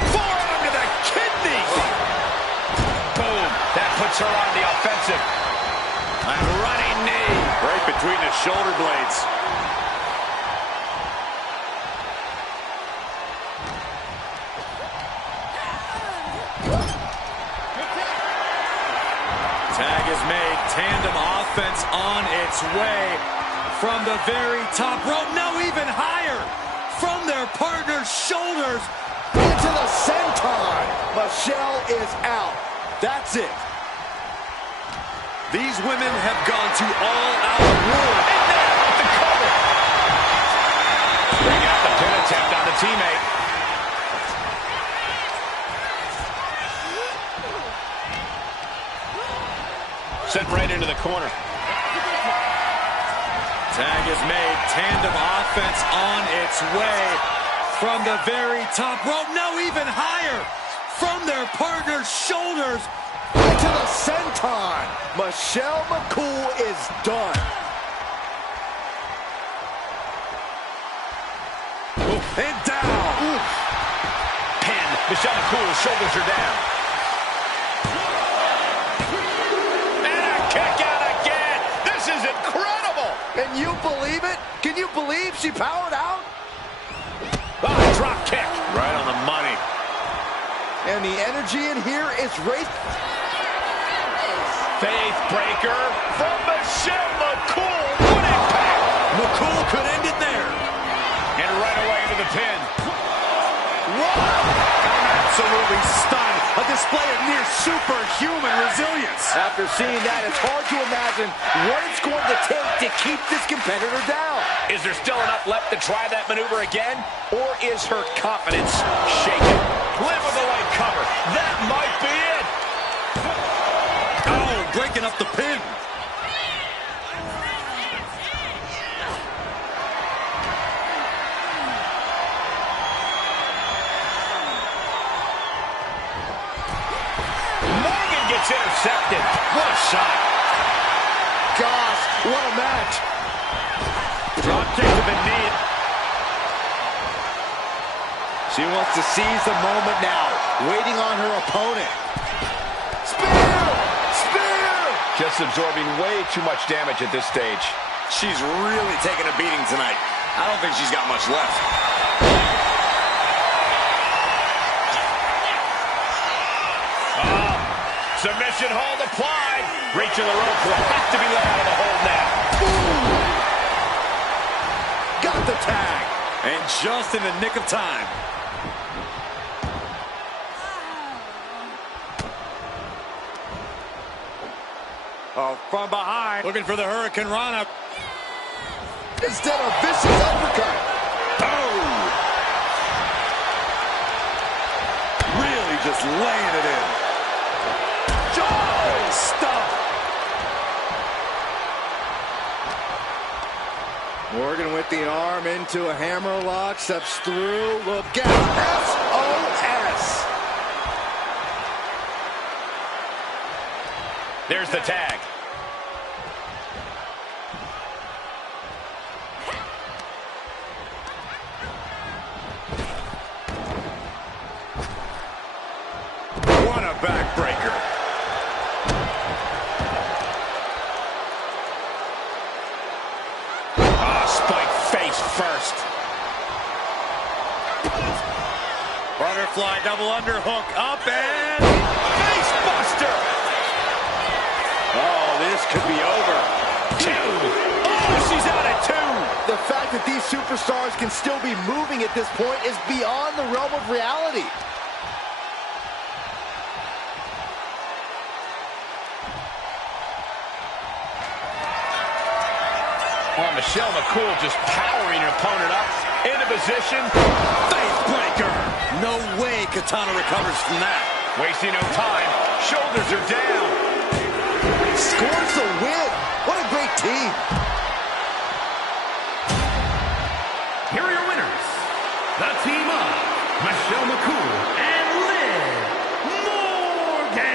Forearm to the kidneys. Boom. That puts her on the offensive. A running knee. Right between the shoulder blades. Tag is made. Tandem offense on its way from the very top rope. No, even higher from their partner's shoulders. Into the senton. Michelle is out. That's it. These women have gone to all-out war. And there with the cover. Bring out the pin attempt on the teammate. Sent right into the corner. Tag is made. Tandem offense on its way from the very top rope. No, even higher from their partner's shoulders. Into the senton. Michelle McCool is done. And down. Oof. Pin. Michelle McCool's shoulders are down. Can you believe it? Can you believe she powered out? Oh, drop kick. Right on the money. And the energy in here is raised. Faith breaker from Michelle McCool. What impact. McCool could end it there. And right away into the pin. Whoa! I'm absolutely stunned. A display of near superhuman resilience. After seeing that, it's hard to imagine what it's going to take to keep this competitor down. Is there still enough left to try that maneuver again? Or is her confidence shaken? Live with the leg cover. That might be it. Oh, breaking up the pin. it's intercepted. What a shot. Gosh, what a match. Drop kick to the knee. She wants to seize the moment now, waiting on her opponent. Spear! Spear! Just absorbing way too much damage at this stage. She's really taking a beating tonight. I don't think she's got much left. Submission hold applied. Reaching the rope will have to be let out of the hold now. Ooh. Got the tag. And just in the nick of time. Oh, from behind. Looking for the Hurricane Rana. Instead of vicious uppercut. Oh! Really just laying it in. Oh, stop. Morgan with the arm into a hammerlock, steps through, look out, SOS. There's the tag. What a backbreaker. Spike face first. Butterfly double underhook up and face buster. Oh, this could be over. 2. Oh, she's out at 2. The fact that these superstars can still be moving at this point is beyond the realm of reality. Oh, Michelle McCool just powering her opponent up into position. Face breaker. No way Katana recovers from that. Wasting no time. Shoulders are down. Scores the win. What a great team. Here are your winners. The team of Michelle McCool and Liv Morgan.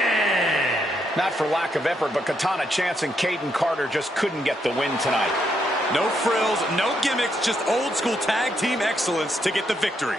Not for lack of effort, but Katana Chance and Caden Carter just couldn't get the win tonight. No frills, no gimmicks, just old school tag team excellence to get the victory.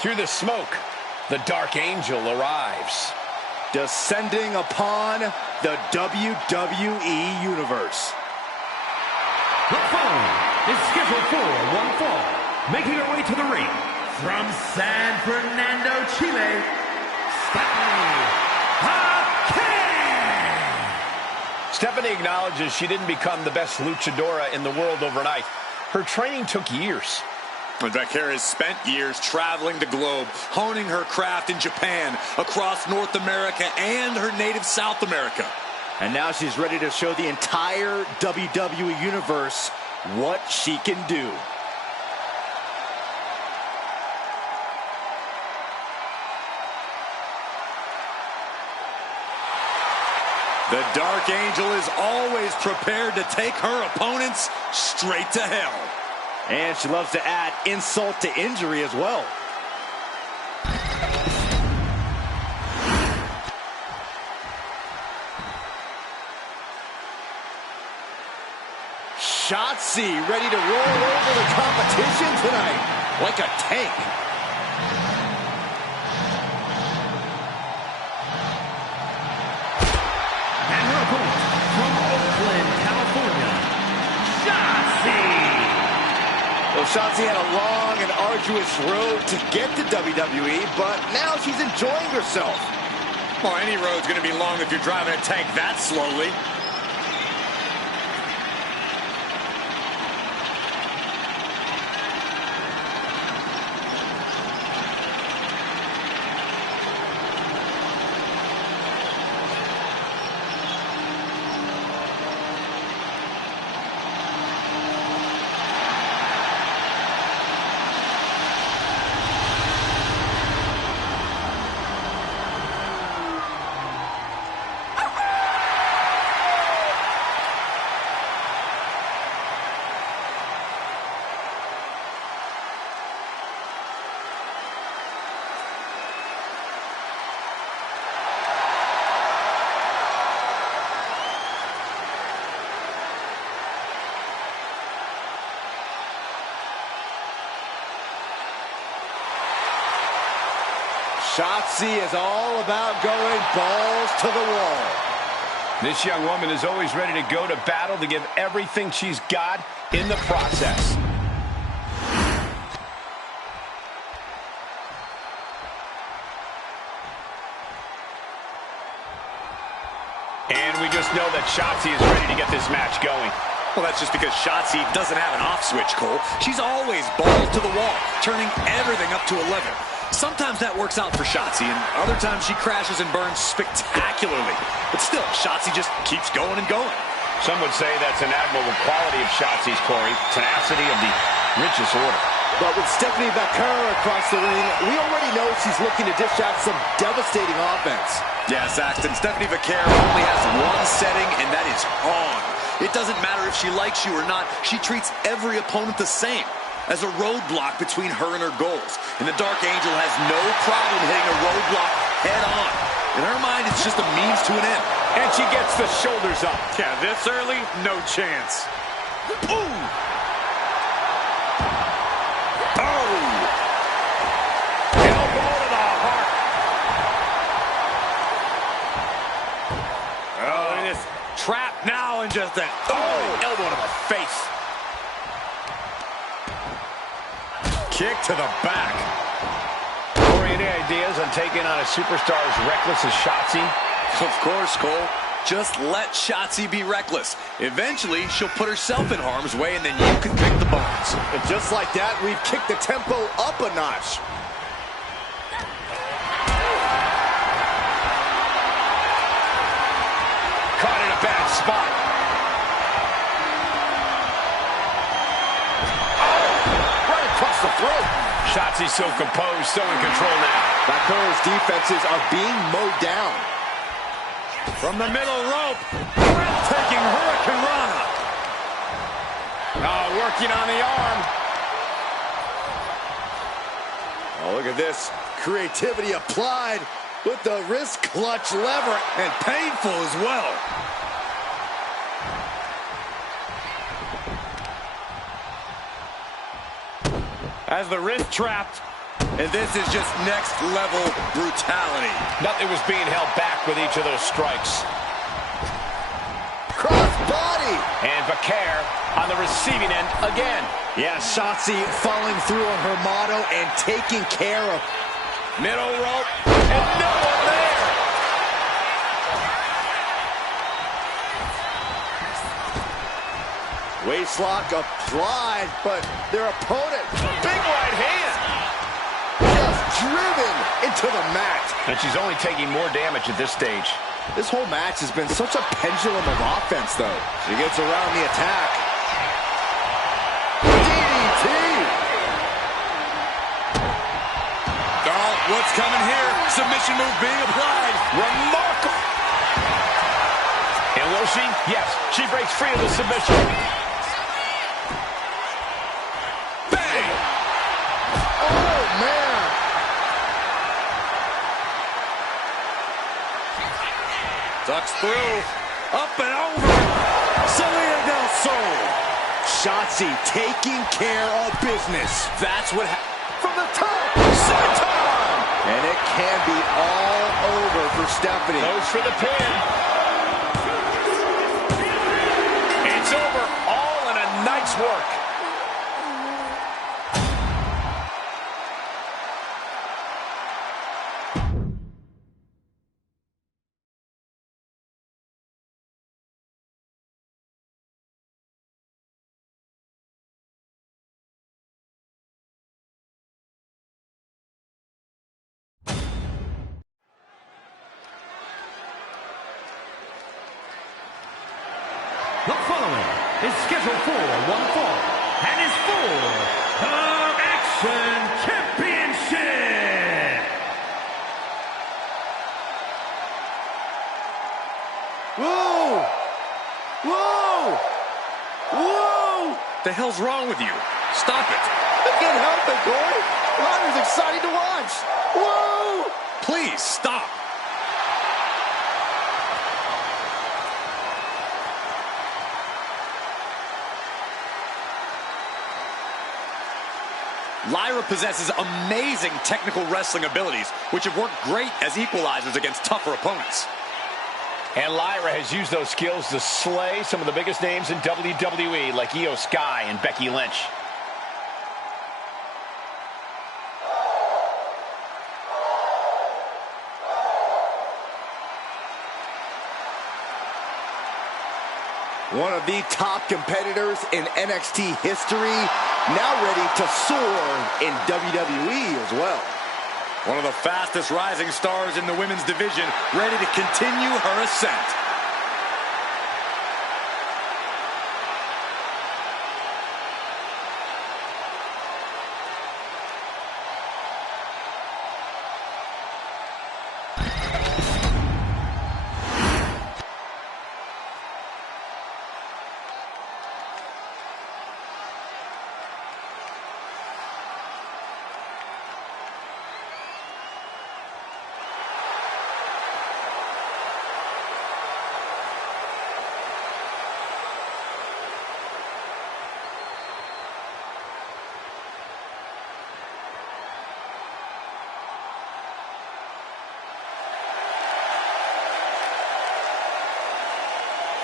Through the smoke, the Dark Angel arrives. Descending upon the WWE Universe. The following is scheduled for one fall. Making her way to the ring from San Fernando, Chile, Stephanie Hawkins. Stephanie acknowledges she didn't become the best luchadora in the world overnight. Her training took years. Becky has spent years traveling the globe, honing her craft in Japan, across North America, and her native South America. And now she's ready to show the entire WWE Universe what she can do. The Dark Angel is always prepared to take her opponents straight to hell. And she loves to add insult to injury as well. Shotzi ready to roll over the competition tonight like a tank. And her opponent from Oakland, California, Jacy. Well, Shotzi had a long and arduous road to get to WWE, but now she's enjoying herself. Well, any road's going to be long if you're driving a tank that slowly. Shotzi is all about going balls to the wall. This young woman is always ready to go to battle to give everything she's got in the process. And we just know that Shotzi is ready to get this match going. Well, that's just because Shotzi doesn't have an off switch, Cole. She's always balls to the wall, turning everything up to 11. Sometimes that works out for Shotzi, and other times she crashes and burns spectacularly. But still, Shotzi just keeps going and going. Some would say that's an admirable quality of Shotzi's, Corey. Tenacity of the richest order. But with Stephanie Becker across the ring, we already know she's looking to dish out some devastating offense. Yeah, Saxton, Stephanie Becker only has one setting, and that is on. It doesn't matter if she likes you or not. She treats every opponent the same, as a roadblock between her and her goals. And the Dark Angel has no problem hitting a roadblock head on. In her mind, it's just a means to an end. And she gets the shoulders up. Yeah, this early, no chance. Ooh! Oh! Elbow to the heart. Oh, and it's trapped now and just that. Oh, elbow to the face. Kick to the back. Corey, any ideas on taking on a superstar as reckless as Shotzi? Of course, Cole. Just let Shotzi be reckless. Eventually, she'll put herself in harm's way, and then you can pick the bones. And just like that, we've kicked the tempo up a notch. Caught in a bad spot. Across the throat. Shotzi's so composed, so in control now. Becker's defenses are being mowed down. From the middle rope, breathtaking Hurricane Rana. Oh, working on the arm. Oh, look at this. Creativity applied with the wrist clutch lever. And painful as well. As the wrist trapped. And this is just next level brutality. Nothing was being held back with each of those strikes. Cross body. And Becker on the receiving end again. Yeah, Shotzi following through on her motto and taking care of. Middle rope. And no one there. Waistlock applied, but their opponent. Big right hand. Just driven into the mat. And she's only taking more damage at this stage. This whole match has been such a pendulum of offense, though. She gets around the attack. DDT! Oh, what's coming here? Submission move being applied. Remarkable. And will she? Yes, she breaks free of the submission. Bang! Oh, man! Ducks through. Up and over. Salida del Sol. Shotzi taking care of business. That's what happened. From the top. Senton! And it can be all over for Stephanie. Goes for the pin. It's over. All in a night's work. The following is scheduled for one fall and is for the Action Championship. Whoa! Whoa! Whoa! The hell's wrong with you? Stop it. I can't help it, Corey. Ryder's exciting to watch. Whoa! Please, stop. Lyra possesses amazing technical wrestling abilities, which have worked great as equalizers against tougher opponents. And Lyra has used those skills to slay some of the biggest names in WWE, like Io Sky and Becky Lynch. One of the top competitors in NXT history, now ready to soar in WWE as well. One of the fastest rising stars in the women's division, ready to continue her ascent.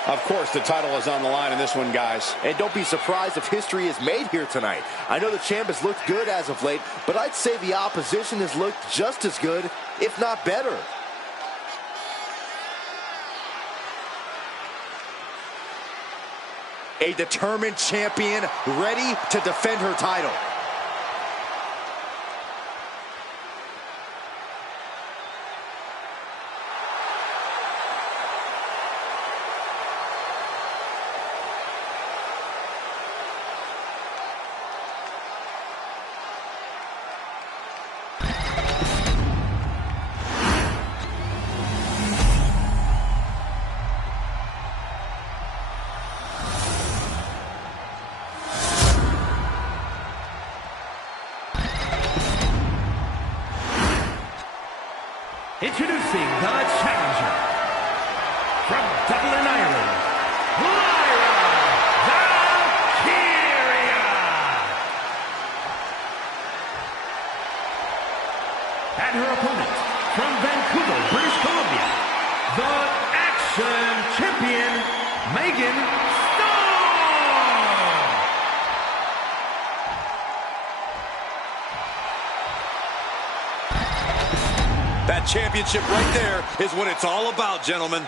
Of course, the title is on the line in this one, guys. And don't be surprised if history is made here tonight. I know the champ has looked good as of late, but I'd say the opposition has looked just as good, if not better. A determined champion ready to defend her title. Introducing the challenger from Dublin, Ireland, Lyra Valkyria. And her opponent from Vancouver, British Columbia, the Action Champion, Megan Stone. That championship right there is what it's all about, gentlemen.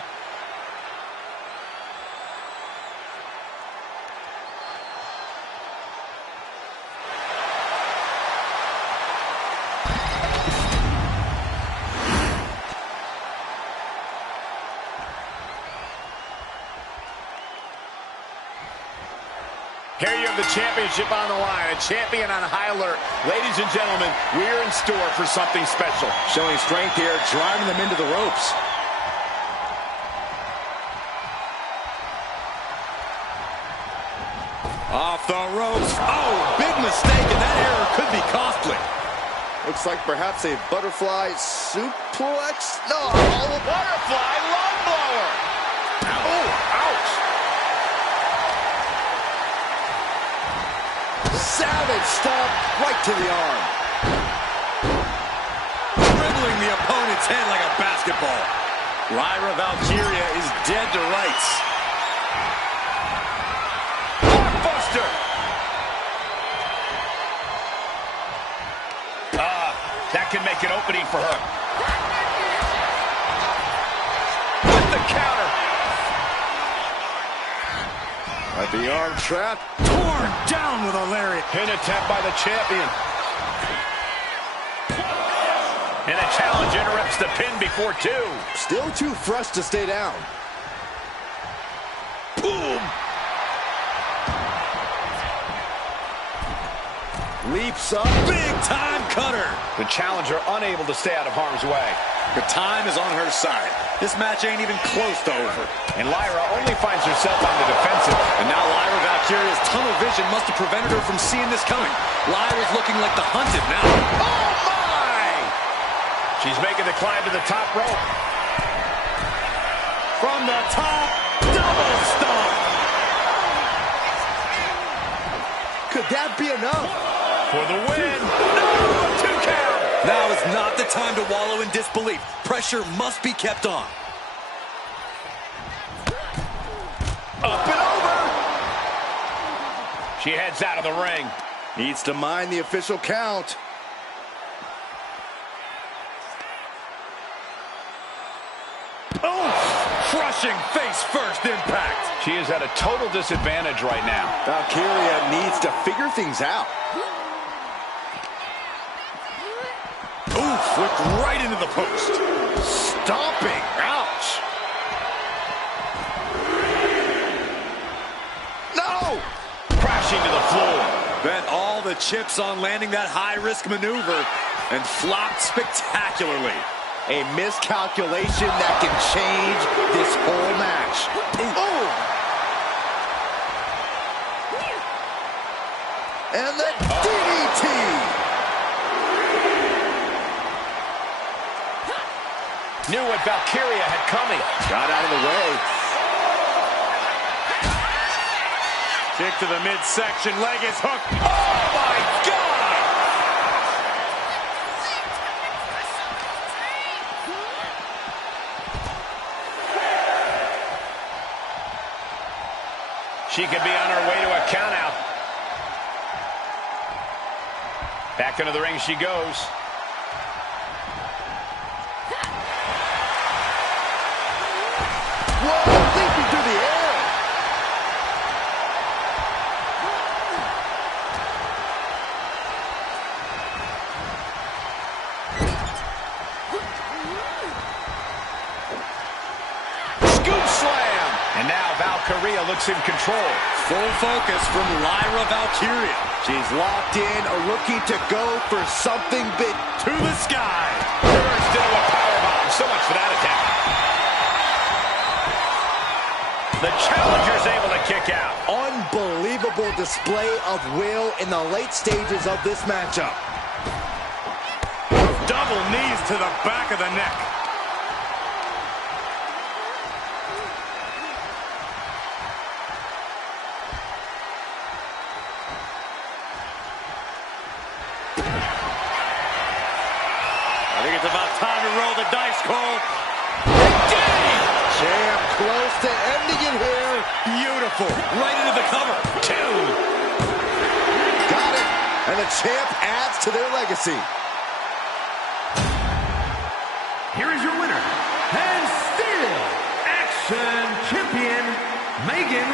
Here you have the championship on the line, a champion on high alert. Ladies and gentlemen, we're in store for something special. Showing strength here, driving them into the ropes. Off the ropes. Oh, big mistake, and that error could be costly. Looks like perhaps a butterfly suplex. No, Butterfly lung blower. Oh, ouch. savage stomp right to the arm. Dribbling the opponent's head like a basketball. Lyra Valkyria is dead to rights. Blockbuster! That can make an opening for her. With the counter. At the arm trap. Torn down with a lariat. Pin attempt by the champion. And a challenge interrupts the pin before two. Still too fresh to stay down. Ooh, Boom! Leaps up. Big time cutter. The challenger unable to stay out of harm's way. The time is on her side. This match ain't even close to over. And Lyra only finds herself on the defensive. And now Lyra Valkyria's tunnel vision must have prevented her from seeing this coming. Lyra's looking like the hunted now. Oh, my! She's making the climb to the top rope. From the top, double stomp. Could that be enough? For the win. No! 2 count. Now is not the time to wallow in disbelief. Pressure must be kept on. Up and over. She heads out of the ring. Needs to mind the official count. Oh, crushing face first impact. She is at a total disadvantage right now. Valkyria needs to figure things out. Ooh, flipped right into the post. Stomping. Ouch. No! Crashing to the floor. Bet all the chips on landing that high-risk maneuver and flopped spectacularly. A miscalculation that can change this whole match. Ooh. And the DDT. Knew what Valkyria had coming. Got out of the way. Kick to the midsection, leg is hooked. Oh my God! She could be on her way to a countout. Back into the ring she goes. Whoa, leaping through the air. Scoop slam. And now Valkyria looks in control. Full focus from Lyra Valkyria. She's locked in, looking to go for something big. To the sky. Torres did a powerbomb. So much for that attack. The challenger's able to kick out. Unbelievable display of will in the late stages of this matchup. Double knees to the back of the neck. I think it's about time to roll the dice, Cole. Champ close to ending it here. Beautiful. Right into the cover. 2. Got it. And the champ adds to their legacy. Here is your winner, and still Action Champion, Megan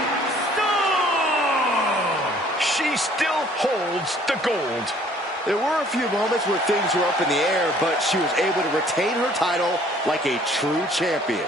Stone. She still holds the gold. There were a few moments where things were up in the air, but she was able to retain her title like a true champion.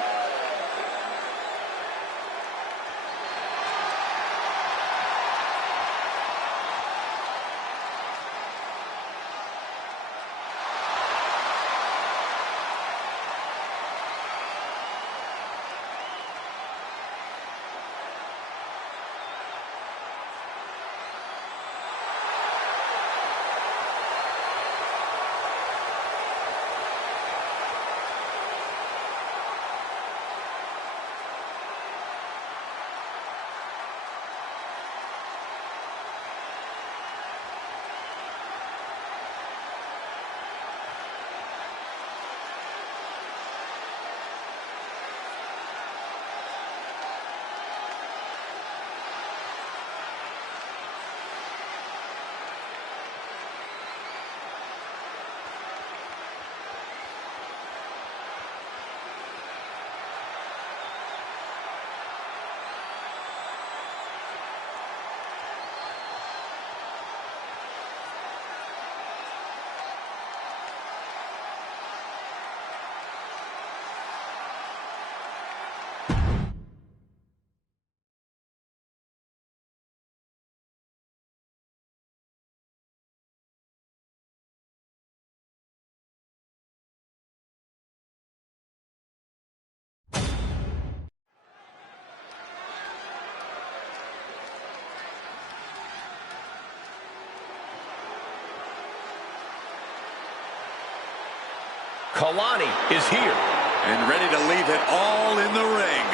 Kalani is here. And ready to leave it all in the ring.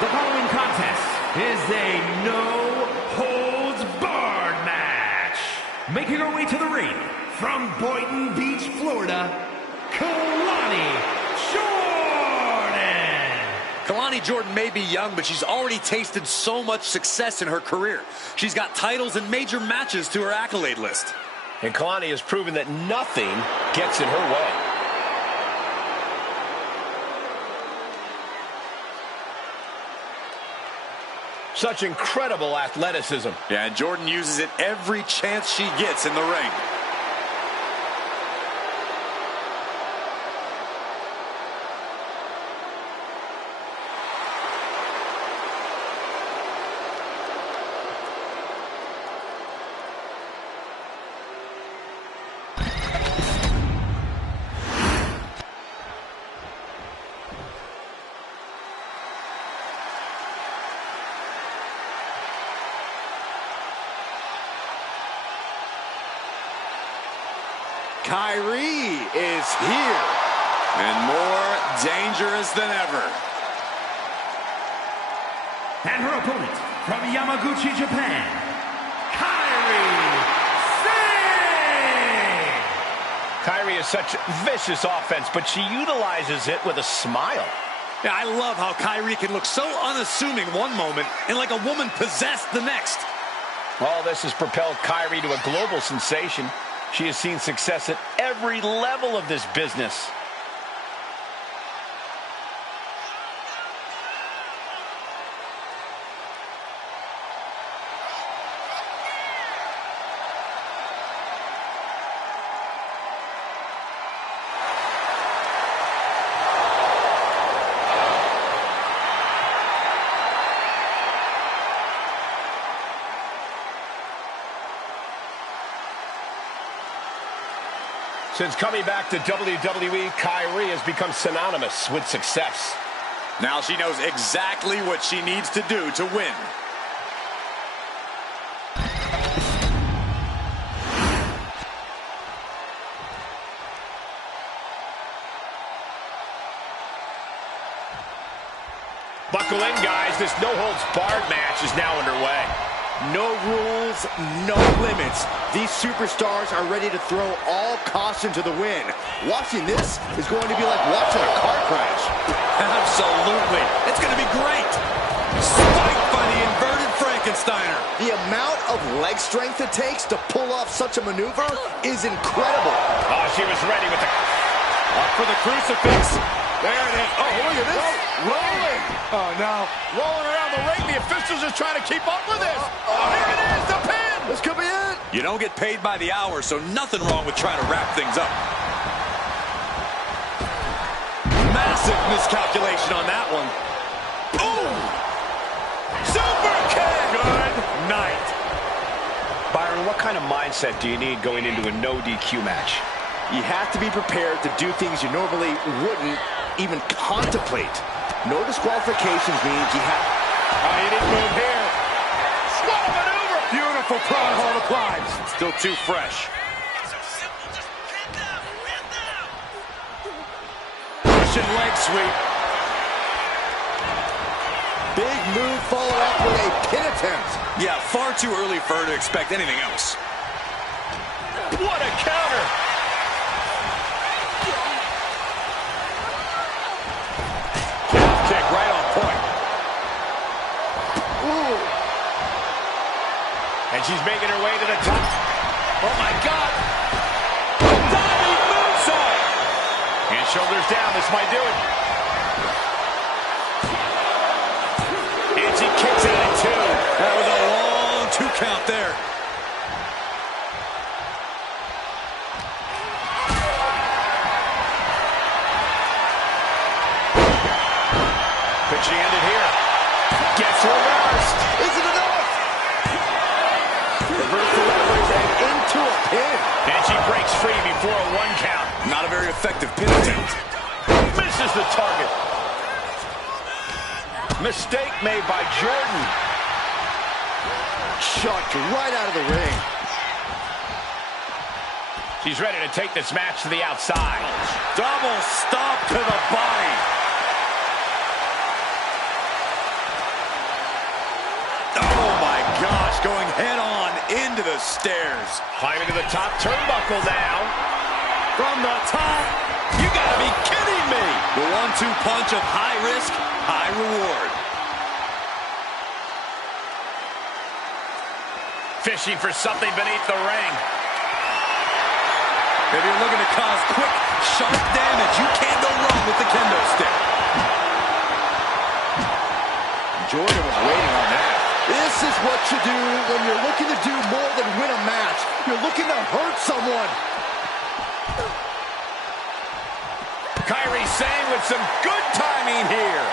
The following contest is a no-holds-barred match. Making her way to the ring from Boynton Beach, Florida, Kalani Jordan. Kalani Jordan may be young, but she's already tasted so much success in her career. She's got titles and major matches to her accolade list. And Kalani has proven that nothing gets in her way. Such incredible athleticism. Yeah, and Jordan uses it every chance she gets in the ring. Kyrie is here. And more dangerous than ever. And her opponent from Yamaguchi, Japan, Kyrie Sane. Kyrie is such vicious offense, but she utilizes it with a smile. Yeah, I love how Kyrie can look so unassuming one moment and like a woman possessed the next. All this has propelled Kyrie to a global sensation. She has seen success at every level of this business. Since coming back to WWE, Kyrie has become synonymous with success. Now she knows exactly what she needs to do to win. Buckle in, guys. This no-holds-barred match is now underway. No rules, no limits. These superstars are ready to throw all caution to the wind. Watching this is going to be like watching a car crash. Absolutely. It's going to be great. Spiked by the inverted Frankensteiner. The amount of leg strength it takes to pull off such a maneuver is incredible. Oh, she was ready with the... Up for the crucifix. There it is. Oh, look at this. Rolling. Oh, no. Rolling around the ring. The officials are trying to keep up with this. Oh, here it is, the pin. This could be it. You don't get paid by the hour, so nothing wrong with trying to wrap things up. Massive miscalculation on that one. Boom! Super kick! Good night. Byron, what kind of mindset do you need going into a no DQ match? You have to be prepared to do things you normally wouldn't even contemplate. No disqualifications means you have... Oh, you didn't move here. What a maneuver. Beautiful prong hold applied. Still too fresh. Russian leg sweep. Big move followed up with a pin attempt. Yeah, far too early for her to expect anything else. What a counter! Kick right on point. Ooh. And she's making her way to the top. Oh, my God. Diving moonsault. And shoulders down. This might do it. And she kicks out at 2. That was a long 2 count there. Could she end it here? Gets reversed. Is it enough? Reverse the leverage and into a pin. And she breaks free before a 1 count. Not a very effective pin attempt. Misses the target. Mistake made by Jordan. Chucked right out of the ring. She's ready to take this match to the outside. Double stomp to the body. Oh my gosh, going head on into the stairs. Climbing to the top turnbuckle now. From the top. You gotta be kidding me. The 1-2 punch of high risk, high reward. Fishing for something beneath the ring. If you're looking to cause quick, sharp damage, you can't go wrong with the kendo stick. Jordan was waiting on that. This is what you do when you're looking to do more than win a match. You're looking to hurt someone. Kairi Sane with some good timing here.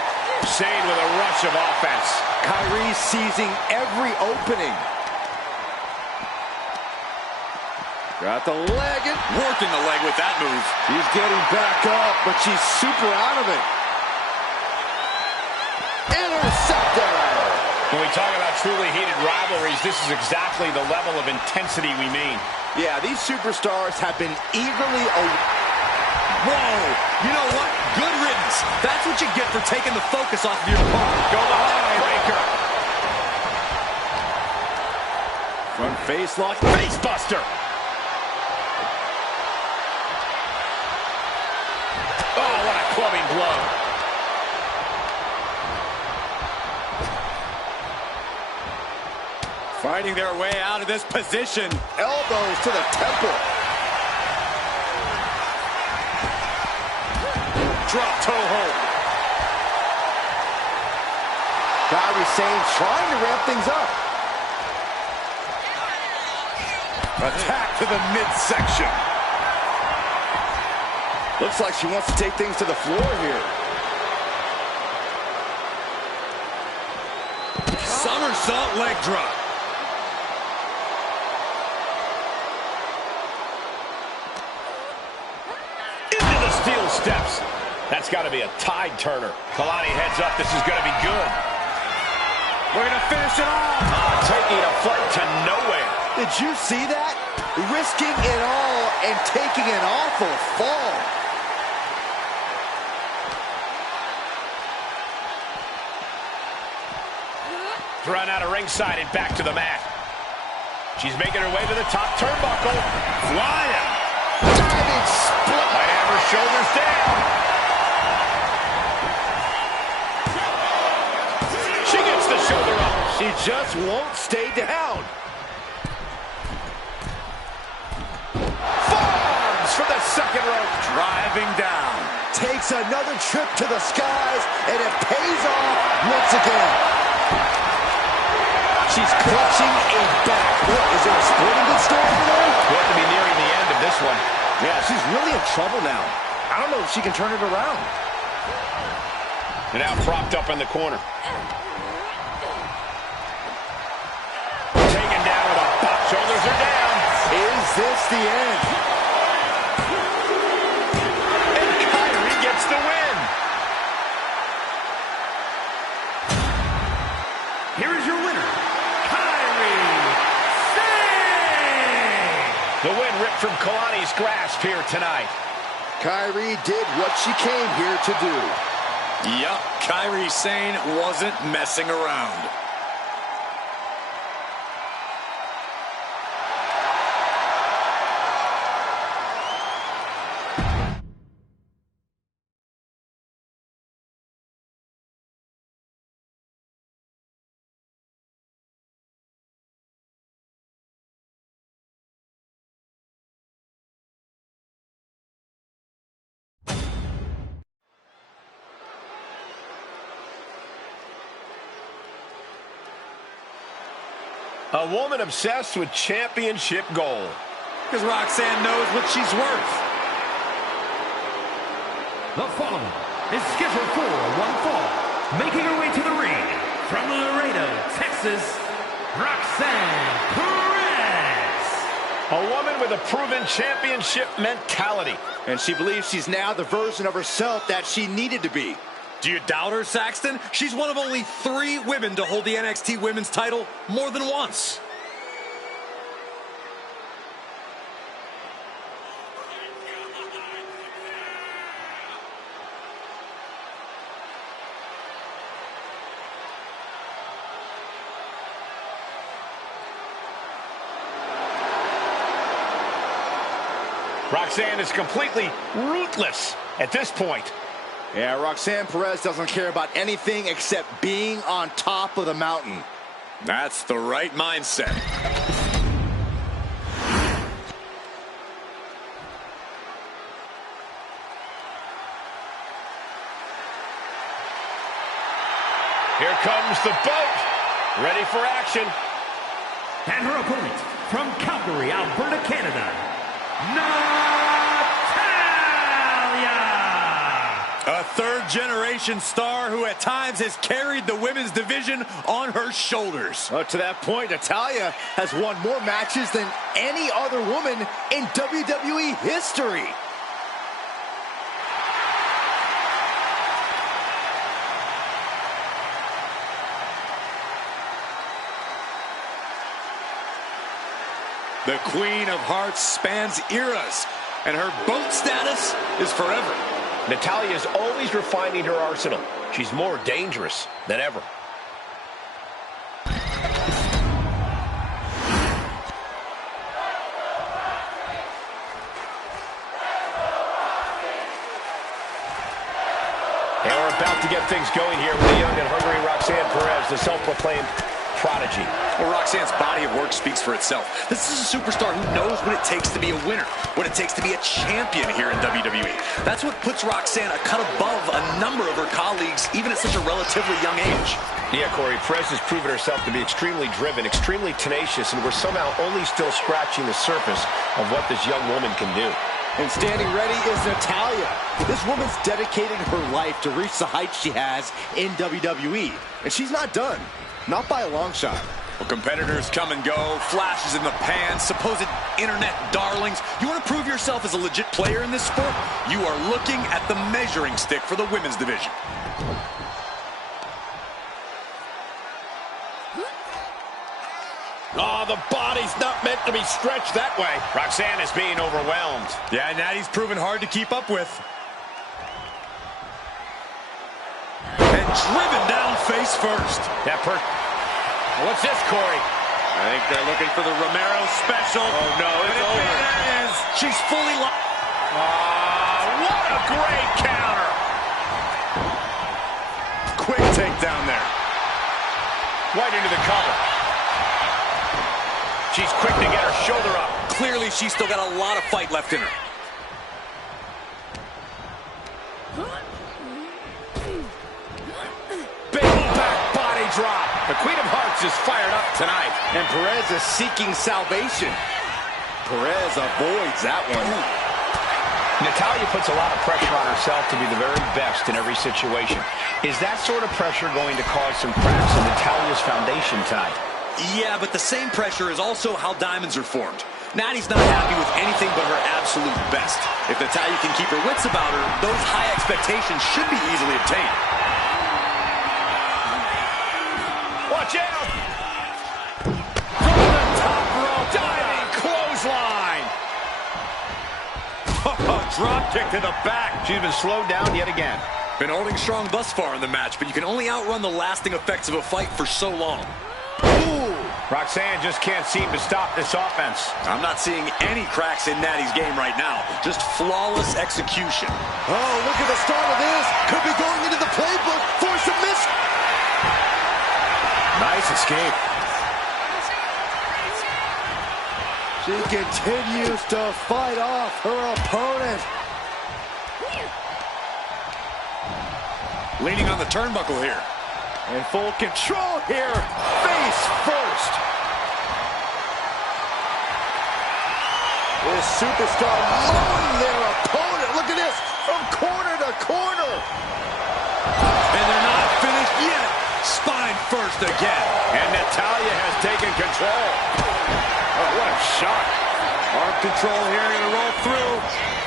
Sane with a rush of offense. Kairi seizing every opening. Got the leg and working the leg with that move. She's getting back up, but she's super out of it. Interceptor. When we talk about truly heated rivalries, this is exactly the level of intensity we mean. Yeah, these superstars have been eagerly... Whoa! You know what? Good riddance. That's what you get for taking the focus off of your opponent. Go behind. Breaker. Front face lock. Face buster. Oh, what a clubbing blow. Fighting their way out of this position. Elbows to the temple. Drop toe hold. Kairi Sane trying to ramp things up. Attack to the midsection. Looks like she wants to take things to the floor here. Somersault leg drop. Into the steel steps. That's got to be a tide turner. Kalani heads up. This is going to be good. We're going to finish it off. Taking a flight to nowhere. Did you see that? Risking it all and taking an awful fall. Thrown out of ringside and back to the mat. She's making her way to the top turnbuckle. Flying. Diving split. Might have her shoulders down. She gets the shoulder up. She just won't stay down. Forearms from the second rope. Driving down. Takes another trip to the skies, and it pays off once again. She's clutching a back. What, is there a sporting goods store over there? We have to be nearing the end of this one. Yeah, she's really in trouble now. I don't know if she can turn it around. And now propped up in the corner. Taken down with a pop. Shoulders are down. Is this the end? And Kairi gets the win. Here is your winner, Kairi Sane! The win ripped from Kalani's grasp here tonight. Kairi did what she came here to do. Yup, Kairi Sane wasn't messing around. A woman obsessed with championship gold. Because Roxanne knows what she's worth. The following is scheduled for one fall. Making her way to the ring from Laredo, Texas, Roxanne Perez. A woman with a proven championship mentality. And she believes she's now the version of herself that she needed to be. Do you doubt her, Saxton? She's one of only 3 women to hold the NXT Women's title more than once. Roxanne is completely ruthless at this point. Yeah, Roxanne Perez doesn't care about anything except being on top of the mountain. That's the right mindset. Here comes the boat. Ready for action. And her opponent from Calgary, Alberta, Canada, a third-generation star who at times has carried the women's division on her shoulders. To that point, Natalya has won more matches than any other woman in WWE history. The Queen of Hearts spans eras, and her boat status is forever. Natalya is always refining her arsenal. She's more dangerous than ever. And we're about to get things going here with the young and hungry Roxanne Perez, the self-proclaimed prodigy. Well, Roxanne's body of work speaks for itself. This is a superstar who knows what it takes to be a winner, what it takes to be a champion here in WWE. That's what puts Roxanne a cut above a number of her colleagues, even at such a relatively young age. Yeah, Corey, Perez has proven herself to be extremely driven, extremely tenacious, and we're somehow only still scratching the surface of what this young woman can do. And standing ready is Natalya. This woman's dedicated her life to reach the heights she has in WWE. And she's not done. Not by a long shot. Well, competitors come and go, flashes in the pan, supposed internet darlings. You want to prove yourself as a legit player in this sport? You are looking at the measuring stick for the women's division. Oh, the body's not meant to be stretched that way. Roxanne is being overwhelmed. Yeah, Natty's proven hard to keep up with. And driven down face first. What's this, Corey? I think they're looking for the Romero special. Oh, no, it's over. That is. She's fully locked. What a great counter. Quick takedown there. Right into the cover. She's quick to get her shoulder up. Clearly, she's still got a lot of fight left in her. Drop. The Queen of Hearts is fired up tonight. And Perez is seeking salvation. Perez avoids that one. Natalya puts a lot of pressure on herself to be the very best in every situation. Is that sort of pressure going to cause some cracks in Natalya's foundation tonight? Yeah, but the same pressure is also how diamonds are formed. Natty's not happy with anything but her absolute best. If Natalya can keep her wits about her, those high expectations should be easily obtained. Watch out! From the top rope, diving clothesline. Drop kick to the back. She's been slowed down yet again. Been holding strong thus far in the match, but you can only outrun the lasting effects of a fight for so long. Ooh. Roxanne just can't seem to stop this offense. I'm not seeing any cracks in Natty's game right now. Just flawless execution. Oh, look at the start of this. Could be going into the playbook for submission. Nice escape. She continues to fight off her opponent. Leaning on the turnbuckle here. In full control here. Face first. This superstar mowing their opponent. Look at this. From corner to corner. And they're not finished yet. Spine first again. And Natalya has taken control. Oh, what a shot. Arm control here, gonna roll through.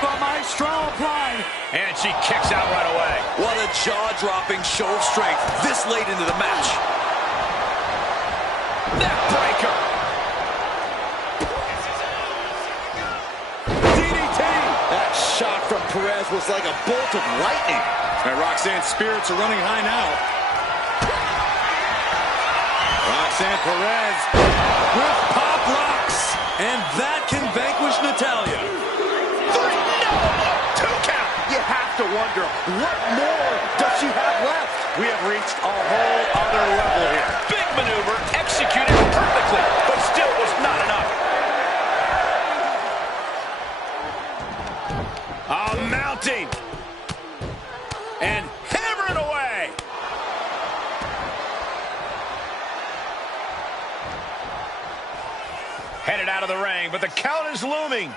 The maestro applied. And she kicks out right away. What a jaw-dropping show of strength this late into the match. Neck breaker. DDT. That shot from Perez was like a bolt of lightning. And Roxanne's spirits are running high now. Roxanne Perez with pop rocks. And that can vanquish Natalya. The wonder, what more does she have left? We have reached a whole other level here. Big maneuver, executed perfectly, but still was not enough. Mounting. And hammering away. Headed out of the ring, but the count is looming.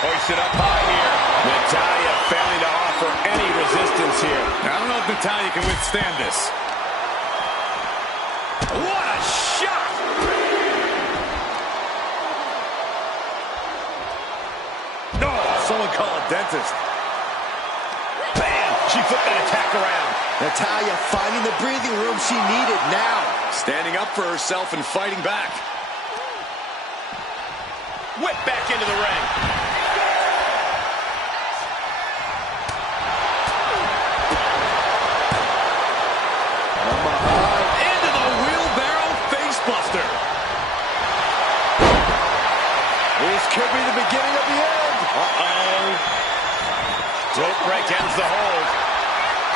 Hoisted up high here. Natalya failing to offer any resistance here. I don't know if Natalya can withstand this. What a shot! No, someone call a dentist. Bam! She flipped that attack around. Natalya finding the breathing room she needed now. Standing up for herself and fighting back. Whip back into the ring. Into the wheelbarrow facebuster. This could be the beginning of the end. Uh-oh. Rope break ends the hold.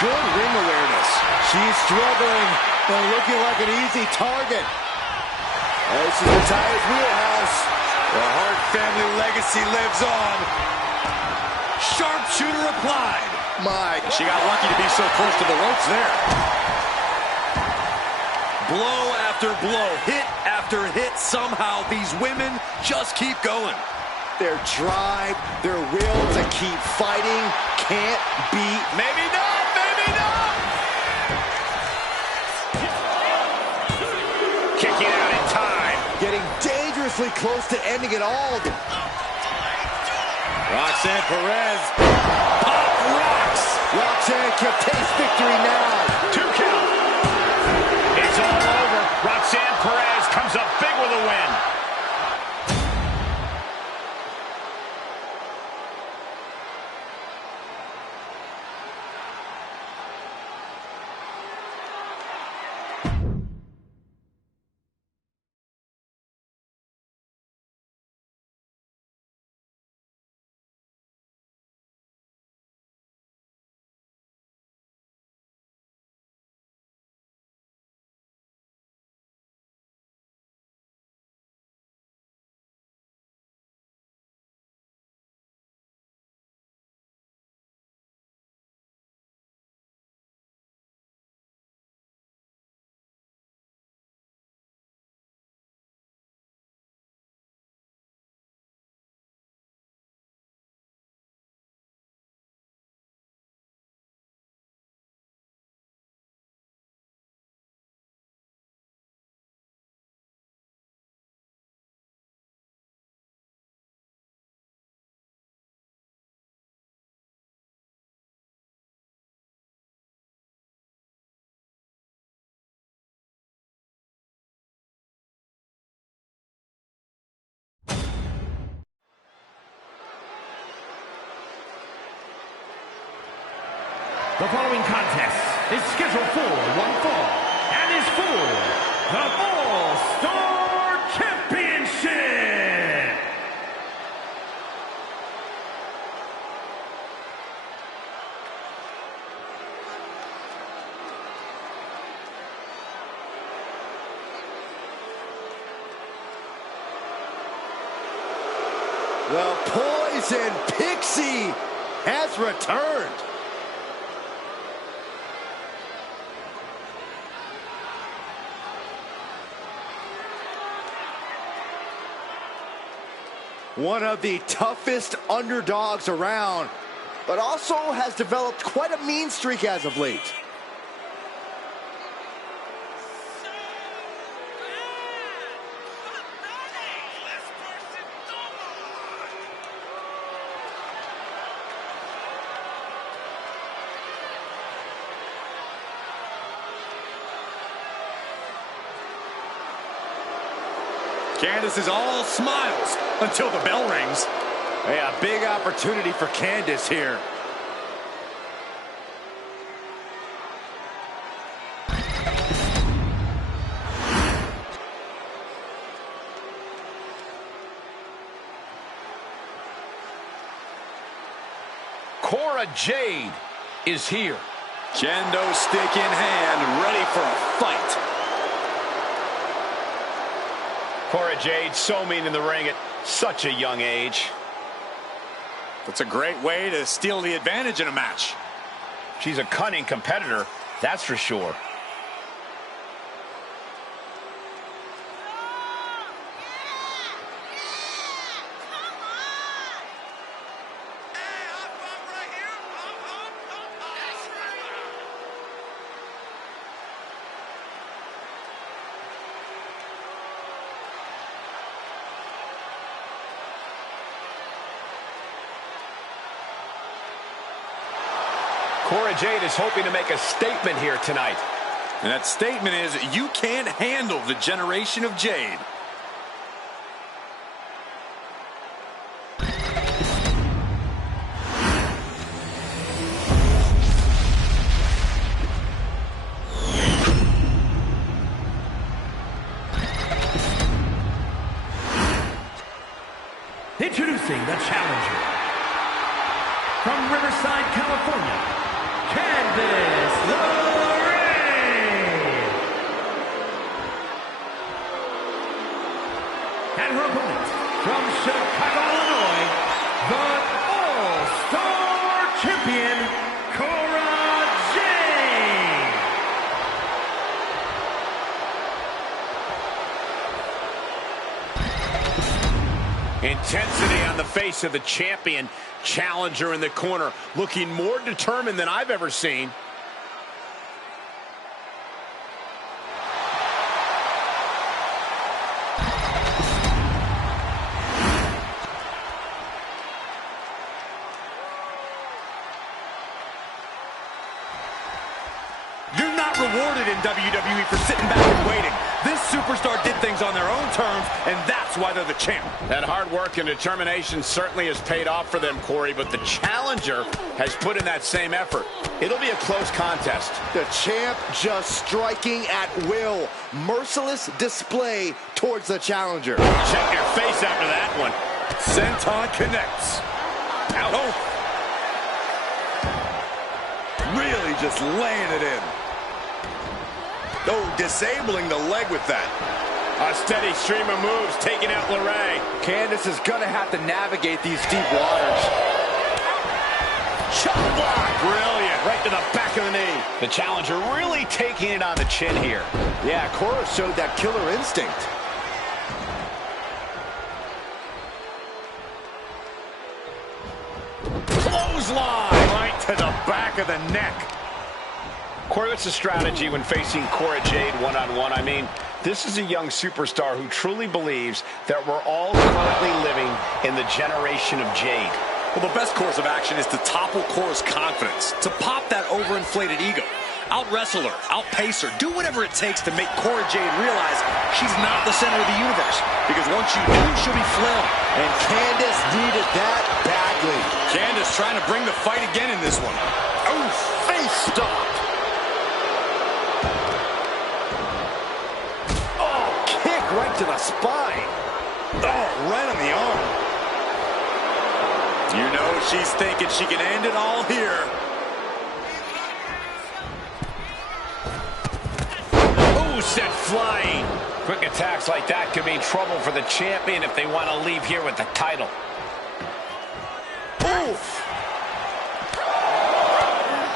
Good ring awareness. She's struggling, but looking like an easy target. This is Natalya's wheelhouse. The Hart family legacy lives on. Sharpshooter applied. She got lucky to be so close to the ropes there. Blow after blow, hit after hit. Somehow these women just keep going. Their drive, their will to keep fighting can't be. Maybe not, maybe not. Kicking out in time. Getting dangerously close to ending it all. Roxanne Perez. Pop rocks. Roxanne can taste victory now. 2 count. It's all over. Roxanne Perez comes up big with a win. The following contest is scheduled for one fall and is for the All-Star Championship. The Poison Pixie has returned. One of the toughest underdogs around, but also has developed quite a mean streak as of late. Candice is all smiles until the bell rings. Hey, a big opportunity for Candice here. Cora Jade is here. Kendo stick in hand, ready for a fight. Cora Jade, so mean in the ring at such a young age. That's a great way to steal the advantage in a match. She's a cunning competitor, that's for sure. Cora Jade is hoping to make a statement here tonight. And that statement is, you can't handle the generation of Jade. Introducing the challenger from Riverside, California, Candice LeRae. And her opponent from Chicago, Illinois, the All-Star Champion, Cora Jade. Intensity on the face of the champion. Challenger in the corner, looking more determined than I've ever seen. You're not rewarded in WWE for sitting back and waiting. This superstar did things on their own terms, and that's why they're the champ. That hard work and determination certainly has paid off for them, Corey, but the challenger has put in that same effort. It'll be a close contest. The champ just striking at will. Merciless display towards the challenger. Check your face after that one. Senton connects. Out. Oh. Really just laying it in. Oh, disabling the leg with that. A steady stream of moves taking out LeRae. Candice is going to have to navigate these deep waters. Chop block. Brilliant. Right to the back of the knee. The challenger really taking it on the chin here. Yeah, Cora showed that killer instinct. Clothesline. Right to the back of the neck. Corey, what's the strategy when facing Cora Jade one-on-one? I mean, this is a young superstar who truly believes that we're all currently living in the generation of Jade. Well, the best course of action is to topple Cora's confidence, to pop that overinflated ego. Out-wrestle her, outpace her, do whatever it takes to make Cora Jade realize she's not the center of the universe. Because once you do, she'll be flailing. And Candice needed that badly. Candice trying to bring the fight again in this one. Oh, face stop. Right to the spine. Oh, right on the arm. You know she's thinking she can end it all here. Oh, sent flying. Quick attacks like that could mean trouble for the champion if they want to leave here with the title. Oof.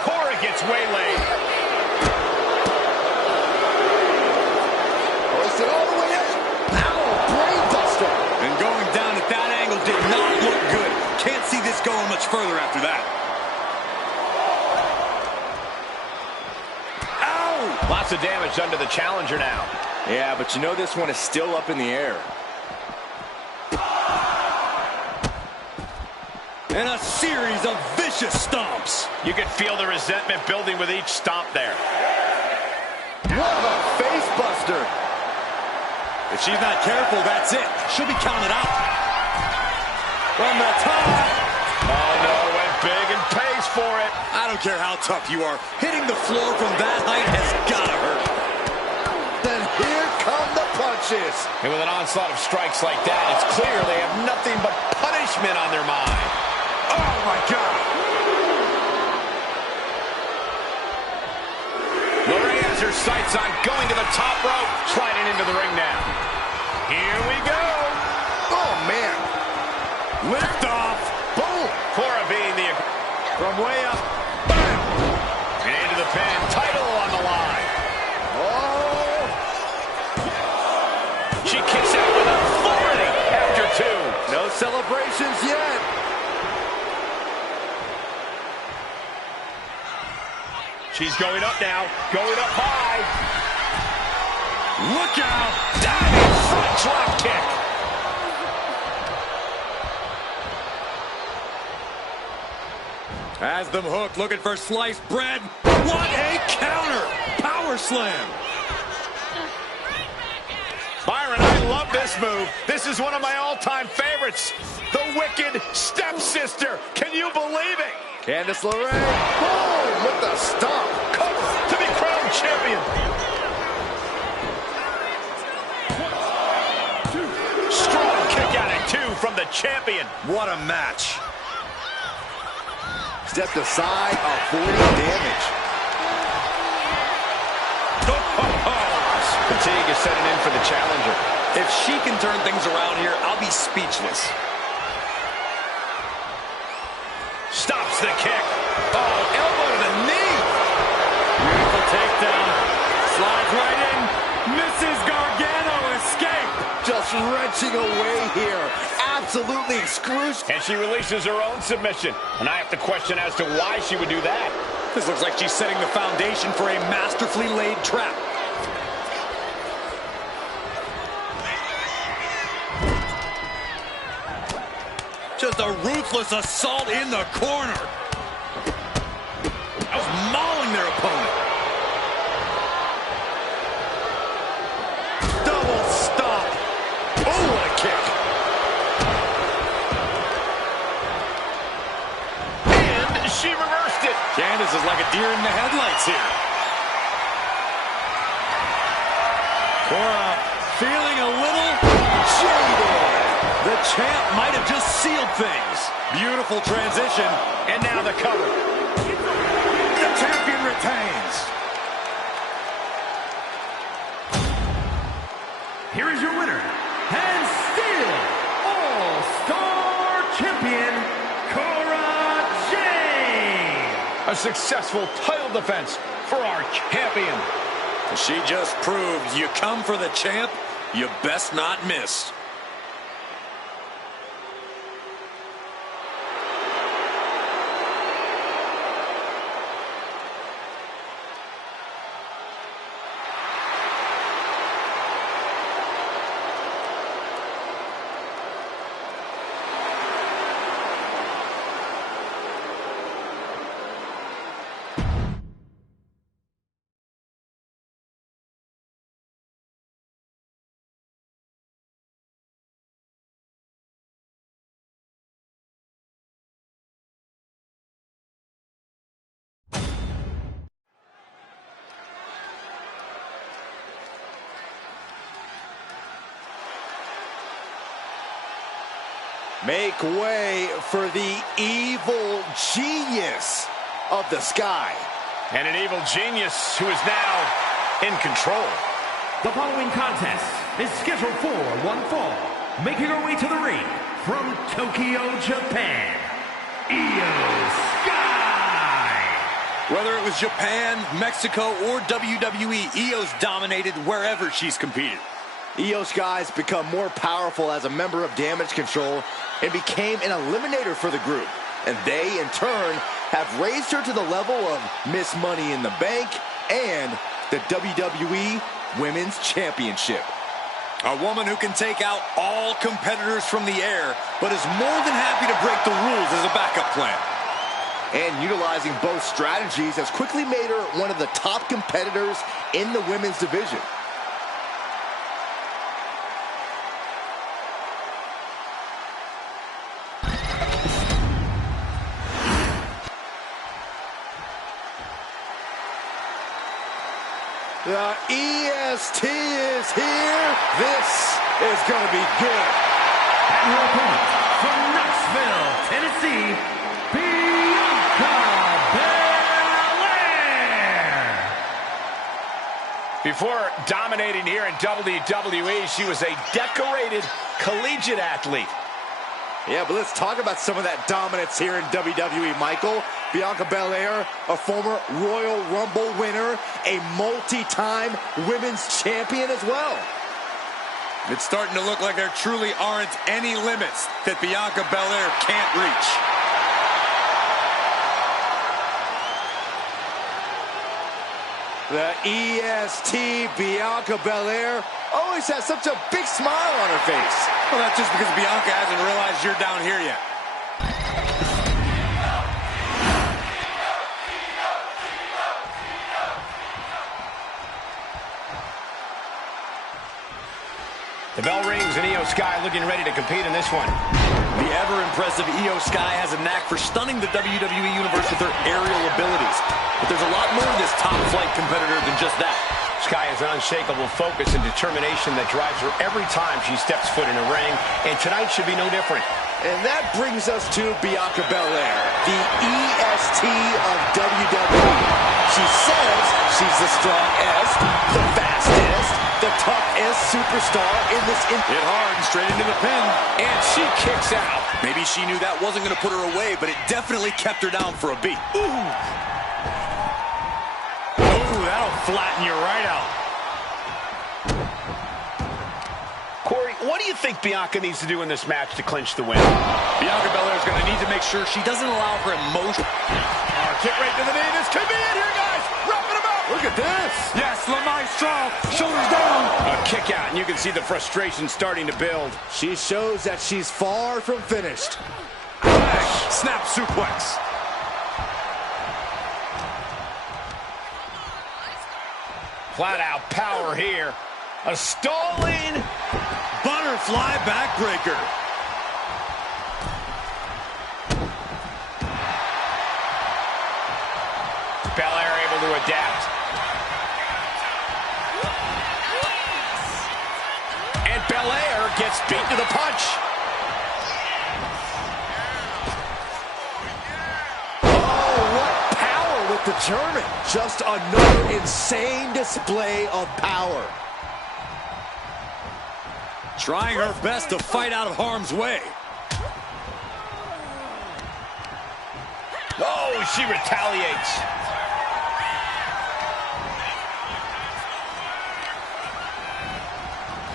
Cora gets waylaid. Hoist it all the way up. And going down at that angle did not look good. Can't see this going much further after that. Ow! Lots of damage done to the challenger now. Yeah, but you know this one is still up in the air. And a series of vicious stomps. You can feel the resentment building with each stomp there. What a face buster. If she's not careful, that's it. She'll be counted out. From the top. Oh, no, went big and pays for it. I don't care how tough you are. Hitting the floor from that height has got to hurt. Then here come the punches. And with an onslaught of strikes like that, it's clear they have nothing but punishment on their mind. Oh, my God. sights on going to the top rope. Sliding into the ring now. Here we go. Oh, man. Lift off. Boom. Cora being the... From way up. Bam. And into the pin. Title on the line. Oh. She kicks out with authority after two. No celebrations yet. She's going up now. Going up high. Look out. Diving front drop kick. Has them hooked, looking for sliced bread. What a counter! Power slam. Byron, I love this move. This is one of my all-time favorites. The Wicked Stepsister. Can you believe it? Candice LeRae. Boom! With the stomp. Cover to be crowned champion. Strong kick out at two from the champion. What a match. Stepped aside, avoiding damage. Fatigue is setting in for the challenger. If she can turn things around here, I'll be speechless. Stops the kick. Oh, elbow to the knee. Beautiful takedown. Slides right in. Mrs. Gargano escape. Just wrenching away here. Absolutely excruciating. And she releases her own submission. And I have to question as to why she would do that. This looks like she's setting the foundation for a masterfully laid trap. Just a ruthless assault in the corner. Just mauling their opponent. Double stop. Oh, what a kick. And she reversed it. Candice is like a deer in the headlights here. Cora feeling a little jaded. The champ might have just sealed things. Beautiful transition. And now the cover. The champion retains. Here is your winner, and still All-Star Champion, Cora Jade. A successful title defense for our champion. She just proved you come for the champ, you best not miss. Make way for the evil genius of the sky. And an evil genius who is now in control. The following contest is scheduled for one fall. Making her way to the ring from Tokyo, Japan, Io Sky. Whether it was Japan, Mexico, or WWE, Io's dominated wherever she's competed. Io Sky's become more powerful as a member of Damage Control and became an eliminator for the group. And they, in turn, have raised her to the level of Miss Money in the Bank and the WWE Women's Championship. A woman who can take out all competitors from the air, but is more than happy to break the rules as a backup plan. And utilizing both strategies has quickly made her one of the top competitors in the women's division. The EST is here. This is going to be good. And her opponent from Knoxville, Tennessee, Bianca Belair. Before dominating here in WWE, she was a decorated collegiate athlete. Yeah, but let's talk about some of that dominance here in WWE, Michael. Bianca Belair, a former Royal Rumble winner, a multi-time women's champion as well. It's starting to look like there truly aren't any limits that Bianca Belair can't reach. The EST Bianca Belair always has such a big smile on her face. Well, that's just because Bianca hasn't realized you're down here yet. The bell rings and Io Sky looking ready to compete in this one. The ever-impressive Io Sky has a knack for stunning the WWE Universe with her aerial abilities. But there's a lot more to this top-flight competitor than just that. Sky has an unshakable focus and determination that drives her every time she steps foot in a ring, and tonight should be no different. And that brings us to Bianca Belair, the EST of WWE. She says she's the strongest, the fastest, the toughest superstar in this. Hit hard and straight into the pin. And she kicks out. Maybe she knew that wasn't going to put her away, but it definitely kept her down for a beat. Ooh, that'll flatten you right out. Corey, what do you think Bianca needs to do in this match to clinch the win? Bianca Belair's going to need to make sure she doesn't allow her emotion. Kick right to the knee. This could be it here, guys. Wrapping him up. Look at this. Yes, La Maestro. Shoulders down. A kick out, and you can see the frustration starting to build. She shows that she's far from finished. Snap suplex. Flat out power here. A stalling Butterfly backbreaker. Belair able to adapt. And Belair gets beat to the punch. Oh, what power with the German. Just another insane display of power. Trying her best to fight out of harm's way. Oh, she retaliates.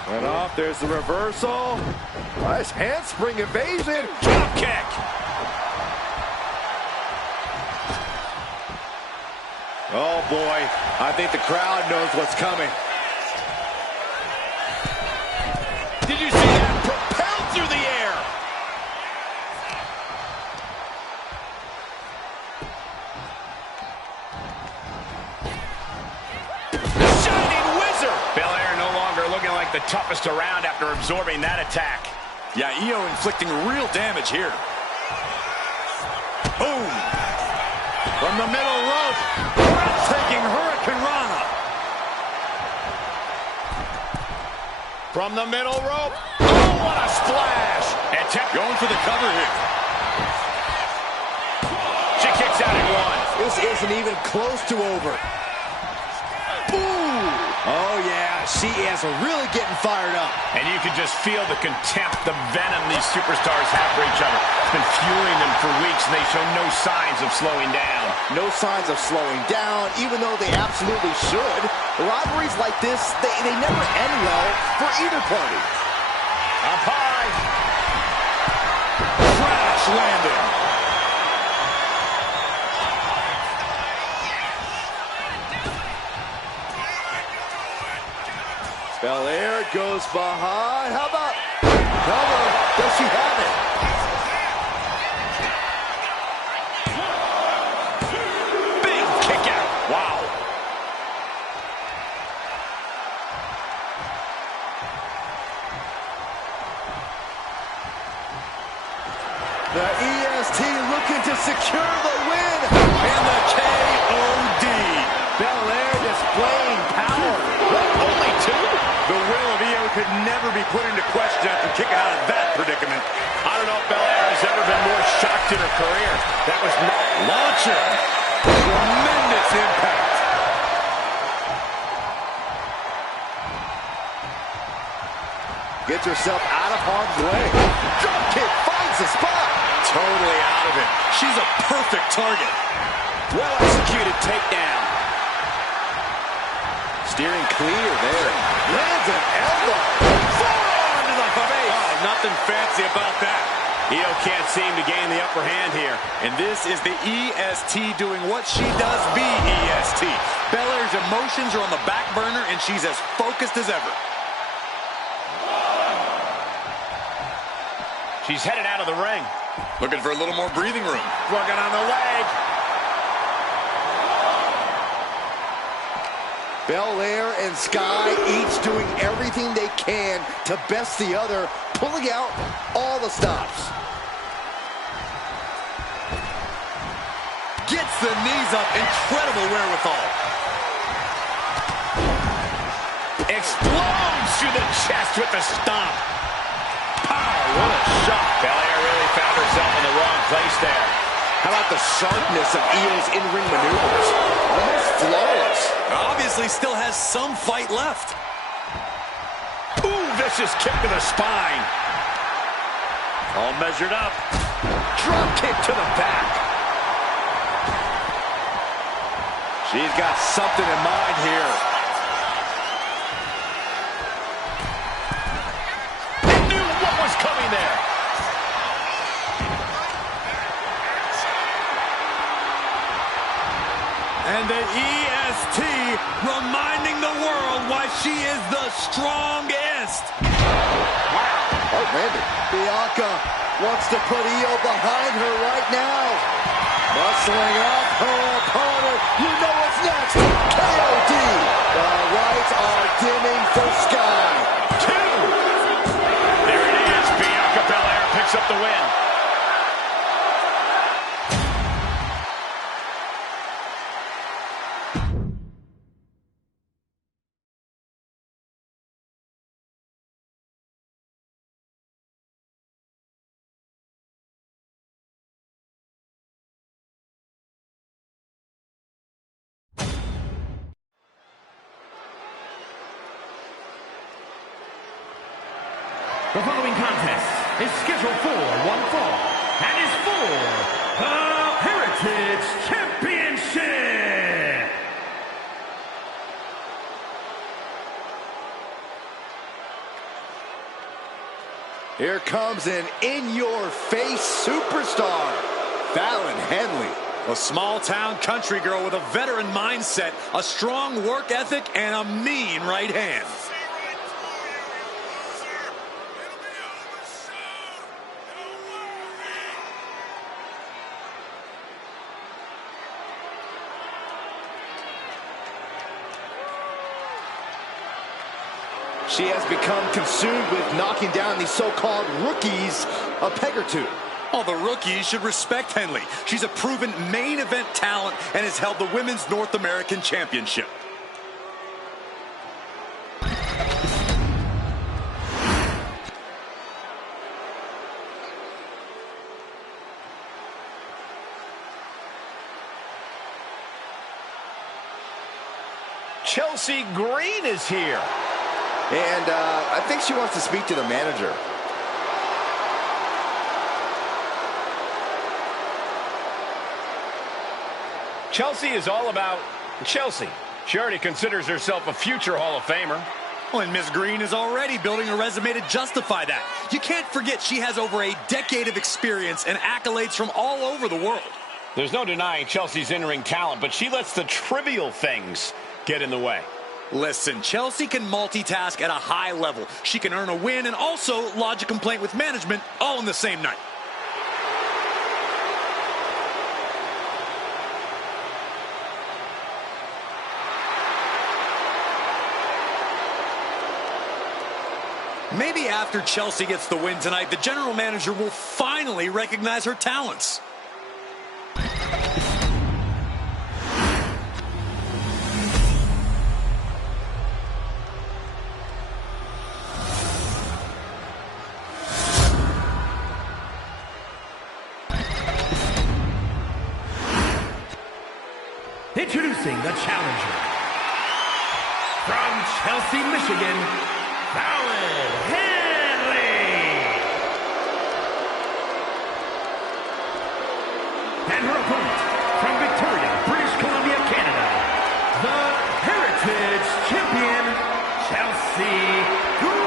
And off, there's the reversal. Nice handspring evasion. Drop kick. Oh boy, I think the crowd knows what's coming. Did you see that? Propelled through the air. The Shining Wizard. Belair no longer looking like the toughest around after absorbing that attack. Yeah, Io inflicting real damage here. Boom. From the middle rope. Breathtaking Hurricane Rana. From the middle rope. Oh, what a splash. And Going for the cover here. She kicks out at one. This isn't even close to over. Ooh. Oh yeah, she is really getting fired up. And you can just feel the contempt, the venom these superstars have for each other. It's been fueling them for weeks, and they show no signs of slowing down. No signs of slowing down, even though they absolutely should. Rivalries like this, they never end well for either party. Up high. Crash landing. Belair goes behind. How about cover? Does she have it? Big kick out. Wow. The EST looking to secure the win. And the K.O.D. Belair displaying power. Only two? The will of Io could never be put into question after kicking out of that predicament. I don't know if Belair has ever been more shocked in her career. That was not Launcher. Tremendous impact. puts herself out of harm's way. Drop kick finds the spot. Totally out of it. She's a perfect target. Well-executed takedown. Steering clear there. Lands an elbow. Forearm to the face. Oh, nothing fancy about that. Io can't seem to gain the upper hand here. And this is the EST doing what she does be EST. Belair's emotions are on the back burner, and she's as focused as ever. She's headed out of the ring. Looking for a little more breathing room. Working on the leg. Belair and Sky each doing everything they can to best the other, pulling out all the stops. Gets the knees up. Incredible wherewithal. Explodes through the chest with the stomp. Pow, what a shot. Belair really found herself in the wrong place there. How about the sharpness of Io's in-ring maneuvers? Almost flawless. Obviously still has some fight left. Ooh, vicious kick to the spine. All measured up. Drop kick to the back. She's got something in mind here. Knew what was coming there. And the EST reminding the world why she is the strongest. Wow. Oh, Randy. Bianca wants to put Io behind her right now. Muscling up her opponent. You know what's next. KOD. The lights are dimming for Sky. 2. There it is. Bianca Belair picks up the win. The following contest is scheduled for one fall and is for the Heritage Championship. Here comes an in-your-face superstar, Fallon Henley. A small-town country girl with a veteran mindset, a strong work ethic, and a mean right hand. She has become consumed with knocking down these so-called rookies a peg or two. All the rookies should respect Henley. She's a proven main event talent and has held the Women's North American Championship. Chelsea Green is here. And I think she wants to speak to the manager. Chelsea is all about Chelsea. She already considers herself a future Hall of Famer. Well, and Miss Green is already building a resume to justify that. You can't forget she has over a decade of experience and accolades from all over the world. There's no denying Chelsea's in-ring talent, but she lets the trivial things get in the way. Listen, Chelsea can multitask at a high level. She can earn a win and also lodge a complaint with management all in the same night. Maybe after Chelsea gets the win tonight, the general manager will finally recognize her talents. Introducing the challenger from Chelsea, Michigan, Fallon Henley. opponent, from Victoria, British Columbia, Canada, the Heritage Champion, Chelsea Green.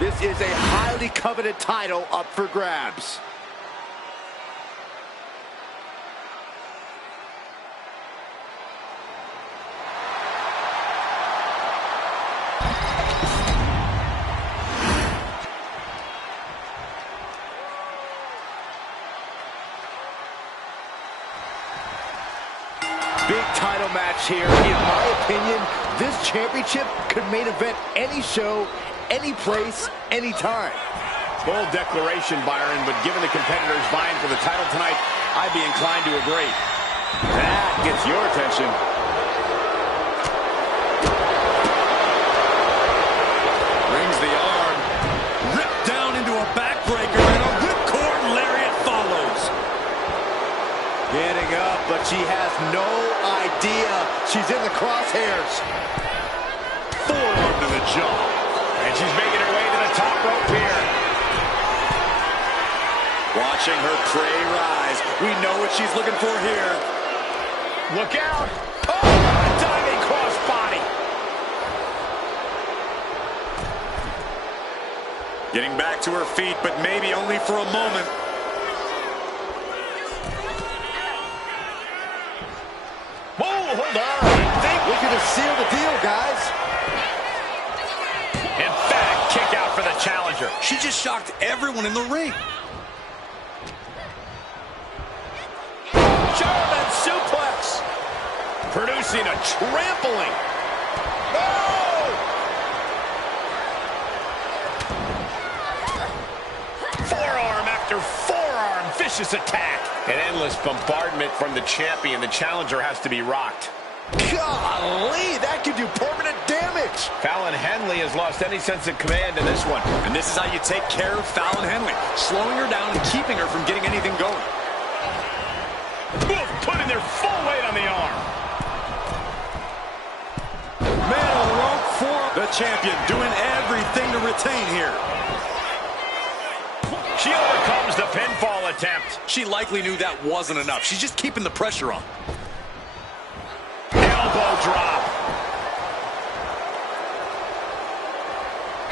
This is a highly coveted title up for grabs. Big title match here. In my opinion, this championship could main event any show, any place, anytime. Bold declaration, Byron, but given the competitors vying for the title tonight, I'd be inclined to agree. That gets your attention. Brings the arm, ripped down into a backbreaker, and a ripcord lariat follows. Getting up, but she has no idea she's in the crosshairs. Forearm to the jaw. And she's making her way to the top rope here. Watching her prey rise. We know what she's looking for here. Look out. Oh, a diving crossbody. Getting back to her feet, but maybe only for a moment. Whoa, hold on. Looking to seal the deal, guys. Emphatic kick out for the challenger. She just shocked everyone in the ring. German suplex. Producing a trampling. No! Forearm after forearm. Vicious attack. An endless bombardment from the champion. The challenger has to be rocked. Golly, that could do permanent damage. Fallon Henley has lost any sense of command in this one. And this is how you take care of Fallon Henley. Slowing her down and keeping her from getting anything going. Both putting their full weight on the arm. Middle rope for the champion, doing everything to retain here. She overcomes the pinfall attempt. She likely knew that wasn't enough. She's just keeping the pressure on. Elbow drop.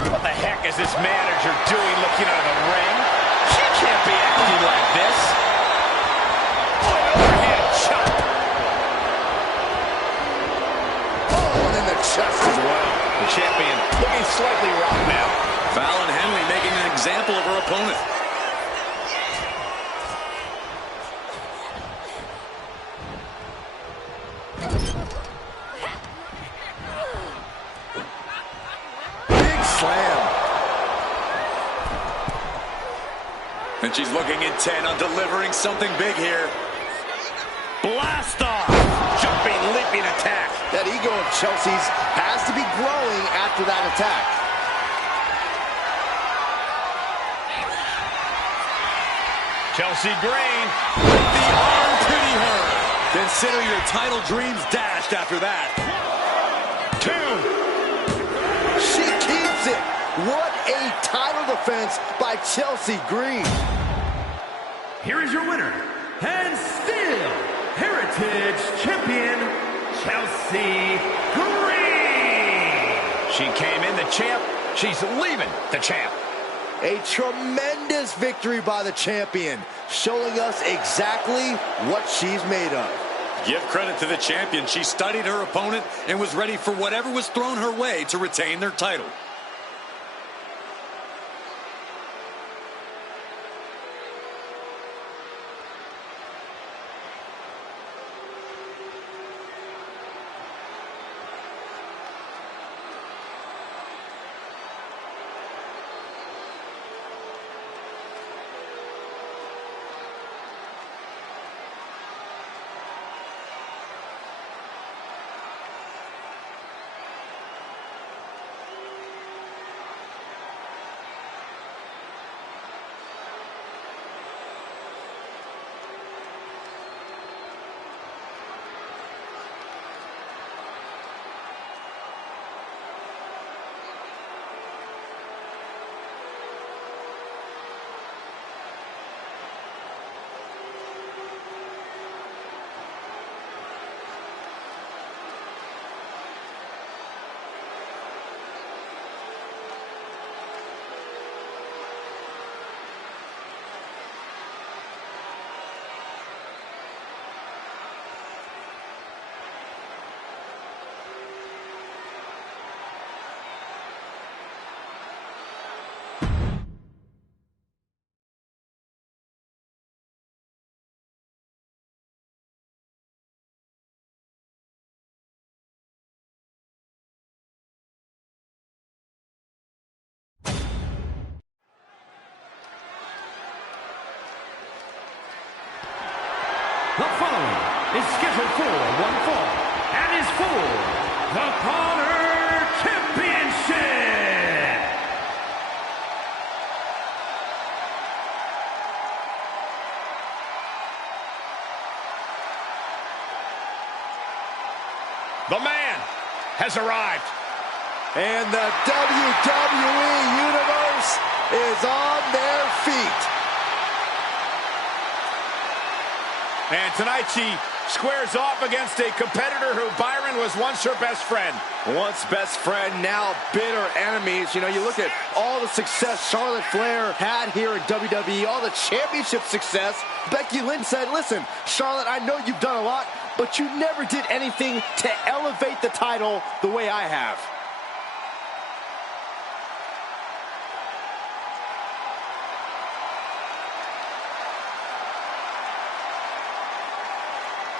What the heck is this manager doing looking out of the ring? She can't be acting like this. Oh, an overhead chop. Oh, and in the chest as well. The champion looking slightly rocked now. Fallon Henley making an example of her opponent. And she's looking intent on delivering something big here. Blast off. Jumping, leaping attack. That ego of Chelsea's has to be growing after that attack. Chelsea Green. With the arm pretty her. Consider your title dreams dashed after that. 2. She keeps it. What a title defense by Chelsea Green. Here is your winner, and still Heritage Champion, Chelsea Green. She came in the champ. She's leaving the champ. A tremendous victory by the champion, showing us exactly what she's made of. Give credit to the champion. She studied her opponent and was ready for whatever was thrown her way to retain their title. is scheduled for one fall and is for the Honor Championship. The man has arrived. And the WWE Universe is on their feet. And tonight she squares off against a competitor who Byron was once her best friend. Once best friend, now bitter enemies. You know, you look at all the success Charlotte Flair had here in WWE, all the championship success. Becky Lynch said, listen, Charlotte, I know you've done a lot, but you never did anything to elevate the title the way I have.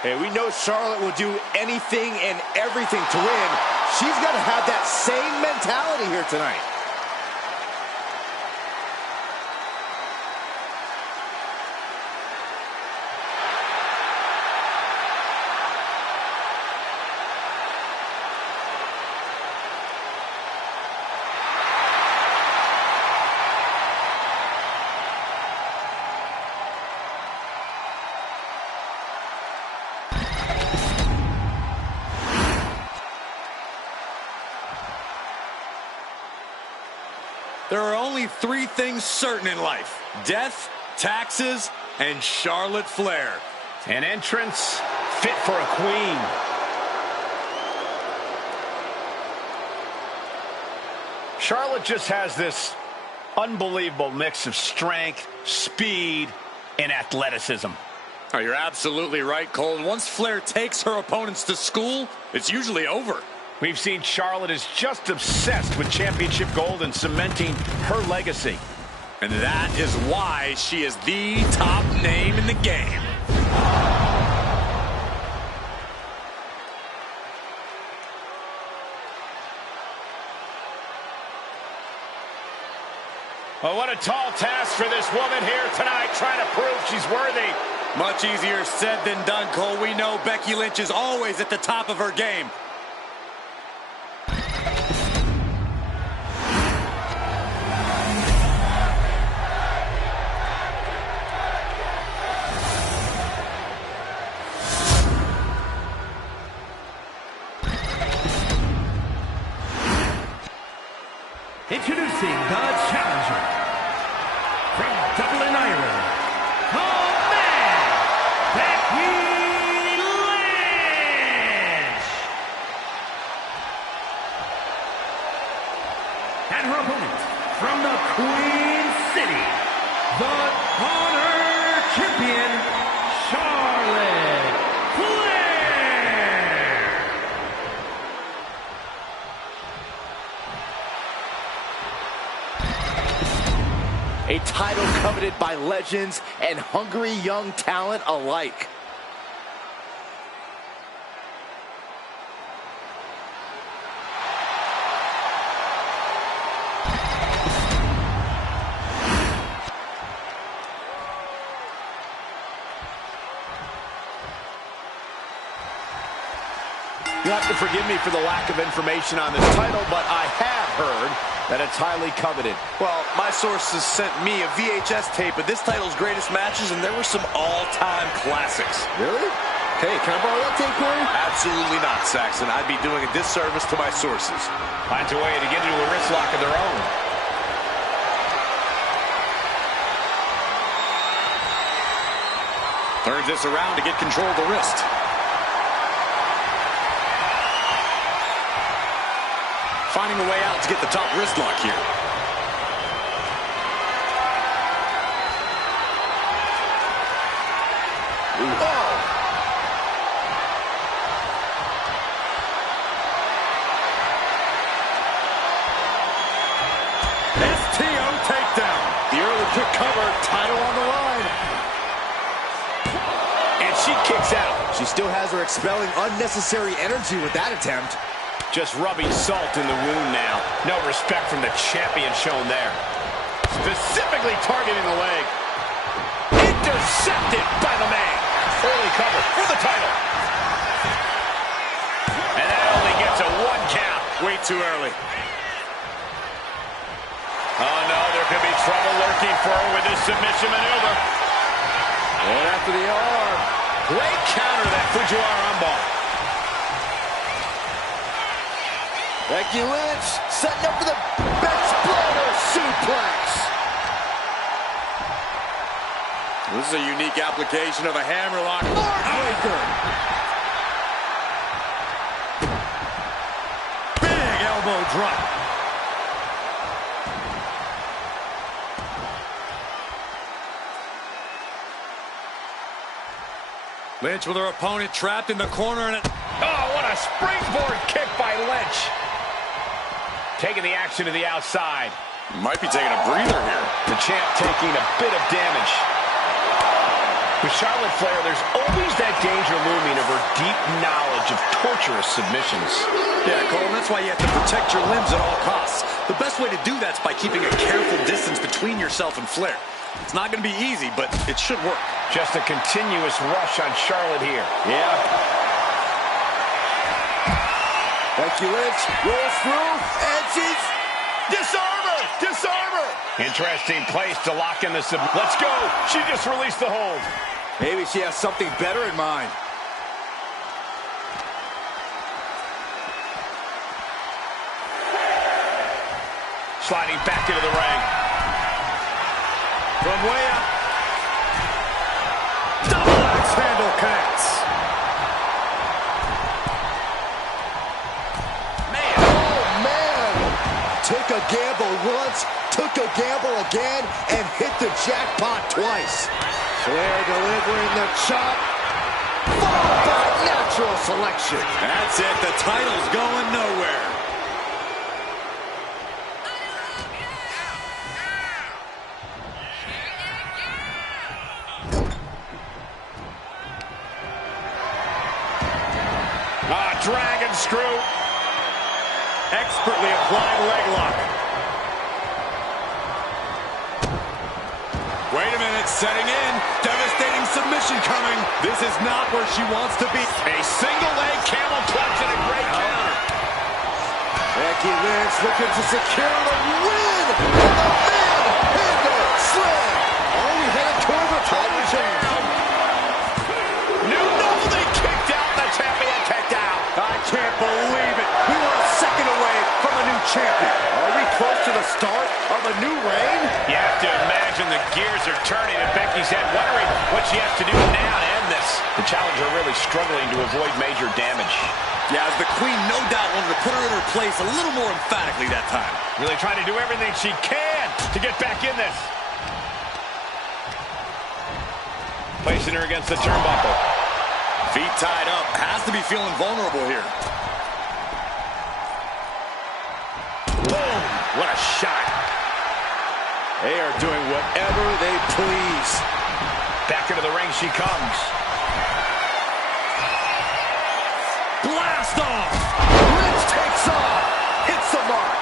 Hey, we know Charlotte will do anything and everything to win. She's got to have that same mentality here tonight. There are only three things certain in life: death, taxes, and Charlotte Flair. An entrance fit for a queen. Charlotte just has this unbelievable mix of strength, speed, and athleticism. Oh, you're absolutely right, Cole. Once Flair takes her opponents to school, it's usually over. We've seen Charlotte is just obsessed with championship gold and cementing her legacy. And that is why she is the top name in the game. Well, what a tall task for this woman here tonight, trying to prove she's worthy. Much easier said than done, Cole. We know Becky Lynch is always at the top of her game. Introducing the challenger from Dublin, Ireland, the man, Becky Lynch. And her opponent from the Queen City, the Honor Champion, Charlotte Flair. A title coveted by legends and hungry young talent alike. You'll have to forgive me for the lack of information on this title, but I have heard that it's highly coveted. Well, my sources sent me a VHS tape of this title's greatest matches, and there were some all-time classics. Really? Hey, can I borrow that tape, Corey? Absolutely not, Saxon. I'd be doing a disservice to my sources. Finds a way to get into a wrist lock of their own. Turns this around to get control of the wrist. Finding a way out to get the top wrist lock here. Oh! STO takedown. The early quick cover, title on the line. And she kicks out. She still has her expelling unnecessary energy with that attempt. Just rubbing salt in the wound now. No respect from the champion shown there. Specifically targeting the leg. Intercepted by the man. Early cover for the title. And that only gets a 1 count. Way too early. Oh, no, there could be trouble lurking for her with this submission maneuver. Right after the arm. Great counter, that Fujiwara armbar. Becky Lynch setting up for the Exploder suplex. This is a unique application of a hammerlock. Heartbreaker. Big elbow drop. Lynch with her opponent trapped in the corner. And oh, what a springboard kick by Lynch. Taking the action to the outside. might be taking a breather here. The champ taking a bit of damage. With Charlotte Flair, there's always that danger looming of her deep knowledge of torturous submissions. Yeah, Cole, and that's why you have to protect your limbs at all costs. The best way to do that's by keeping a careful distance between yourself and Flair. It's not going to be easy, but it should work. Just a continuous rush on Charlotte here. Yeah. Becky Lynch rolls through, and she's... Disarm her! Disarm her! Interesting place to lock in the sub. Let's go! She just released the hold. Maybe she has something better in mind. Sliding back into the ring. From way up. Double axe handle connects. Man. Oh, man. Took a gamble once, took a gamble again, and hit the jackpot twice. Flair delivering the chop. Followed by natural selection. That's it. The title's going nowhere. Dragon screw. Expertly applied leg lock. Wait a minute, setting in. Devastating submission coming. This is not where she wants to be. A single leg camel clutch and a great counter. Becky Lynch looking to secure the win. And the man-handle slam. Are we headed toward the title change? New novelty kicked out. The champion kicked out. I can't believe it. We were a second away from a new champion. Are we close to the start of a new reign? You have to imagine the gears are turning in Becky's head, wondering what she has to do now to end this. The challenger really struggling to avoid major damage. Yeah, as the queen no doubt wanted to put her in her place a little more emphatically that time. Really trying to do everything she can to get back in this. Placing her against the turnbuckle. Feet tied up. Has to be feeling vulnerable here. Boom! What a shot. They are doing whatever they please. Back into the ring she comes. Blast off! Lynch takes off. Hits the mark.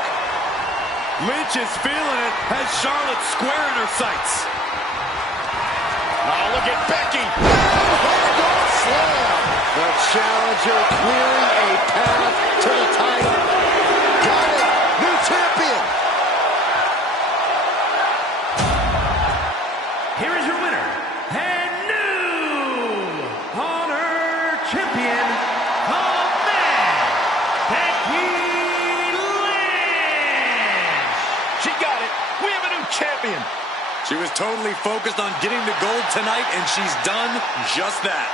Lynch is feeling it. Has Charlotte square in her sights. Oh, look at Becky. Slam. The challenger clearing a path to the title. Got it. New champion. Here is your winner and new Honor Champion, the man, Becky Lynch. She got it. We have a new champion. She was totally focused on getting the gold tonight, and she's done just that.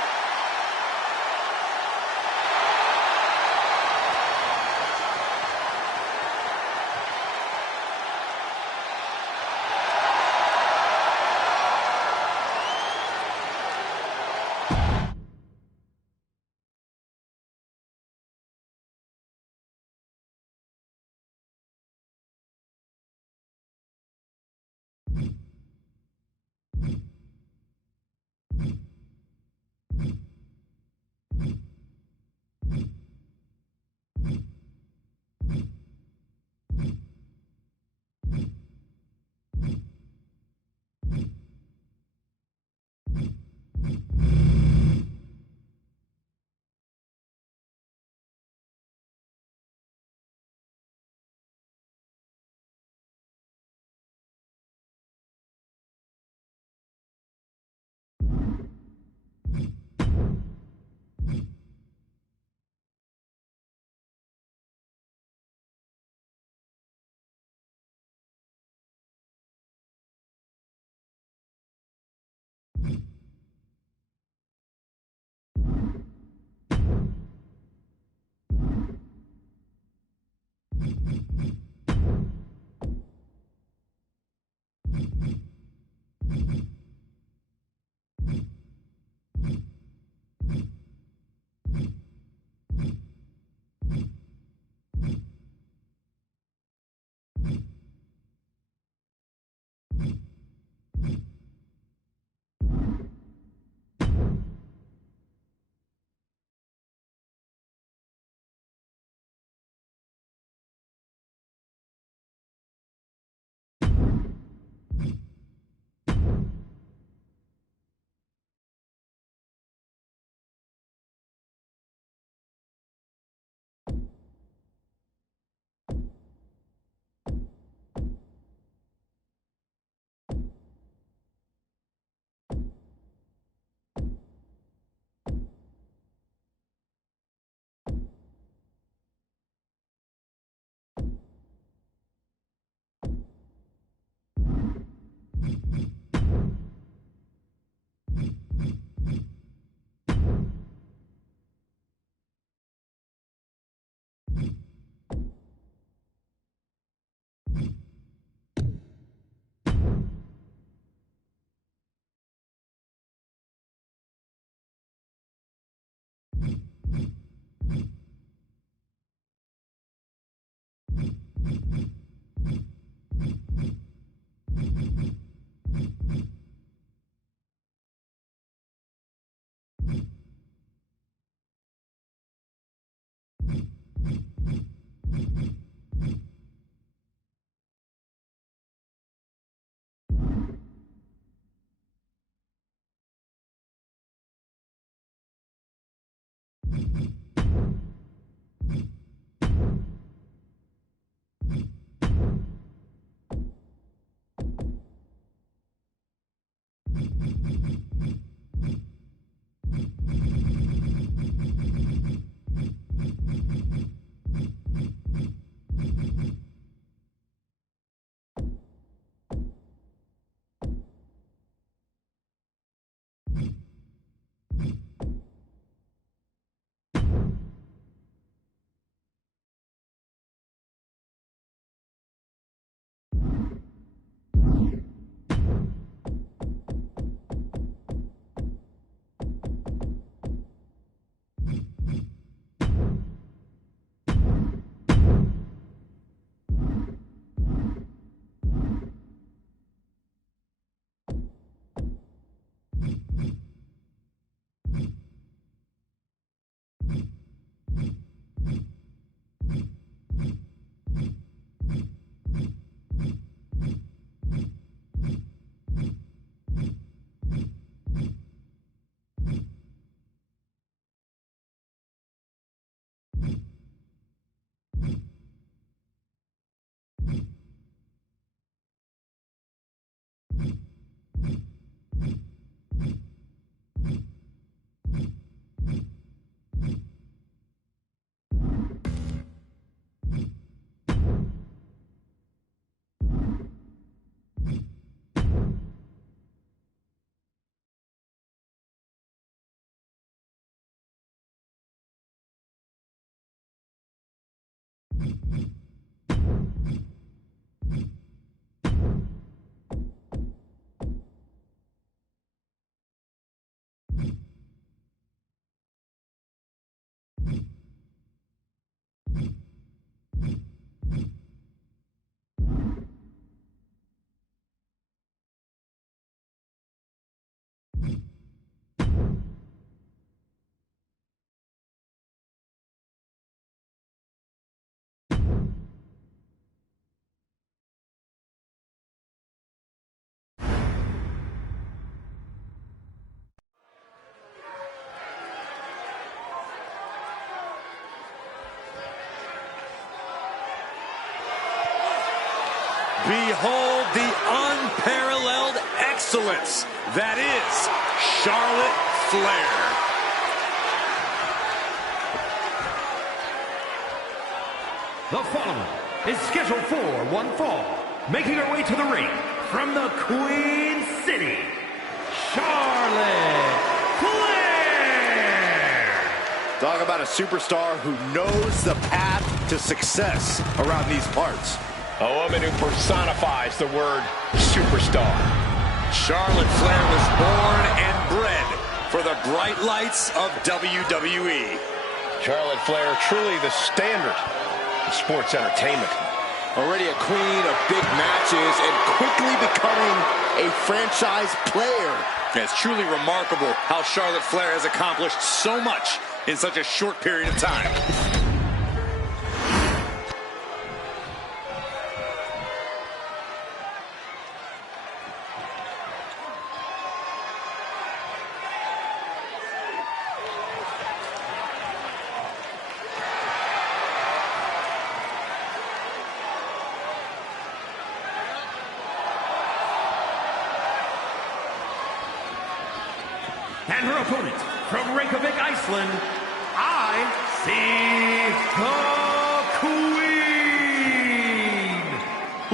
Behold the unparalleled excellence that is Charlotte Flair. The following is scheduled for one fall, making her way to the ring from the Queen City, Charlotte Flair. Talk about a superstar who knows the path to success around these parts. A woman who personifies the word superstar. Charlotte Flair was born and bred for the bright lights of WWE. Charlotte Flair, truly the standard of sports entertainment. Already a queen of big matches and quickly becoming a franchise player. It's truly remarkable how Charlotte Flair has accomplished so much in such a short period of time. And her opponent, from Reykjavik, Iceland, I see the Queen!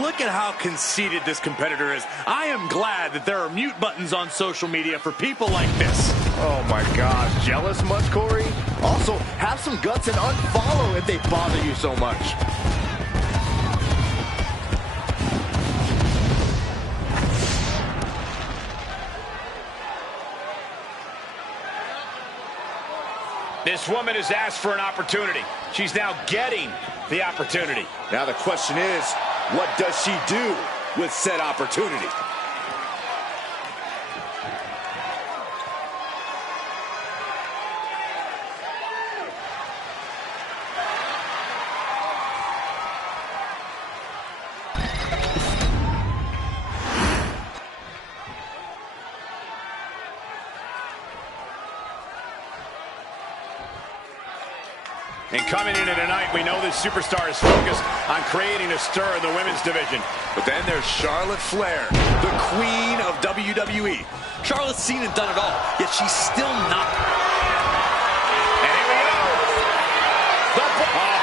Look at how conceited this competitor is. I am glad that there are mute buttons on social media for people like this. Oh my gosh, jealous much, Corey? Also, have some guts and unfollow if they bother you so much. This woman has asked for an opportunity. She's now getting the opportunity. Now the question is, what does she do with said opportunity? And coming into tonight, we know this superstar is focused on creating a stir in the women's division. But then there's Charlotte Flair, the queen of WWE. Charlotte's seen and done it all, yet she's still not. And here we go.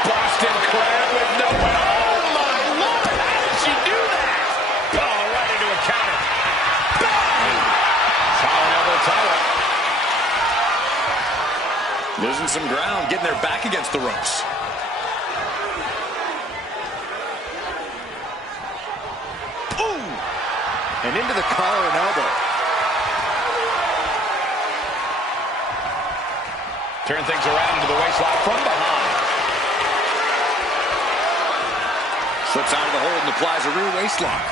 Boston Crab with no one. Oh, my Lord. How did she do that? Oh, right into a counter. Bang! Solid elbow tie-up. Losing some ground, getting their back against the ropes. Ooh! And into the collar and elbow. Turn things around into the waistlock from behind. Slips out of the hold and applies a rear waistlock.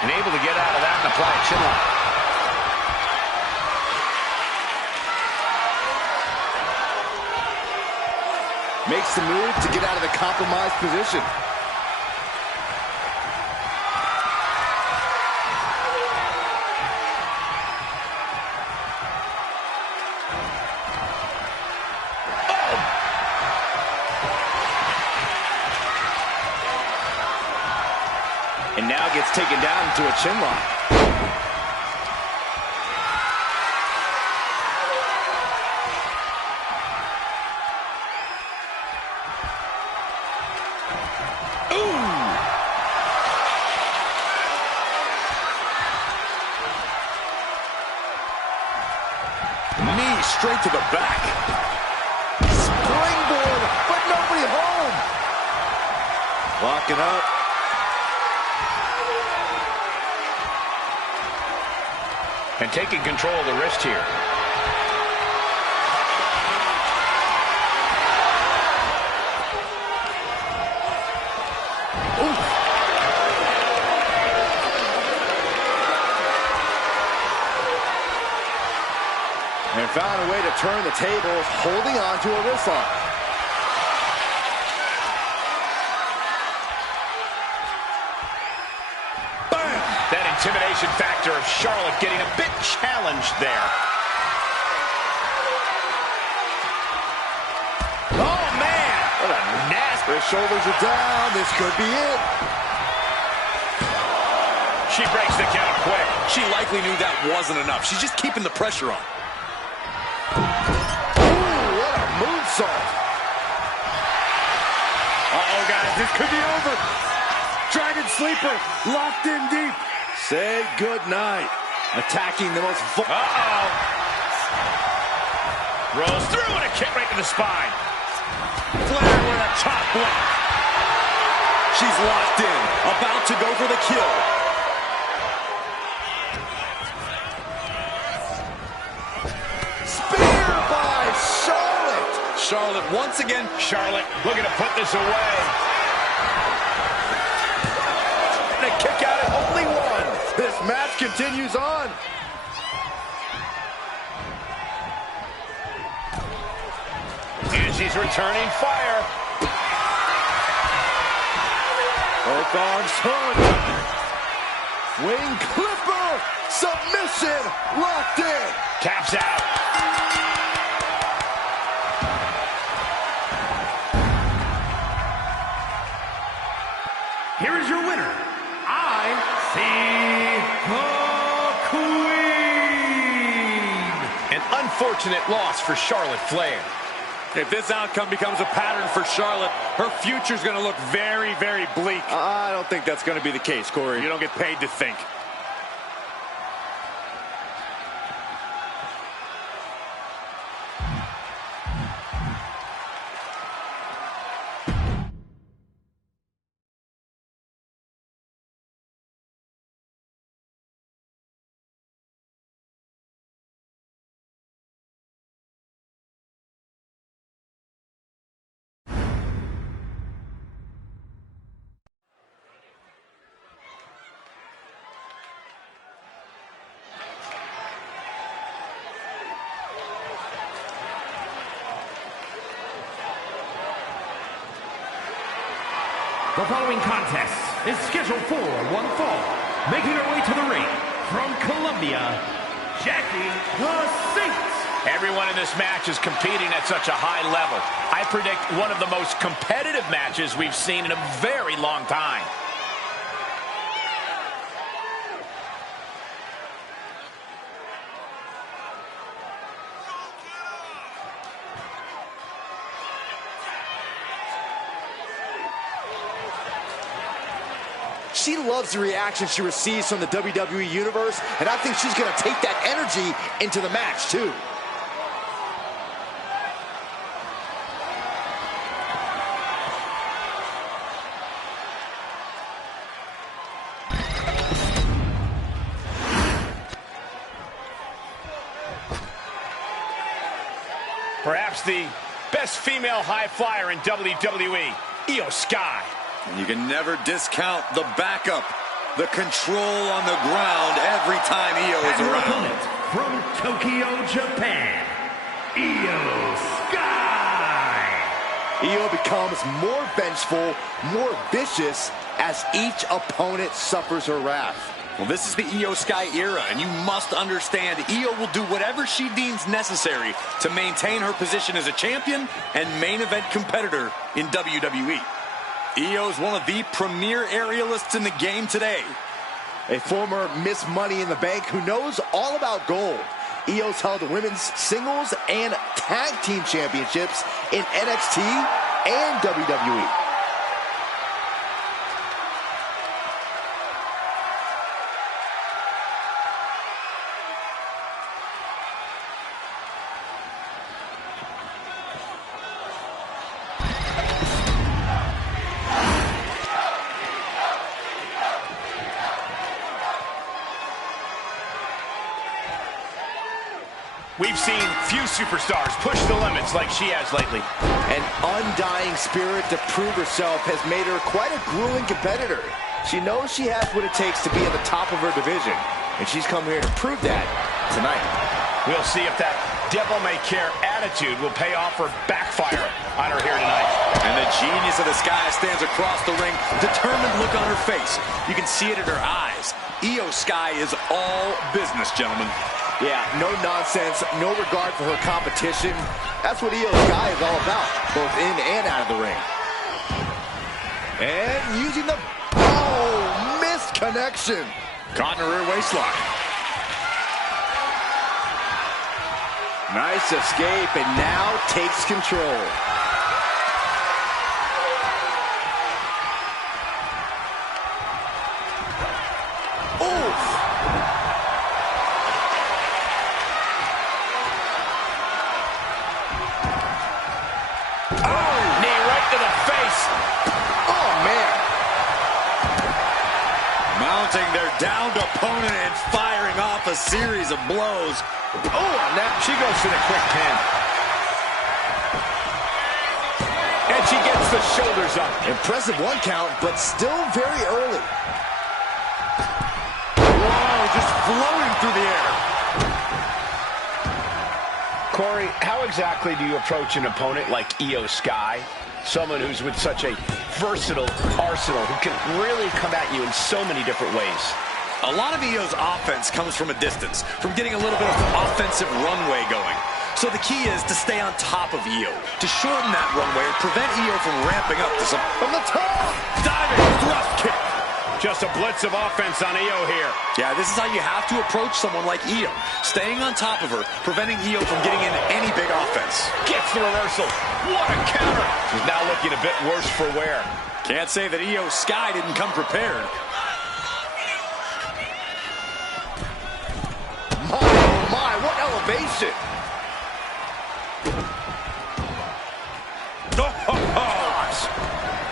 And able to get out of that and apply a chinlock. Makes the move to get out of the compromised position. And now gets taken down into a chinlock. Knee straight to the back. Springboard, but nobody home. Locking up. And taking control of the wrist here. And found a way to turn the tables, holding on to a wrist lock. Bam! That intimidation factor of Charlotte getting a bit challenged there. Oh, man! What a nasty... Their shoulders are down. This could be it. She breaks the count quick. She likely knew that wasn't enough. She's just keeping the pressure on. What a moonsault. Uh-oh, guys, this could be over. Dragon Sleeper locked in deep. Say goodnight. Attacking the most... Uh-oh. Rolls through and a kick right to the spine. Flair with a top block. She's locked in, about to go for the kill. Charlotte once again. Charlotte looking to put this away. And a kick out at only one. This match continues on. And she's returning fire. Both arms hooked. Wing Clipper. Submission. Locked in. Taps out. Here is your winner. I see the Queen. An unfortunate loss for Charlotte Flair. If this outcome becomes a pattern for Charlotte, her future's going to look very, very bleak. I don't think that's going to be the case, Corey. You don't get paid to think. The following contest is scheduled for one fall. Making her way to the ring from Colombia, Jacy the Saint Everyone in this match is competing at such a high level. I predict one of the most competitive matches we've seen in a very long time. She loves the reaction she receives from the WWE Universe, and I think she's going to take that energy into the match, too. Perhaps the best female high flyer in WWE, Io Sky. And you can never discount the backup, the control on the ground every time Io is around. From Tokyo, Japan, Io Sky. Io becomes more vengeful, more vicious as each opponent suffers her wrath. Well, this is the Io Sky era, and you must understand Io will do whatever she deems necessary to maintain her position as a champion and main event competitor in WWE. Io is one of the premier aerialists in the game today. A former Miss Money in the Bank who knows all about gold. Io's held the women's singles and tag team championships in NXT and WWE. We've seen few superstars push the limits like she has lately. An undying spirit to prove herself has made her quite a grueling competitor. She knows she has what it takes to be at the top of her division, and she's come here to prove that tonight. We'll see if that devil-may-care attitude will pay off or backfire on her here tonight. And the genius of the Sky stands across the ring, determined look on her face. You can see it in her eyes. Io Sky is all business, gentlemen. Yeah, no nonsense, no regard for her competition. That's what Io Sky is all about, both in and out of the ring. And using the... Oh, missed connection. Caught in a rear waistlock. Nice escape, and now takes control. Their downed opponent and firing off a series of blows. Oh, now she goes for the quick pin. And she gets the shoulders up. Impressive one count, but still very early. Whoa, just floating through the air. Corey, how exactly do you approach an opponent like Io Sky? Someone who's with such a versatile arsenal who can really come at you in so many different ways. A lot of Io's offense comes from a distance, from getting a little bit of offensive runway going. So the key is to stay on top of Io, to shorten that runway and prevent Io from ramping up to some... From the top! Diving thrust kick! Just a blitz of offense on Io here. Yeah, this is how you have to approach someone like Io. Staying on top of her, preventing Io from getting into any big offense. Gets the reversal. What a counter. She's now looking a bit worse for wear. Can't say that Io Sky didn't come prepared. Oh my, what elevation!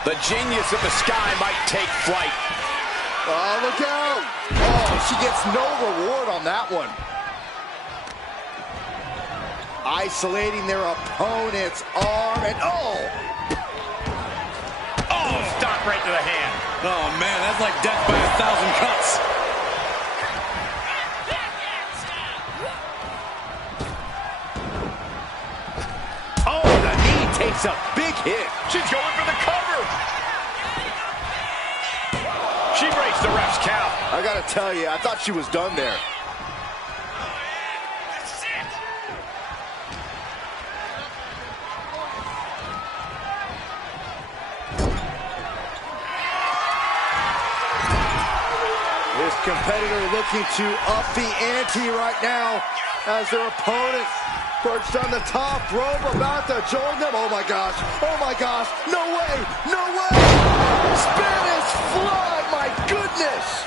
The genius of the Sky might take flight. Oh, look out! Oh, she gets no reward on that one. Isolating their opponent's arm, and oh! Oh, stop right to the hand. Oh, man, that's like death by 1,000 cuts. Oh, the knee takes a big hit. She's going for the cover. She breaks the ref's count. I gotta tell you, I thought she was done there. competitor looking to up the ante right now as their opponent perched on the top rope about to join them. Oh my gosh, no way, no way! Spanish fly, my goodness!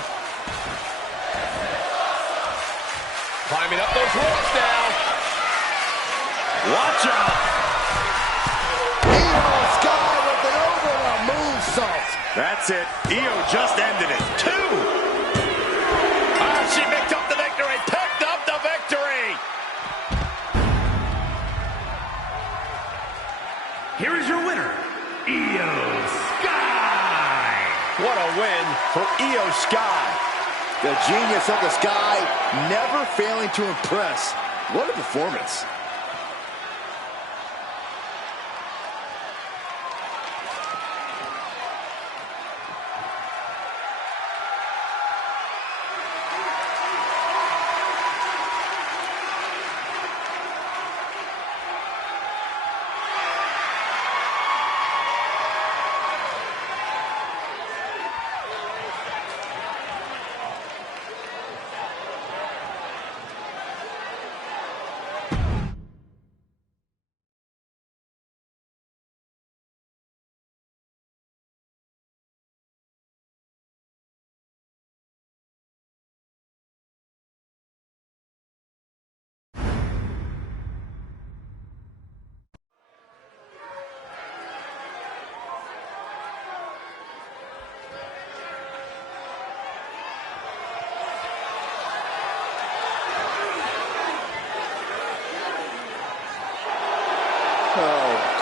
Climbing up those ropes now. Watch out! Io Sky with an over the moonsault. That's it. Io just ended it. 2! She picked up the victory. Picked up the victory. Here is your winner, Io Sky. What a win for Io Sky. The genius of the Sky never failing to impress. What a performance.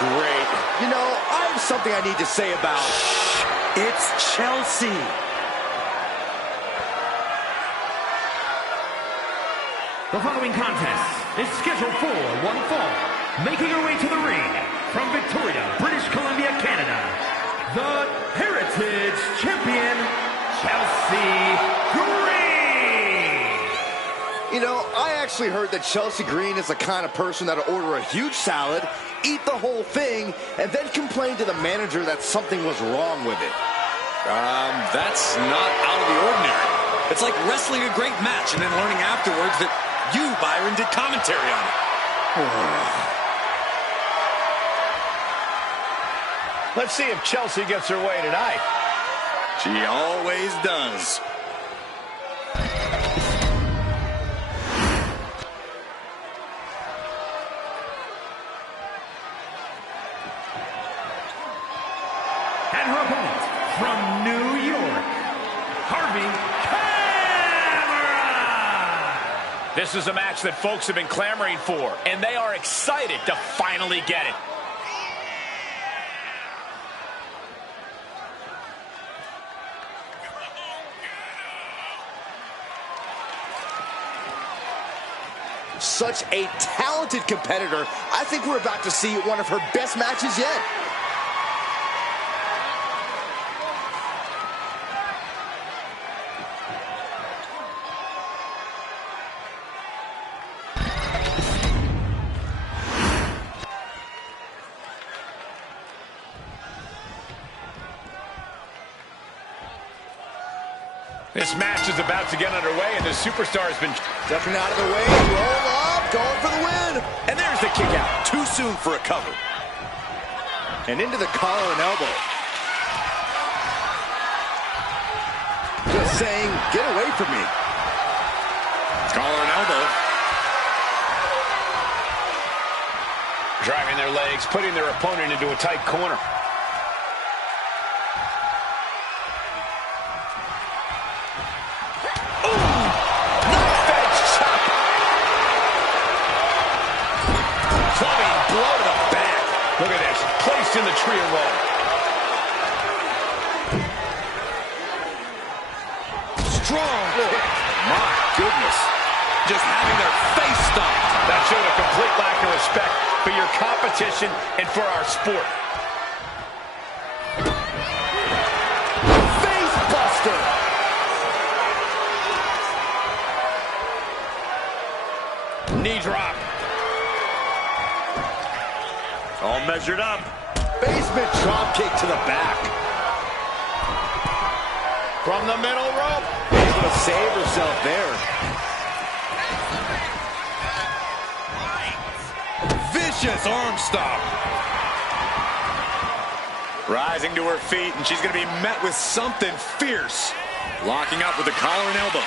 Great. You know, I have something I need to say about... It's Chelsea. The following contest is scheduled for one fall. Making her way to the ring from Victoria, British Columbia, Canada, the Heritage Champion, Chelsea Green. You know, I actually heard that Chelsea Green is the kind of person that'll order a huge salad, eat the whole thing, and then complain to the manager that something was wrong with it. That's not out of the ordinary. It's like wrestling a great match and then learning afterwards that you, Byron, did commentary on it. Let's see if Chelsea gets her way tonight. She always does. And her opponent from New York, Harvey Cameron. This is a match that folks have been clamoring for, and they are excited to finally get it. Such a talented competitor. I think we're about to see one of her best matches yet. This match is about to get underway, and the superstar has been Ducking out of the way, roll up, going for the win. And there's the kick out. Too soon for a cover. And into the collar and elbow. Just saying, get away from me. Collar and elbow. driving their legs, putting their opponent into a tight corner. Look at this, placed in the tree and roll. Strong kick. My goodness. Just having their face stomped. That showed a complete lack of respect for your competition and for our sport. Face buster. Knee drop. All measured up. Basement drop kick to the back. From the middle rope. Able to save herself there. Vicious arm stop. Rising to her feet, and she's going to be met with something fierce. Locking up with the collar and elbow.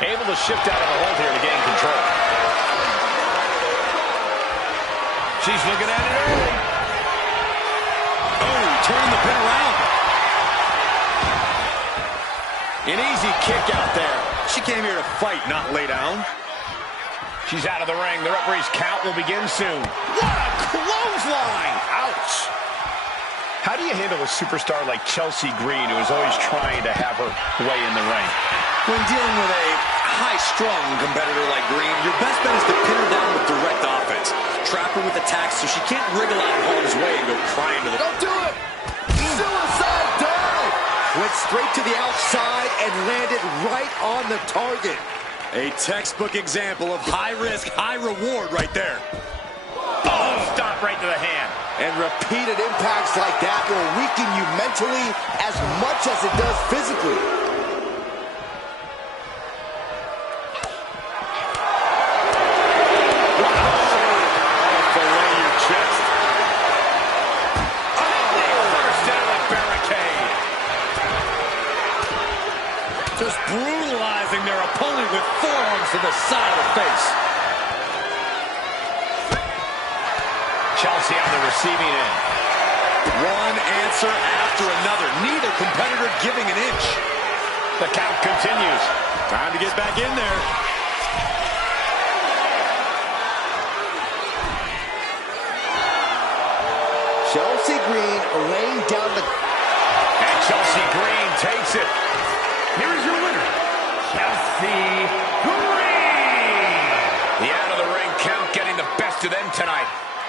Able to shift out of the hold here to gain control. She's looking at it early. Oh, turning the pin around. An easy kick out there. She came here to fight, not lay down. She's out of the ring. The referee's count will begin soon. What a clothesline! Ouch! How do you handle a superstar like Chelsea Green, who is always trying to have her way in the ring? When dealing with a high-strung competitor like Green, your best bet is to pin her down with direct offense. Trap her with attacks so she can't wriggle out of harm's way and go crying to the... Don't do it! Suicide dive! Went straight to the outside and landed right on the target. A textbook example of high risk, high reward right there. Oh, stop right to the hand. And repeated impacts like that will weaken you mentally as much as it does physically. Fillet your chest. First down the barricade. Just brutalizing their opponent with forearms to the side of the face. Chelsea on the receiving end. One answer after another. Neither competitor giving an inch. The count continues. Time to get back in there. Chelsea Green laying down the... And Chelsea Green takes it. Here is your winner, Chelsea Green. The out-of-the-ring count getting the best of them tonight.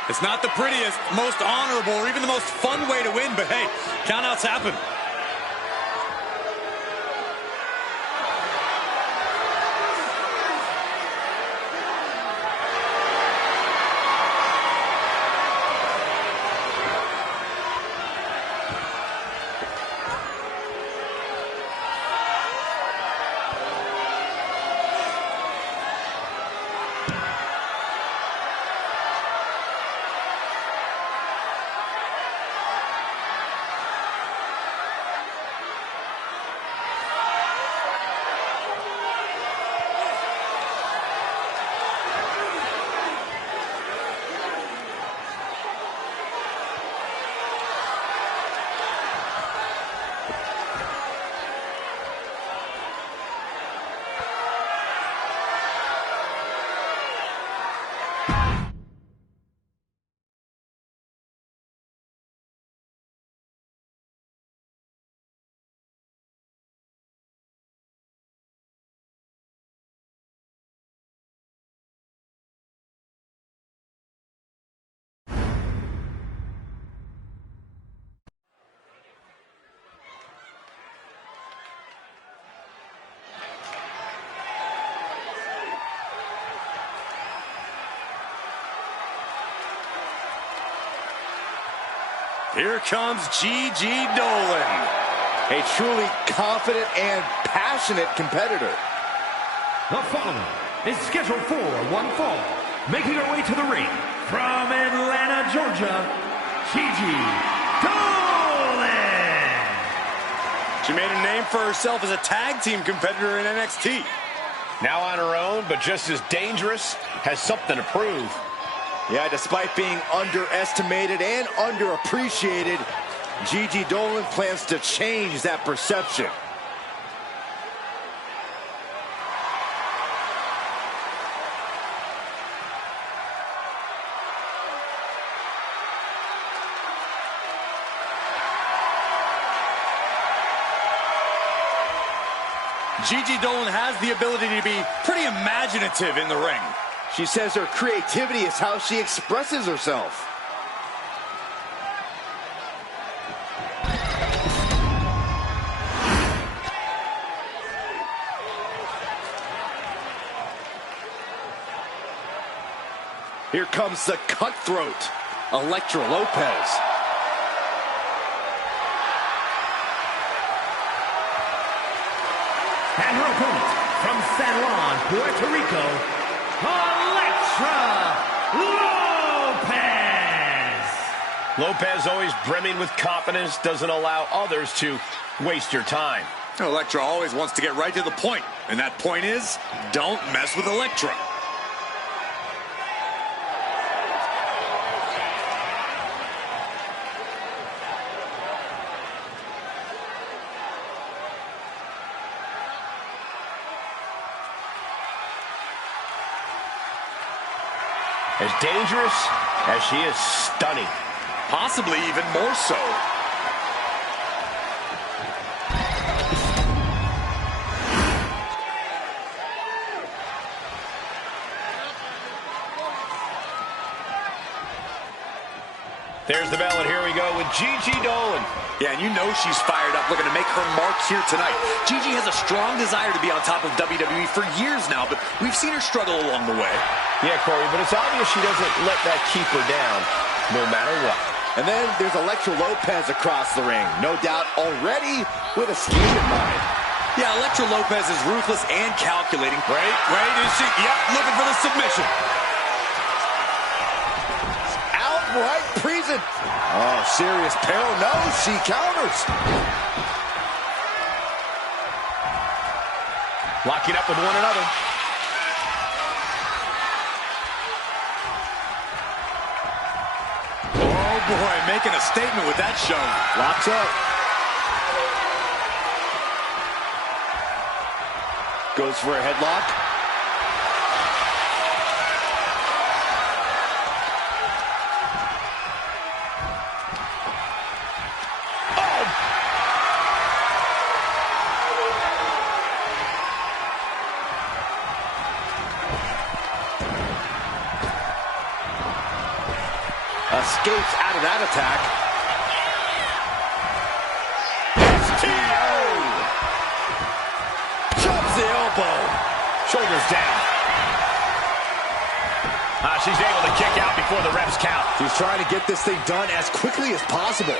It's not the prettiest, most honorable, or even the most fun way to win, but hey, countouts happen. Here comes GiGi Dolin. A truly confident and passionate competitor. The following is scheduled for one fall. Making her way to the ring from Atlanta, Georgia, GiGi Dolin. She made a name for herself as a tag team competitor in NXT. Now on her own, but just as dangerous, has something to prove. Yeah, despite being underestimated and underappreciated, GiGi Dolin plans to change that perception. GiGi Dolin has the ability to be pretty imaginative in the ring. She says her creativity is how she expresses herself. Here comes the cutthroat, Elektra Lopez. And her opponent from San Juan, Puerto Rico, Elektra Lopez. Lopez always brimming with confidence, doesn't allow others to waste your time. Elektra always wants to get right to the point, and that point is, don't mess with Elektra. As dangerous as she is stunning. Possibly even more so. There's the bell, and here we go with GiGi Dolin. Yeah, and you know she's fired up, looking to make her mark here tonight. GiGi has a strong desire to be on top of WWE for years now, but we've seen her struggle along the way. Yeah, Corey, but it's obvious she doesn't let that keep her down, no matter what. And then there's Elektra Lopez across the ring. No doubt already with a scheme in mind. Yeah, Elektra Lopez is ruthless and calculating. Wait, is she? Yep, looking for the submission. Outright present. Oh, serious peril. No, she counters. Locking up with one another. Oh, boy, making a statement with that show. Locks up. Goes for a headlock. Escapes out of that attack. STO! Jumps the elbow. Shoulders down. She's able to kick out before the refs count. She's trying to get this thing done as quickly as possible.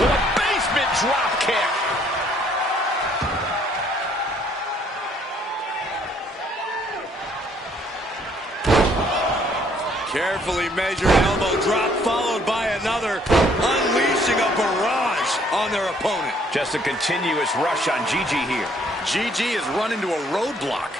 With a basement drop kick. Carefully measured elbow drop followed by another, unleashing a barrage on their opponent. Just a continuous rush on GiGi here. GiGi has run into a roadblock.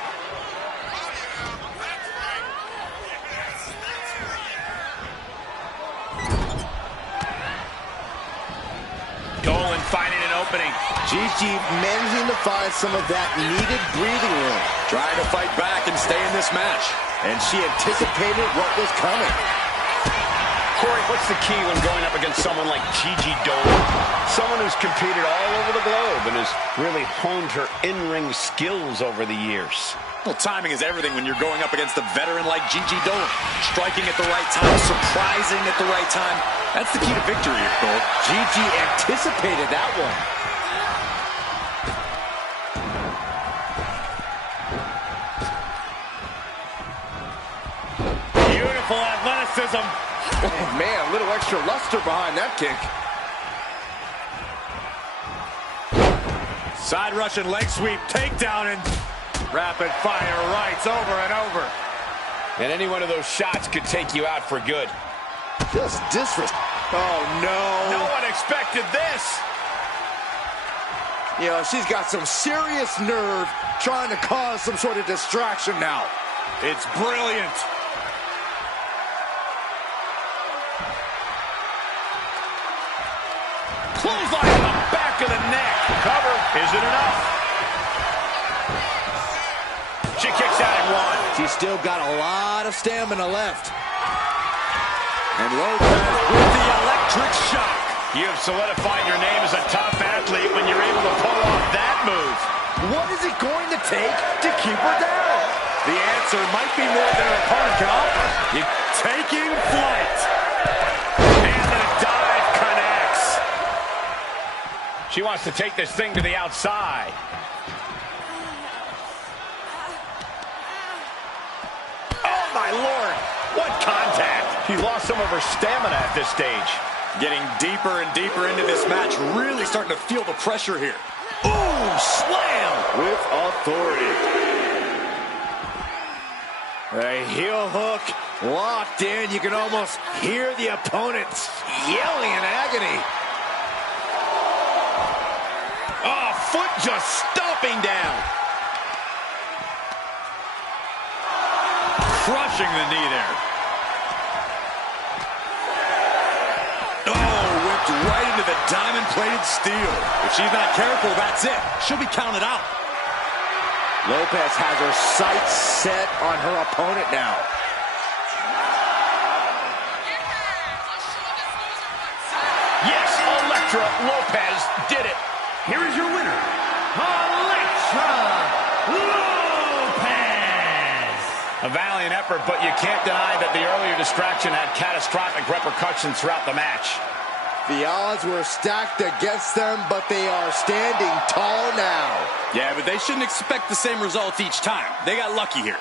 Dolin finding an opening. GiGi managing to find some of that needed breathing room. Trying to fight back and stay in this match. And she anticipated what was coming. Corey, what's the key when going up against someone like GiGi Dolin? Someone who's competed all over the globe and has really honed her in-ring skills over the years. Well, timing is everything when you're going up against a veteran like GiGi Dolin. Striking at the right time, surprising at the right time. That's the key to victory here, Cole. GiGi anticipated that one. Beautiful athleticism. Oh, man, a little extra luster behind that kick. Side Russian leg sweep, takedown, and rapid fire rights over and over. And any one of those shots could take you out for good. Just disrespect. Oh, no. No one expected this. You know, she's got some serious nerve trying to cause some sort of distraction now. It's brilliant. Clothesline to the back of the neck. Cover. Isn't enough. She kicks out at one. She's still got a lot of stamina left. And Lopez with the electric shock. You have solidified your name as a top athlete when you're able to pull off that move. What is it going to take to keep her down? The answer might be more than her opponent can offer. Taking flight. And the dive connects. She wants to take this thing to the outside. Oh, my Lord. What contact. She lost some of her stamina at this stage. Getting deeper and deeper into this match, really starting to feel the pressure here. Ooh, slam! With authority. A heel hook locked in. You can almost hear the opponents yelling in agony. Oh, foot just stomping down. Crushing the knee there. Oh, whipped right into the diamond-plated steel. If she's not careful, that's it. She'll be counted out. Lopez has her sights set on her opponent now. Yes, Elektra Lopez did it. Here is your winner, Elektra Lopez. A valiant effort, but you can't deny that the earlier distraction had catastrophic repercussions throughout the match. The odds were stacked against them, but they are standing tall now. Yeah, but they shouldn't expect the same results each time. They got lucky here.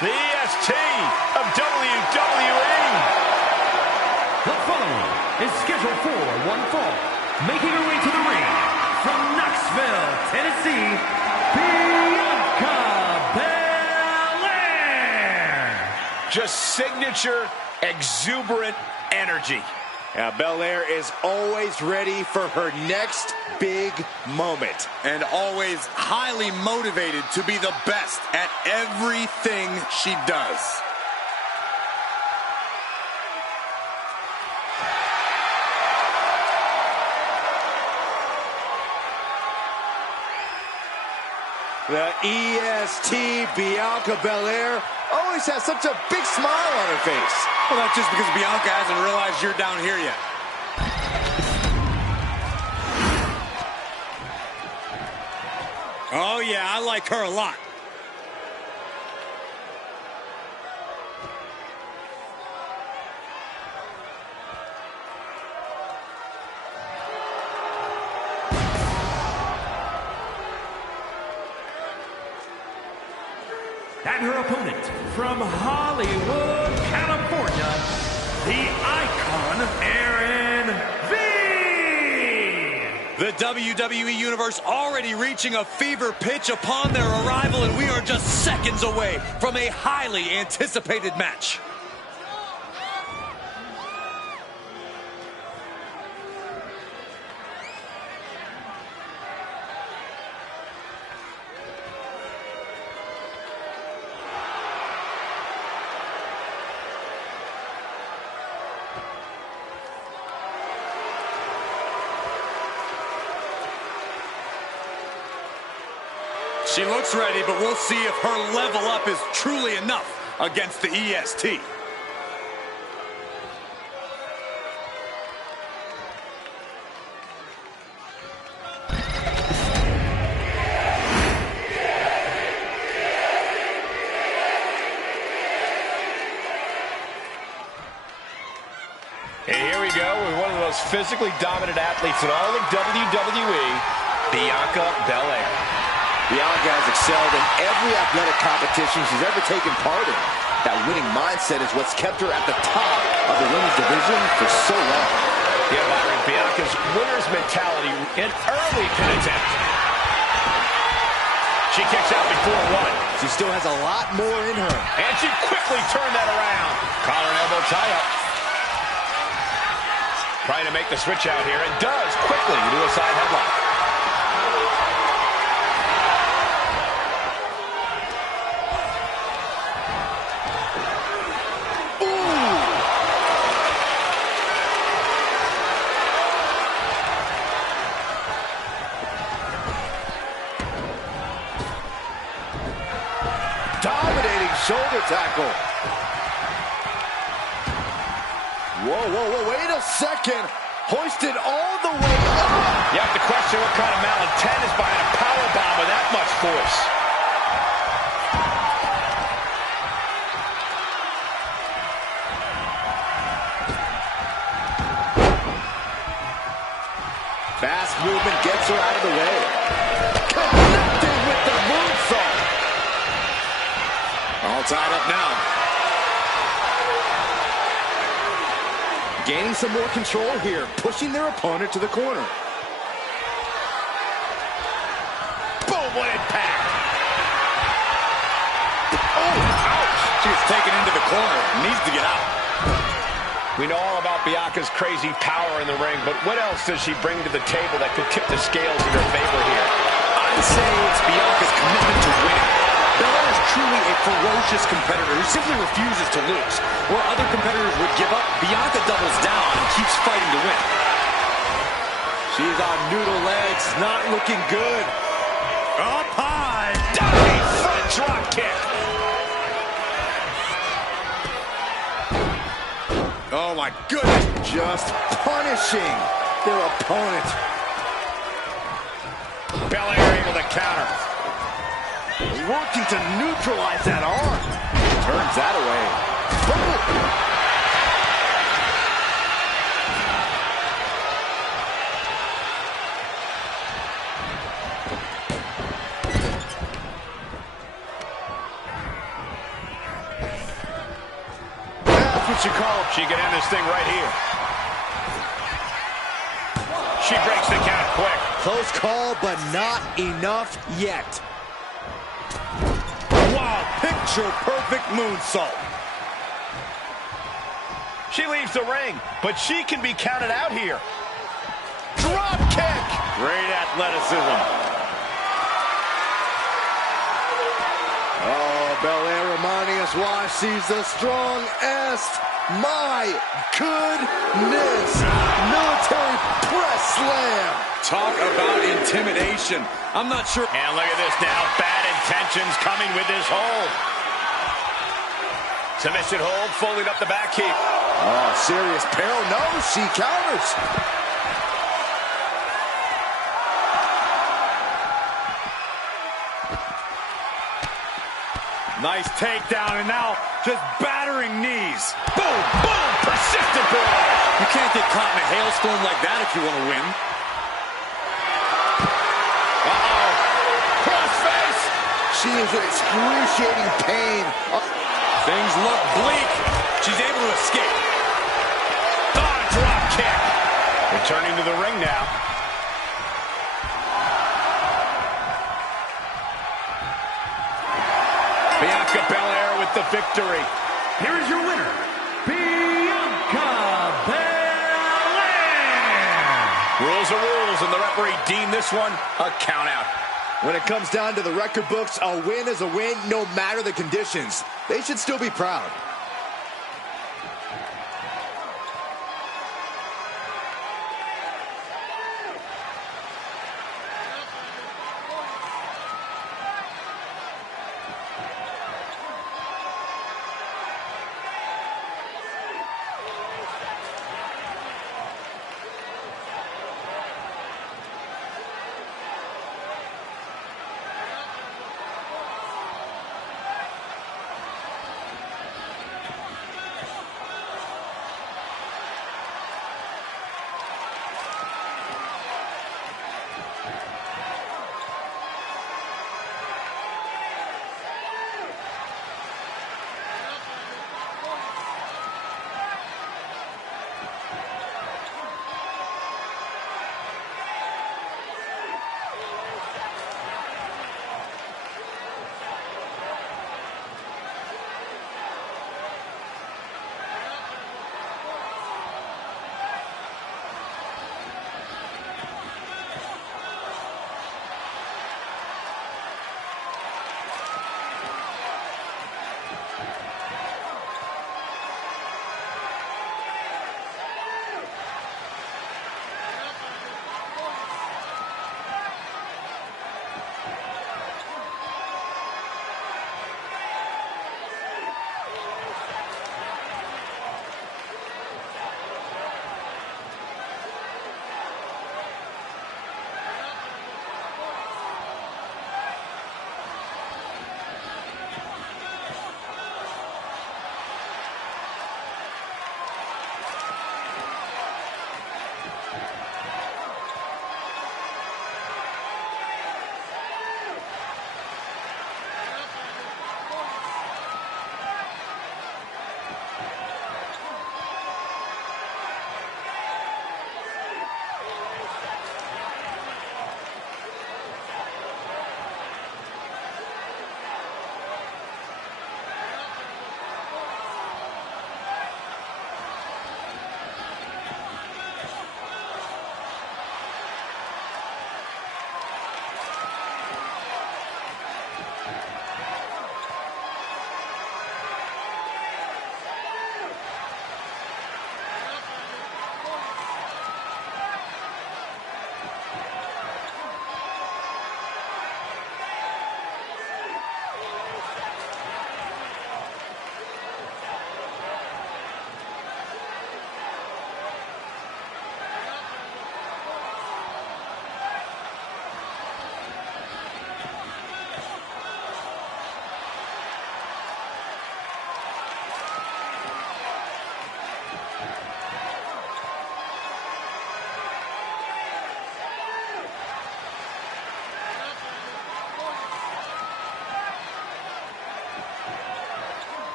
The EST of WWE. The following is scheduled for one fall. Making her way to the ring from Knoxville, Tennessee, Bianca Belair. Just signature, exuberant energy. Now, Belair is always ready for her next big moment. And always highly motivated to be the best at everything she does. The EST Bianca Belair always has such a big smile on her face. Well, that's just because Bianca hasn't realized you're down here yet. Oh, yeah, I like her a lot. And her opponent from Hollywood, California, the icon, The WWE Universe already reaching a fever pitch upon their arrival, and we are just seconds away from a highly anticipated match. She looks ready, but we'll see if her level up is truly enough against the EST. And here we go with one of the most physically dominant athletes in all of WWE, Bianca Belair. Bianca has excelled in every athletic competition she's ever taken part in. That winning mindset is what's kept her at the top of the women's division for so long. Yeah, Byron, Bianca's winner's mentality, an early pin attempt. She kicks out before one. She still has a lot more in her. And she quickly turned that around. Collar and elbow tie up. Trying to make the switch out here, and does quickly do a side headlock. shoulder tackle. Whoa, wait a second. Hoisted all the way up. You have to question what kind of malintent is behind a powerbomb with that much force. Fast movement gets her out of the way. Connected with the moonsault. All tied up now. Gaining some more control here, pushing their opponent to the corner. Boom, what impact! Oh, ouch! She gets taken into the corner. Needs to get out. We know all about Bianca's crazy power in the ring, but what else does she bring to the table that could tip the scales in her favor here? I'd say it's Bianca's commitment to winning. Belair is truly a ferocious competitor who simply refuses to lose. Where other competitors would give up, Bianca doubles down and keeps fighting to win. She's on noodle legs, not looking good. Up high. Diving front drop kick. Oh my goodness. Just punishing their opponent. Belair able to counter. Working to neutralize that arm. Turns that away. That's what you call. She can end this thing right here. She breaks the count quick. Close call, but not enough yet. Wow, picture-perfect moonsault. She leaves the ring, but she can be counted out here. Drop kick. Great athleticism. Oh, Belair reminding us why she's the strongest. My goodness. Military press slam. Talk about intimidation. I'm not sure. And look at this now. Bad intentions coming with this hold. Submission hold, folding up the back heap. Oh, serious peril. No, she counters. Nice takedown, and now just battering knees. Boom, boom, persistent barrage. You can't get caught in a hailstorm like that if you want to win. Uh-oh. Crossface. She is in excruciating pain. Things look bleak. She's able to escape. Drop kick. Returning to the ring now. Bianca Belair with the victory. Here is your winner, Bianca Belair. Rules are rules, and the referee deemed this one a count out. When it comes down to the record books, a win is a win no matter the conditions. They should still be proud.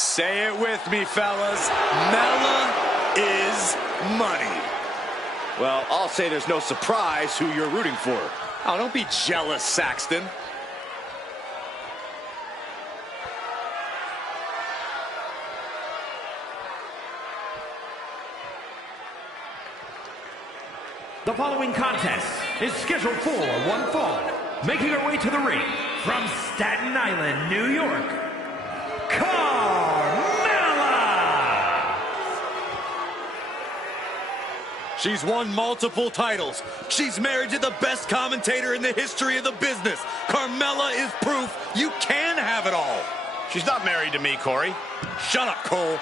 Say it with me, fellas. Mella is money. Well, I'll say there's no surprise who you're rooting for. Oh, don't be jealous, Saxton. The following contest is scheduled for one fall. Making her way to the ring from Staten Island, New York, Carmella! She's won multiple titles. She's married to the best commentator in the history of the business. Carmella is proof you can have it all. She's not married to me, Corey. Shut up, Cole.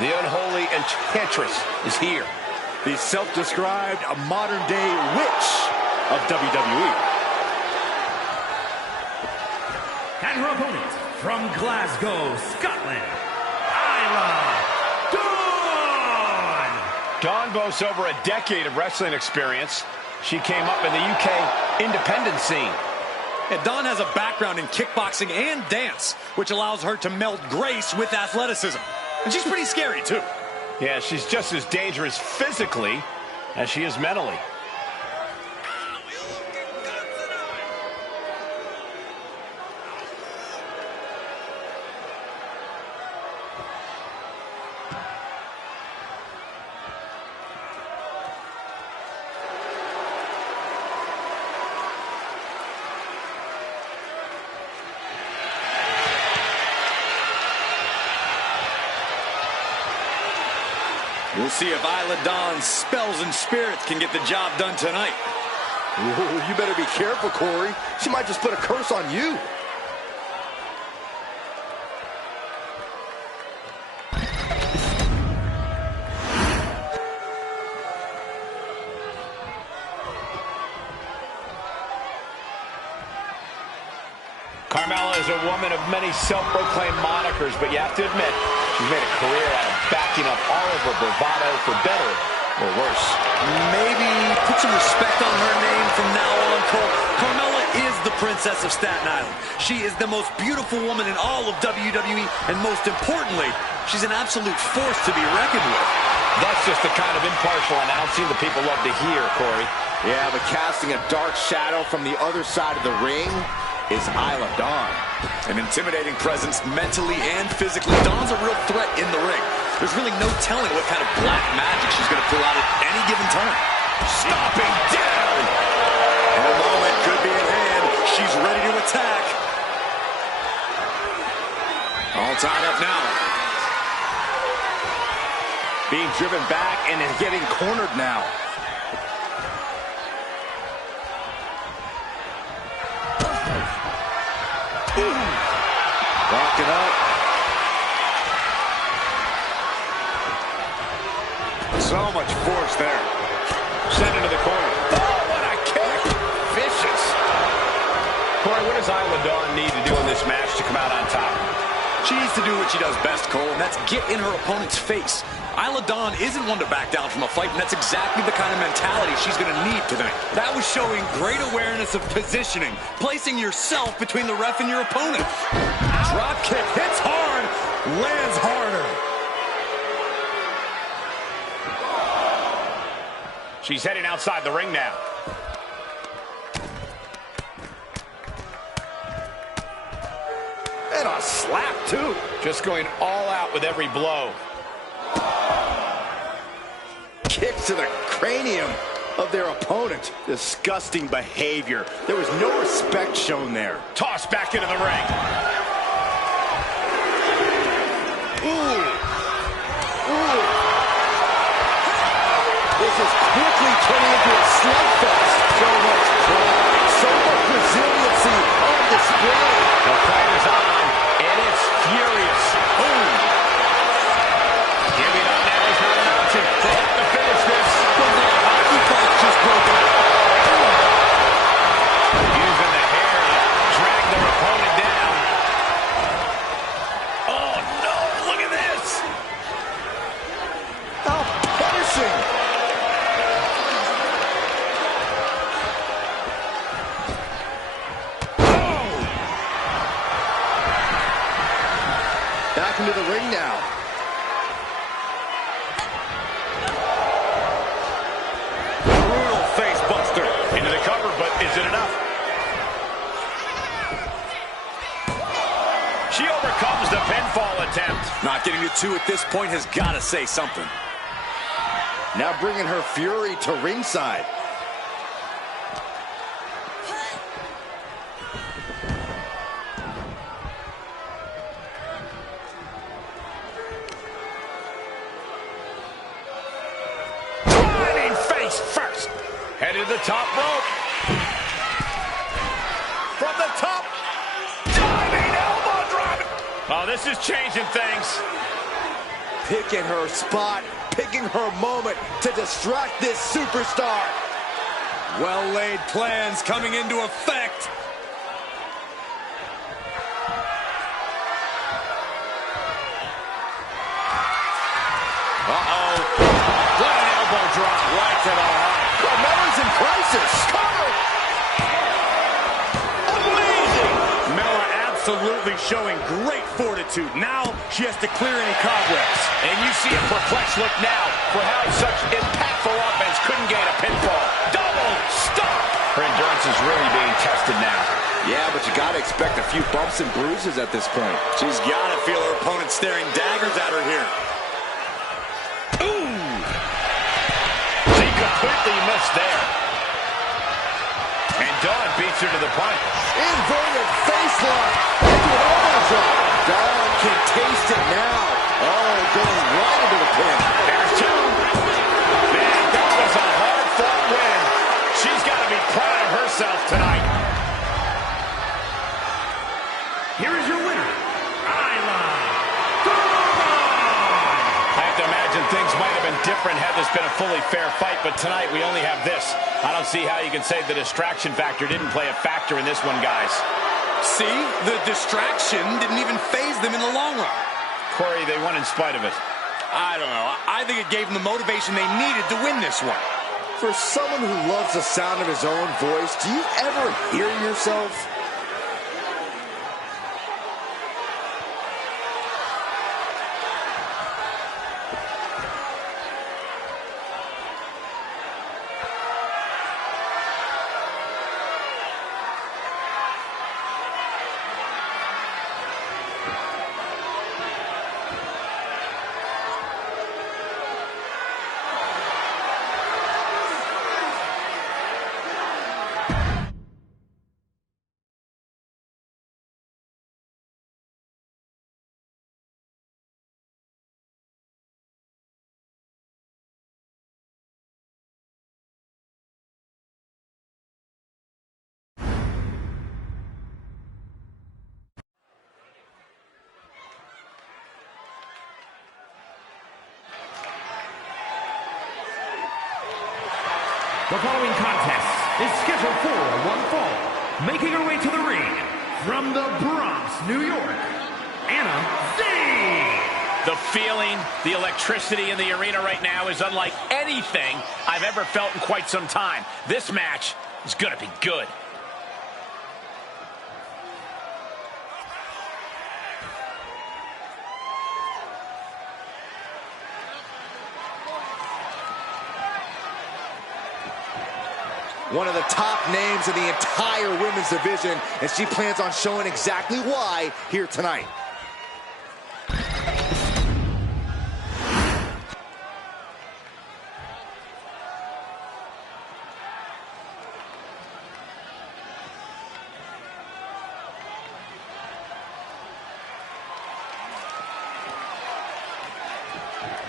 The unholy enchantress is here. The self-described modern-day witch of WWE. And her opponent from Glasgow, Scotland, Isla. Dawn boasts over a decade of wrestling experience. She came up in the UK independent scene. And Dawn has a background in kickboxing and dance, which allows her to meld grace with athleticism. And she's pretty scary, too. Yeah, she's just as dangerous physically as she is mentally. We'll see if Isla Dawn's spells and spirits can get the job done tonight. Ooh, you better be careful, Corey. She might just put a curse on you. Carmella is a woman of many self-proclaimed monikers, but you have to admit, she's made a career out of backing up all of her bravado for better or worse. Maybe put some respect on her name from now on, Cole. Carmella is the princess of Staten Island. She is the most beautiful woman in all of WWE, and most importantly, she's an absolute force to be reckoned with. That's just the kind of impartial announcing that people love to hear, Corey. Yeah, but casting a dark shadow from the other side of the ring is Isla Dawn. An intimidating presence mentally and physically. Dawn's a real threat in the ring. There's really no telling what kind of black magic she's going to pull out at any given time. Stomping down! Her moment could be at hand. She's ready to attack. All tied up now. Being driven back and is getting cornered now. Locking up. So much force there. Sent into the corner. Oh, what a kick! Vicious. Corey, what does Isla Dawn need to do in this match to come out on top? She needs to do what she does best, Cole, and that's get in her opponent's face. Isla Dawn isn't one to back down from a fight, and that's exactly the kind of mentality she's going to need tonight. That was showing great awareness of positioning, placing yourself between the ref and your opponent. Drop kick, hits hard, lands harder. She's heading outside the ring now. And a slap, too. Just going all out with every blow. Kick to the cranium of their opponent. Disgusting behavior. There was no respect shown there. Tossed back into the ring. Ooh. Ooh. This is quickly turning into a slugfest. So much pride, so much resiliency on display. The fight is on. between the two at this point has got to say something. Now bringing her fury to ringside. Driving face first. Headed to the top rope. From the top. Diving elbow drop. Oh, this is changing things. Picking her spot, picking her moment to distract this superstar. Well-laid plans coming into effect. Uh-oh. What an elbow drop right to the heart. Carmella's in crisis. Amazing. Mella absolutely showing great fortitude. Now she has to clear any cobwebs. And you see a perplexed look now for how such impactful offense couldn't gain a pinfall. Double stop. Her endurance is really being tested now. Yeah, but you got to expect a few bumps and bruises at this point. She's got to feel her opponent staring daggers at her here. Ooh. She completely missed there. And Dawn beats her to the punch. Inverted face lock. Into an elbow drop. Dawn can taste it now. Oh, going right into the pin. There's two. Man, that was a hard-fought win. She's got to be proud of herself tonight. Here is your winner, Isla. I have to imagine things might have been different had this been a fully fair fight, but tonight we only have this. I don't see how you can say the distraction factor didn't play a factor in this one, guys. See, the distraction didn't even faze them in the long run. Corey, they won in spite of it. I don't know. I think it gave them the motivation they needed to win this one. For someone who loves the sound of his own voice, do you ever hear yourself? The following contest is scheduled for one fall. Making her way to the ring from the Bronx, New York, Anna Z. The feeling, the electricity in the arena right now is unlike anything I've ever felt in quite some time. This match is going to be good. One of the top names in the entire women's division, and she plans on showing exactly why here tonight.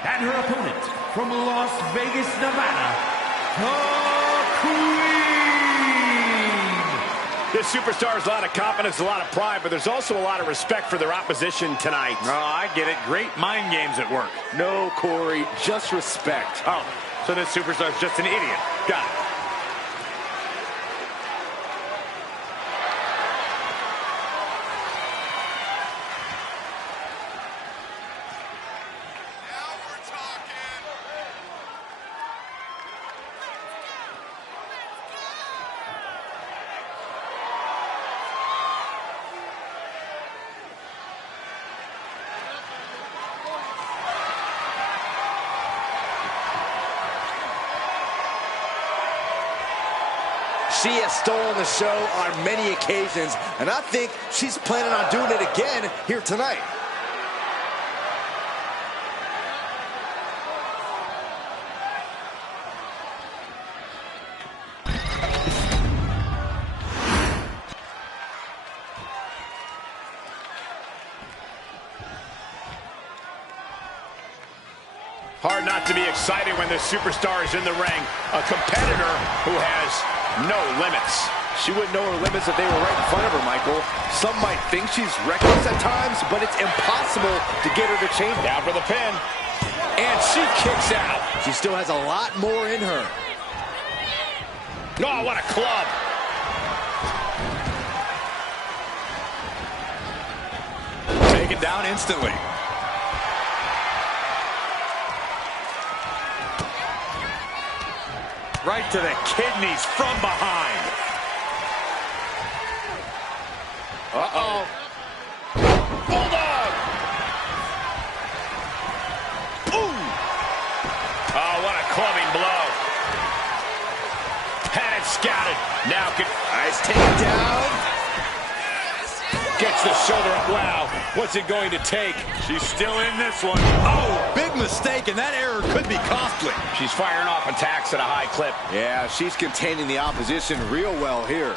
And her opponent from Las Vegas, Nevada, This superstar has a lot of confidence, a lot of pride, but there's also a lot of respect for their opposition tonight. Oh, I get it. Great mind games at work. No, Corey, just respect. Oh, so this superstar's just an idiot. Got it. She has stolen the show on many occasions, and I think she's planning on doing it again here tonight. Hard not to be excited when the superstar is in the ring. A competitor who has no limits. She wouldn't know her limits if they were right in front of her, Michael. Some might think she's reckless at times, but it's impossible to get her to change. Down for the pin. And she kicks out. She still has a lot more in her. Oh, what a club. Taken down instantly. Right to the kidneys from behind. Uh-oh. Bulldog! Ooh! Oh, what a clubbing blow. Had it scouted. Now can... Nice takedown. Gets the shoulder up. Wow. What's it going to take? She's still in this one. Oh, big mistake, and that error could be costly. She's firing off attacks at a high clip. Yeah, she's containing the opposition real well here.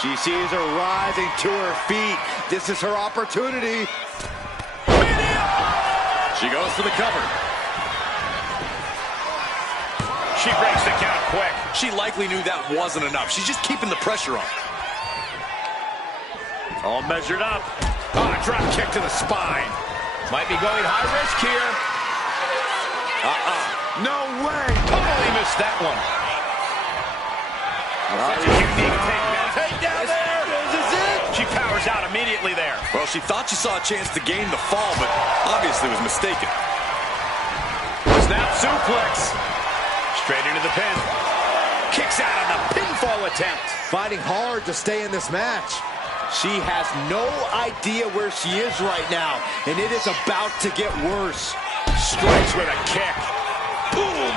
She sees her rising to her feet. This is her opportunity. She goes for the cover. She breaks the count quick. She likely knew that wasn't enough. She's just keeping the pressure on. All measured up. Oh, drop kick to the spine. Might be going high risk here. No way. Totally missed that one. Such a unique takedown. Takedown there. This is it. She powers out immediately there. Well, she thought she saw a chance to gain the fall, but obviously was mistaken. Snap suplex. Straight into the pin. Kicks out on the pinfall attempt. Fighting hard to stay in this match. She has no idea where she is right now, and it is about to get worse. Strikes with a kick. Boom!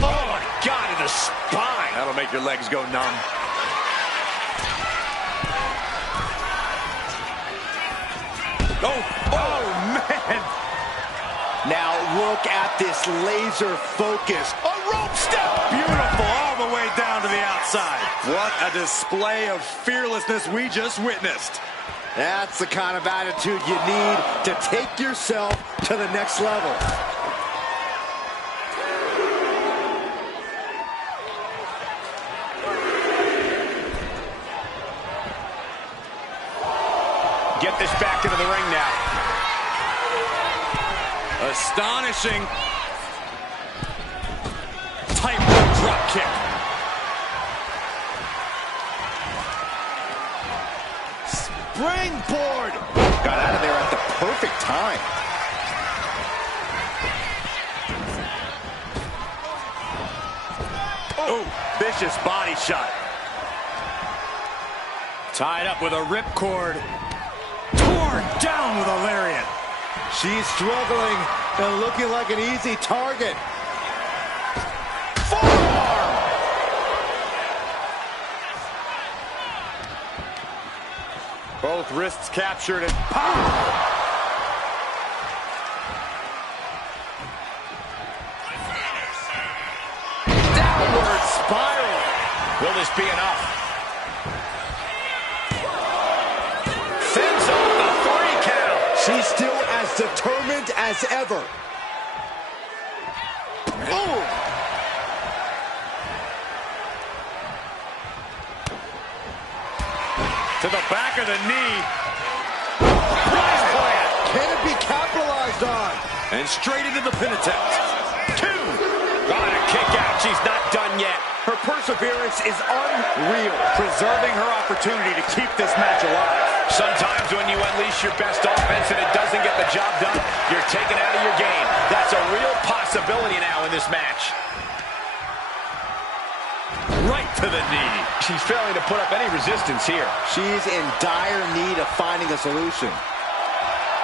Oh, my God, in the spine. That'll make your legs go numb. Oh, man. Now look at this laser focus. A rope step. Beautiful all the way down to the outside. What a display of fearlessness we just witnessed. That's the kind of attitude you need to take yourself to the next level. Get this back into the ring now. Astonishing. Tightrope drop kick. Springboard! Got out of there at the perfect time. Oh, vicious body shot. Tied up with a ripcord. Torn down with a lariat. She's struggling and looking like an easy target. Forearm! Both wrists captured and pow! Downward spiral. Will this be enough? Fends off the 3 count. She's still as determined as ever. Oh! To the back of the knee. Nice plan. Can it be capitalized on? And straight into the pin attempt. 2. On a kick out. She's not done yet. Her perseverance is unreal. Preserving her opportunity to keep this match alive. Sometimes when you unleash your best offense and it doesn't get the job done, you're taken out of your game. That's a real possibility now in this match. Right to the knee. She's failing to put up any resistance here. She's in dire need of finding a solution.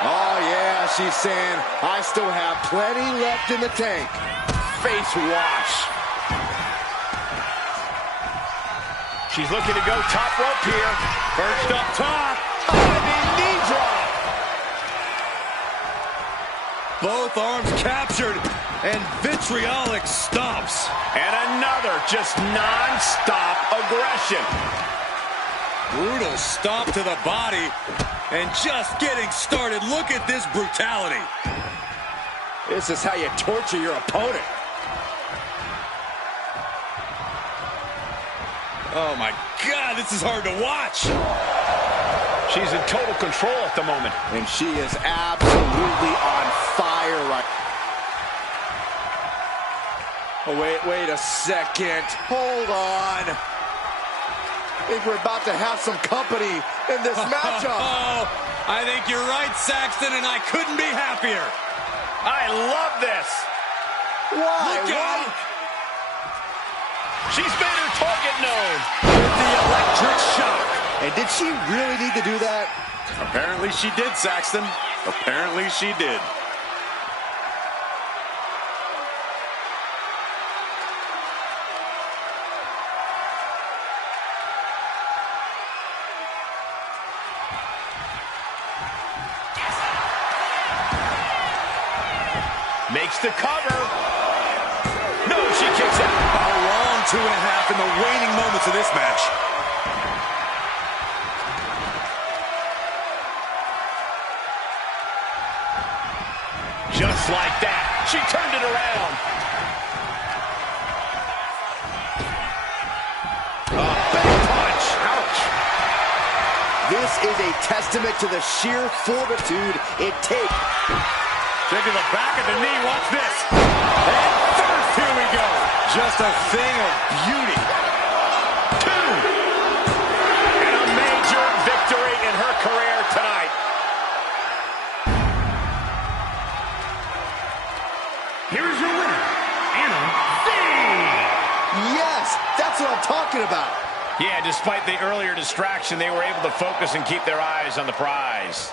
Oh, yeah, she's saying, I still have plenty left in the tank. Face wash. She's looking to go top rope here. Perched up top. Diving knee drop. Both arms captured. And vitriolic stomps. And another just non-stop aggression. Brutal stomp to the body. And just getting started. Look at this brutality. This is how you torture your opponent. Oh my God, this is hard to watch. She's in total control at the moment. And she is absolutely on fire right now. Oh, wait a second. Hold on. I think we're about to have some company in this matchup. Oh, I think you're right, Saxton, and I couldn't be happier. I love this. Why? Look out. She's made her target known. With the electric shock. And did she really need to do that? Apparently she did, Saxton. Apparently she did. Makes the cover. No, she kicks out. A long 2.5 in the waning moments of this match. Just like that, she turned it around. A big punch. Ouch. This is a testament to the sheer fortitude it takes. Taking the back of the knee, watch this. And first, here we go. Just a thing of beauty. 2. And a major victory in her career tonight. Here's your winner, Anna V. Yes, that's what I'm talking about. Yeah, despite the earlier distraction, they were able to focus and keep their eyes on the prize.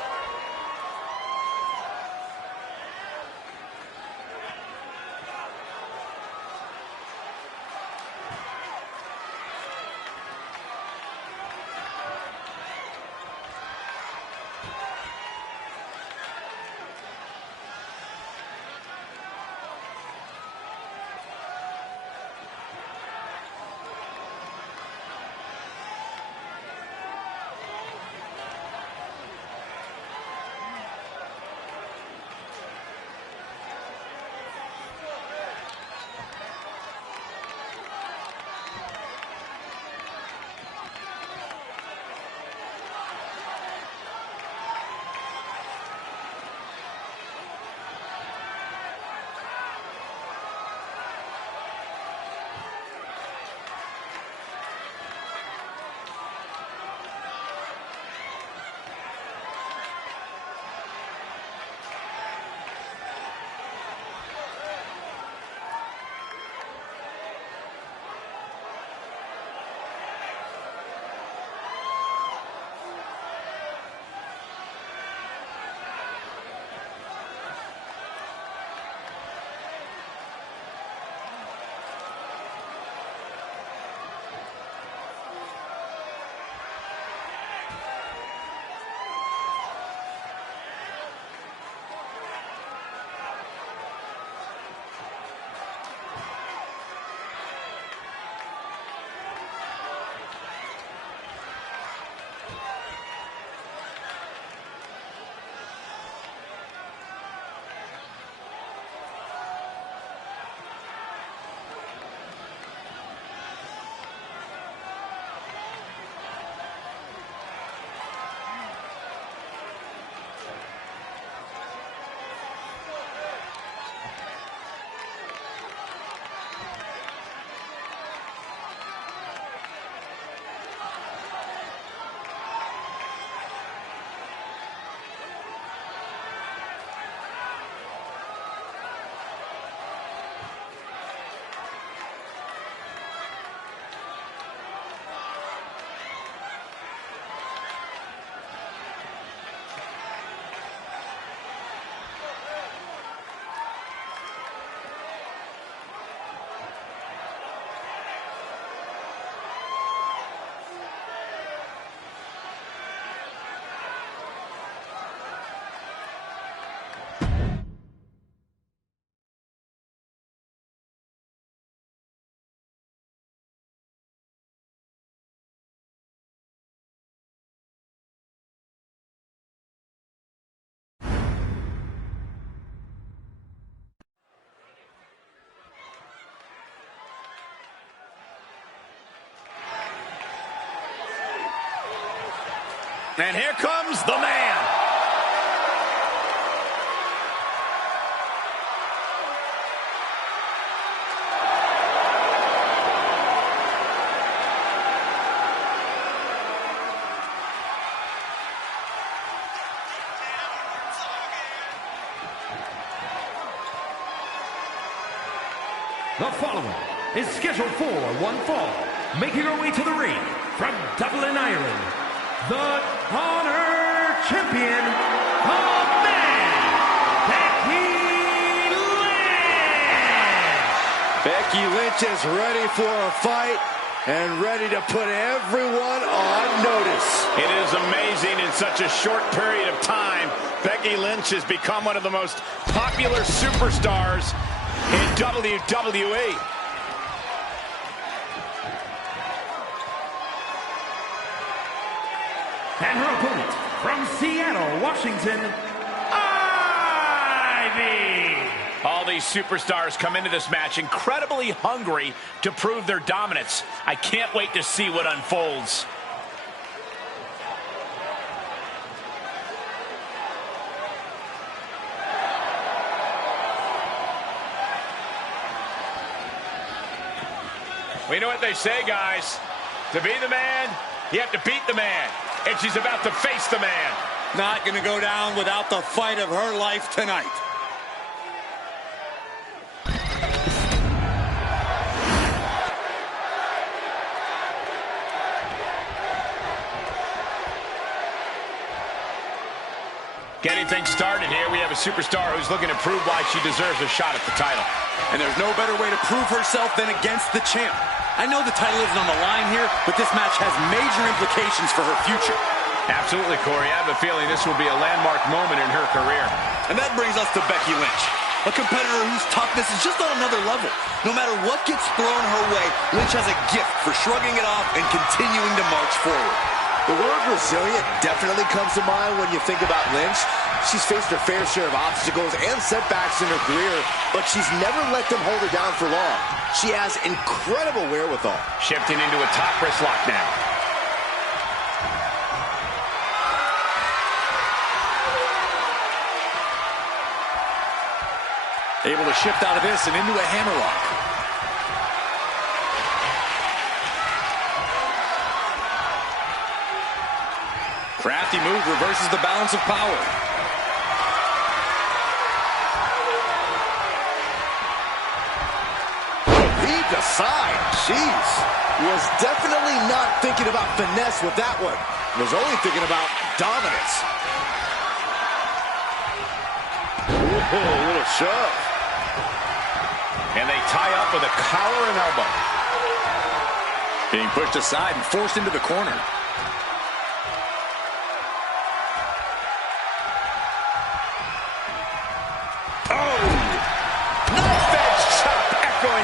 And here comes the man. The following is scheduled for one fall, making her way to the ring from Dublin, Ireland, the Honor Champion, the man, Becky Lynch! Becky Lynch is ready for a fight and ready to put everyone on notice. It is amazing in such a short period of time, Becky Lynch has become one of the most popular superstars in WWE. And her opponent from Seattle, Washington, Ivy. All these superstars come into this match incredibly hungry to prove their dominance. I can't wait to see what unfolds. We know what they say, guys. To be the man, you have to beat the man. And she's about to face the man. Not going to go down without the fight of her life tonight. Getting things started here, we have a superstar who's looking to prove why she deserves a shot at the title. And there's no better way to prove herself than against the champ. I know the title isn't on the line here, but this match has major implications for her future. Absolutely, Corey. I have a feeling this will be a landmark moment in her career. And that brings us to Becky Lynch, a competitor whose toughness is just on another level. No matter what gets thrown her way, Lynch has a gift for shrugging it off and continuing to march forward. The word resilient definitely comes to mind when you think about Lynch. She's faced her fair share of obstacles and setbacks in her career, but she's never let them hold her down for long. She has incredible wherewithal. Shifting into a top wrist lock now. Able to shift out of this and into a hammerlock. Crafty move reverses the balance of power. Lead to side. Jeez. Was definitely not thinking about finesse with that one. Was only thinking about dominance. Ooh, a little shove. And they tie up with a collar and elbow. Being pushed aside and forced into the corner.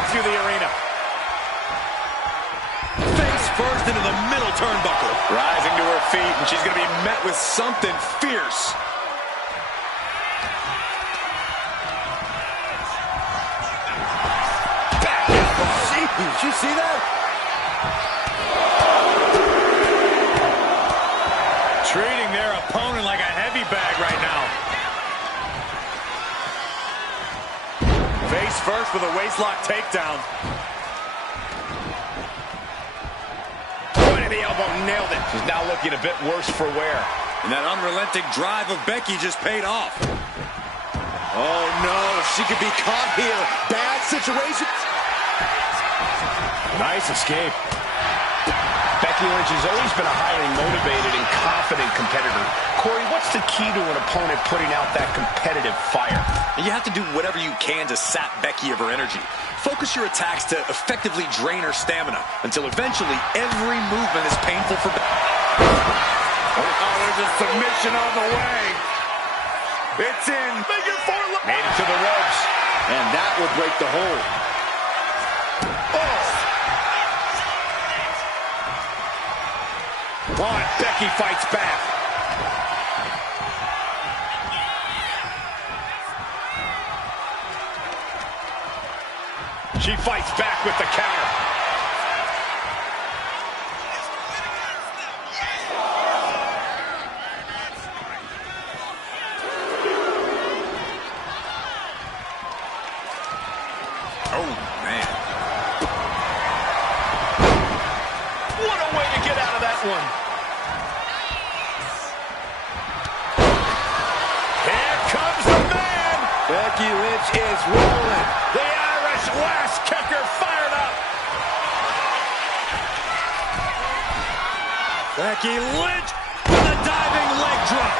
Through the arena. Face first into the middle turnbuckle. Rising to her feet, and she's going to be met with something fierce. Back elbow. Did you see that? Treating their opponent like a heavy bag right now. Face first with a waistlock takedown. Point of the elbow, nailed it. She's now looking a bit worse for wear. And that unrelenting drive of Becky just paid off. Oh no, she could be caught here. Bad situation. Nice escape. Becky Lynch has always been a highly motivated and confident competitor. Corey, what's the key to an opponent putting out that competitive fire? You have to do whatever you can to sap Becky of her energy. Focus your attacks to effectively drain her stamina until eventually every movement is painful for Becky. Oh, there's a submission on the way. It's in. Made it to the ropes. And that will break the hold. But Becky fights back. She fights back with the counter. Becky Lynch is rolling. The Irish last kicker fired up. Becky Lynch with a diving leg drop.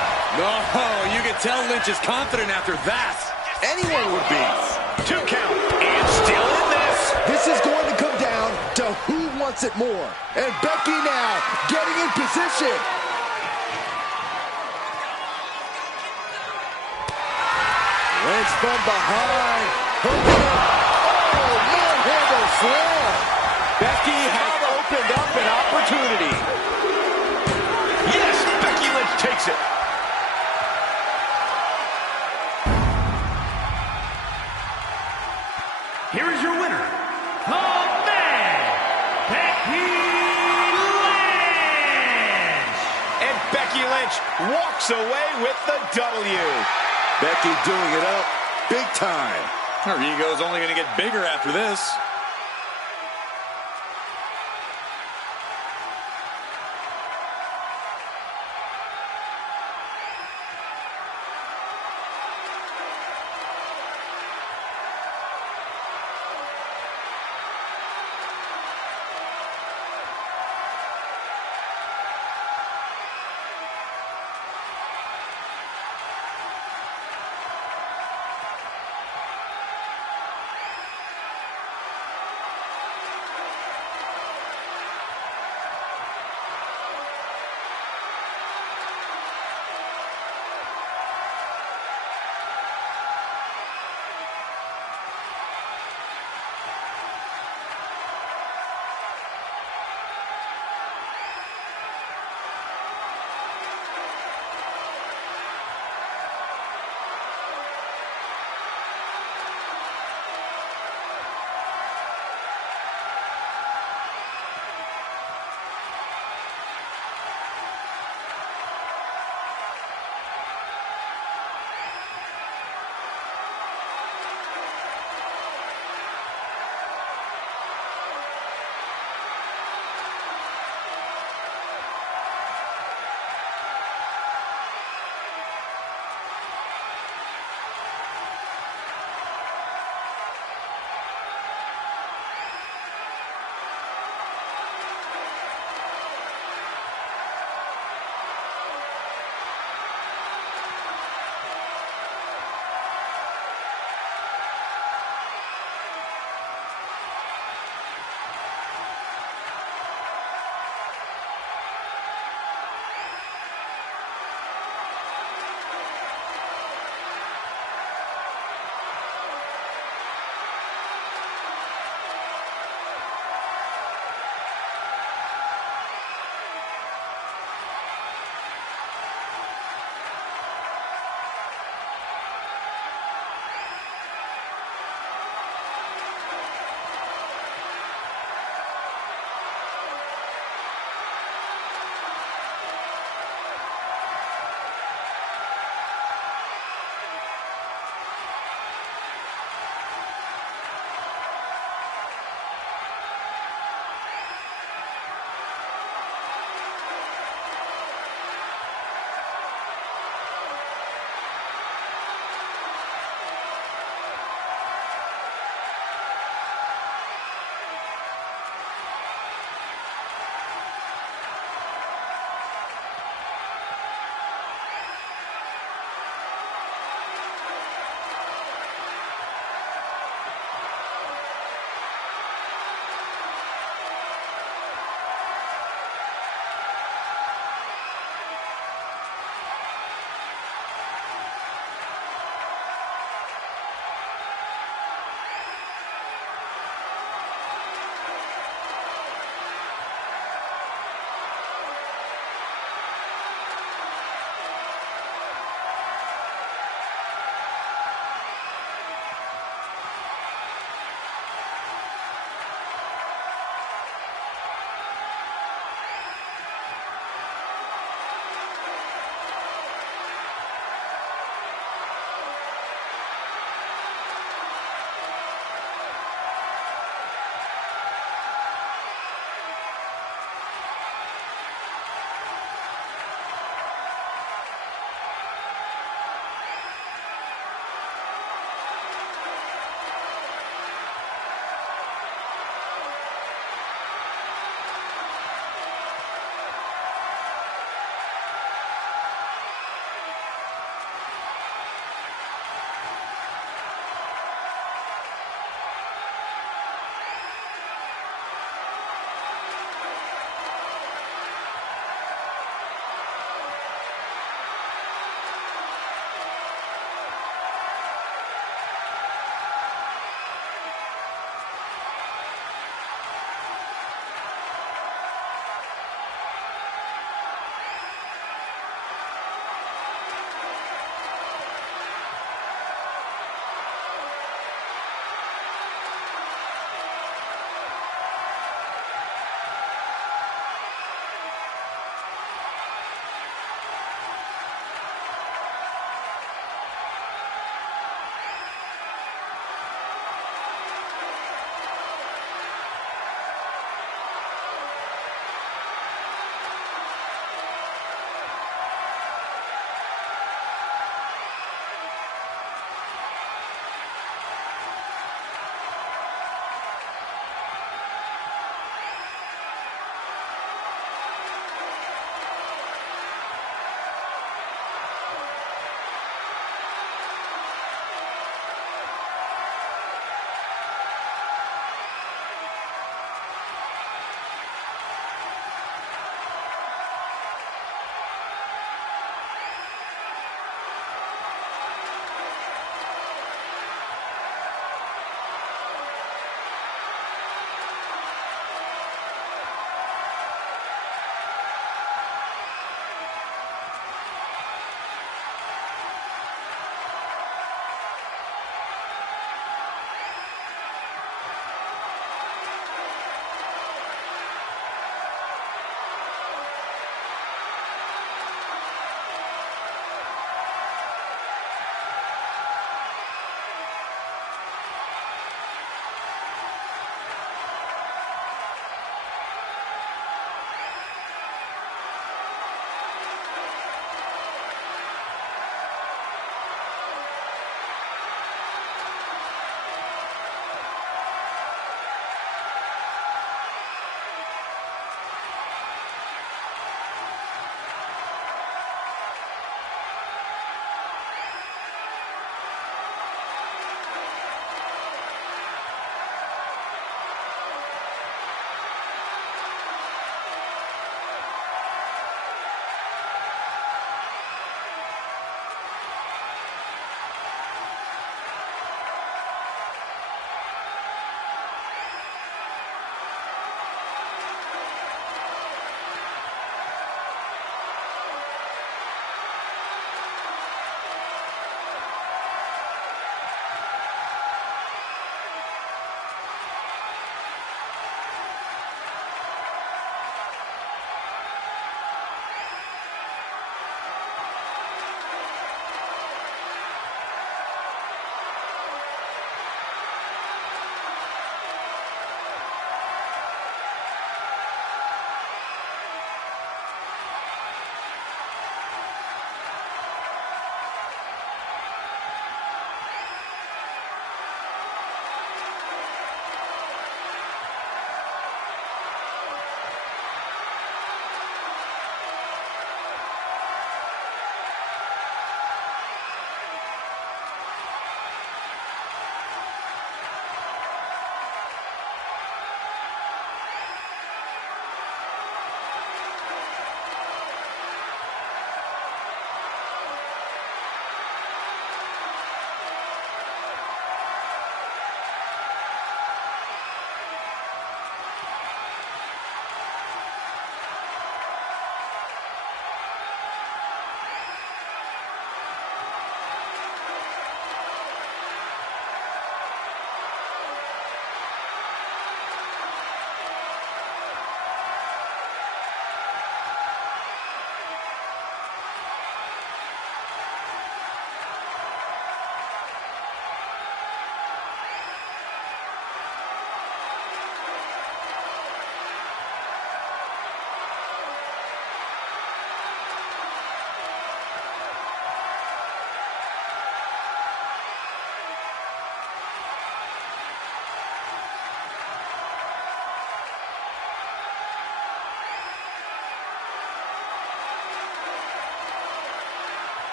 Oh, you can tell Lynch is confident after that. Anyone would be. 2 count. And still in this. This is going to come down to who wants it more. And Becky now getting in position. Lynch from behind. Oh, manhandle slam. Becky has opened up an opportunity. Yes, Becky Lynch takes it. Here is your winner, the man, Becky Lynch. And Becky Lynch walks away with the W. Becky doing it up big time. Her ego's only going to get bigger after this.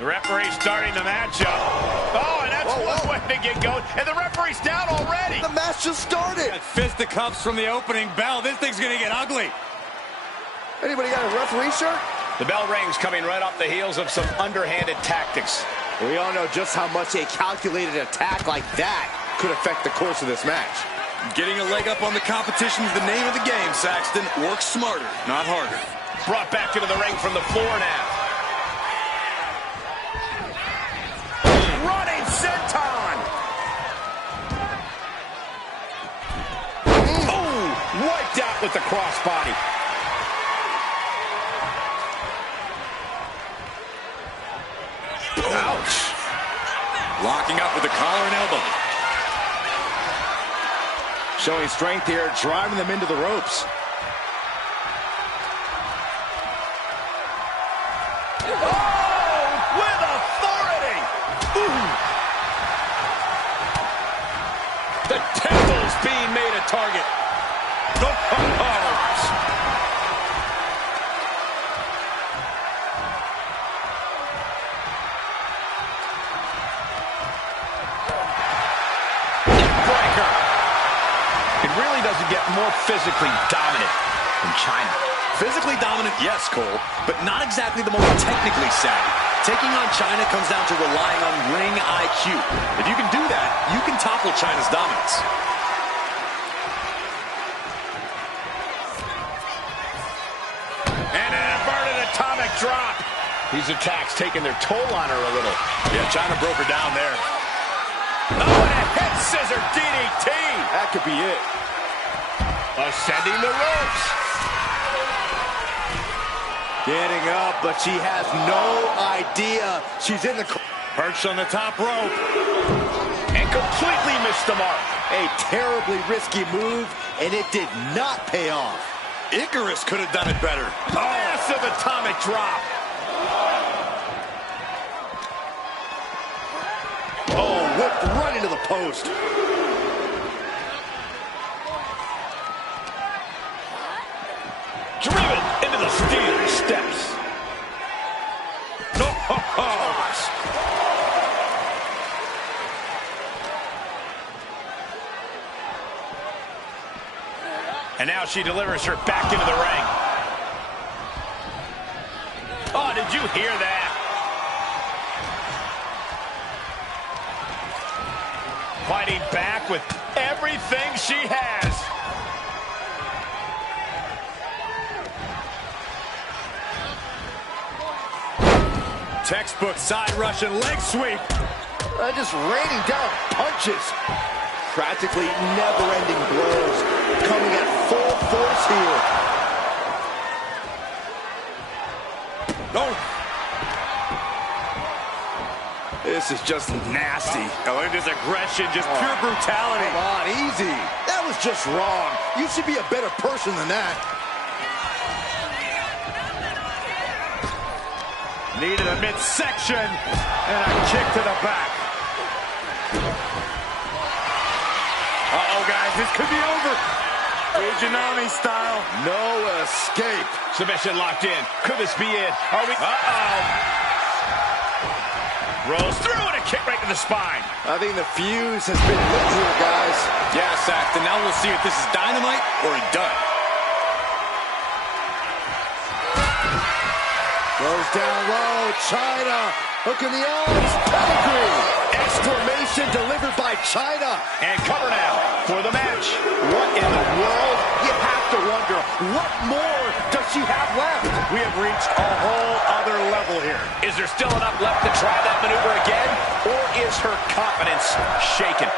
The referee starting the matchup. Oh, and that's one way to get going. And the referee's down already. The match just started. Fisticuffs from the opening bell. This thing's going to get ugly. Anybody got a referee shirt? The bell rings coming right off the heels of some underhanded tactics. We all know just how much a calculated attack like that could affect the course of this match. Getting a leg up on the competition is the name of the game, Saxton. Work smarter, not harder. Brought back into the ring from the floor now. Running senton. Oh, wiped out with the crossbody. Ouch. Locking up with the collar and elbow. Showing strength here, driving them into the ropes. Oh, with authority. Ooh. The temple's being made a target. Doesn't get more physically dominant than Chyna. Physically dominant, yes, Cole, but not exactly the most technically savvy. Taking on Chyna comes down to relying on ring IQ. If you can do that, you can topple Chyna's dominance. And an inverted atomic drop. These attacks taking their toll on her a little. Yeah, Chyna broke her down there. Oh, and a head scissor DDT. That could be it. Ascending the ropes. Getting up, but she has no idea she's in the... Perched on the top rope. And completely missed the mark. A terribly risky move, and it did not pay off. Icarus could have done it better. Massive atomic drop. Oh, whipped right into the post. Driven into the steel steps. And now she delivers her back into the ring. Oh, did you hear that? Fighting back with everything she has. Textbook side Russian leg sweep. Just raining down punches. Practically never-ending blows coming at full force here. Oh. This is just nasty. Oh, look at this aggression, just pure brutality. Come on, easy. That was just wrong. You should be a better person than that. Needed a midsection and a kick to the back. Uh-oh, guys, this could be over. Fujinami style. No escape. Submission locked in. Could this be it? Are we? Uh-oh. Rolls through and a kick right to the spine. I think the fuse has been lit here, guys. Yeah, Saxton, now we'll see if this is dynamite or a dud. Goes down low, Chyna, hook in the arms, pedigree. Exclamation delivered by Chyna. And cover now for the match. What in the world? You have to wonder, what more does she have left? We have reached a whole other level here. Is there still enough left to try that maneuver again? Or is her confidence shaken?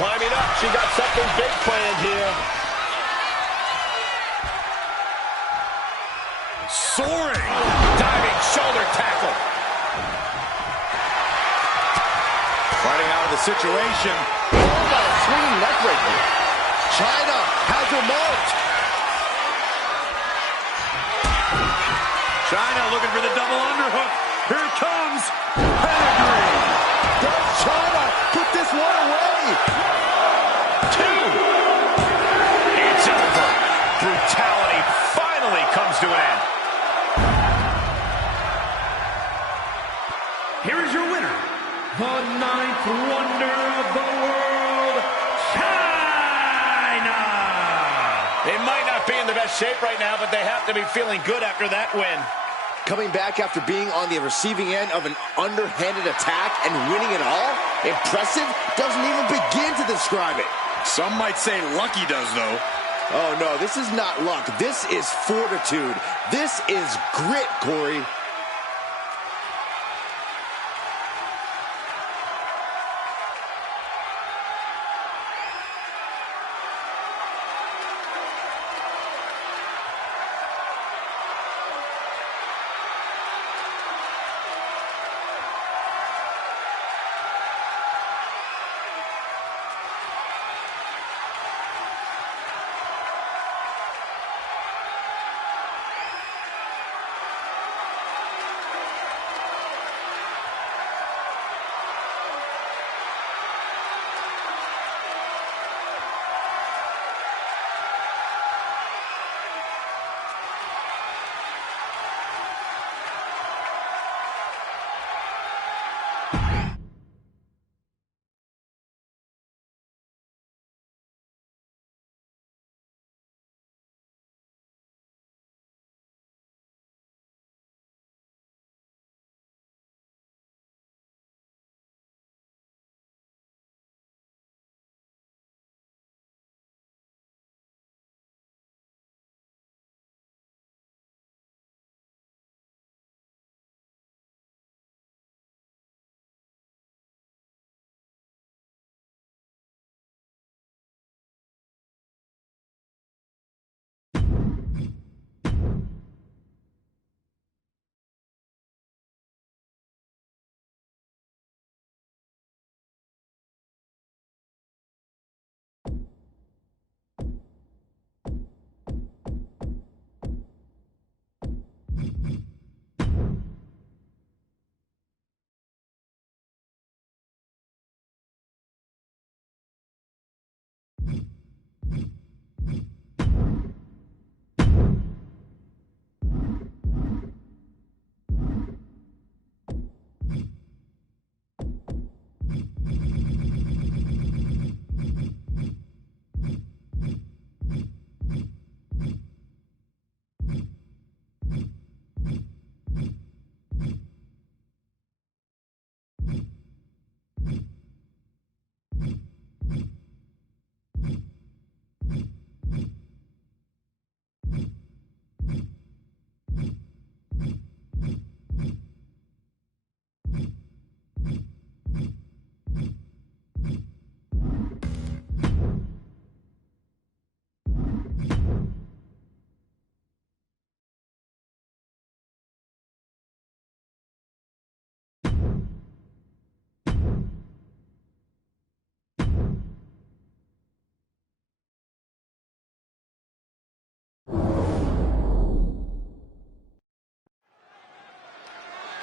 Climbing up, she got something big planned here. Soaring. Diving shoulder tackle. Fighting out of the situation. Swinging neck break here. Chyna has her marked. Chyna looking for the double underhook. Here it comes. Pedigree. Does Chyna put this one away? Two. It's over. Brutality finally comes to an end. the ninth wonder of the world, Chyna. They might not be in the best shape right now, but they have to be feeling good after that win. Coming back after being on the receiving end of an underhanded attack and winning it all? Impressive? Doesn't even begin to describe it. Some might say lucky does, though. Oh, no, this is not luck. This is fortitude. This is grit, Corey.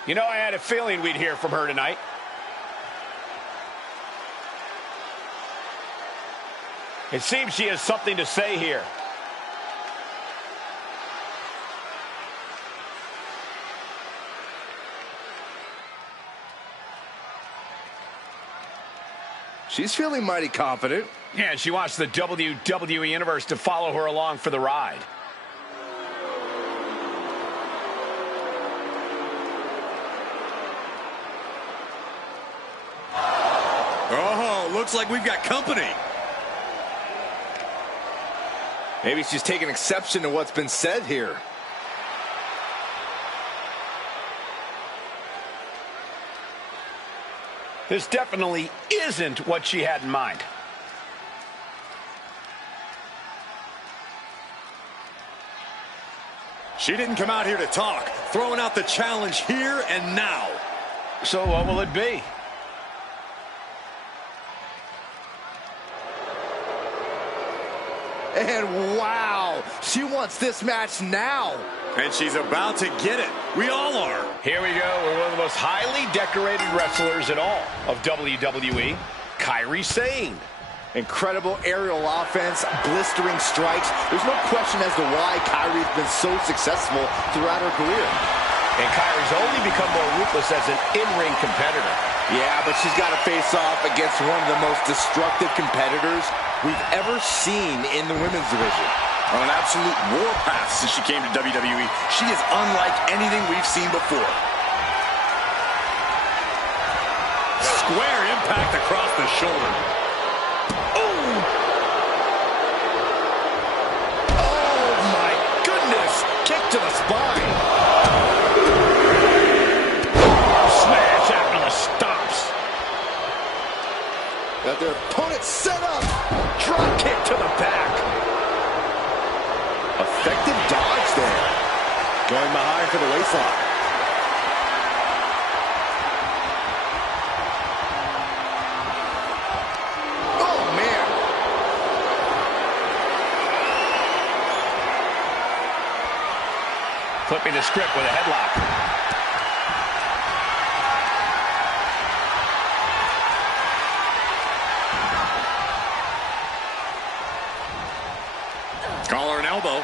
You know, I had a feeling we'd hear from her tonight. It seems she has something to say here. She's feeling mighty confident. Yeah, and she wants the WWE Universe to follow her along for the ride. Oh, looks like we've got company. Maybe she's taking exception to what's been said here. This definitely isn't what she had in mind. She didn't come out here to talk. Throwing out the challenge here and now. So what will it be? And wow, she wants this match now. And she's about to get it. We all are. Here we go. We're one of the most highly decorated wrestlers in all of WWE, Kairi Sane. Incredible aerial offense, blistering strikes. There's no question as to why Kairi's been so successful throughout her career. And Kairi's has only become more ruthless as an in-ring competitor. Yeah, but she's got to face off against one of the most destructive competitors we've ever seen in the women's division. On an absolute warpath since she came to WWE, she is unlike anything we've seen before. Square impact across the shoulder. Oh! Oh, my goodness! Kick to the spine. Smash after the stomps. Got their opponent set up. Drop kick to the back. Effective dodge there. Going behind for the waistlock. Oh, man. Flipping the script with a headlock. Collar and elbow.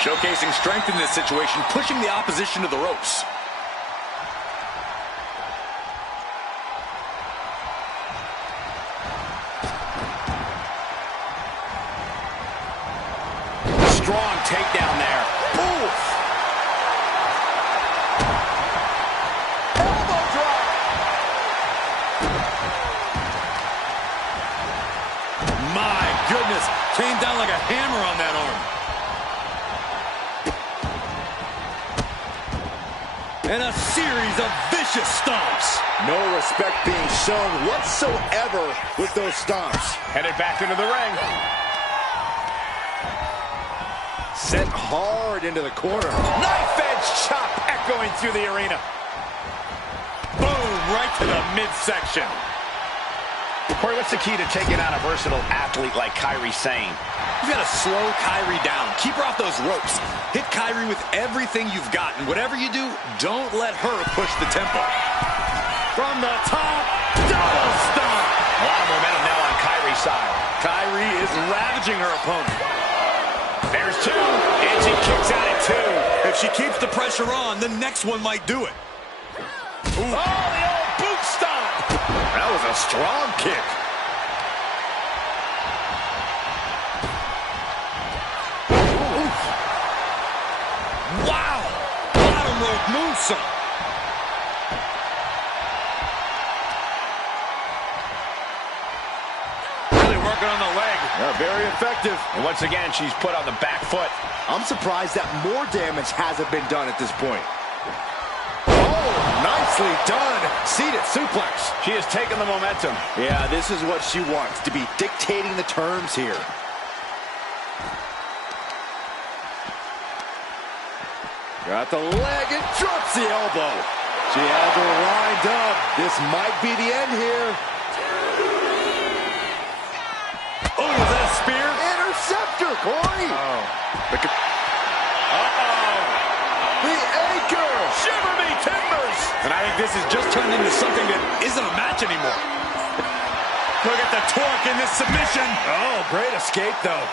Showcasing strength in this situation, pushing the opposition to the ropes. Strong takedown there. Oof. Elbow drop. My goodness. Came down like a hammer on that arm. And a series of vicious stomps. No respect being shown whatsoever with those stomps. Headed back into the ring. Sent hard into the corner. Knife edge chop echoing through the arena. Boom, right to the midsection. Corey, what's the key to taking on a versatile athlete like Kairi Sane? You gotta slow Kairi down. Keep her off those ropes. Hit Kairi with everything you've got. And whatever you do, don't let her push the tempo. From the top, double stomp. A lot of momentum now on Kairi's side. Kairi is ravaging her opponent. There's two, and she kicks out at two. If she keeps the pressure on, the next one might do it. Ooh. Oh, the old boot stomp. That was a strong kick. Oof. Wow! Bottom rope moonsault. Really working on the leg. Yeah, very effective. And once again, she's put on the back foot. I'm surprised that more damage hasn't been done at this point. Oh, nicely done. Seated suplex. She has taken the momentum. Yeah, this is what she wants, to be dictating the terms here. Got the leg and drops the elbow. She has her lined up. This might be the end here. Oh, was that a spear? Interceptor, Corey. Uh-oh. The anchor. Shiver me timbers. And I think this has just turned into something that isn't a match anymore. Look at the torque in this submission. Oh, great escape, though.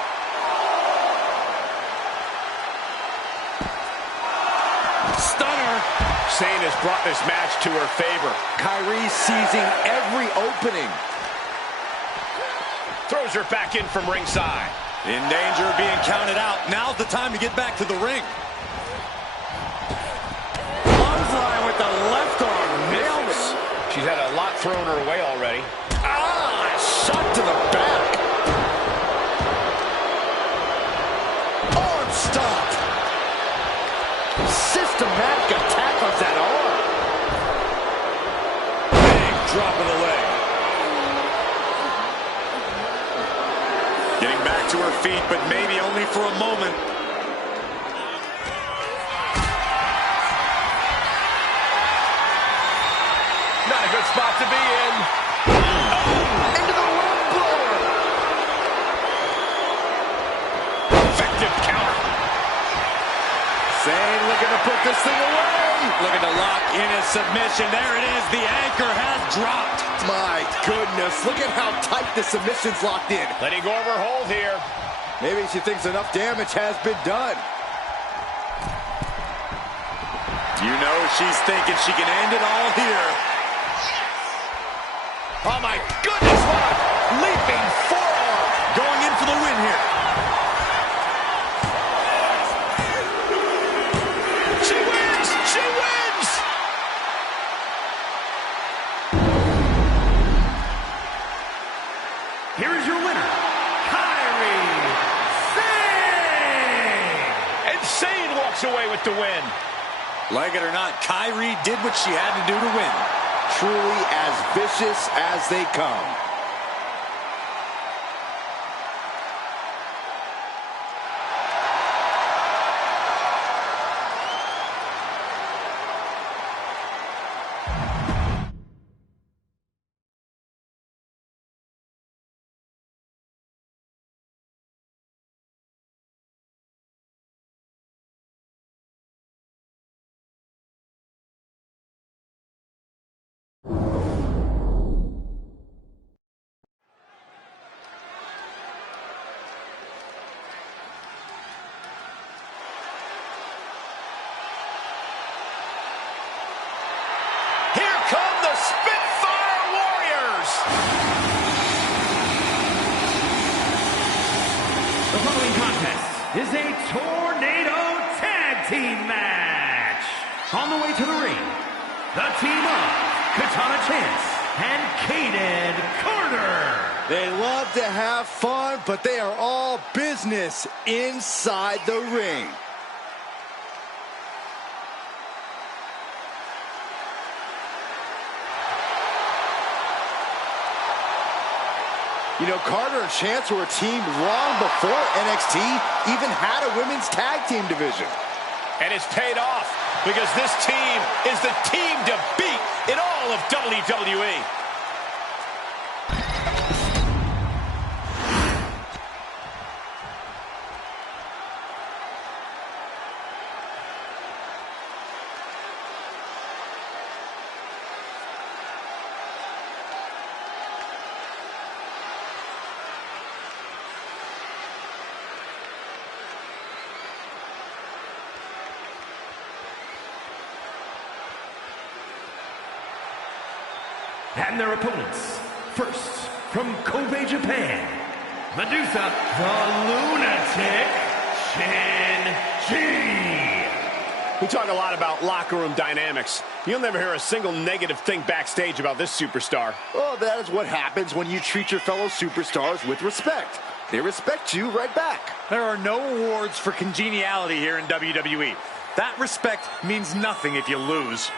Stunner. Sane has brought this match to her favor. Kairi seizing every opening. Throws her back in from ringside. In danger of being counted out. Now's the time to get back to the ring. Clothesline with the left arm. Nailed it. She's had a lot thrown her way already. Ah, shot to the back. Arm stop. Systematic attack on that arm. Big drop of the leg. Getting back to her feet, but maybe only for a moment. Not a good spot to be in. Into the rope blower. Effective counter. Sane looking to put this thing away. Looking to lock in a submission. There it is. The anchor has dropped. My goodness, look at how tight the submission's locked in. Letting go of her hold here. Maybe she thinks enough damage has been done. You know she's thinking she can end it all here. Oh my goodness, what a leaping forearm. Going in for the win here. She wins! She wins! Here is your winner, Kairi Sane! And Sane walks away with the win. Like it or not, Kairi did what she had to do to win. Truly as vicious as they come. The following contest is a tornado tag team match. On the way to the ring, the team of Katana Chance and Kaden Carter. They love to have fun, but they are all business inside the ring. You know, Carter and Chance were a team long before NXT even had a women's tag team division. And it's paid off because this team is the team to beat in all of WWE. And their opponents, first from Kobe, Japan, Medusa, the Lunatic, Shin-Ji. We talk a lot about locker room dynamics. You'll never hear a single negative thing backstage about this superstar. Well, that is what happens when you treat your fellow superstars with respect. They respect you right back. There are no awards for congeniality here in WWE. That respect means nothing if you lose.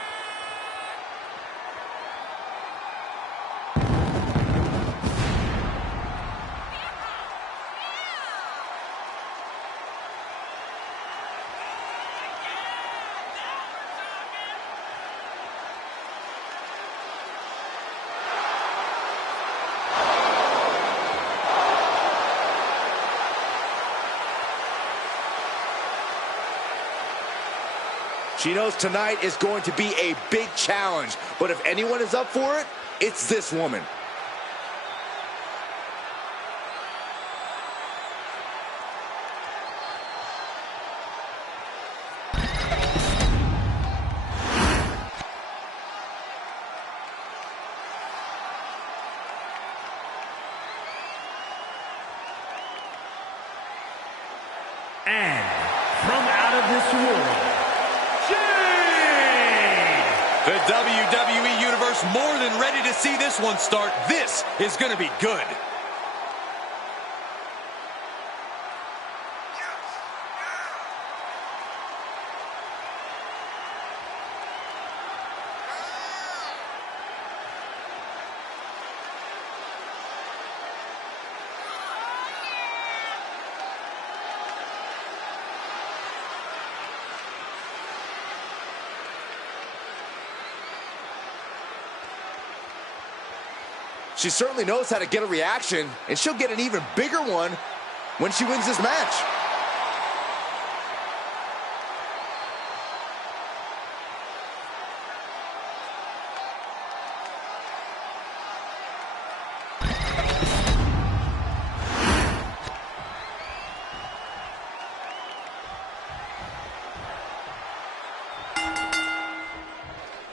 She knows tonight is going to be a big challenge, but if anyone is up for it, it's this woman. And from out of this world, The WWE Universe more than ready to see this one start. This is going to be good. She certainly knows how to get a reaction, and she'll get an even bigger one when she wins this match.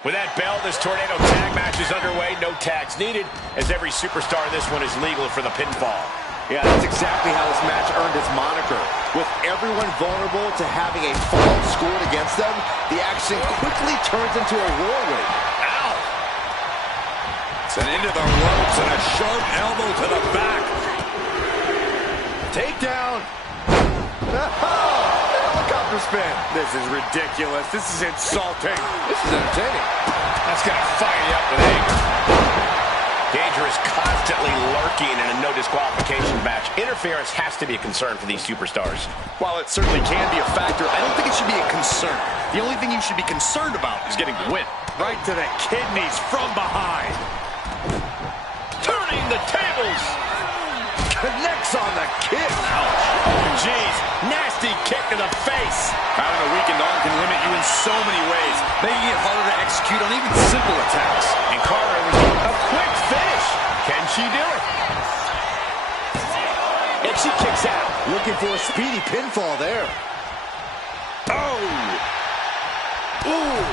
With that bell, this tornado tag match is underway. No tags needed, as every superstar in this one is legal for the pinfall. Yeah, that's exactly how this match earned its moniker. With everyone vulnerable to having a fall scored against them, the action quickly turns into a whirlwind. Ow! Sent into the ropes and a sharp elbow to the back. Takedown. Helicopter spin. This is ridiculous. This is insulting. This is entertaining. That's going to fire you up with anger. Danger is constantly lurking in a no disqualification match. Interference has to be a concern for these superstars. While it certainly can be a factor, I don't think it should be a concern. The only thing you should be concerned about is getting the win. Right to the kidneys from behind. Turning the tables. Connects on the kick. Ouch. Jeez, nasty kick to the face. Having a weakened arm can limit you in so many ways, making it harder to execute on even simple attacks. And Cora was a quick finish. Can she do it? And she kicks out. Looking for a speedy pinfall there. Oh! Ooh!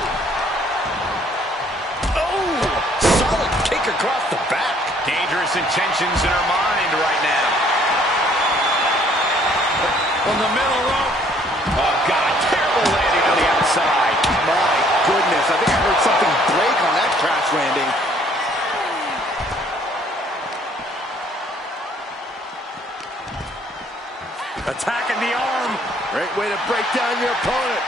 Oh! Solid kick across the back. Dangerous intentions in her mind right now. From the middle rope. Oh, God, terrible landing on the outside. My goodness, I think I heard something break on that crash landing. Attacking the arm. Great way to break down your opponent.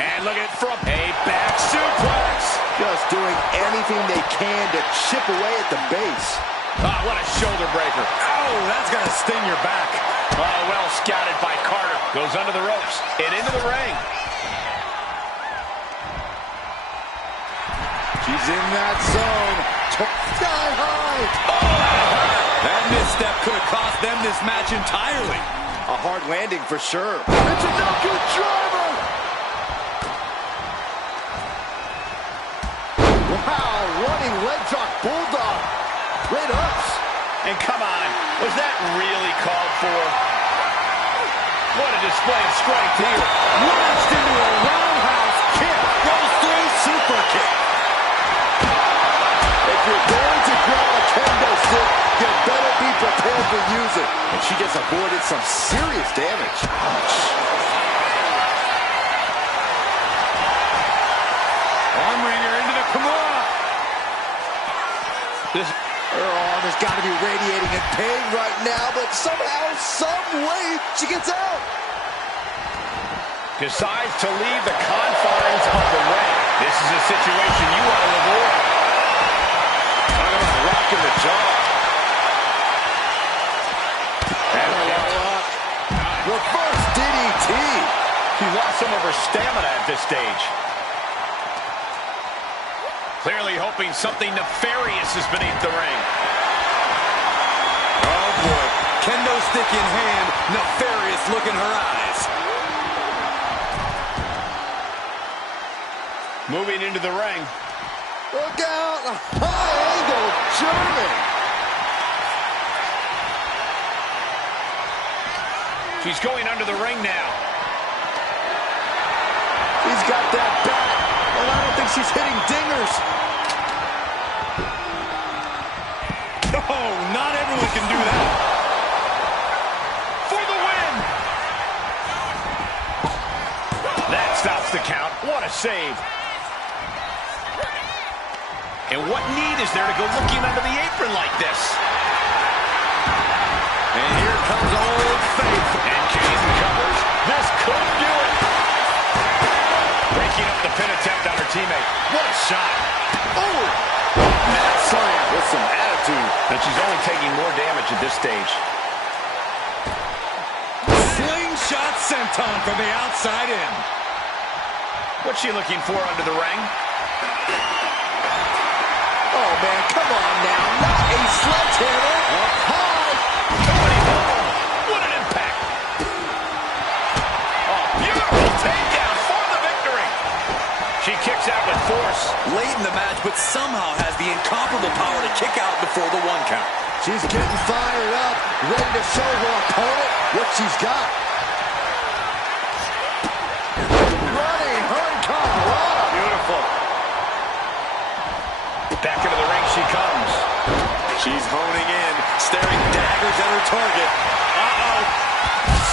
And look at it from a back suplex. Just doing anything they can to chip away at the base. Oh, what a shoulder breaker. Oh, that's going to sting your back. Oh, well scouted by Carter. Goes under the ropes and into the ring. She's in that zone. Sky high. Oh, that misstep could have cost them this match entirely. A hard landing for sure. It's a no-good driver. Wow, running leg drop bulldog. Great ups. And come on, was that really called for? What a display of strength here. Launched into a roundhouse kick. Goes through super kick. If you're going to grab a kendo stick, you better be prepared to use it. And she just avoided some serious damage. Arm wringer into the Kimura. Her arm has got to be radiating in pain right now, but somehow, some way, she gets out. Decides to leave the confines of the ring. This is a situation you want to avoid. Talk about rocking the jaw. And reverse DDT. She lost some of her stamina at this stage. Clearly hoping something nefarious is beneath the ring. Oh, boy. Kendo stick in hand. Nefarious look in her eyes. Moving into the ring. Look out. A high-angle German. She's going under the ring now. He's got that back, and I don't think she's hitting dingers. Oh, not everyone can do that. For the win! That stops the count. What a save. And what need is there to go looking under the apron like this? And here comes Old Faith. And Jade covers. This could do it. Breaking up the pin attempt on her teammate. What a shot. Oh! Mad slam with some attitude. And she's only taking more damage at this stage. Slingshot senton from the outside in. What's she looking for under the ring? Oh, man, come on now. Not a sledgehammer. Up high. What an impact. Oh, beautiful takedown for the victory. She kicks out with force. Late in the match, but somehow has the incomparable power to kick out before the 1 count. She's getting fired up, ready to show her opponent what she's got. Running Hurricane. She's honing in, staring daggers at her target. Uh-oh.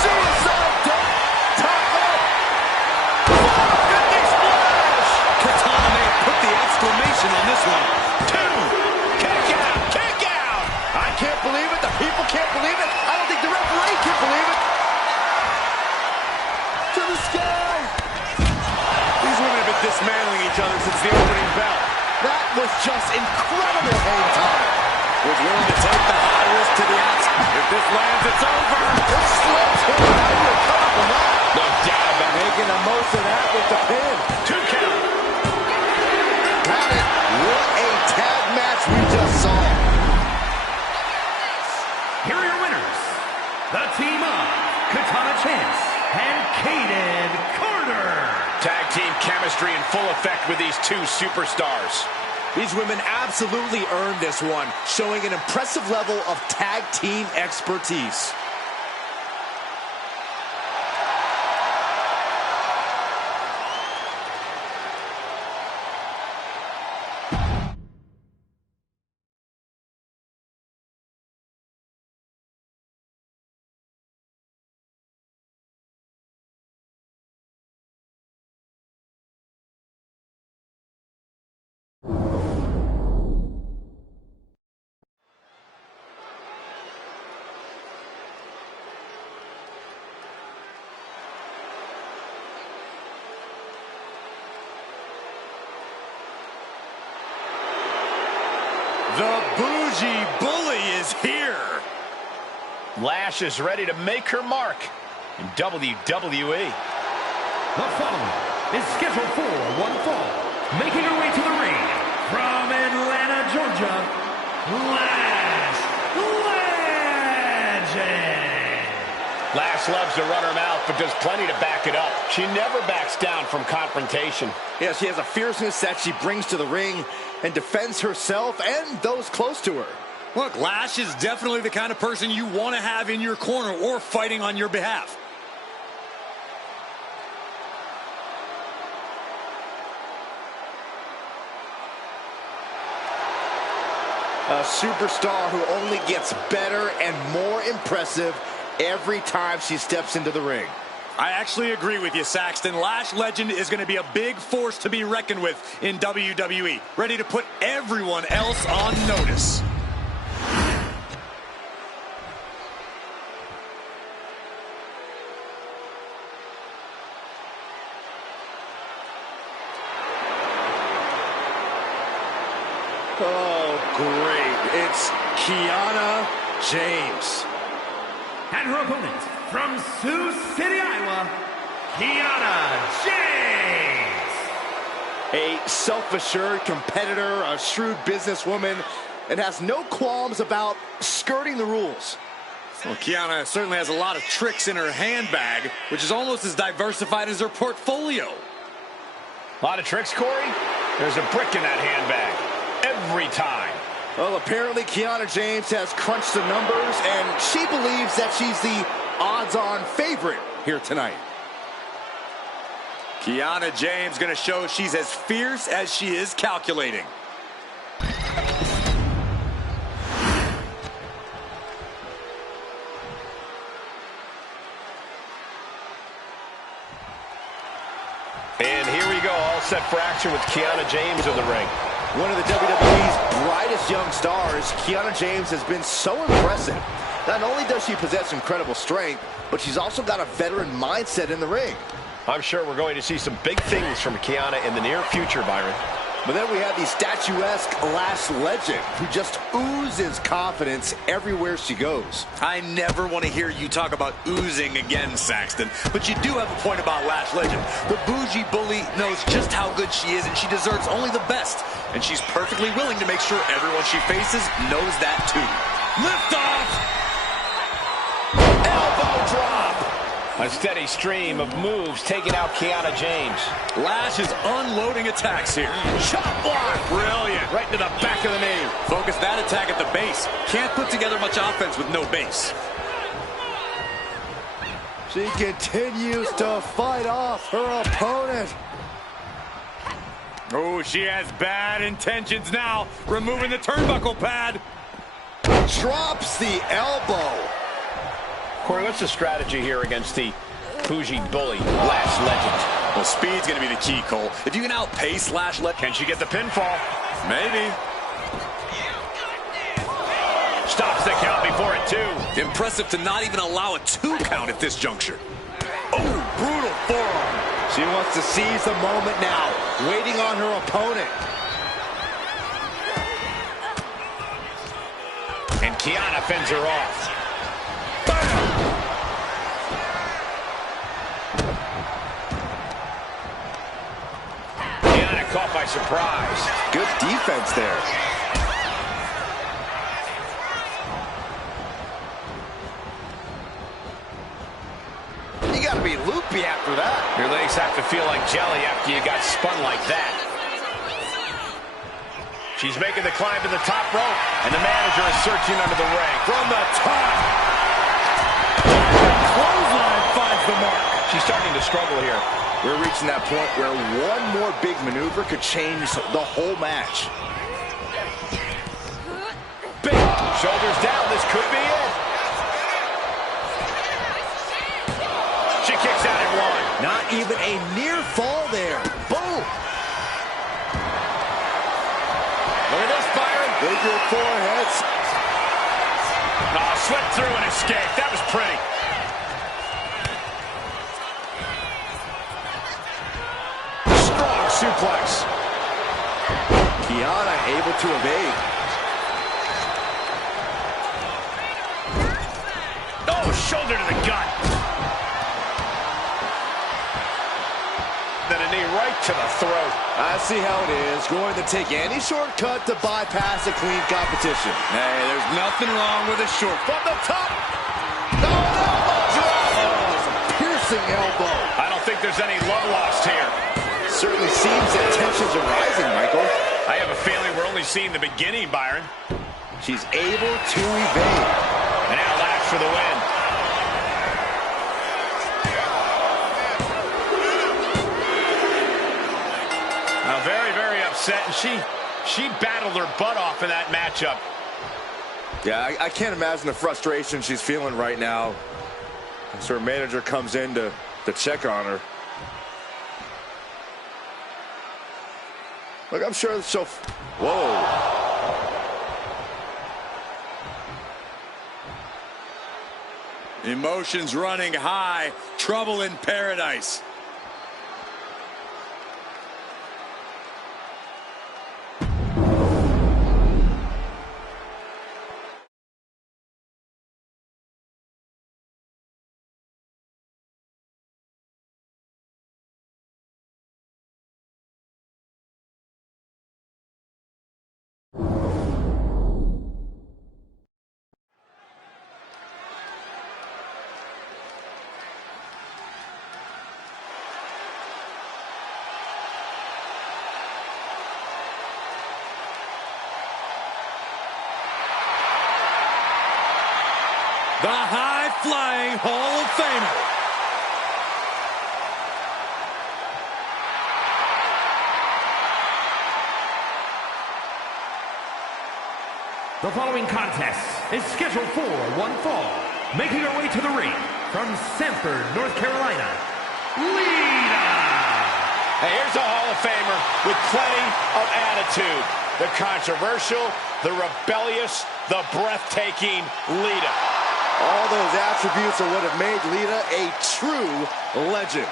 Suicide dive. Top rope. Katana may have put the exclamation on this one. 2. Kick out. Kick out. I can't believe it. The people can't believe it. I don't think the referee can believe it. To the sky. These women have been dismantling each other since the opening bell. That was just incredible hang time. Was willing to take the high risk to the outside. If this lands, it's over. It slips him. How do you recover from that? No doubt about it. Making the most of that with the pin. 2 count. Got it. What a tag match we just saw. Here are your winners. The team of Katana Chance and Kaden Carter. Tag team chemistry in full effect with these two superstars. These women absolutely earned this one, showing an impressive level of tag team expertise. The bougie bully is here. Lash is ready to make her mark in WWE. The following is scheduled for one fall. Making her way to the ring from Atlanta, Georgia, Lash Legend. Lash loves to run her mouth, but does plenty to back it up. She never backs down from confrontation. Yeah, she has a fierceness that she brings to the ring and defends herself and those close to her. Look, Lash is definitely the kind of person you want to have in your corner or fighting on your behalf. A superstar who only gets better and more impressive every time she steps into the ring. I actually agree with you, Saxton. Lash Legend is going to be a big force to be reckoned with in WWE, ready to put everyone else on notice. Oh, great. It's Kiana James. And her opponent from Sioux City, Iowa, Kiana James. A self-assured competitor, a shrewd businesswoman, and has no qualms about skirting the rules. Well, Kiana certainly has a lot of tricks in her handbag, which is almost as diversified as her portfolio. A lot of tricks, Corey? There's a brick in that handbag. Every time. Well, apparently Kiana James has crunched the numbers, and she believes that she's the odds-on favorite here tonight. Kiana James going to show she's as fierce as she is calculating. And here we go, all set for action with Kiana James in the ring. One of the WWE's brightest young stars, Kiana James has been so impressive. Not only does she possess incredible strength, but she's also got a veteran mindset in the ring. I'm sure we're going to see some big things from Kiana in the near future, Byron. But then we have the statuesque Lash Legend, who just oozes confidence everywhere she goes. I never want to hear you talk about oozing again, Saxton. But you do have a point about Lash Legend. The bougie bully knows just how good she is, and she deserves only the best. And she's perfectly willing to make sure everyone she faces knows that too. Lift off! Elbow drop! A steady stream of moves taking out Kiana James. Lash is unloading attacks here. Chop block! Brilliant. Right to the back of the knee. Focus that attack at the base. Can't put together much offense with no base. She continues to fight off her opponent. Oh, she has bad intentions now. Removing the turnbuckle pad. drops the elbow. Corey, what's the strategy here against the bougie bully, Lash Legend? Well, speed's going to be the key, Cole. If you can outpace Lash Legend... Can she get the pinfall? Maybe. Stops the count before it, too. Impressive to not even allow a 2 count at this juncture. Oh, brutal forearm. She wants to seize the moment now, waiting on her opponent. And Chyna fends her off. Chyna caught by surprise. Good defense there. You gotta be loopy after that. Your legs have to feel like jelly after you got spun like that. She's making the climb to the top rope, and the manager is searching under the ring. From the top. Clothesline finds the mark. She's starting to struggle here. We're reaching that point where one more big maneuver could change the whole match. Big shoulders down. This could be it. She kicks out at one. Not even a near fall there. Boom. Look at this, Byron. Bigger foreheads. Oh, slipped through and escaped. That was pretty. Strong suplex. Chyna able to evade. Oh, shoulder to the gut. Then a knee right to the throat. I see how it is. Going to take any shortcut to bypass a clean competition. Hey, there's nothing wrong with a short. From the top. No, elbow drop. Oh, it's a piercing elbow. I don't think there's any love lost here. Certainly seems that tensions are rising, Michael. I have a feeling we're only seeing the beginning, Byron. She's able to evade. And now Lash for the win. Now very, very upset, and she battled her butt off in that matchup. Yeah, I can't imagine the frustration she's feeling right now as her manager comes in to check on her. Look, I'm sure she'll... Whoa. Emotions running high. Trouble in paradise. The high-flying Hall of Famer. The following contest is scheduled for one fall. Making her way to the ring from Sanford, North Carolina, Lita. Hey, here's a Hall of Famer with plenty of attitude. The controversial, the rebellious, the breathtaking Lita. All those attributes are what have made Lita a true legend.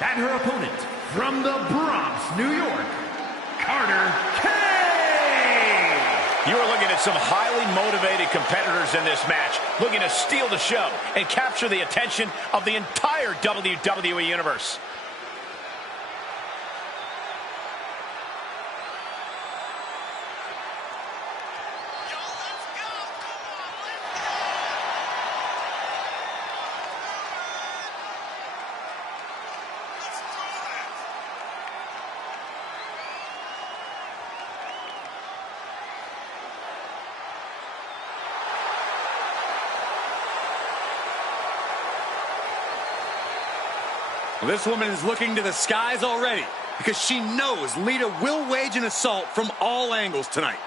And her opponent from the Bronx, New York, Carter K. You are looking at some highly motivated competitors in this match, looking to steal the show and capture the attention of the entire WWE Universe. Well, this woman is looking to the skies already because she knows Lita will wage an assault from all angles tonight.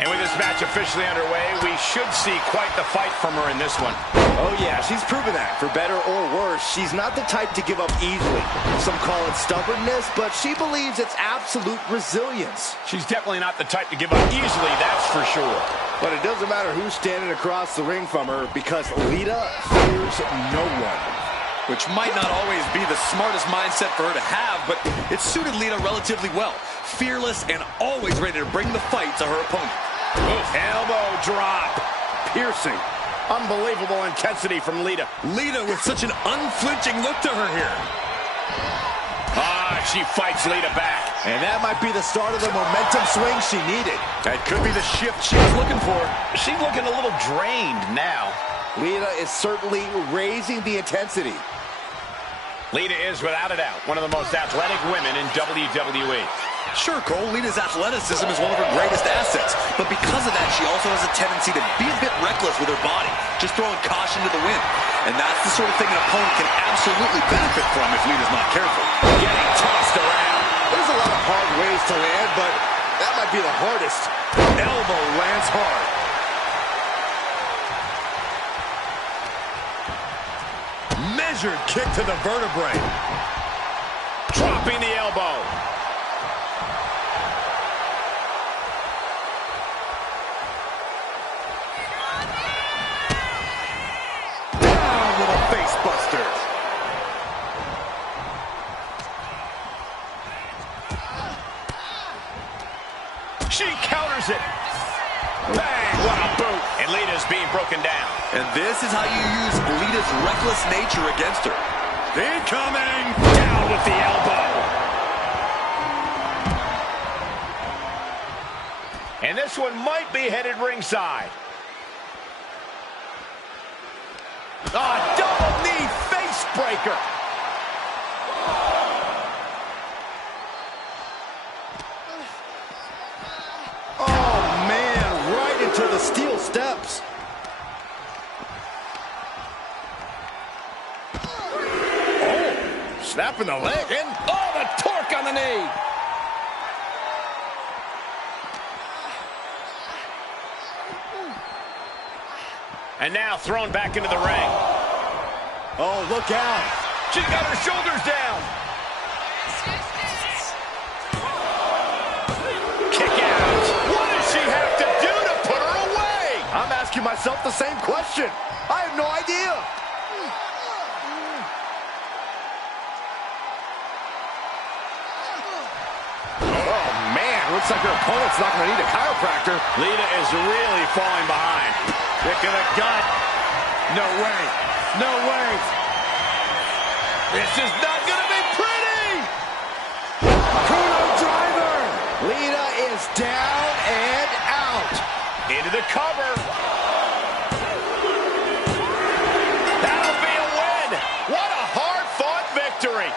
And with this match officially underway, we should see quite the fight from her in this one. Oh yeah, she's proven that. For better or worse, she's not the type to give up easily. Some call it stubbornness, but she believes it's absolute resilience. She's definitely not the type to give up easily, that's for sure. But it doesn't matter who's standing across the ring from her because Lita fears no one. Which might not always be the smartest mindset for her to have, but it suited Lita relatively well. Fearless and always ready to bring the fight to her opponent. Oof. Elbow drop. Piercing. Unbelievable intensity from Lita. Lita with such an unflinching look to her here. She fights Lita back. And that might be the start of the momentum swing she needed. That could be the shift she was looking for. She's looking a little drained now. Lita is certainly raising the intensity. Lita is, without a doubt, one of the most athletic women in WWE. Sure, Cole, Lita's athleticism is one of her greatest assets. But because of that, she also has a tendency to be a bit reckless with her body, just throwing caution to the wind. And that's the sort of thing an opponent can absolutely benefit from if Lita's not careful. Getting tossed around. There's a lot of hard ways to land, but that might be the hardest. Elbow lands hard. Measured kick to the vertebrae. Dropping the elbow. Down with a face buster. She counters it. Bang! What a boot. And Lita's being broken down. And this is how you use Lita's reckless nature against her. Incoming! Down with the elbow. And this one might be headed ringside. Double knee face breaker. Oh, man, right into the steel steps. Snapping the leg in. Oh, the torque on the knee. And now thrown back into the ring. Oh, look out. She's got her shoulders down. Kick out. What does she have to do to put her away? I'm asking myself the same question. I have no idea. Oh, man, looks like her opponent's not going to need a chiropractor. Lita is really falling behind. Kick in the gut. No way. No way. This is not going to be pretty. Kudo driver. Lita is down and out. Into the cover. That'll be a win. What a hard-fought victory.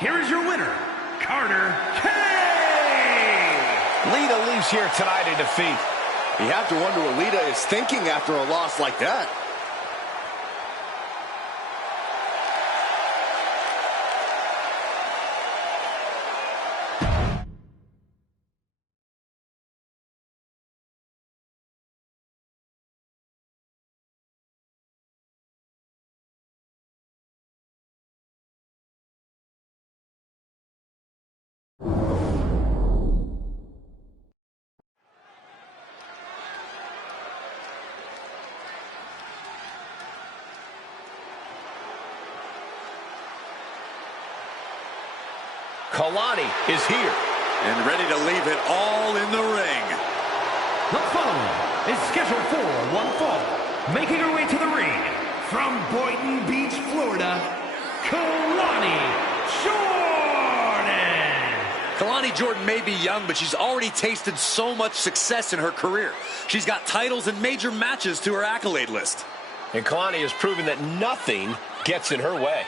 Here is your winner, Carter K. Lita leaves here tonight in defeat. You have to wonder what Lita is thinking after a loss like that. Kalani is here. And ready to leave it all in the ring. The following is scheduled for one fall. Making her way to the ring from Boynton Beach, Florida, Kalani Jordan may be young, but she's already tasted so much success in her career. She's got titles and major matches to her accolade list. And Kalani has proven that nothing gets in her way.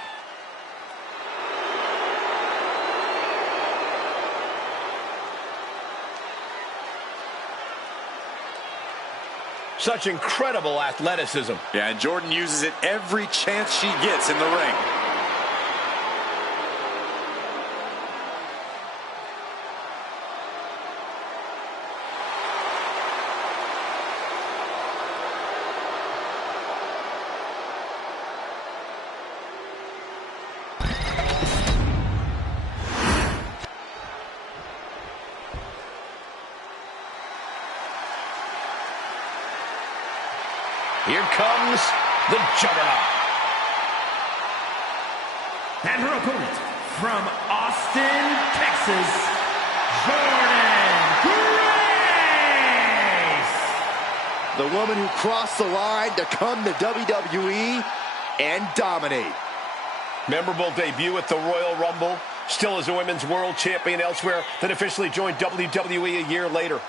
Such incredible athleticism. Yeah, and Jordan uses it every chance she gets in the ring. Here comes the Juggernaut. And her opponent from Austin, Texas, Jordynne Grace. The woman who crossed the line to come to WWE and dominate. Memorable debut at the Royal Rumble. Still as a women's world champion elsewhere, then officially joined WWE a year later.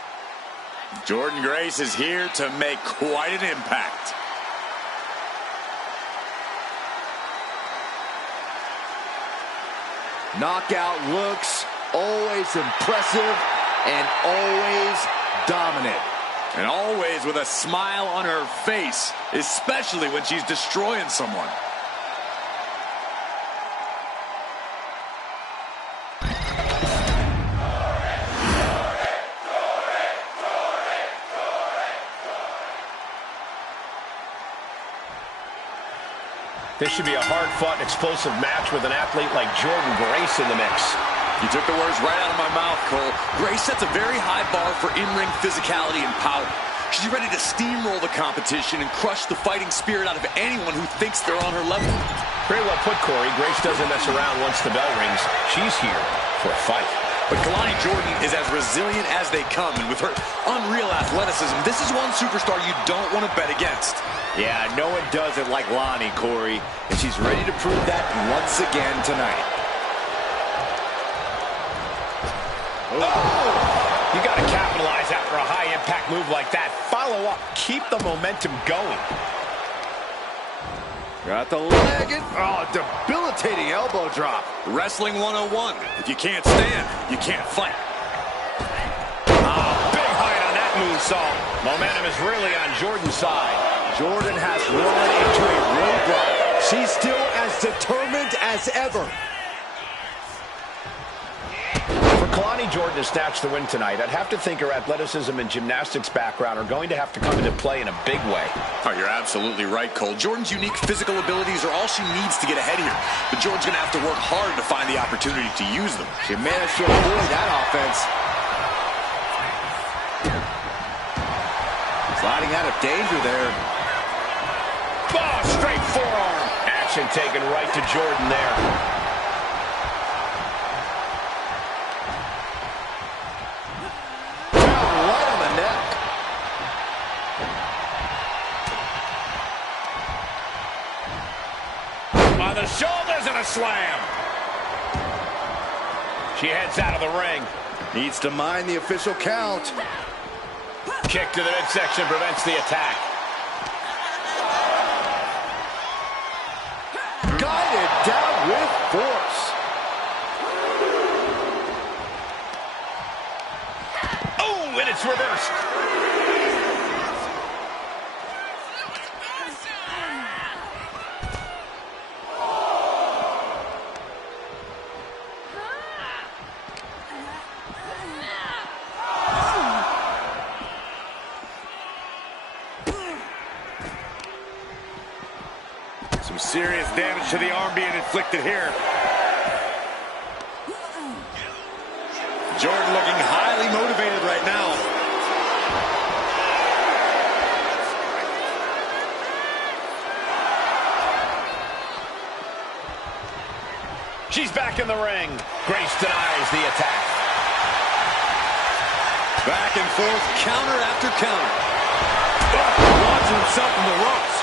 Jordynne Grace is here to make quite an impact. Knockout looks, always impressive and always dominant. And always with a smile on her face, especially when she's destroying someone. This should be a hard-fought, explosive match with an athlete like Jordynne Grace in the mix. You took the words right out of my mouth, Cole. Grace sets a very high bar for in-ring physicality and power. She's ready to steamroll the competition and crush the fighting spirit out of anyone who thinks they're on her level. Very well put, Corey. Grace doesn't mess around once the bell rings. She's here for a fight. But Kalani Jordan is as resilient as they come, and with her unreal athleticism, this is one superstar you don't want to bet against. Yeah, no one does it like Lonnie, Corey, and she's ready to prove that once again tonight. Oh! You got to capitalize after a high-impact move like that. Follow up. Keep the momentum going. Got the leg in. Oh, debilitating elbow drop. Wrestling 101. If you can't stand, you can't fight. Oh, big height on that moonsault. Momentum is really on Jordyn's side. Jordynne has run into a roadblock. She's still as determined as ever. For Kalani Jordan to snatch the win tonight, I'd have to think her athleticism and gymnastics background are going to have to come into play in a big way. Oh, you're absolutely right, Cole. Jordynne's unique physical abilities are all she needs to get ahead here. But Jordynne's going to have to work hard to find the opportunity to use them. She managed to avoid that offense. Sliding out of danger there. Oh, straight forearm. Action taken right to Jordynne there. Right on the neck. On the shoulders and a slam. She heads out of the ring. Needs to mind the official count. Kick to the midsection prevents the attack. Guided down with force. Oh, and it's reversed. Some serious damage to the arm being inflicted here. Jordynne looking highly motivated right now. She's back in the ring. Grace denies the attack. Back and forth, counter after counter. Launching himself from the ropes.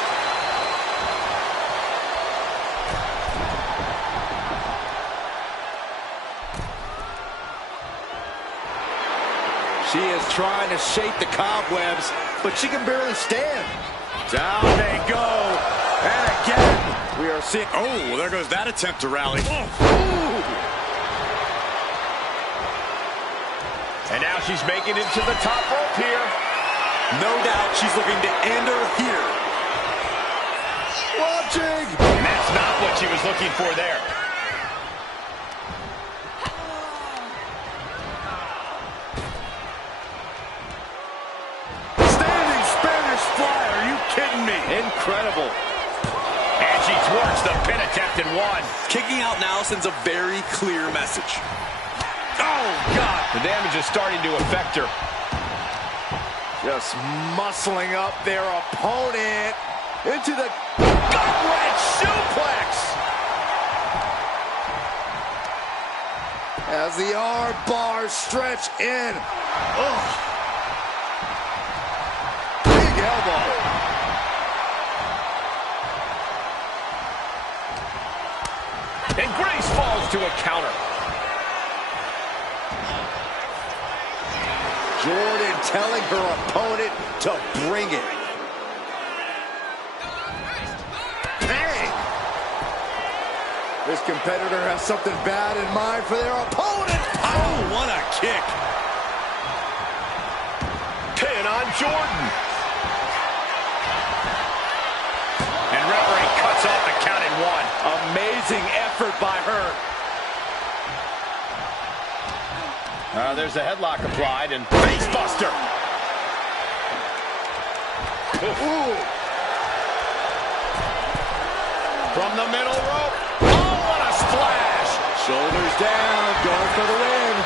trying to shake the cobwebs, but she can barely stand. Down they go. And again, we are seeing... Oh, there goes that attempt to rally. And now she's making it to the top rope here. No doubt she's looking to end her here. Watching. And that's not what she was looking for there. Standing Spanish fly. Are you kidding me? Incredible. And she thwarts the pin attempt in one. Kicking out now sends a very clear message. Oh, God. The damage is starting to affect her. Just muscling up their opponent into the gut-wrench suplex. As the arm bars stretch in. Ugh. Big elbow. And Grace falls to a counter. Jordan telling her opponent to bring it. Bang! This competitor has something bad in mind for their opponent. Oh, what a kick. Pin on Jordan. And referee cuts off the count in one. Amazing effort by her. There's a headlock applied and face buster. Ooh. From the middle rope. Oh, what a splash. Shoulders down, going for the win.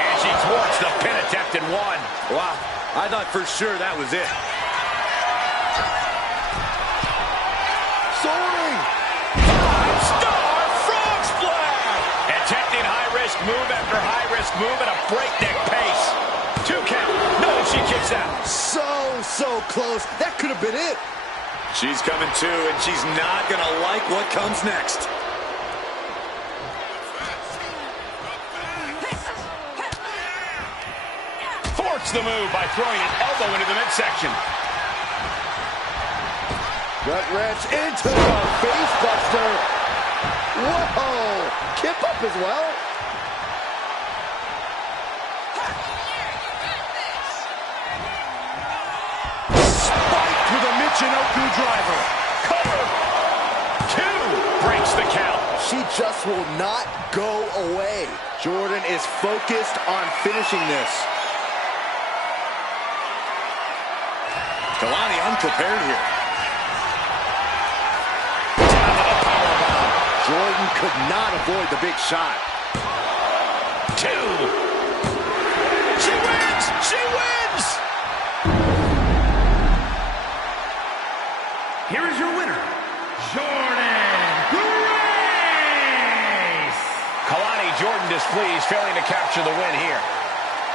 And she thwarts the pin attempt in one. Wow, I thought for sure that was it. Soaring. Five-star frog splash. Attempting high-risk move after high-risk move at a breakneck pace. 2 count. No, she kicks out. So close. That could have been it. She's coming too, and she's not going to like what comes next. Thwarts the move by throwing an elbow into the midsection. Gut wrench into the face buster. Whoa! Kip up as well. Spike with a Michinoku driver. Cover. 2 breaks the count. She just will not go away. Jordan is focused on finishing this. Kalani unprepared here. Jordan could not avoid the big shot. 2. She wins! She wins! Here is your winner, Jordan Grace. Kalani Jordan displeased, failing to capture the win here.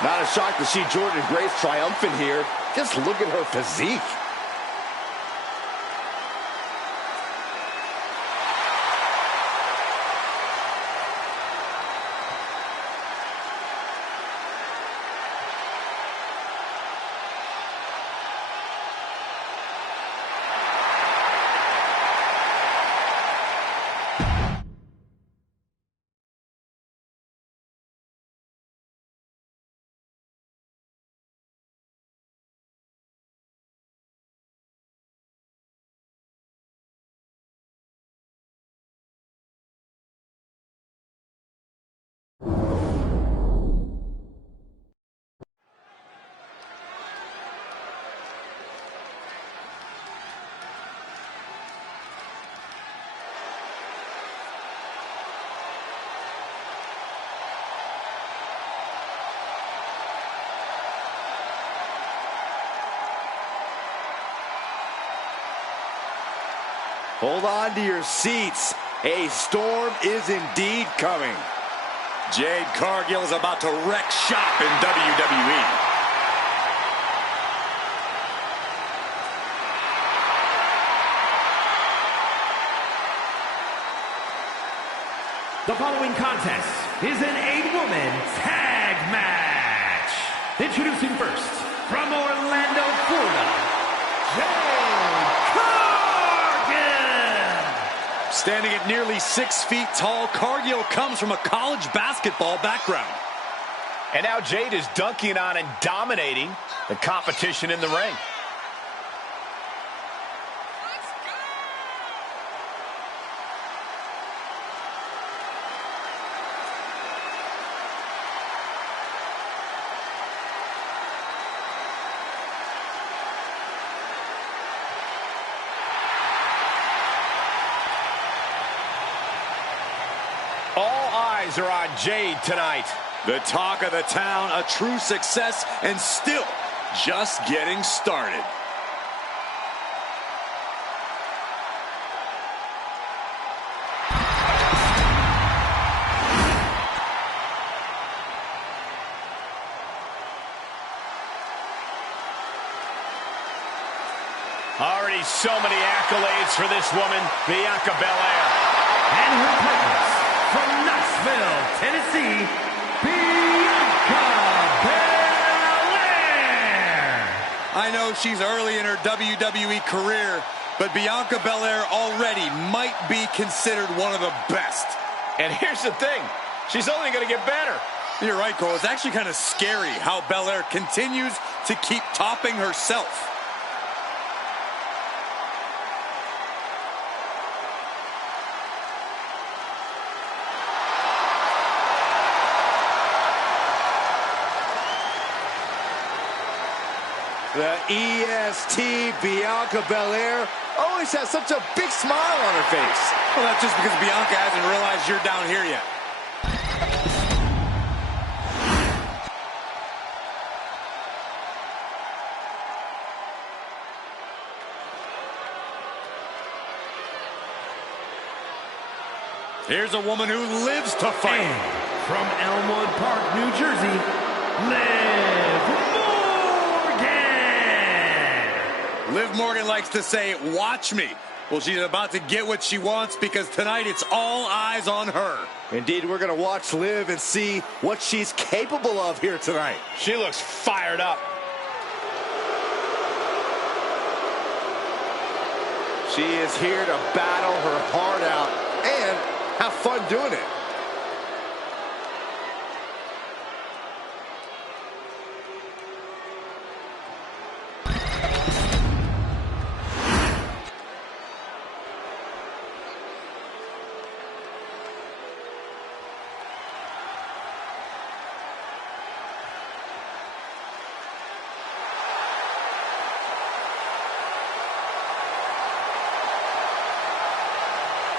Not a shock to see Jordan Grace triumphant here. Just look at her physique. Hold on to your seats. A storm is indeed coming. Jade Cargill is about to wreck shop in WWE. The following contest is an 8-woman tag match. Introducing first, from Orlando, Florida, Jade Cargill. Standing at nearly 6 feet tall, Cargill comes from a college basketball background. And now Jade is dunking on and dominating the competition in the ring. All eyes are on Jade tonight. The talk of the town, a true success, and still just getting started. Already so many accolades for this woman, Bianca Belair. And her partners from Knoxville, Tennessee, Bianca Belair. I know she's early in her WWE career, but Bianca Belair already might be considered one of the best. And here's the thing, she's only going to get better. You're right, Cole. It's actually kind of scary how Belair continues to keep topping herself. The EST Bianca Belair always has such a big smile on her face. Well, that's just because Bianca hasn't realized you're down here yet. Here's a woman who lives to fight. And from Elmwood Park, New Jersey, Liv Morgan. Liv Morgan likes to say, watch me. Well, she's about to get what she wants because tonight it's all eyes on her. Indeed, we're going to watch Liv and see what she's capable of here tonight. She looks fired up. She is here to battle her heart out and have fun doing it.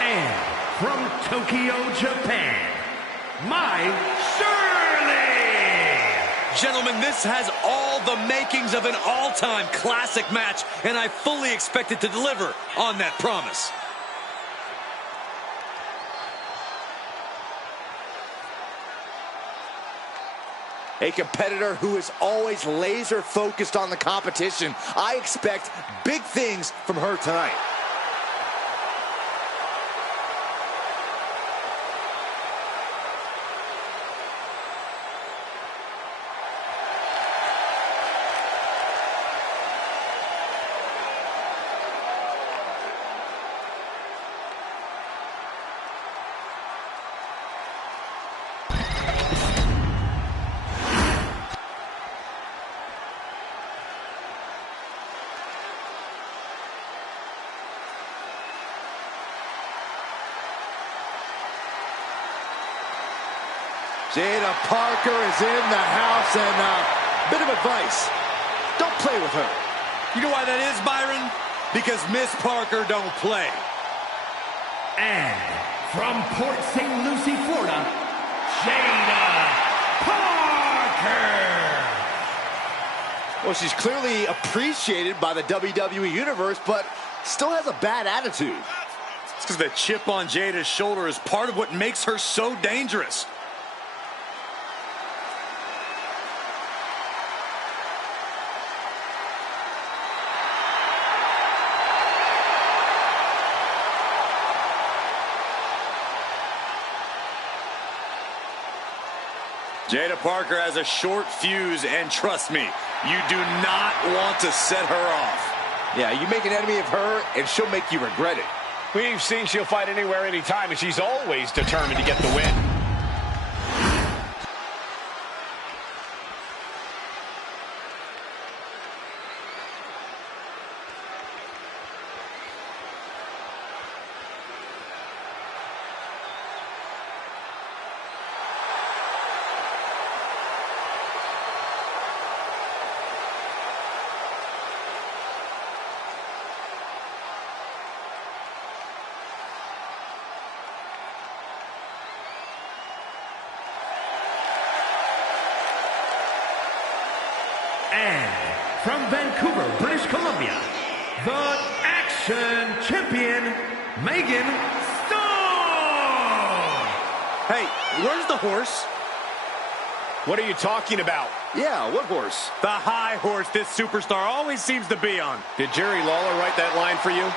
And from Tokyo, Japan, Mai Shirley. Gentlemen, this has all the makings of an all-time classic match, and I fully expect it to deliver on that promise. A competitor who is always laser focused on the competition. I expect big things from her tonight. Jada Parker is in the house, and a bit of advice. Don't play with her. You know why that is, Byron? Because Miss Parker don't play. And from Port St. Lucie, Florida, Jaida Parker. Well, she's clearly appreciated by the WWE Universe, but still has a bad attitude. It's because the chip on Jada's shoulder is part of what makes her so dangerous. Jada Parker has a short fuse, and trust me, you do not want to set her off. Yeah, you make an enemy of her, and she'll make you regret it. We've seen she'll fight anywhere, anytime, and she's always determined to get the win. And from Vancouver, British Columbia, the Action Champion, Megan Stone! Hey, where's the horse? What are you talking about? Yeah, what horse? The high horse this superstar always seems to be on. Did Jerry Lawler write that line for you?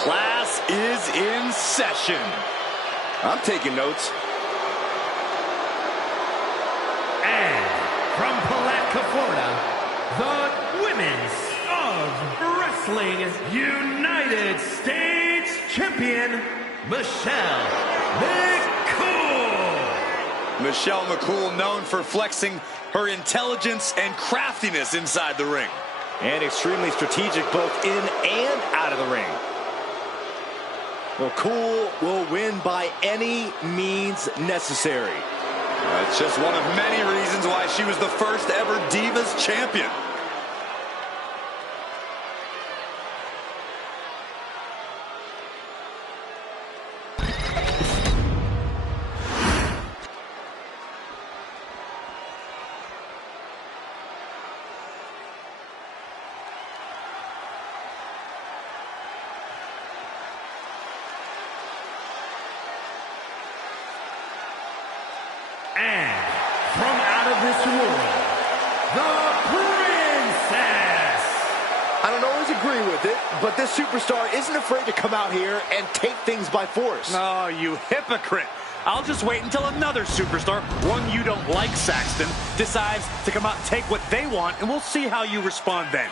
Class is in session. I'm taking notes. And from Palatka, Florida, the Women's of Wrestling United States Champion, Michelle McCool. Michelle McCool, known for flexing her intelligence and craftiness inside the ring. And extremely strategic both in and out of the ring. McCool will win by any means necessary. That's just one of many reasons why she was the first ever Divas champion. And from out of this world, the Princess. I don't always agree with it, but this superstar isn't afraid to come out here and take things by force. Oh, you hypocrite. I'll just wait until another superstar, one you don't like, Saxton, decides to come out and take what they want, and we'll see how you respond then.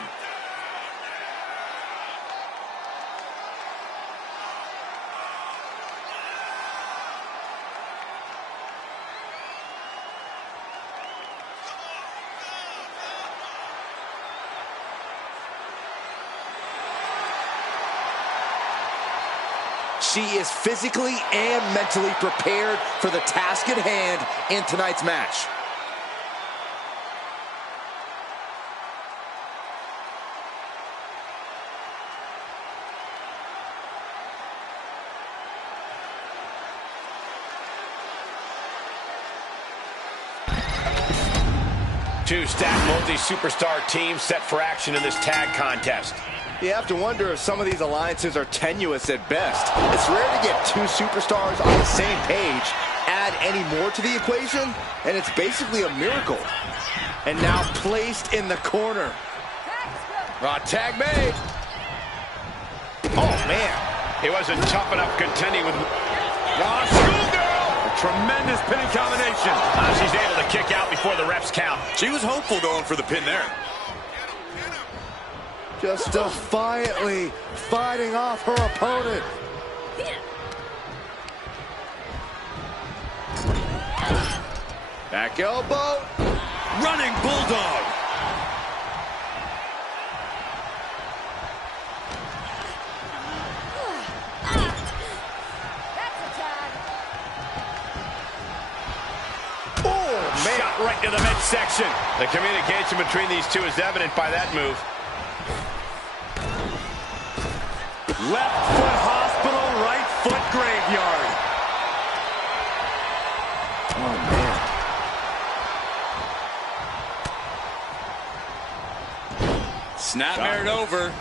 She is physically and mentally prepared for the task at hand in tonight's match. Two stacked multi-superstar teams set for action in this tag contest. You have to wonder if some of these alliances are tenuous at best. It's rare to get two superstars on the same page. Add any more to the equation, and it's basically a miracle. And now placed in the corner. Tag made. Oh, man. He wasn't tough enough contending with... Schoolgirl! A tremendous pinning combination. She's able to kick out before the refs count. She was hopeful going for the pin there. Just defiantly fighting off her opponent. Back elbow. Running bulldog. Oh, man. Shot right to the midsection. The communication between these two is evident by that move. Left foot hospital, right foot graveyard. Oh, man. Snapmared over.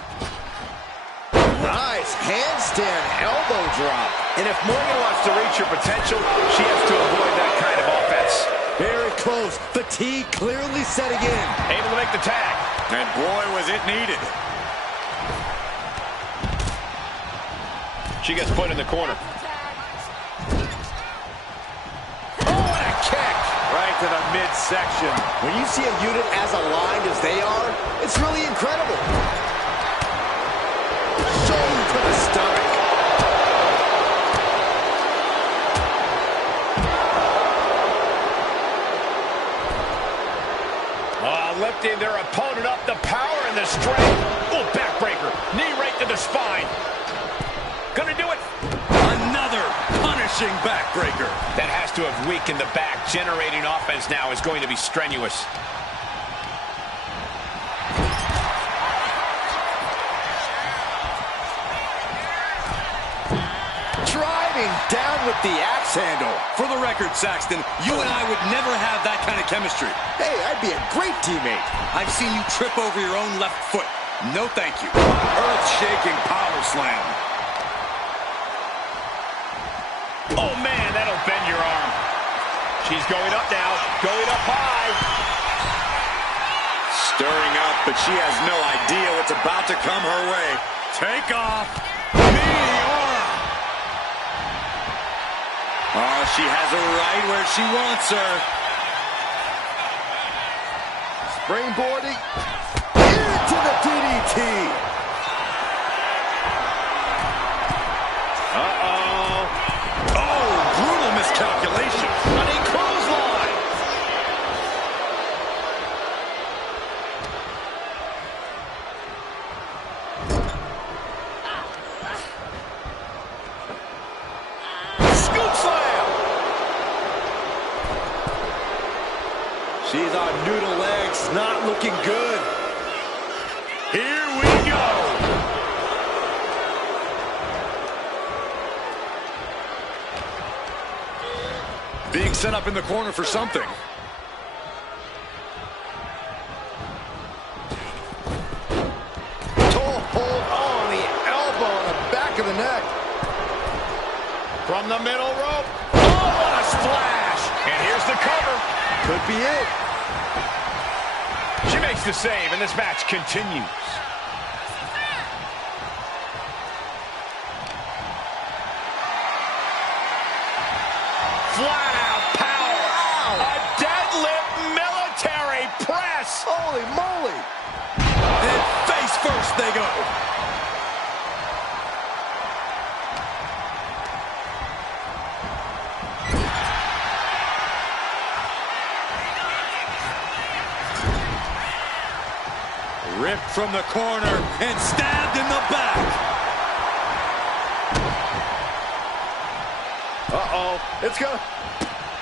Nice handstand elbow drop. And if Morgan wants to reach her potential, she has to avoid that kind of offense. Very close. Fatigue clearly setting in. Able to make the tag. And boy, was it needed. She gets put in the corner. Oh, what a kick. Right to the midsection. When you see a unit as aligned as they are, it's really incredible. Shoulder to the stomach. Lifting their opponent up, the power and the strength. Oh, backbreaker. Knee right to the spine. Gonna do it. Another punishing backbreaker. That has to have weakened the back. Generating offense now is going to be strenuous. Driving down with the axe handle. For the record, Saxton, you and I would never have that kind of chemistry. Hey, I'd be a great teammate. I've seen you trip over your own left foot. No thank you. Earth-shaking power slam. Oh, man, that'll bend your arm. She's going up now. Going up high. Stirring up, but she has no idea what's about to come her way. Take off. Meteora. Oh, she has her right where she wants her. Springboarding into the DDT. Uh-oh. Oh, brutal miscalculation. Running clothesline. Scoop slam. She's on noodle legs, not looking good. Here we go. Being set up in the corner for something. Toe hold on the elbow on the back of the neck. From the middle rope. Oh, what a splash. And here's the cover. Could be it. She makes the save, and this match continues. Flat out power. Wow. A deadlift military press. Holy moly. And face first they go. Ripped from the corner and stabbed in the back. Uh-oh. It's gonna...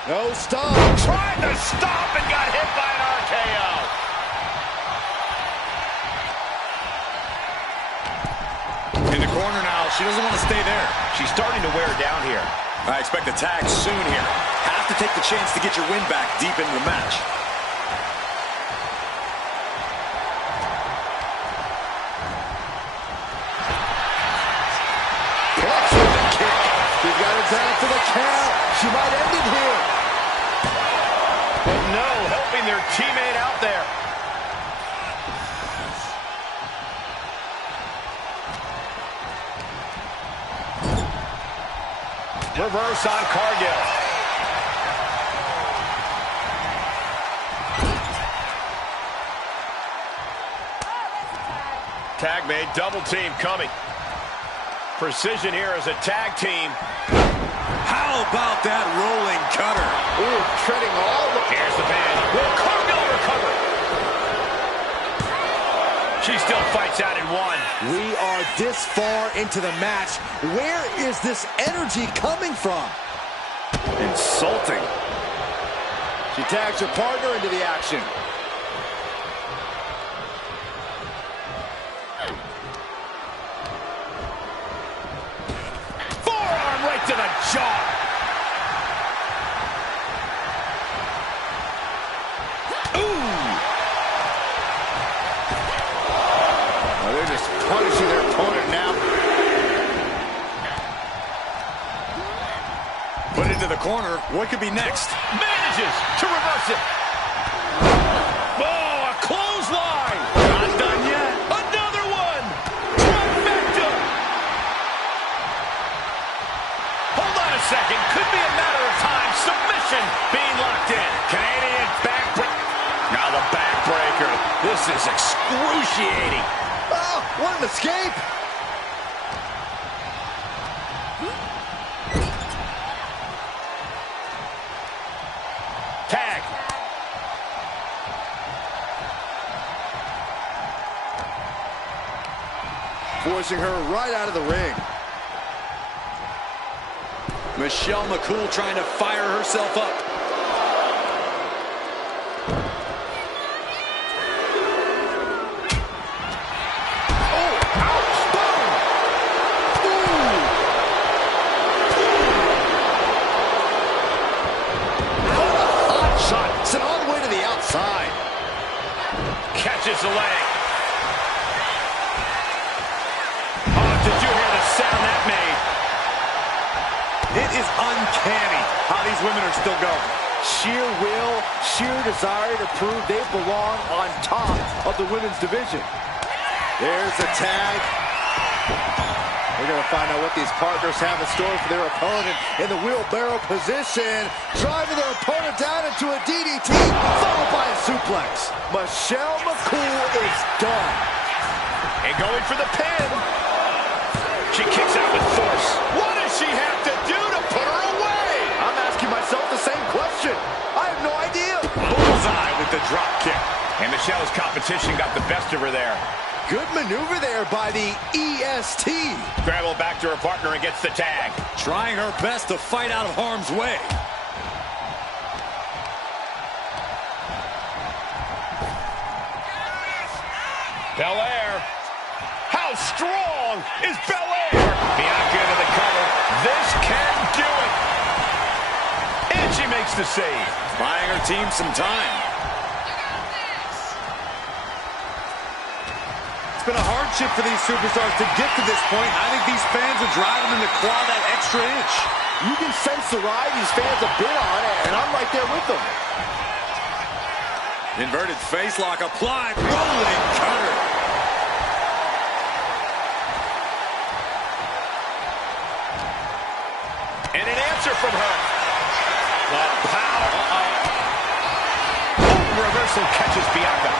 No, stop. Tried to stop and got hit by an RKO. In the corner now. She doesn't want to stay there. She's starting to wear down here. I expect a tag soon here. Have to take the chance to get your win back deep into the match. She's got it down to the count. She might end it here. But no, helping their teammate out there. Reverse on Cargill. Tag made, double team coming. Precision here as a tag team. How about that rolling cutter? Ooh, treading all the... Here's the pin. Will Cargill recover? She still fights out in one. We are this far into the match. Where is this energy coming from? Insulting. She tags her partner into the action. Forearm right to the jaw. corner. What could be next? Manages to reverse it. Oh, a clothesline. Not done yet. Another one. Trifecta. Hold on a second. Could be a matter of time. Submission being locked in. Canadian backbreaker. Now the backbreaker. This is excruciating. Oh, what an escape. Tag. Forcing her right out of the ring. Michelle McCool trying to fire herself up. Catches the leg. Oh, did you hear the sound that made? It is uncanny how these women are still going. Sheer will, sheer desire to prove they belong on top of the women's division. There's a tag. We're going to find out what these partners have in store for their opponent in the wheelbarrow position. Driving their opponent down into a DDT, followed by a suplex. Michelle McCool is done. And going for the pin. She kicks out with force. What does she have to do to put her away? I'm asking myself the same question. I have no idea. Bullseye with the drop kick. And Michelle's competition got the best of her there. Good maneuver there by the EST. Gravel back to her partner and gets the tag. Trying her best to fight out of harm's way. Belair. How strong is Belair? Bianca into the cover. This can do it. And she makes the save. Buying her team some time. It's been a hardship for these superstars to get to this point. I think these fans are driving them to claw that extra inch. You can sense the ride these fans have been on, and I'm right there with them. Inverted face lock applied. Rolling cutter. And an answer from her. The power. Reversal catches Bianca.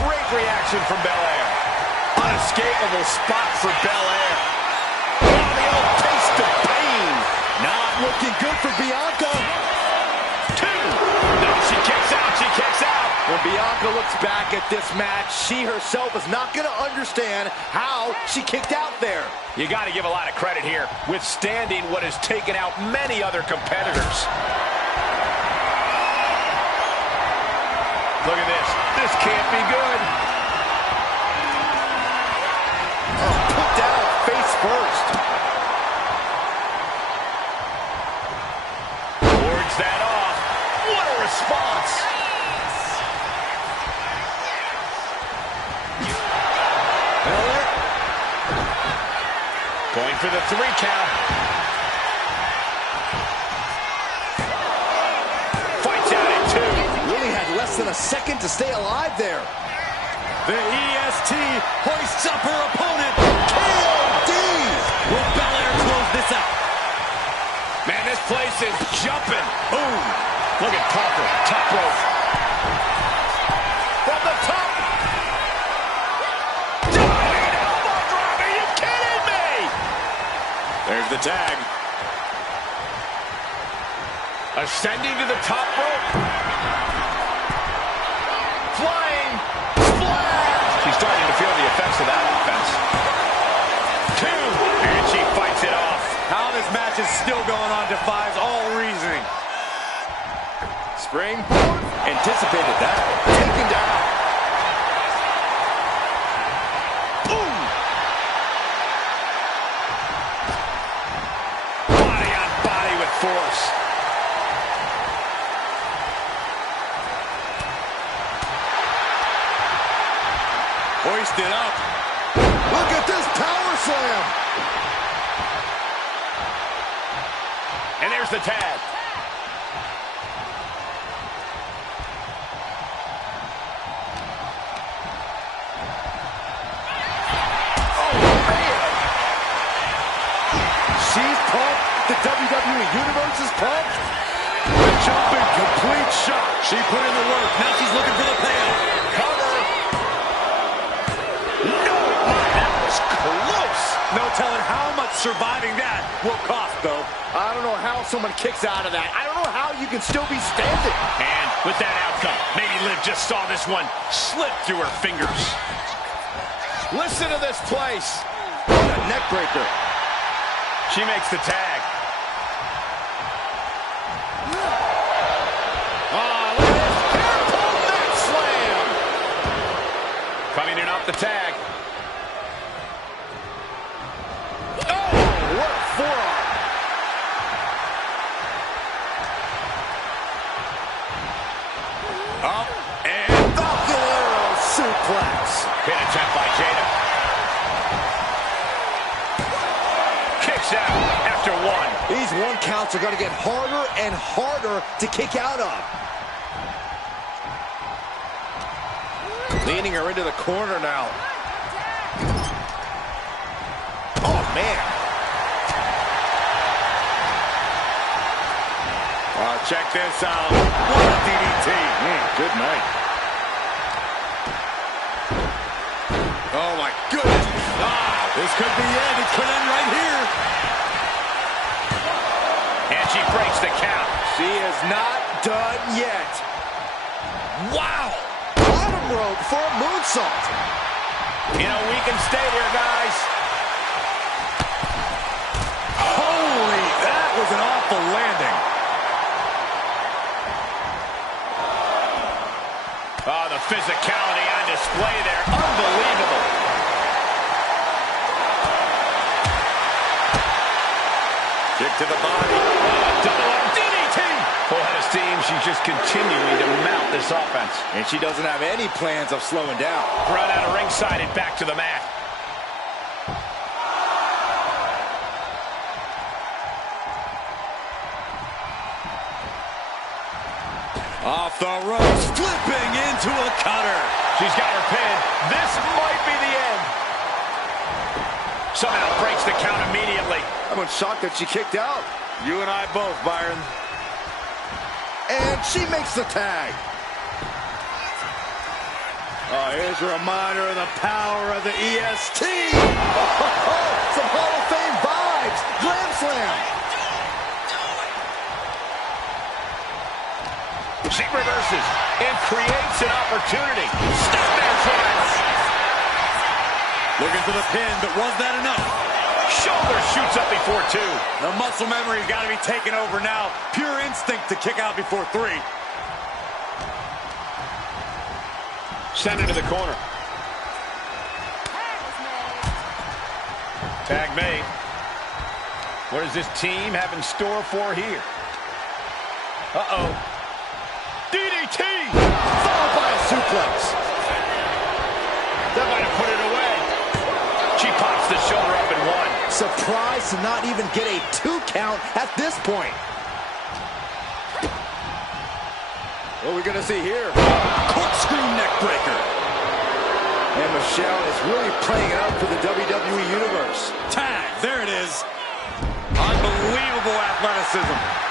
Great reaction from Belair. Unescapable spot for Belair. Oh, the old taste of pain. Not looking good for Bianca. Two. No, she kicks out. She kicks out. When Bianca looks back at this match, she herself is not going to understand how she kicked out there. You got to give a lot of credit here, withstanding what has taken out many other competitors. Look at this. This can't be good. Oh, put down face first. Wards that off. What a response. Belair. Going for the 3 count. Fights out at 2. Really had less than a second to stay alive there. The EST hoists up her opponent. KOD! Will Belair close this out? Man, this place is jumping. Boom. Look at Parker. Top rope. From the top. Diving elbow drop. Are you kidding me? There's the tag. Ascending to the top rope. Flying. Splash. She's starting to feel the effects of that offense. 2. And she fights it off. How this match is still going on defies all reasoning. Springboard. Anticipated that. Taken down. Boom. Body on body with force. Hoisted up. Look at this power slam. There's the tag. She's pumped. The WWE Universe is pumped. The jumping complete shot. She put in the work. Now she's looking for the payoff. Cover. No, that was close. No telling how much surviving that will cost, though. I don't know how someone kicks out of that. I don't know how you can still be standing. And with that outcome, maybe Liv just saw this one slip through her fingers. Listen to this place. What a neck breaker. She makes the tag. Oh, look at this. Careful neck slam. Coming in off the tag. Oh, what a forearm. Up and Buffalo suplex. Pin attempt by Jaida. Kicks out after one. These one counts are going to get harder and harder to kick out of. Leaning her into the corner now. Oh, man. check this out. What a DDT. Good night. Oh, my goodness. This could be it. It could end right here. And she breaks the count. She is not done yet. Wow. Bottom rope for a moonsault. You know, we can stay here, guys. Holy, that was an awful landing. Oh, the physicality on display there. Unbelievable. Kick to the body. Double DDT. Full head of steam. She's just continuing to mount this offense. And she doesn't have any plans of slowing down. Run out of ringside and back to the mat. Off the ropes, flipping into a cutter. She's got her pin. This might be the end. Somehow breaks the count immediately. I'm shocked that she kicked out. You and I both, Byron. And she makes the tag. Oh, here's a reminder of the power of the EST. Some Hall of Fame vibes. Glam slam. She reverses and creates an opportunity. Snapmare drives. Looking for the pin, but was that enough? Shoulder shoots up before two. The muscle memory's got to be taken over now. Pure instinct to kick out before three. Send it to the corner. Tag made. What does this team have in store for here? Uh-oh. DDT! Followed by a suplex. That might have put it away. She pops the shoulder up and one. Surprised to not even get a 2 count at this point. What are we going to see here? Corkscrew neck breaker. And Michelle is really playing it up for the WWE Universe. Tag, there it is. Unbelievable athleticism.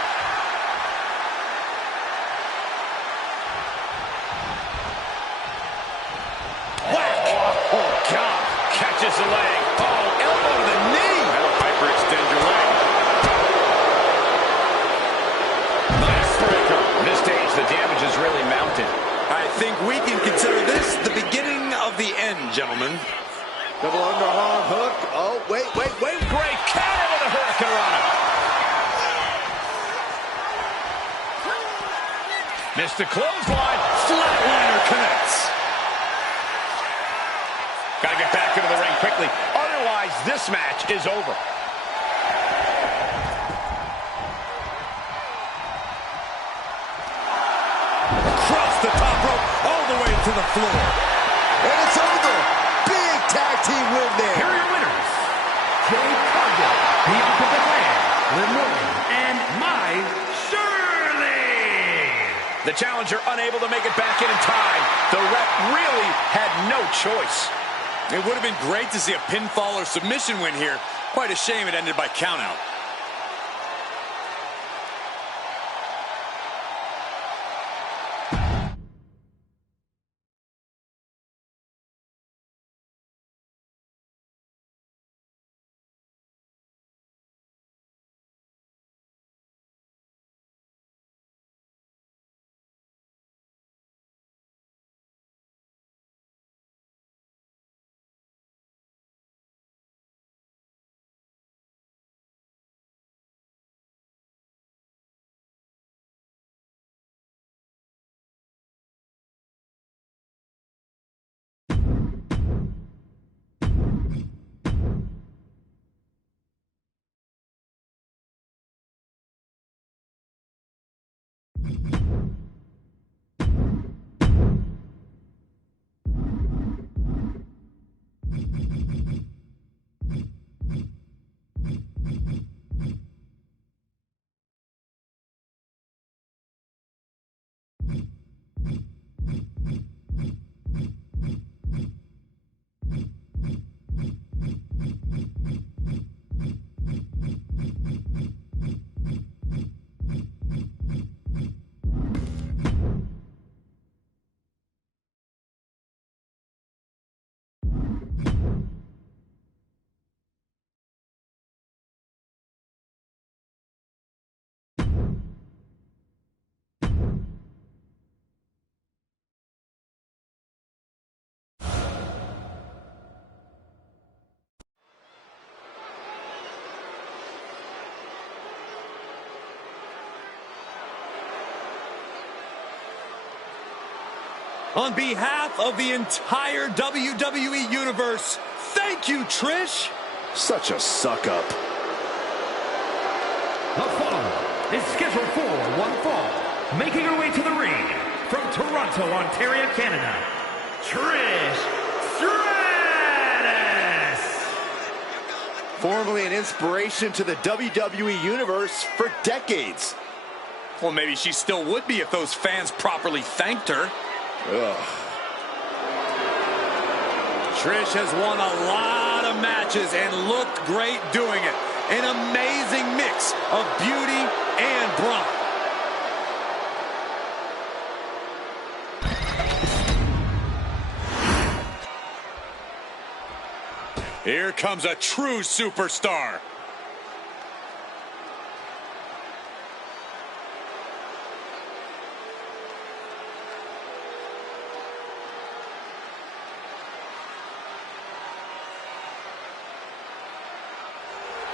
Catches the leg. Oh, elbow to the knee. That'll hyperextend your leg. Nice breaker. This stage, the damage is really mounted. I think we can consider this the beginning of the end, gentlemen. Double underarm hook. Oh, wait. Great counter with a hurricanrana. Missed the clothesline. Flatliner connects. Got to get back into the ring quickly. Otherwise, this match is over. Across the top rope, all the way to the floor. And it's over. Big tag team win there. Here are your winners, Jade, Cargill, Bianca, Belair, and my The challenger unable to make it back in time. The ref really had no choice. It would have been great to see a pinfall or submission win here. Quite a shame it ended by countout. On behalf of the entire WWE Universe, thank you, Trish. Such a suck-up. The following is scheduled for one fall. Making her way to the ring from Toronto, Ontario, Canada, Trish Stratus. Formerly an inspiration to the WWE Universe for decades. Well, maybe she still would be if those fans properly thanked her. Ugh. Trish has won a lot of matches and looked great doing it. An amazing mix of beauty and brawn. Here comes a true superstar.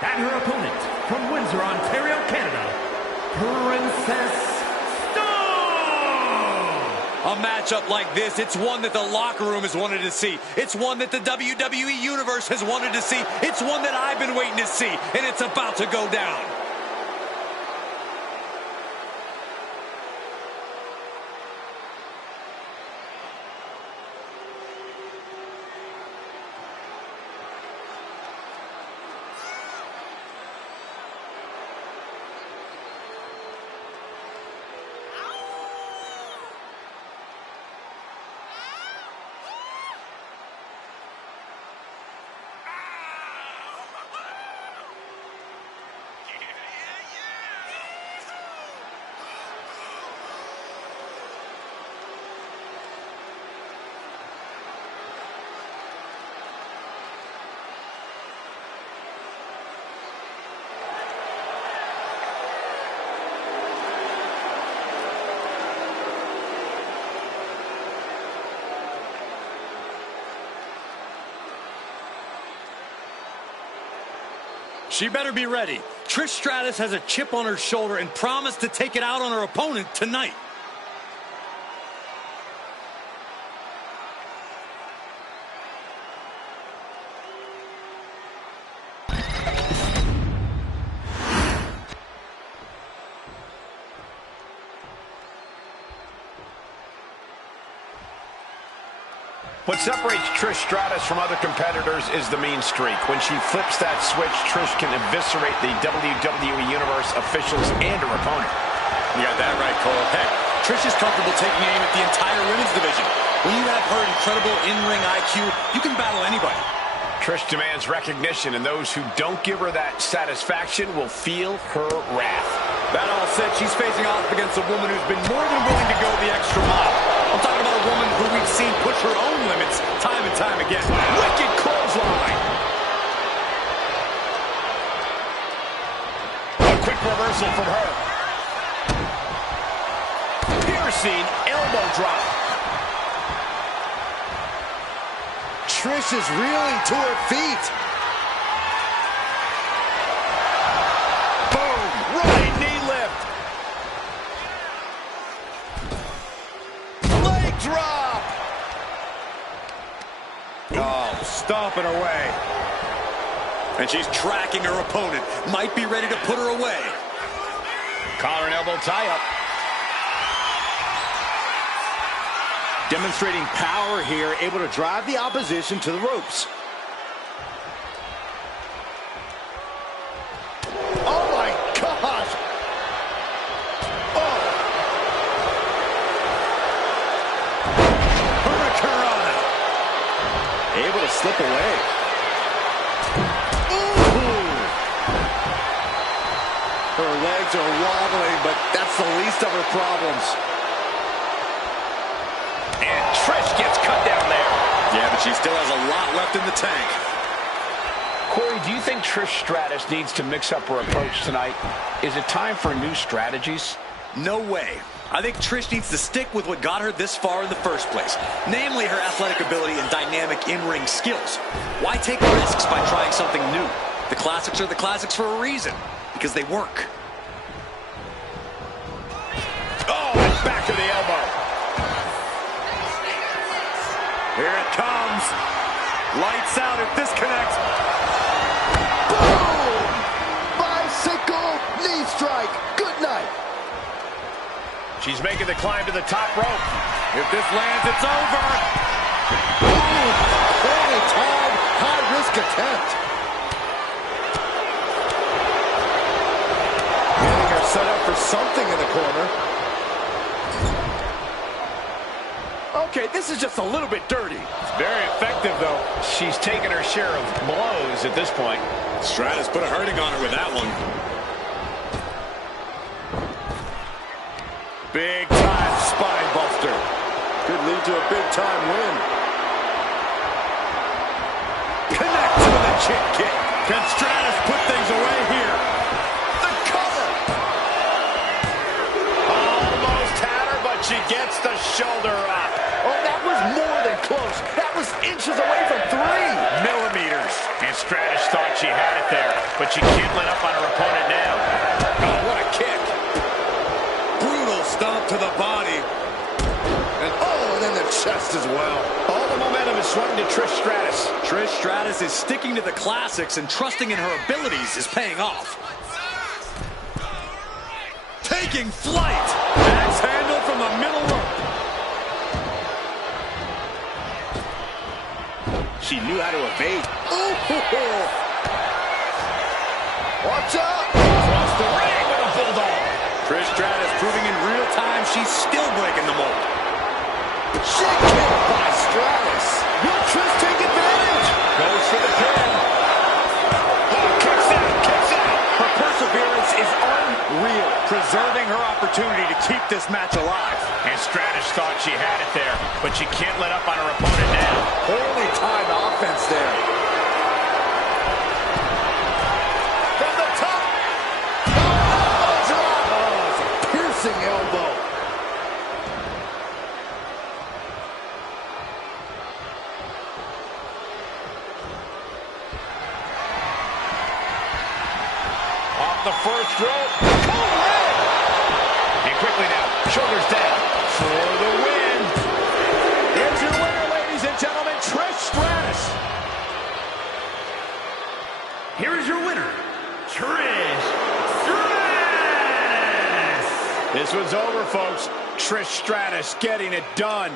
And her opponent from Windsor, Ontario, Canada, Princess Stone. A matchup like this, it's one that the locker room has wanted to see. It's one that the WWE Universe has wanted to see. It's one that I've been waiting to see, and it's about to go down. She better be ready. Trish Stratus has a chip on her shoulder and promised to take it out on her opponent tonight. What separates Trish Stratus from other competitors is the mean streak. When she flips that switch, Trish can eviscerate the WWE Universe officials and her opponent. You got that right, Cole. Heck, Trish is comfortable taking aim at the entire women's division. When you have her incredible in-ring IQ, you can battle anybody. Trish demands recognition, and those who don't give her that satisfaction will feel her wrath. That all said, she's facing off against a woman who's been more than willing to go the extra mile. I'm talking about a woman who we've seen push her own limits time and time again. Wicked clothesline. A quick reversal from her. Piercing elbow drop. Trish is reeling to her feet. Boom! Running knee lift. Leg drop. Oh, stomping away. And she's tracking her opponent. Might be ready to put her away. Collar and elbow tie-up. Demonstrating power here, able to drive the opposition to the ropes. Oh my gosh! Oh! Hurricanrana. Able to slip away. Ooh! Her legs are wobbling, but that's the least of her problems. And Trish gets cut down there. Yeah, but she still has a lot left in the tank. Corey, do you think Trish Stratus needs to mix up her approach tonight? Is it time for new strategies? No way. I think Trish needs to stick with what got her this far in the first place, namely her athletic ability and dynamic in-ring skills. Why take risks by trying something new? The classics are the classics for a reason, because they work. Oh, and back to the elbow. Here it comes. Lights out if this connects. Boom! Bicycle knee strike. Good night. She's making the climb to the top rope. If this lands, it's over. Early time, high-risk attempt. Getting her set up for something in the corner. Okay, this is just a little bit dirty. It's very effective, though. She's taken her share of blows at this point. Stratus put a hurting on her with that one. Big-time spine buster. Could lead to a big-time win. Connects with a kick kick. Can Stratus put things away here? The cover. Almost had her, but she gets the shoulder up. Oh, that was more than close. That was inches away from 3 millimeters. And Stratus thought she had it there, but she can't let up on her opponent now. Oh, what a kick. Brutal stomp to the body. And then the chest as well. All the momentum is swung to Trish Stratus. Trish Stratus is sticking to the classics, and trusting in her abilities is paying off. Taking flight. Axe handle from the middle rope. She knew how to evade. Ooh. Watch out! Across the ring with a bulldog. Trish Stratus proving in real time she's still breaking the mold. Shake kick by Stratus. Will Trish take advantage? Goes for the pin. Oh, kicks out. Her perseverance is unreal, preserving her opportunity to keep this match alive. And Stratus thought she had it there, but she can't let up on her opponent now. Poorly timed offense there. From the top. Elbow drop. Oh, it's a piercing elbow. Off the first rope. And quickly now, shoulders down for the win. Here's your winner, ladies and gentlemen, Trish Stratus. Here is your winner, Trish Stratus. This one's over, folks. Trish Stratus getting it done.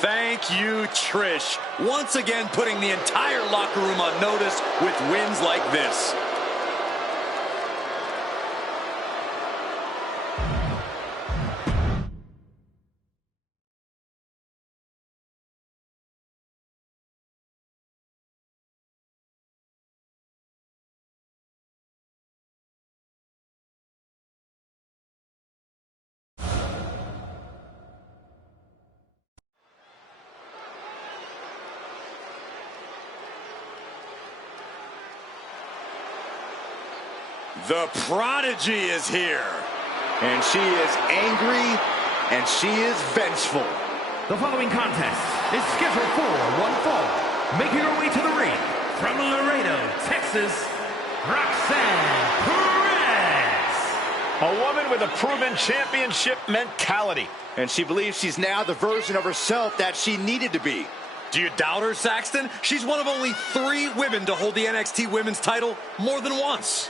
Thank you, Trish. Once again, putting the entire locker room on notice with wins like this. The Prodigy is here. And she is angry, and she is vengeful. The following contest is scheduled for one fall. Making her way to the ring from Laredo, Texas, Roxanne Perez. A woman with a proven championship mentality. And she believes she's now the version of herself that she needed to be. Do you doubt her, Saxton? She's one of only 3 women to hold the NXT Women's title more than once.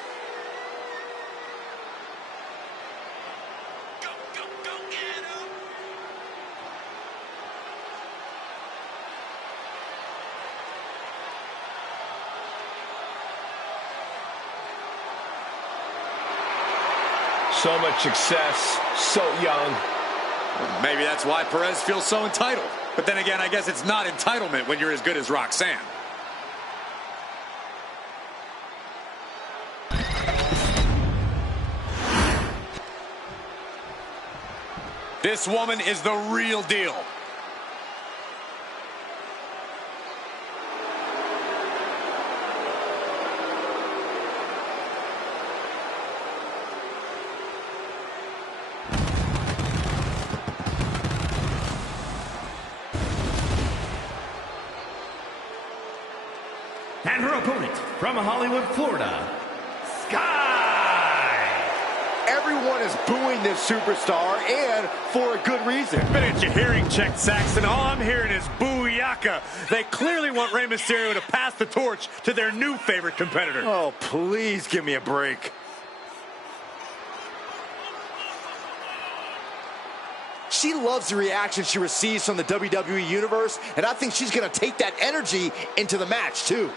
So much success, so young. Maybe that's why Perez feels so entitled. But then again, I guess it's not entitlement when you're as good as Roxanne. This woman is the real deal. And her opponent from Hollywood, Florida, Sky. Everyone is booing this superstar, and for a good reason. Minute your hearing check, Saxton. All I'm hearing is booyaka. They clearly want Rey Mysterio to pass the torch to their new favorite competitor. Oh, please give me a break. She loves the reaction she receives from the WWE Universe, and I think she's going to take that energy into the match, too.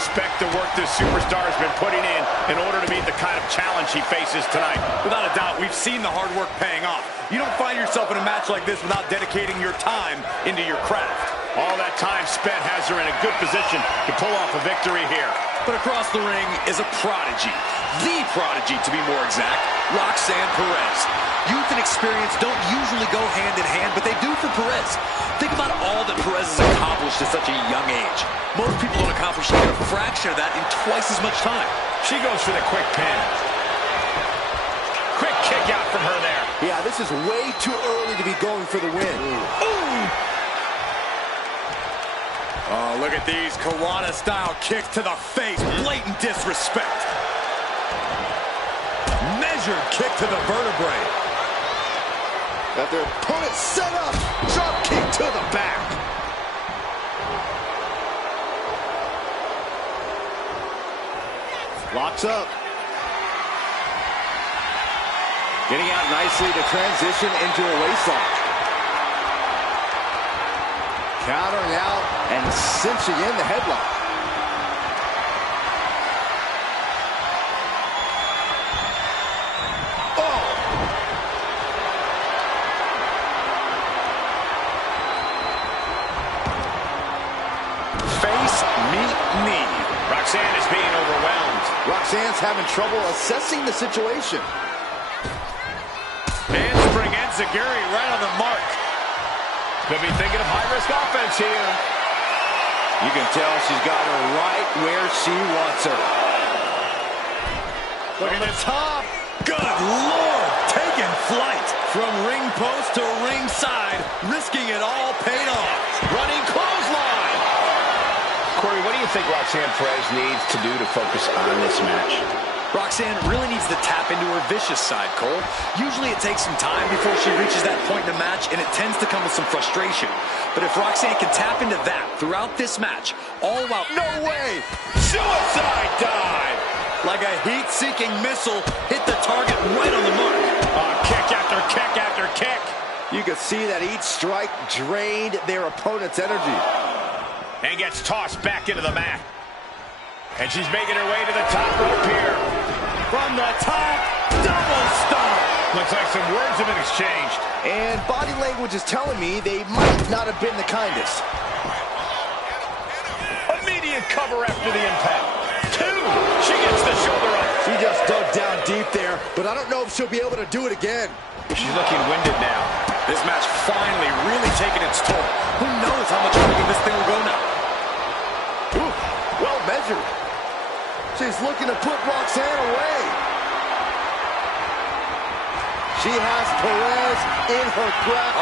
Respect the work this superstar has been putting in order to meet the kind of challenge he faces tonight. Without a doubt, we've seen the hard work paying off. You don't find yourself in a match like this without dedicating your time into your craft. All that time spent has her in a good position to pull off a victory here. But across the ring is a prodigy. The prodigy, to be more exact, Roxanne Perez. Youth and experience don't usually go hand in hand, but they do for Perez. Think about all that Perez has accomplished at such a young age. Most people don't accomplish even a fraction of that in twice as much time. She goes for the quick pin. Quick kick out from her there. Yeah, this is way too early to be going for the win. Ooh. Oh, look at these Kawada-style kicks to the face. Blatant disrespect. Measured kick to the vertebrae. Got their opponent set up. Drop kick to the back. Locks up. Getting out nicely to transition into a waistlock. Countering out and cinching in the headlock. Roxanne is being overwhelmed. Roxanne's having trouble assessing the situation. Handspring enziguri right on the mark. Could be thinking of high-risk offense here. You can tell she's got her right where she wants her. Look at the top. Good Lord, taking flight. From ring post to ringside, risking it all paid off. Running clothesline. Corey, what do you think Roxanne Perez needs to do to focus on this match? Roxanne really needs to tap into her vicious side, Cole. Usually it takes some time before she reaches that point in the match, and it tends to come with some frustration. But if Roxanne can tap into that throughout this match, all while... No way! Suicide dive! Like a heat-seeking missile, hit the target right on the mark. Kick after kick after kick. You can see that each strike drained their opponent's energy. And gets tossed back into the mat. And she's making her way to the top rope here. From the top, double stomp. Looks like some words have been exchanged. And body language is telling me they might not have been the kindest. Immediate cover after the impact. 2. She gets the shoulder up. She just dug down deep there, but I don't know if she'll be able to do it again. She's looking winded now. This match finally really taking its toll. Who knows how much further this thing will go now? Ooh, well measured. She's looking to put Roxanne away. She has Torres in her grasp.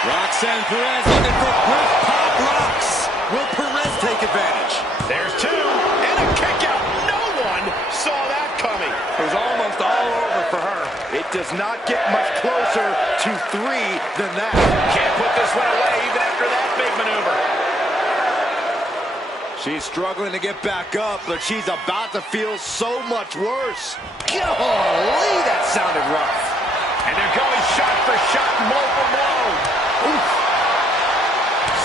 Roxanne Perez looking for quick pop rocks. Will Perez take advantage? There's 2. And a kick out. No one saw that coming. It was almost all over for her. It does not get much closer to 3 than that. Can't put this one away even after that big maneuver. She's struggling to get back up, but she's about to feel so much worse. Golly, that sounded rough. And they're going shot for shot, blow for blow. Oof.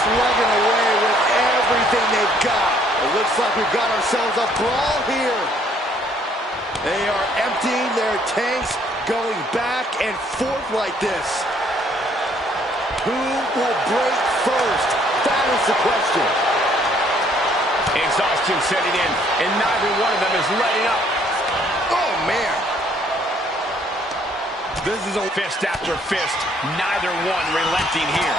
Slugging away with everything they've got. It looks like we've got ourselves a brawl here. They are emptying their tanks, going back and forth like this. Who will break first? That is the question. Exhaustion setting in, and neither one of them is letting up. Oh, man. This is a fist after fist. Neither one relenting here.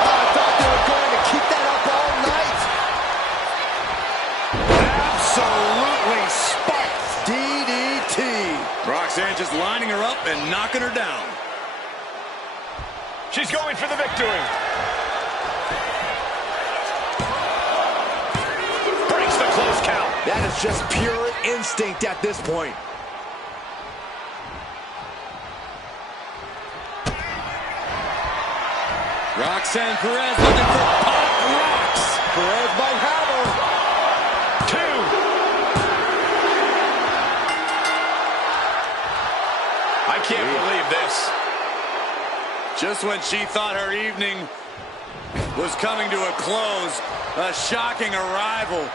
I thought they were going to keep that up all night. Absolutely spiked. DDT. Roxanne just lining her up and knocking her down. She's going for the victory. Breaks the close count. That is just pure instinct at this point. Roxanne Perez looking for pop rocks. Perez might have her. 2. I can't believe this. Just when she thought her evening was coming to a close, a shocking arrival.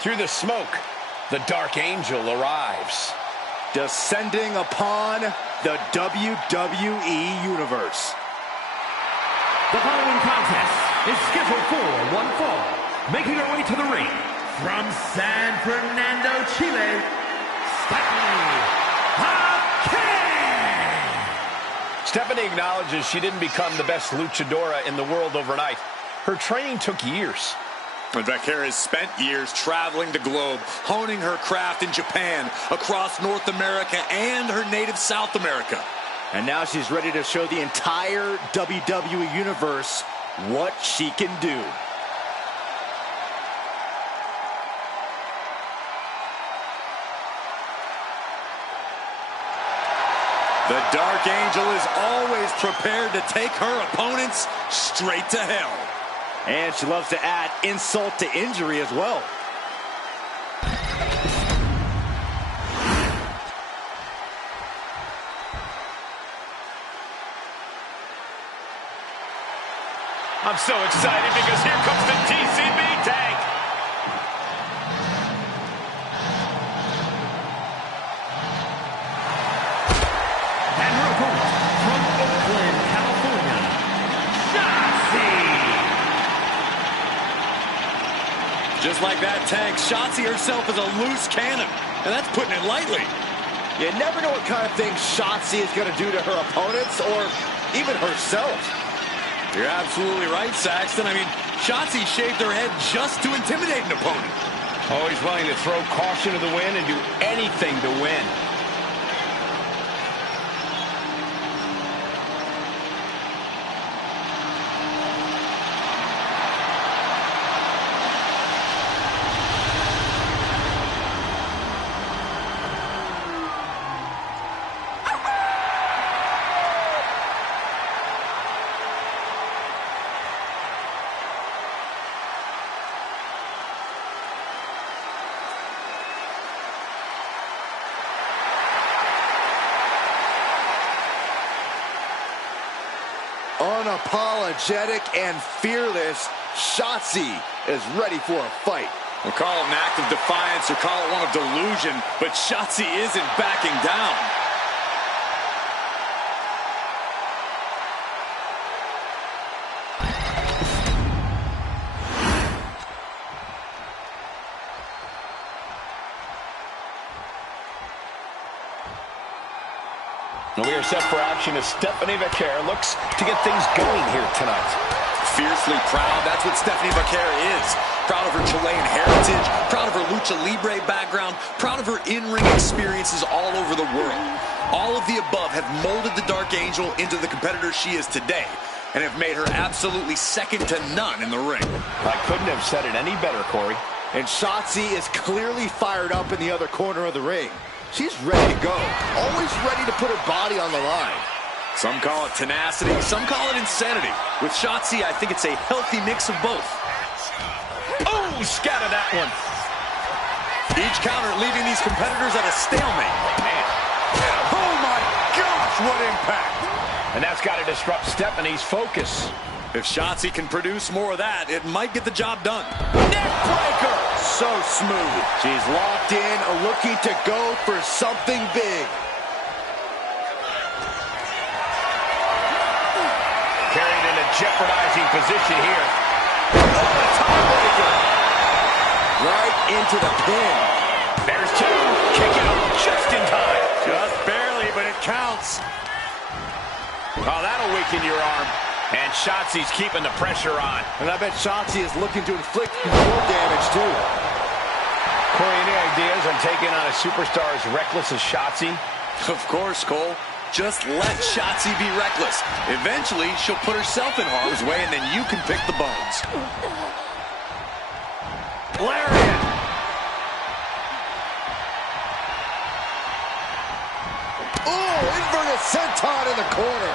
Through the smoke, the Dark Angel arrives. Descending upon the WWE Universe. The following contest is scheduled for one fall. Making her way to the ring from San Fernando, Chile, Stephanie Hawkins. Stephanie acknowledges she didn't become the best luchadora in the world overnight. Her training took years. Becky has spent years traveling the globe, honing her craft in Japan, across North America, and her native South America. And now she's ready to show the entire WWE Universe what she can do. The Dark Angel is always prepared to take her opponents straight to hell. And she loves to add insult to injury as well. I'm so excited because here comes the TCB tank. And her opponent from Oakland, Just like that tag, Shotzi herself is a loose cannon, and that's putting it lightly. You never know what kind of thing Shotzi is going to do to her opponents or even herself. You're absolutely right, Saxton. I mean, Shotzi shaved her head just to intimidate an opponent. Always willing to throw caution to the wind and do anything to win. Unapologetic and fearless, Shotzi is ready for a fight. We'll call it an act of defiance or call it one of delusion, but Shotzi isn't backing down. We are set for action as Stephanie Becker looks to get things going here tonight. Fiercely proud, that's what Stephanie Becker is. Proud of her Chilean heritage, proud of her Lucha Libre background, proud of her in-ring experiences all over the world. All of the above have molded the Dark Angel into the competitor she is today and have made her absolutely second to none in the ring. I couldn't have said it any better, Corey. And Shotzi is clearly fired up in the other corner of the ring. She's ready to go, always ready to put her body on the line. Some call it tenacity, some call it insanity. With Shotzi, I think it's a healthy mix of both. Oh, scattered that one. Each counter leaving these competitors at a stalemate. Man. Oh my gosh, what impact! And that's got to disrupt Stephanie's focus. If Shotzi can produce more of that, it might get the job done. Neck breaker! So smooth. She's locked in, looking to go for something big. Carried in a jeopardizing position here. Oh, a tiebreaker! Right into the pin. There's two. Kick out just in time. Just barely, but it counts. Oh, that'll weaken your arm. And Shotzi's keeping the pressure on. And I bet Shotzi is looking to inflict more damage, too. Corey, any ideas on taking on a superstar as reckless as Shotzi? Of course, Cole. Just let Shotzi be reckless. Eventually, she'll put herself in harm's way, and then you can pick the bones. Lariat! Oh, inverted senton in the corner.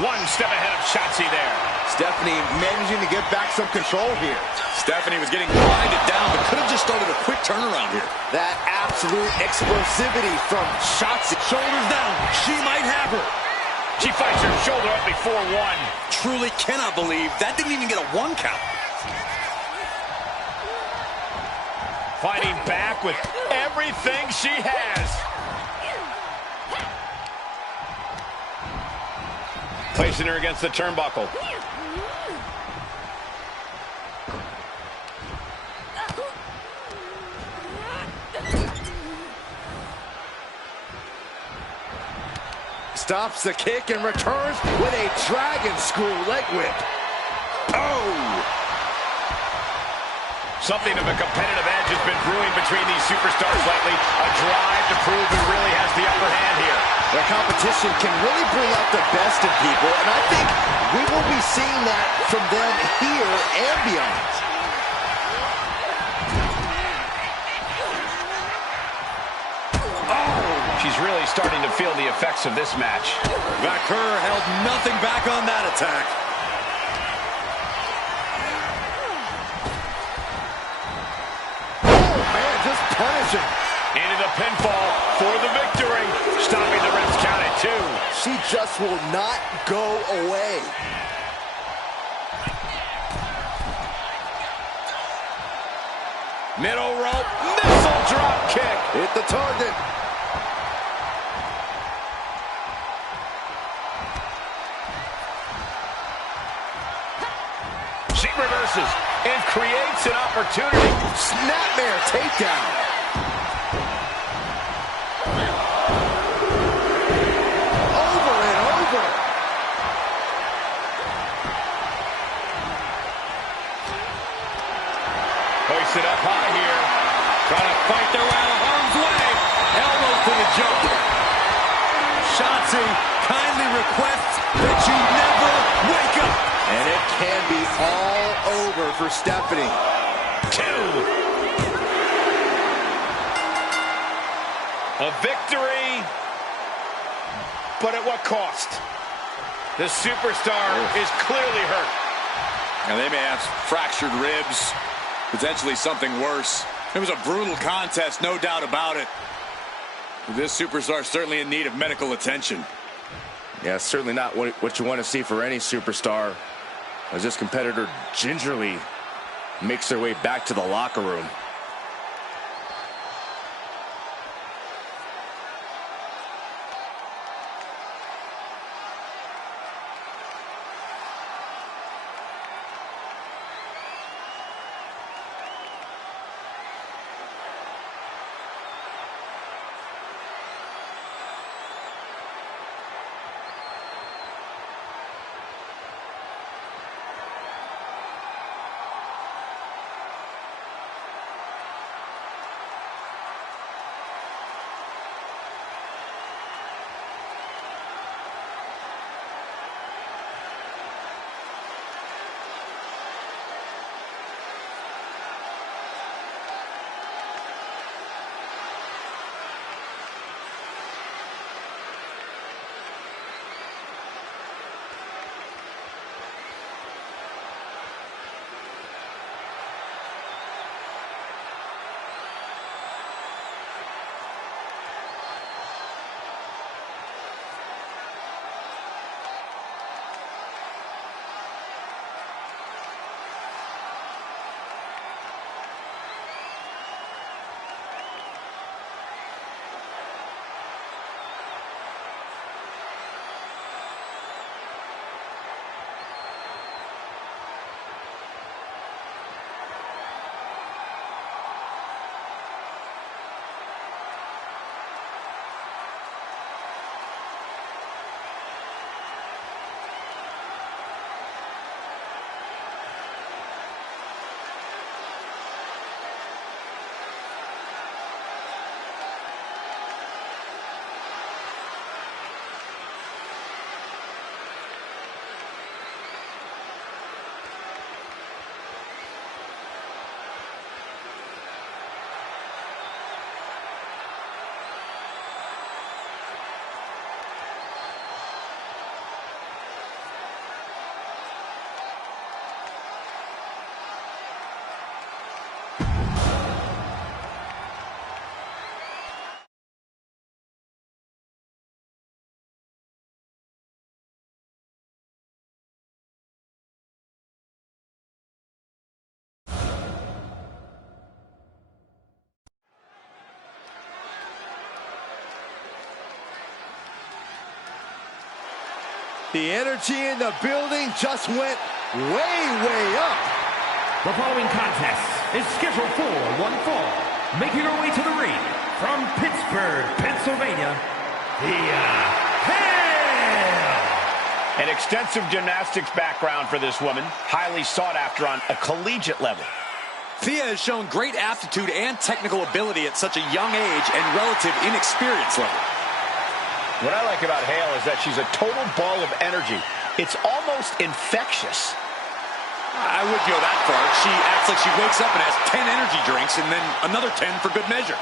One step ahead of Shotzi there. Stephanie managing to get back some control here. Stephanie was getting grinded down, but could have just started a quick turnaround here. That absolute explosivity from Shotzi. Shoulders down. She might have her. She fights her shoulder up before one. Truly cannot believe that didn't even get a one count. Fighting back with everything she has. Placing her against the turnbuckle. Stops the kick and returns with a dragon screw leg whip. Oh! Something of a competitive edge has been brewing between these superstars lately. A drive to prove who really has the upper hand here. The competition can really bring out the best in people, and I think we will be seeing that from them here and beyond. Oh! She's really starting to feel the effects of this match. Becker held nothing back on that attack. Punishing. Into the pinfall for the victory. Stopping the ref's count at 2. She just will not go away. Middle rope. Missile drop kick. Hit the target. reverses and creates an opportunity. Snapmare takedown. Over and over. Hoisted up high here. Trying to fight their way out of harm's way. Elbows to the jump. Shotzi kindly requests that you never wake up. And it can be all over for Stephanie. 2. A victory, but at what cost? The superstar is clearly hurt. Now they may have fractured ribs, potentially something worse. It was a brutal contest, no doubt about it. This superstar is certainly in need of medical attention. Yeah, certainly not what you want to see for any superstar, as this competitor gingerly makes their way back to the locker room. The energy in the building just went way up. The following contest is scheduled for one fall. Making her way to the ring from Pittsburgh, Pennsylvania, An extensive gymnastics background for this woman, highly sought after on a collegiate level. Thea has shown great aptitude and technical ability at such a young age and relative inexperience level. What I like about Hale is that she's a total ball of energy. It's almost infectious. I would go that far. She acts like she wakes up and has 10 energy drinks and then another 10 for good measure.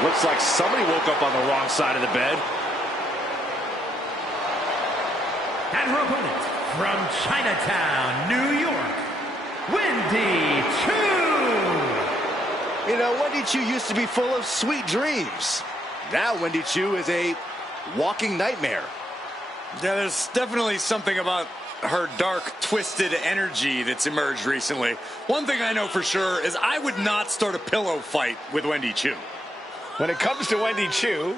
Looks like somebody woke up on the wrong side of the bed. And her opponent from Chinatown, New York, Wendy Choo. You know, Wendy Choo used to be full of sweet dreams. Now Wendy Choo is a walking nightmare. Yeah, there's definitely something about her dark, twisted energy that's emerged recently. One thing I know for sure is I would not start a pillow fight with Wendy Choo. When it comes to Wendy Choo,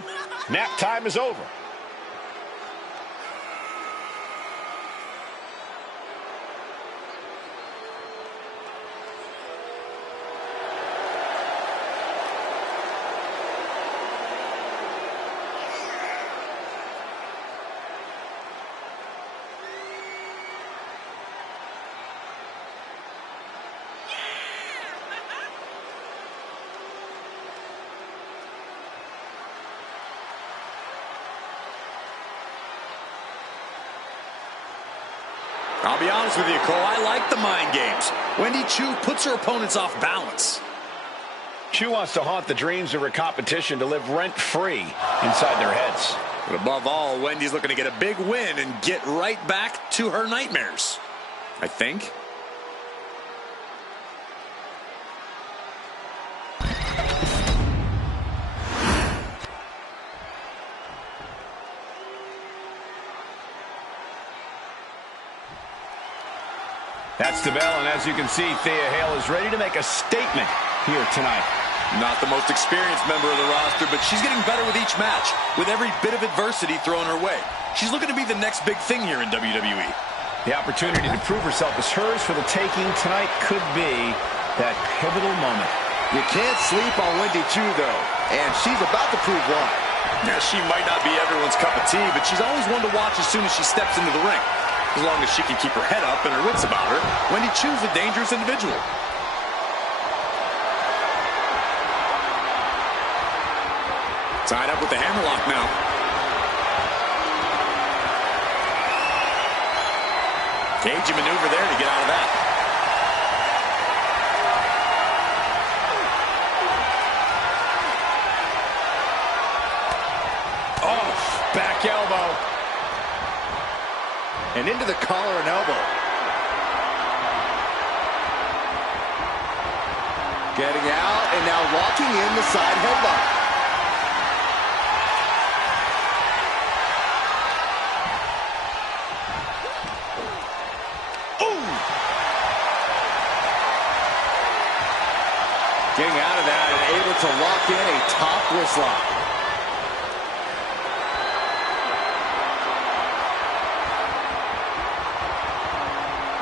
nap time is over. I'll be honest with you, Cole, I like the mind games. Wendy Choo puts her opponents off balance. Choo wants to haunt the dreams of her competition to live rent-free inside their heads. But above all, Wendy's looking to get a big win and get right back to her nightmares, I think. That's the bell, and as you can see, Thea Hale is ready to make a statement here tonight. Not the most experienced member of the roster, but she's getting better with each match, with every bit of adversity thrown her way. She's looking to be the next big thing here in WWE. The opportunity to prove herself is hers for the taking tonight could be that pivotal moment. You can't sleep on Wendy Choo, though, and she's about to prove why. Now, she might not be everyone's cup of tea, but she's always one to watch as soon as she steps into the ring. As long as she can keep her head up and her wits about her, Wendy Choo's a dangerous individual. Tied up with the hammerlock now. Cagey maneuver there to get out of that. Oh, back elbow. And into the collar and elbow. Getting out and now locking in the side headlock. Getting out of that and able to lock in a topless lock.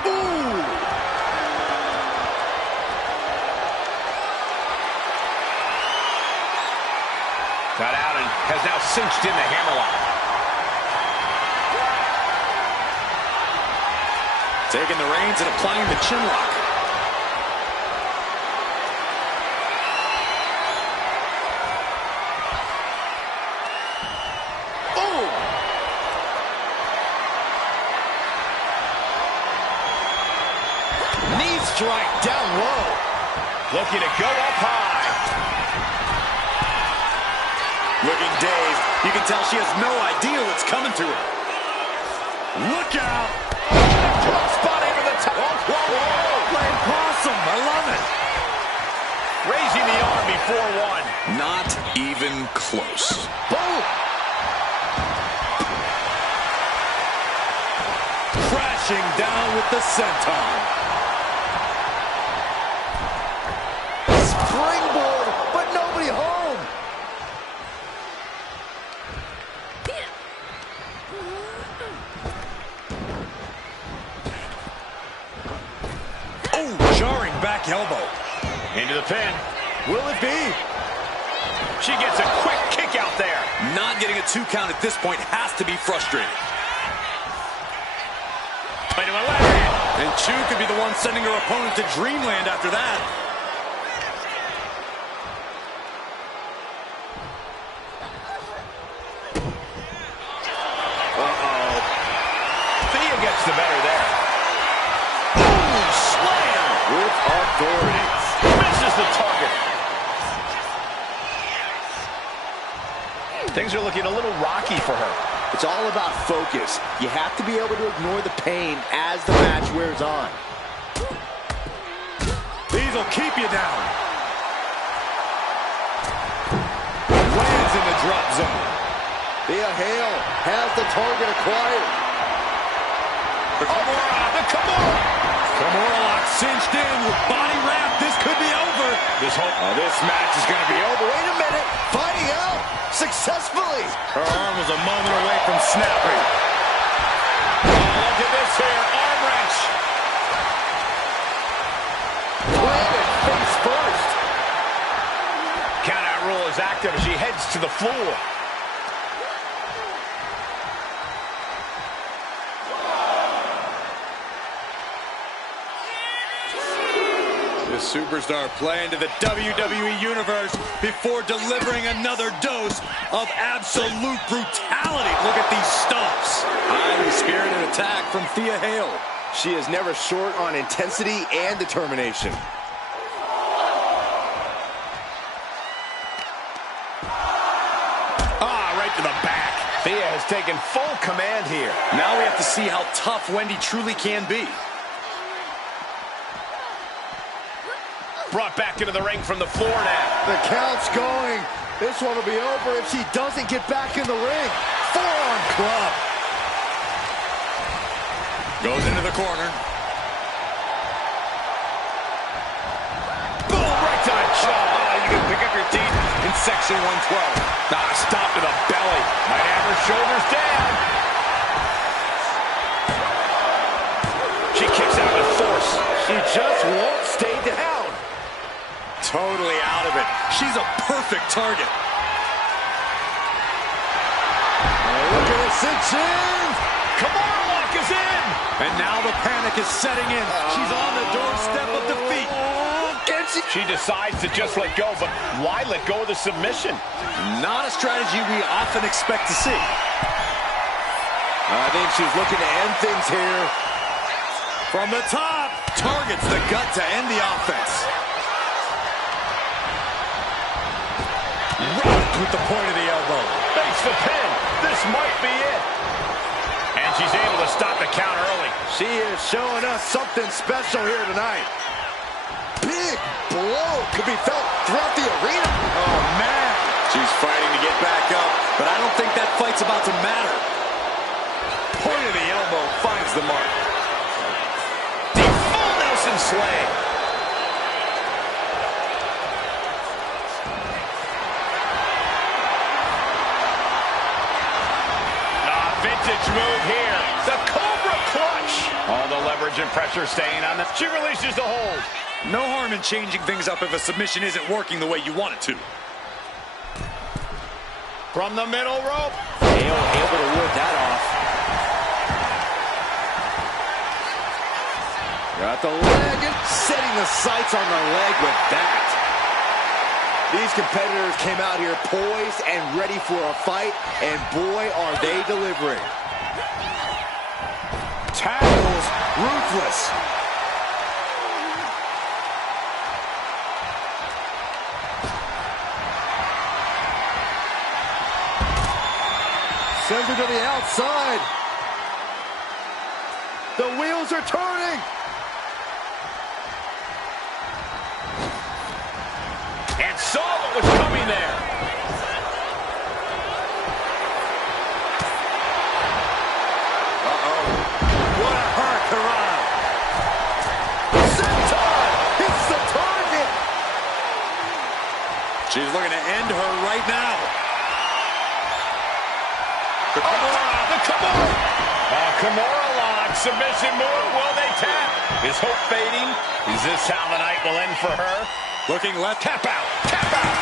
Ooh! Got out and has now cinched in the hammerlock. Taking the reins and applying the chin lock. Strike down low. Looking to go up high. Looking dazed. You can tell she has no idea what's coming to her. Look out. Spot over the top. Whoa, whoa. Playing possum. I love it. Raising the arm before one. Not even close. Boom. Crashing down with the senton. Springboard, but nobody home. Oh, jarring back elbow. Into the pin. Will it be? She gets a quick kick out there. Not getting a 2 count at this point has to be frustrating. Into a left hand. And Choo could be the one sending her opponent to dreamland after that. Gets the better there. Boom! Slam with authority. Misses the target. Things are looking a little rocky for her. It's all about focus. You have to be able to ignore the pain as the match wears on. These will keep you down. Lands in the drop zone. Thea Hale has the target acquired. Kimura lock cinched in with body wrap. This could be over. This match is going to be over. Wait a minute. Fighting out successfully. Her arm was a moment away from snapping. Oh, look at this here. Arm wrench. Planted face first. Countout rule is active as she heads to the floor. The superstar playing to the WWE Universe before delivering another dose of absolute brutality. Look at these stomps. Highly spirited attack from Thea Hale. She is never short on intensity and determination. Right to the back. Thea has taken full command here. Now we have to see how tough Wendy truly can be. Brought back into the ring from the floor now. The count's going. This one will be over if she doesn't get back in the ring. Forearm club. Goes into the corner. Boom, right to the jaw. You can pick up your teeth in section 112. Stop to the belly. Might have her shoulders down. She kicks out with force. She just won't stay down. Totally out of it. She's a perfect target. Look at it cinch in. Kimura lock is in. And now the panic is setting in. She's on the doorstep of defeat. She decides to just let go, but why let go of the submission? Not a strategy we often expect to see. I think she's looking to end things here. From the top, targets the gut to end the offense. Rocked with the point of the elbow. Makes the pin. This might be it. And she's able to stop the count early. She is showing us something special here tonight. Big blow could be felt throughout the arena. Oh, man. She's fighting to get back up, but I don't think that fight's about to matter. Point of the elbow finds the mark. The full Nelson slam. Vintage move here. The Cobra clutch. All the leverage and pressure staying on them. She releases the hold. No harm in changing things up if a submission isn't working the way you want it to. From the middle rope. Hale able to work that off. Got the leg and setting the sights on the leg with that. These competitors came out here poised and ready for a fight, and boy, are they delivering. Tackles, ruthless. Sends her to the outside. The wheels are turning. And saw what was coming there. What a hurricane. Senton hits the target. She's looking to end her right now. The Kimura. Kimura lock. Submission move. Will they tap? Is hope fading? Is this how the night will end for her? Looking left. Tap out. Tap out.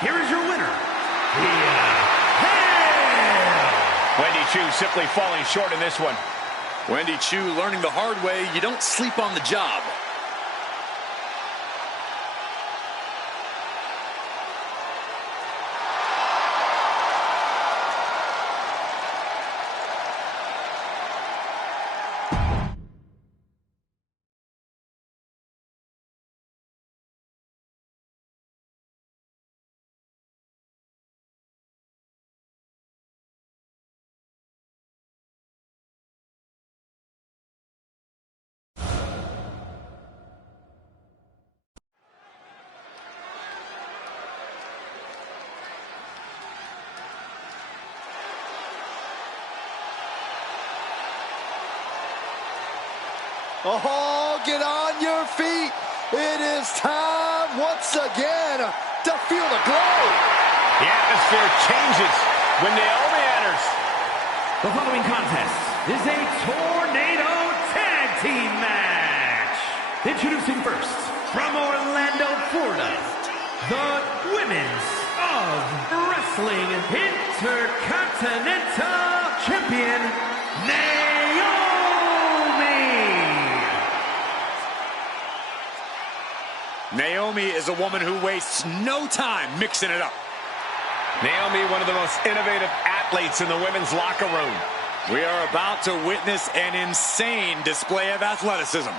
Here is your winner, Thea Hale. Wendy Chu simply falling short in this one. Wendy Chu learning the hard way, you don't sleep on the job. Oh, get on your feet. It is time once again to feel the glow. The atmosphere changes when Naomi enters. The following contest is a Tornado Tag Team match. Introducing first, from Orlando, Florida, the Women's of Wrestling Intercontinental Champion, Naomi is a woman who wastes no time mixing it up. Naomi, one of the most innovative athletes in the women's locker room. We are about to witness an insane display of athleticism.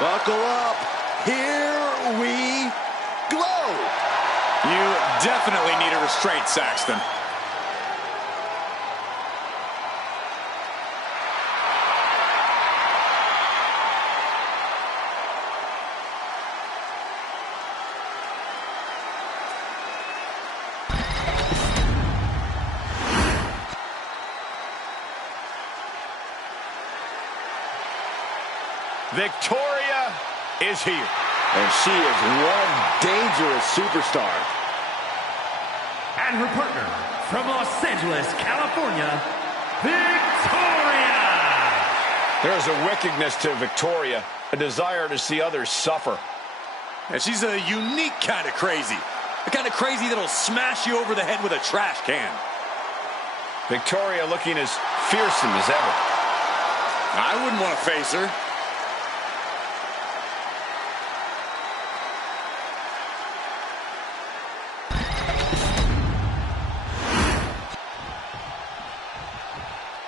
Buckle up. Here we glow. You definitely need a restraint, Saxton. Victoria is here. And she is one dangerous superstar. and her partner from Los Angeles, California, Victoria. There's a wickedness to Victoria, a desire to see others suffer. And she's a unique kind of crazy. The kind of crazy that'll smash you over the head with a trash can. Victoria looking as fearsome as ever. I wouldn't want to face her.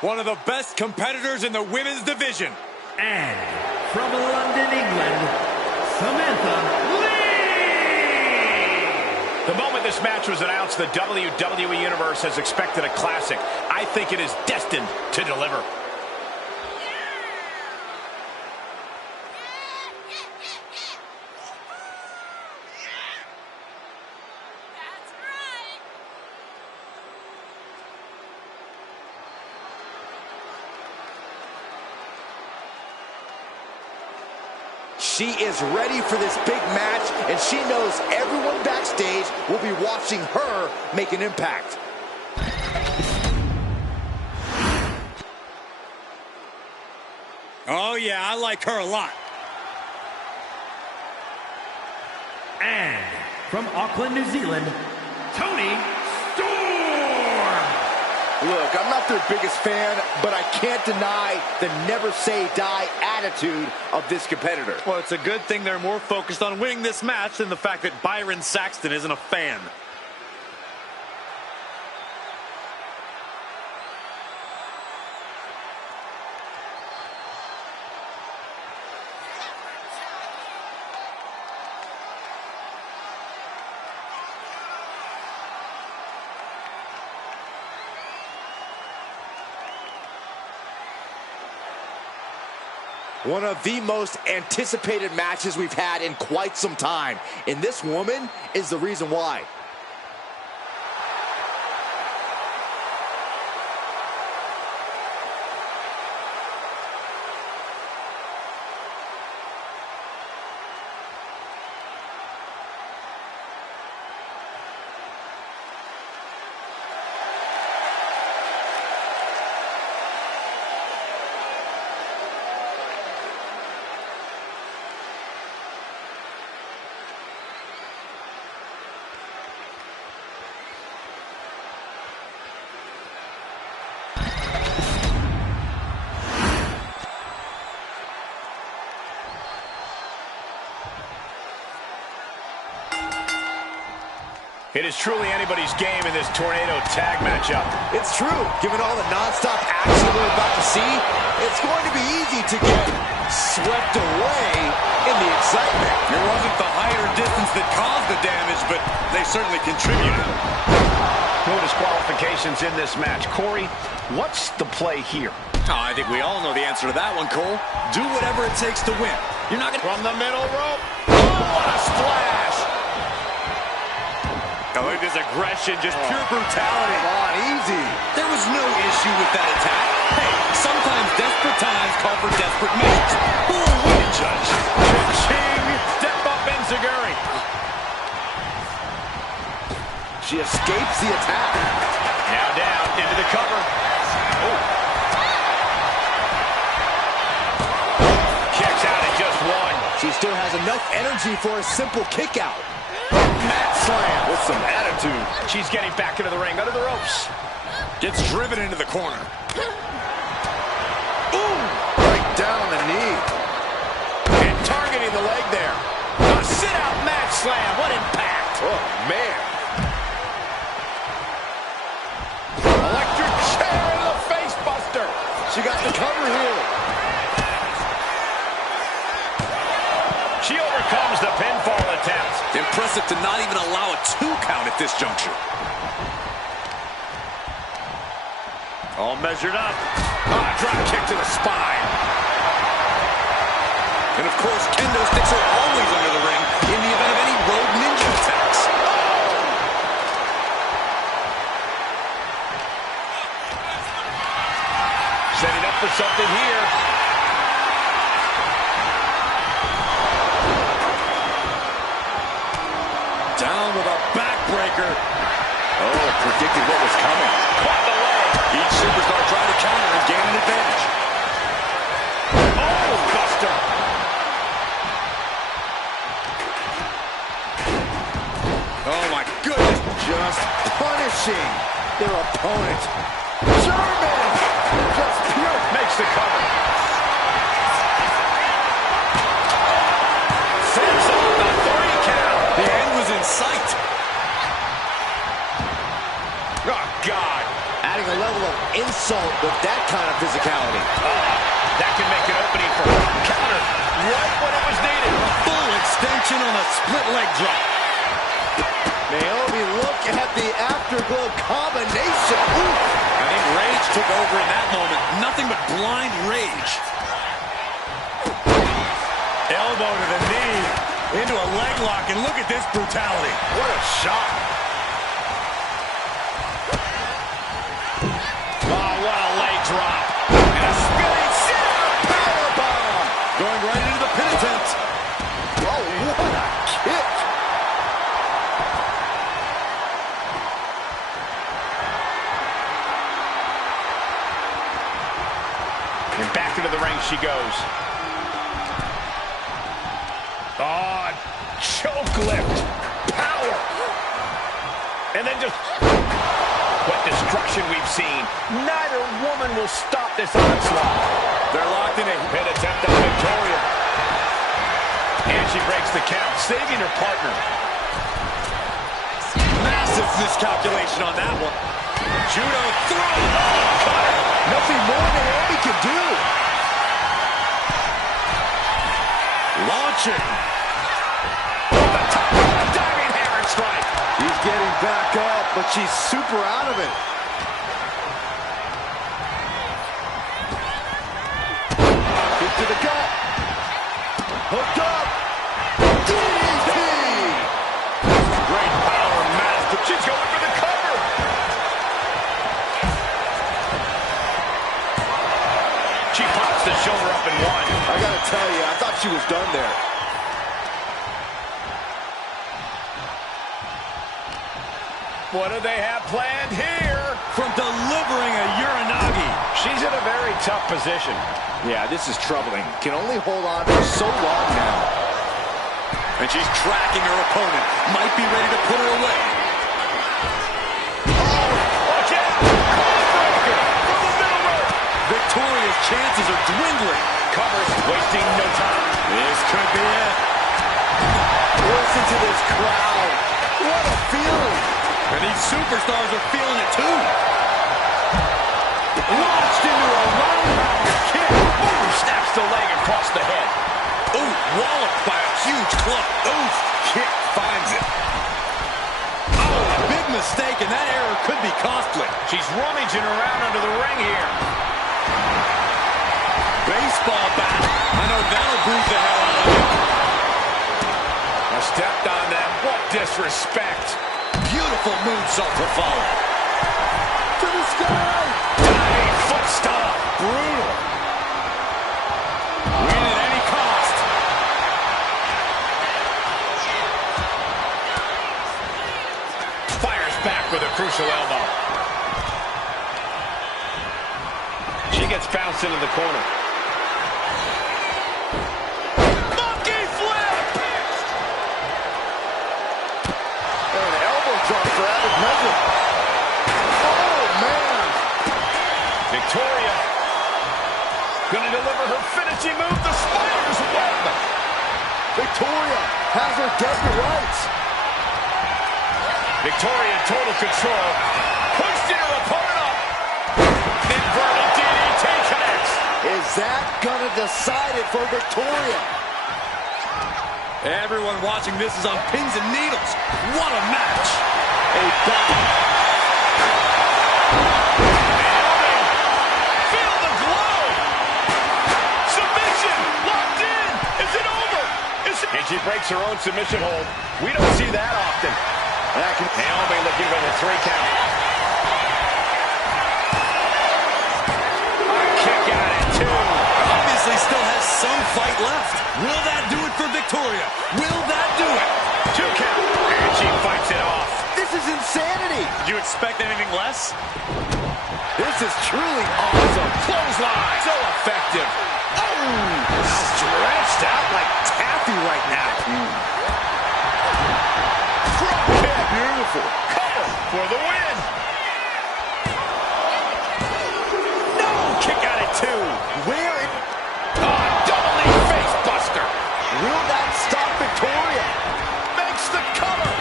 One of the best competitors in the women's division. And from London, England, Samantha Lee. The moment this match was announced, the WWE Universe has expected a classic. I think it is destined to deliver. She is ready for this big match, and she knows everyone backstage will be watching her make an impact. Oh, yeah, I like her a lot. And from Auckland, New Zealand, Toni Storm. Look, I'm not their biggest fan, but I can't deny the never say die attitude of this competitor. Well, it's a good thing they're more focused on winning this match than the fact that Byron Saxton isn't a fan. One of the most anticipated matches we've had in quite some time. And this woman is the reason why. It is truly anybody's game in this tornado tag matchup. It's true. Given all the nonstop action we're about to see, it's going to be easy to get swept away in the excitement. It wasn't the height or distance that caused the damage, but they certainly contributed. No disqualifications in this match. Corey, what's the play here? Oh, I think we all know the answer to that one, Cole. Do whatever it takes to win. You're not going to... From the middle rope. Oh, what a splash! Oh, look at this aggression, just pure brutality. Come on, easy. There was no issue with that attack. Hey, sometimes desperate times call for desperate measures. Who will win, Judge? Ching! Step up, Enziguri. She escapes the attack. Now down into the cover. Oh. Kicks out at just one. She still has enough energy for a simple kick out. Mat slam with some attitude. She's getting back into the ring, under the ropes. Gets driven into the corner. Ooh, right down on the knee. And targeting the leg there. A sit-out mat slam, what impact. Oh, man. Electric chair to the face buster. She got the cover here. She overcomes the pinfall attempt. Impressive to not even allow a 2 count at this juncture. All measured up. Drop kick to the spine. And of course, kendo sticks are always under the ring in the event of any road ninja attacks. Setting up for something here. Down with a backbreaker. Oh, predicted what was coming. Caught the leg. Each superstar trying to counter and gain an advantage. Oh, buster. Oh, my goodness. Just punishing their opponent. German! Just pure. Makes the cover. Sends on the 3 count. The end was in sight. Oh, God. Adding a level of insult with that kind of physicality. That can make an opening for a counter right when it was needed. Full extension on a split leg drop. Naomi, look at the afterglow combination. Ooh. I think rage took over in that moment. Nothing but blind rage. Elbow to the knee. Into a leg lock, and look at this brutality. What a shot. Oh, what a leg drop. And a spinning sit-out powerbomb. Going right into the pin attempt. Oh, what a kick. And back into the ring she goes. Oh, choke lift. Power. And then just... What destruction we've seen. Neither woman will stop this onslaught. They're locked in a Pin attempt on Victoria. And she breaks the count, saving her partner. massive miscalculation on that one. Judo throw. Nothing more than Indi can do. Launching. The top rope, diving hammer strike. He's getting back up, but she's super out of it. Kick to the gut. Hooked up. DDT. Great power master. She's going for the cover. She pops the shoulder up in one. I gotta tell you, I thought she was done there. What do they have planned here? From delivering a Uranagi. She's in a very tough position. Yeah, this is troubling. Can only hold on for so long now. And she's tracking her opponent. Might be ready to put her away. Watch out! Heartbreaker from the middle rope. Victoria's chances are dwindling. Covers, wasting no time. This could be it. Listen to this crowd. What a feeling. And these superstars are feeling it too. Launched into a roundhouse kick. Ooh, snaps the leg across the head. Ooh, walloped by a huge club. Ooh, kick finds it. Oh, big mistake, and that error could be costly. She's rummaging around under the ring here. Baseball bat. I know that'll bruise the hell out of you. I stepped on them. What disrespect. Beautiful moonsault to follow. To the sky. Diving foot stomp. Brutal. Win at any cost. Fires back with a crucial elbow. She gets bounced into the corner. Monkey flip! And an elbow drop for added measure. Oh, man. Victoria gonna deliver her finishing move, the spider's web. Victoria has her dead to rights. Victoria in total control. Pushed her opponent up. Inverted DDT connects. Is that gonna decide it for Victoria? Everyone watching this is on pins and needles. What a match. A battle. Feel the glow. Submission locked in. Is it over? And she breaks her own submission hold. We don't see that often. Naomi looking for the 3 count. A kick out at 2. Obviously still has some fight left. Will that do it for Victoria? Will that do it? 2 count. And she fights it off. This is insanity. Did you expect anything less? This is truly awesome. Clothesline. So effective. Oh! Stretched out like taffy right now. Beautiful. Cover for the win. No! Kick out at 2. Where it... Double knee face buster. Will that stop Victoria? Makes the cover.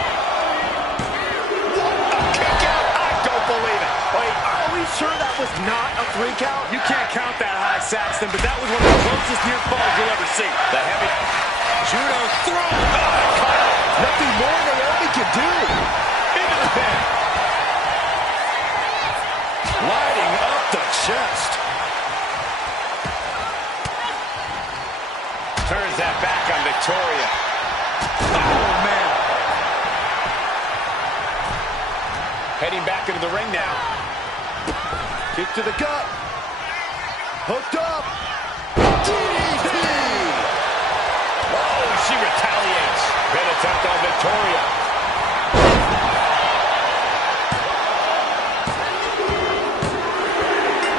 What a kick out. I don't believe it. Wait, are we sure that was not a 3 count? You can't count that high, Saxton, but that was one of the closest near falls you'll ever see. The heavy Judo throw. Nothing more Naomi can do. into the pin. Lighting up the chest. Turns that back on Victoria. Oh, man. Heading back into the ring now. Kick to the gut. Hooked up. DDT. Oh, she retaliates. Pin attempt on Victoria.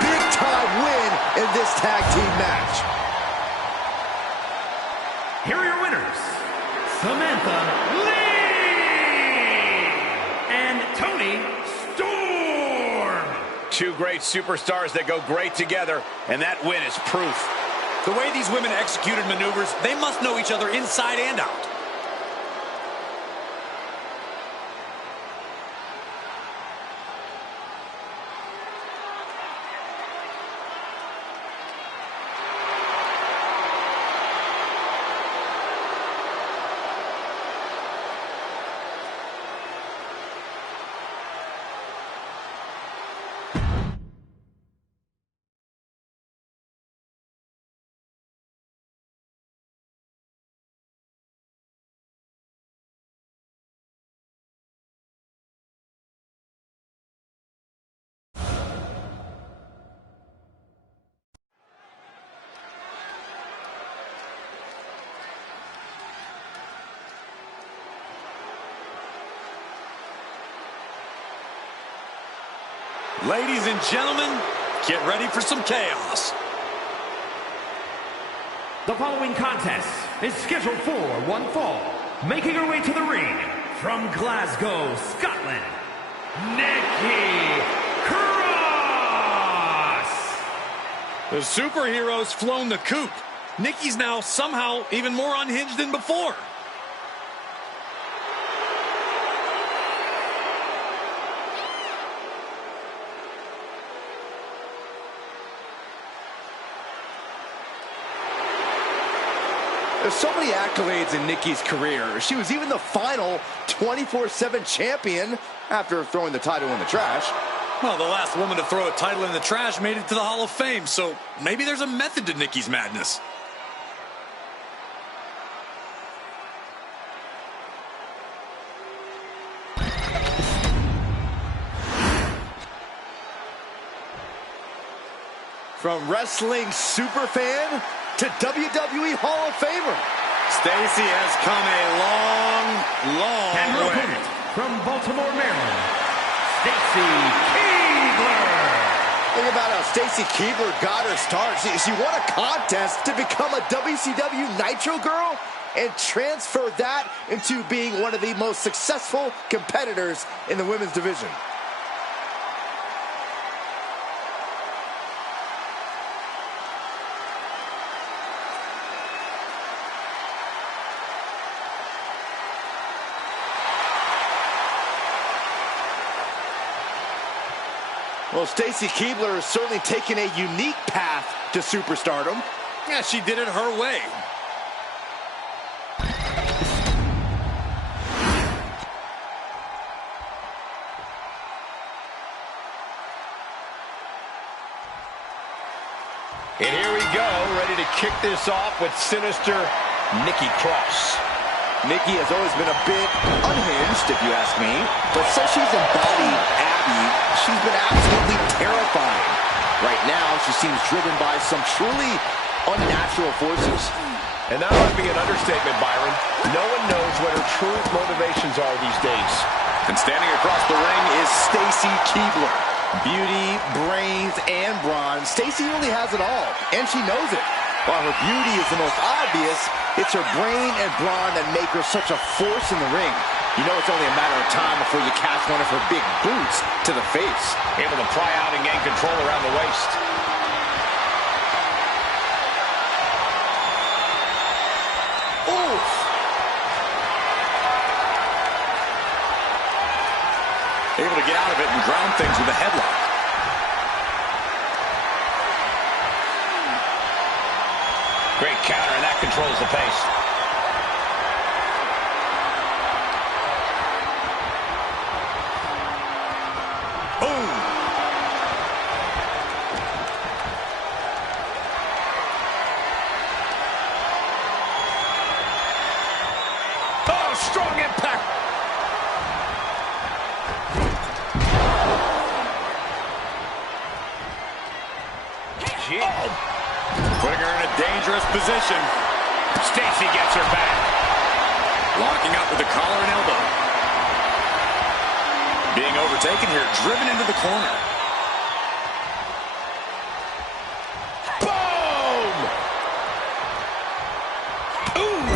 Big time win in this tag team match. Here are your winners, Samantha Lee and Toni Storm. 2 great superstars that go great together, and that win is proof. The way these women executed maneuvers, they must know each other inside and out. Ladies and gentlemen, get ready for some chaos. The following contest is scheduled for one fall. Making her way to the ring from Glasgow, Scotland, Nikki Cross. The superhero's flown the coop. Nikki's now somehow even more unhinged than before. There's so many accolades in Nikki's career. She was even the final 24/7 champion after throwing the title in the trash. Well, the last woman to throw a title in the trash made it to the Hall of Fame, so maybe there's a method to Nikki's madness. From wrestling superfan to WWE Hall of Famer, Stacy has come a long, long And her way. opponent, from Baltimore, Maryland, Stacy Keibler. think about how Stacy Keibler got her start. She won a contest to become a WCW Nitro Girl and transferred that into being one of the most successful competitors in the women's division. Well, Stacy Keibler has certainly taken a unique path to superstardom. Yeah, she did it her way. And here we go, ready to kick this off with sinister Nikki Cross. Nikki has always been a bit unhinged, if you ask me, but since she's embodied Abby, she's been absolutely terrifying. Right now, she seems driven by some truly unnatural forces. And that might be an understatement, Byron. No one knows what her true motivations are these days. And standing across the ring is Stacy Keibler. Beauty, brains, and brawn. Stacy really has it all, and she knows it. While her beauty is the most obvious, it's her brain and brawn that make her such a force in the ring. You know it's only a matter of time before you catch one of her big boots to the face. Able to pry out and gain control around the waist. Oof! Able to get out of it and ground things with a headlock. Great counter, and that controls the pace. Boom! Oh, strong impact! Putting her in a dangerous position. Stacy gets her back. Locking up with the collar and elbow. Being overtaken here, driven into the corner. Boom! Ooh!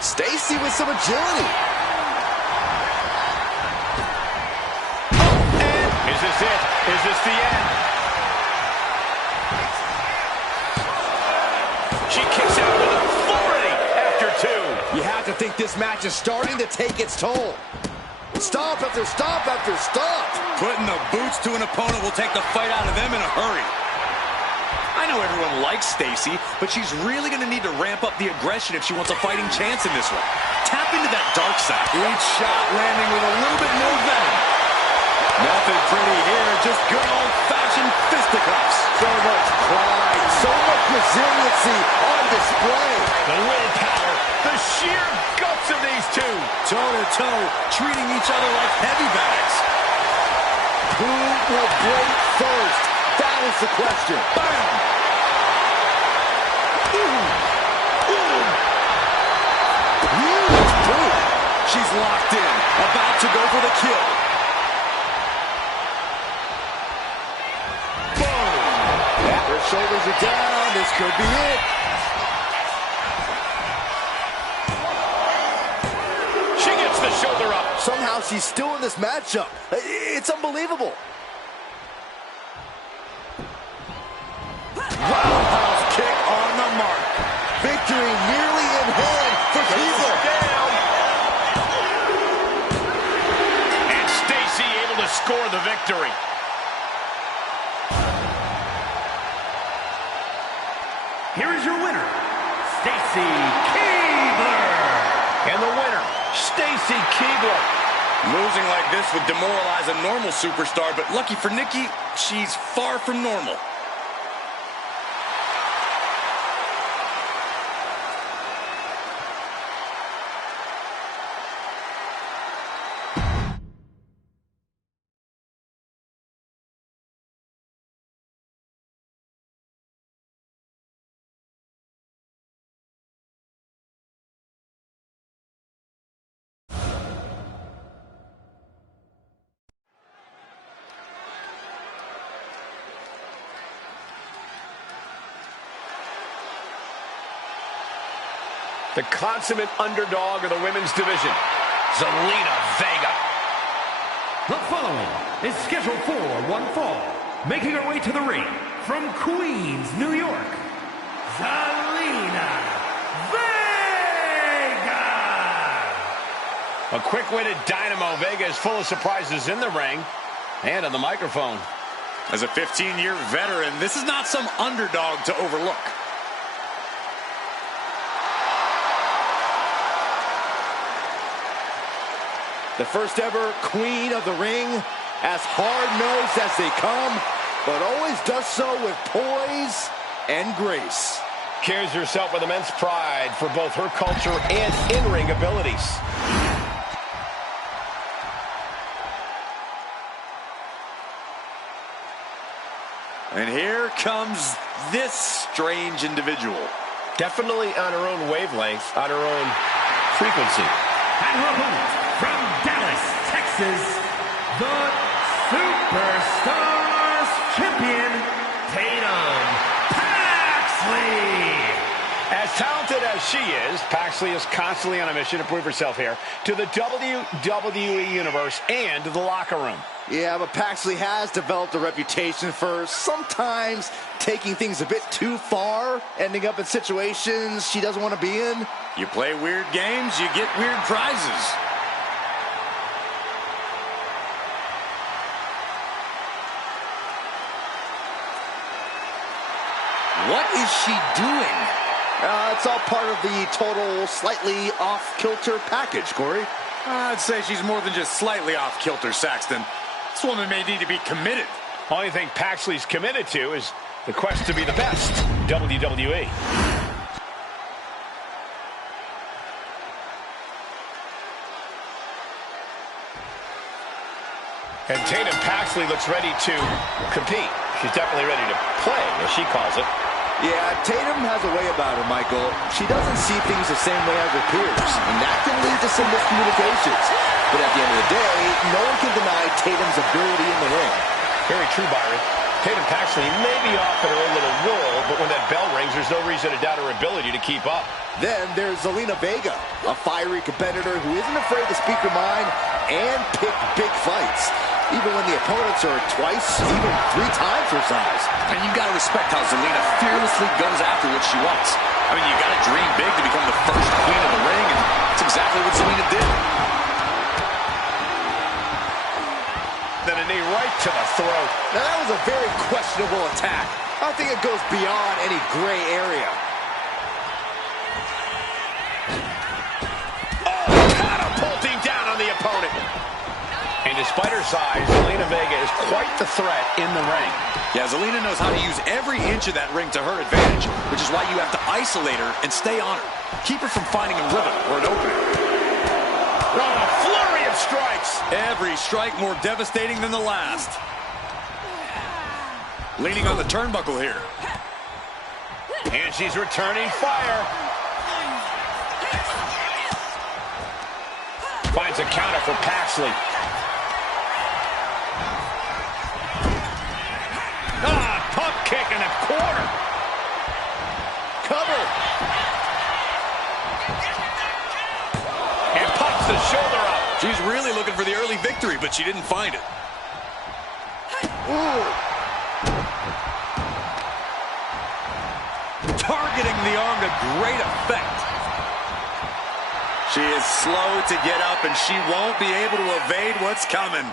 Stacy with some agility. Is this it? Is this the end? She kicks out with authority after two. You have to think this match is starting to take its toll. Stomp after stomp after stomp. Putting the boots to an opponent will take the fight out of them in a hurry. I know everyone likes Stacy, but she's really going to need to ramp up the aggression if she wants a fighting chance in this one. Tap into that dark side. Each shot landing with a little bit more venom. Nothing pretty here, just good old-fashioned fisticuffs. So much pride, so much resiliency on display. The willpower, the sheer guts of these two. Toe-to-toe, treating each other like heavy bags. Who will break first? That is the question. Bam! Huge boot. She's locked in, about to go for the kill. Her shoulders are down. This could be it. She gets the shoulder up. Somehow she's still in this matchup. It's unbelievable. Roundhouse kick on the mark. Victory nearly in hand for Keibler. And Stacy able to score the victory. here is your winner, Stacy Keibler. And the winner, Stacy Keibler. Losing like this would demoralize a normal superstar, but lucky for Nikki, she's far from normal. The consummate underdog of the women's division, Zelina Vega. The following is scheduled for one fall. Making her way to the ring from Queens, New York, Zelina Vega. A quick-witted dynamo, Vega is full of surprises in the ring and on the microphone. As a 15-year veteran, this is not some underdog to overlook. The first ever queen of the ring, as hard-nosed as they come, but always does so with poise and grace. Carries herself with immense pride for both her culture and in-ring abilities. And here comes this strange individual. Definitely on her own wavelength, on her own frequency. And her opponent, from Dallas, Texas, the Superstars Champion, Tatum Paxley. As talented as she is, Paxley is constantly on a mission to prove herself here to the WWE Universe and to the locker room. Yeah, but Paxley has developed a reputation for sometimes taking things a bit too far, ending up in situations she doesn't want to be in. You play weird games, you get weird prizes. What is she doing? It's all part of the total slightly off-kilter package, Corey. I'd say she's more than just slightly off-kilter, Saxton. This woman may need to be committed. Only thing Paxley's committed to is the quest to be the best WWE. And Tatum Paxley looks ready to compete. She's definitely ready to play, as she calls it. Yeah, Tatum has a way about her, Michael. She doesn't see things the same way as her peers, and that can lead to some miscommunications. But at the end of the day, no one can deny Tatum's ability in the ring. Very true, Byron. Tatum Paxley may be off in her own little world, but when that bell rings, there's no reason to doubt her ability to keep up. Then there's Zelina Vega, a fiery competitor who isn't afraid to speak her mind and pick big fights, even when the opponents are twice, even 3 times her size. And you've got to respect how Zelina fearlessly goes after what she wants. I mean, you got to dream big to become the first queen of the ring, and that's exactly what Zelina did. Then a knee right to the throat. Now that was a very questionable attack. I think it goes beyond any gray area. Catapulting down on the opponent. And despite her size, Zelina Vega is quite the threat in the ring. Yeah, Zelina knows how to use every inch of that ring to her advantage, which is why you have to isolate her and stay on her. Keep her from finding a rhythm or an opening. Oh, a flurry of strikes. Every strike more devastating than the last. Leaning on the turnbuckle here. And she's returning fire. Finds a counter for Paxley. Pump kick in the corner. Cover. And pops the shoulder up. She's really looking for the early victory, but she didn't find it. Ooh. Targeting the arm to great effect. She is slow to get up, and she won't be able to evade what's coming.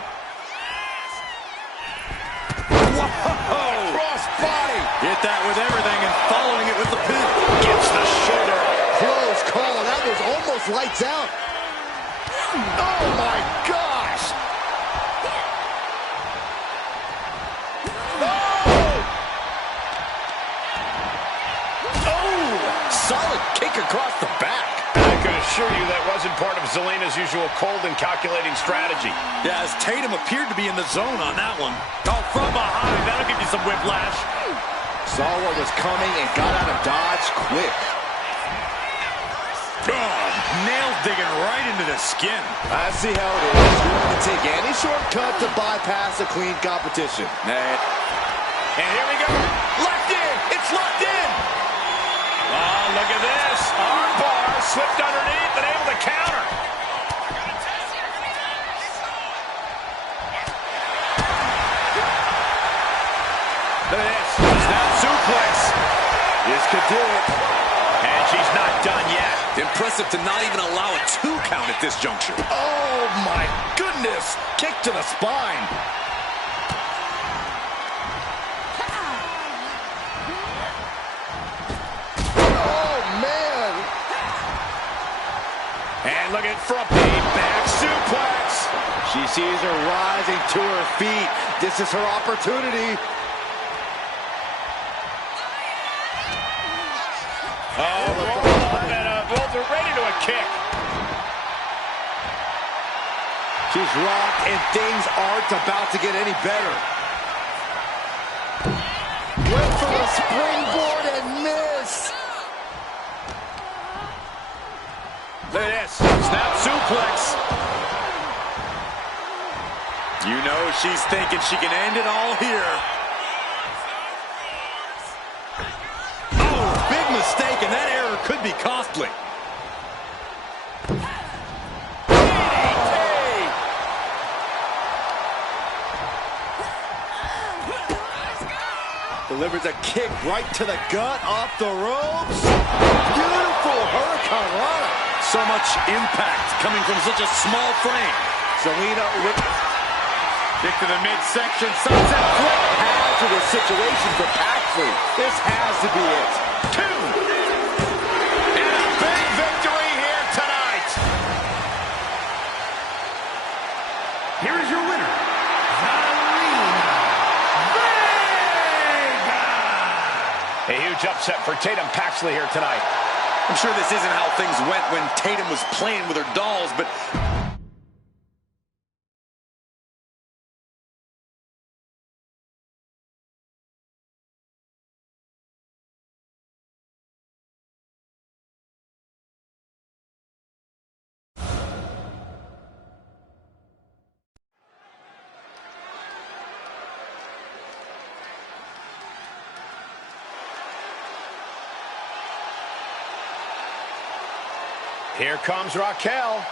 Whoa! Cross body. Hit that with everything and following it with the pin. Gets the shoulder. Close call. That was almost lights out. Oh, my gosh. Oh, solid kick across the back. I can assure you that wasn't part of Zelina's usual cold and calculating strategy. Yeah, as Tatum appeared to be in the zone on that one. Oh, from behind. That'll give you some whiplash. Saw what was coming and got out of dodge quick. Oh, nails digging right into the skin. I see how it is. Willing to take any shortcut to bypass a clean competition. And here we go. Locked in. It's locked in. Oh, look at this. Arm bar slipped underneath and able to counter. Look at this. Snap suplex. This could do it. And she's not done yet. Impressive to not even allow a 2 count at this juncture. Oh, my goodness. Kick to the spine. Oh, man. And look at from the back suplex. She sees her rising to her feet. This is her opportunity. Oh, roll up and rolls her right into a kick. She's rocked, and things aren't about to get any better. Went for the springboard and miss. Look at this. Snap suplex. You know she's thinking she can end it all here. Oh, big mistake, and that error could be costly. Delivers a kick right to the gut, off the ropes. Beautiful hurricanrana. So much impact coming from such a small frame. Zelina with kick to the midsection, sunset flip. hazardous situation for Paxley. This has to be it. 2. And a big victory here tonight. Here is your winner, A huge upset for Tatum Paxley here tonight. I'm sure this isn't how things went when Tatum was playing with her dolls, but Here comes Raquel.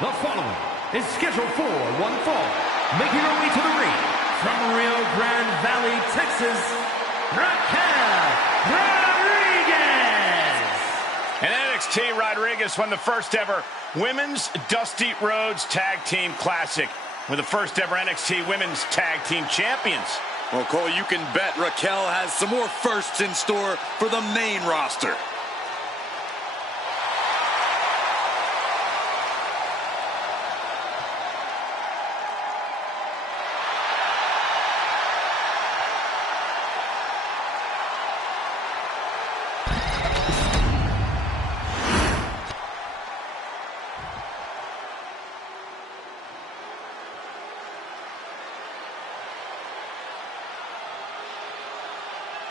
The following is scheduled for one fall, making her way to the ring from Rio Grande Valley, Texas, Raquel Rodriguez. And NXT Rodriguez won the first ever Women's Dusty Rhodes Tag Team Classic. We're the first ever NXT Women's Tag Team Champions. well, Cole, you can bet Raquel has some more firsts in store for the main roster.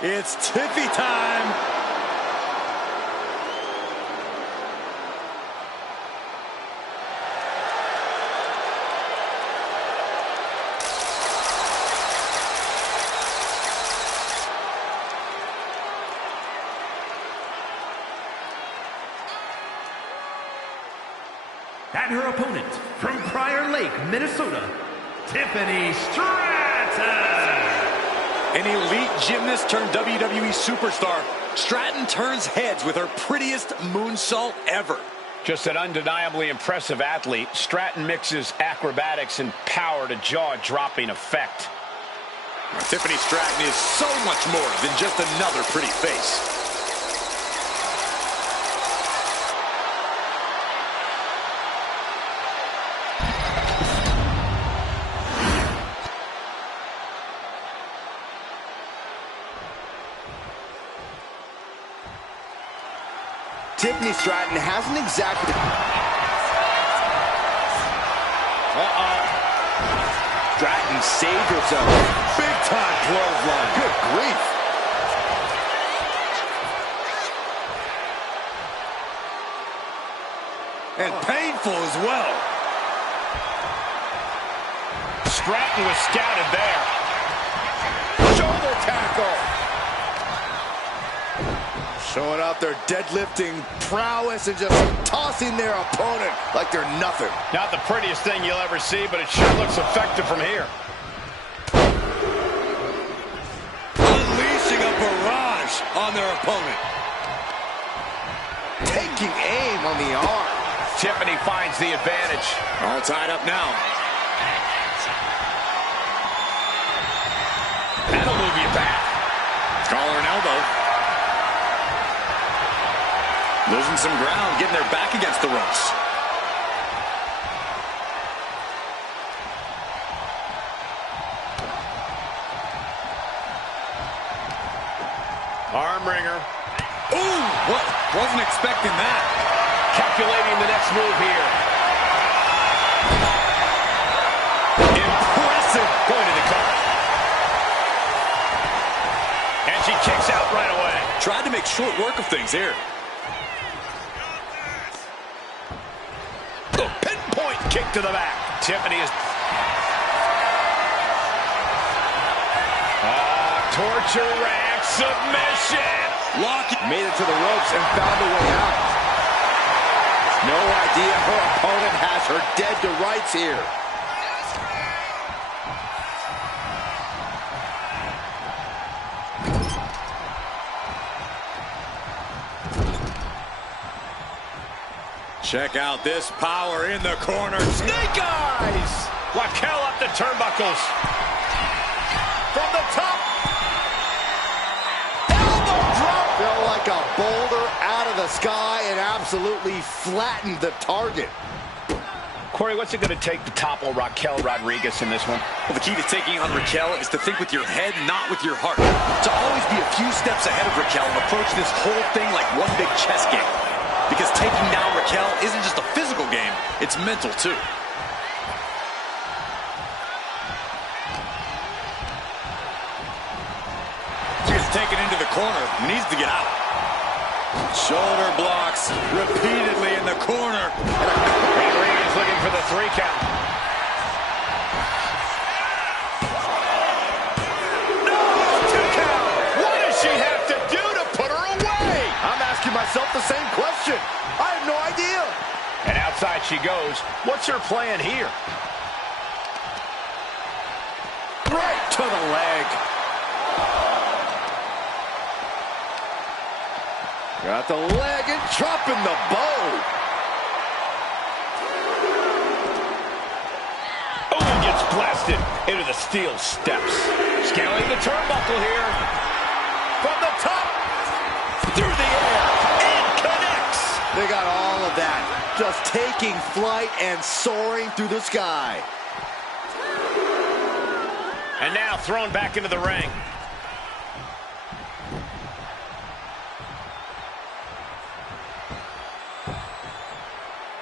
It's Tiffy time. And her opponent from Prior Lake, Minnesota, Tiffany Stratton. An elite gymnast turned WWE superstar, Stratton turns heads with her prettiest moonsault ever. Just an undeniably impressive athlete. Stratton mixes acrobatics and power to jaw-dropping effect. Tiffany Stratton is so much more than just another pretty face. Tiffany Stratton hasn't exactly... Stratton saved herself. Big time clothesline. Good grief. And painful as well. Stratton was scouted there. Shoulder tackle. Showing out their deadlifting prowess and just tossing their opponent like they're nothing. Not the prettiest thing you'll ever see, but it sure looks effective from here. Unleashing a barrage on their opponent. Taking aim on the arm. Tiffany finds the advantage. All tied up now. That'll move you back. Collar and elbow. Losing some ground, getting their back against the ropes. Arm wringer. Ooh, what? Wasn't expecting that. Calculating the next move here. Impressive. Going to the cover. And she kicks out right away. Tried to make short work of things here. The pinpoint kick to the back. Tiffany is... torture rack submission. Lock. Made it to the ropes and found a way out. No idea her opponent has her dead to rights here. Check out this power in the corner. Snake eyes! Raquel up the turnbuckles. From the top. Elbow drop. Fell like a boulder out of the sky and absolutely flattened the target. Corey, what's it going to take to topple Raquel Rodriguez in this one? Well, the key to taking on Raquel is to think with your head, not with your heart. To always be a few steps ahead of Raquel and approach this whole thing like one big chess game. Because taking down Raquel isn't just a physical game, it's mental too. She's taken into the corner, needs to get out. Shoulder blocks repeatedly in the corner. Rodriguez looking for the 3 count. No! 2 count! What does she have to do to put her away? I'm asking myself the same question. I have no idea. And outside she goes. What's her plan here? Right to the leg. Got the leg and dropping the bow. Oh, gets blasted into the steel steps. Scaling the turnbuckle here. From the top. Through the air. And connects. They got all of that. Just taking flight and soaring through the sky. And now thrown back into the ring.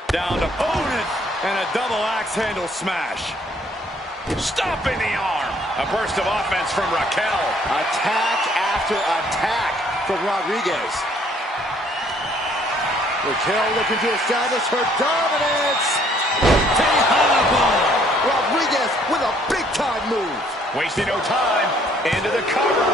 Down opponent and a double axe handle smash. Stomping the arm. A burst of offense from Raquel. Attack after attack from Rodriguez. Raquel looking to establish her dominance. Tejana bomb. Rodriguez with a big-time move. Wasting no time. Into the cover.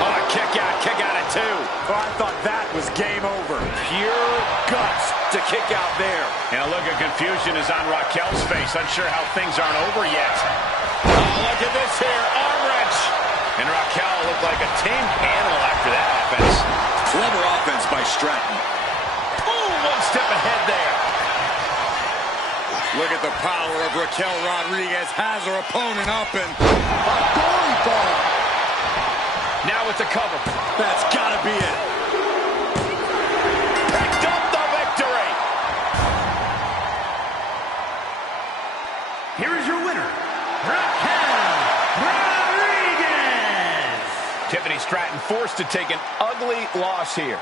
Oh, kick out at 2. Oh, I thought that was game over. Pure guts to kick out there. And a look of confusion is on Raquel's face. Unsure how things aren't over yet. Oh, look at this here. Arm wrench. And Raquel looked like a tamed animal after that offense. Clever offense by Stratton. Oh, one step ahead there. Look at the power of Raquel Rodriguez. Has her opponent up and a goalie ball. Now it's a cover. That's gotta be it. Picked up the victory. Here is your winner, Raquel Rodriguez. Tiffany Stratton forced to take an ugly loss here.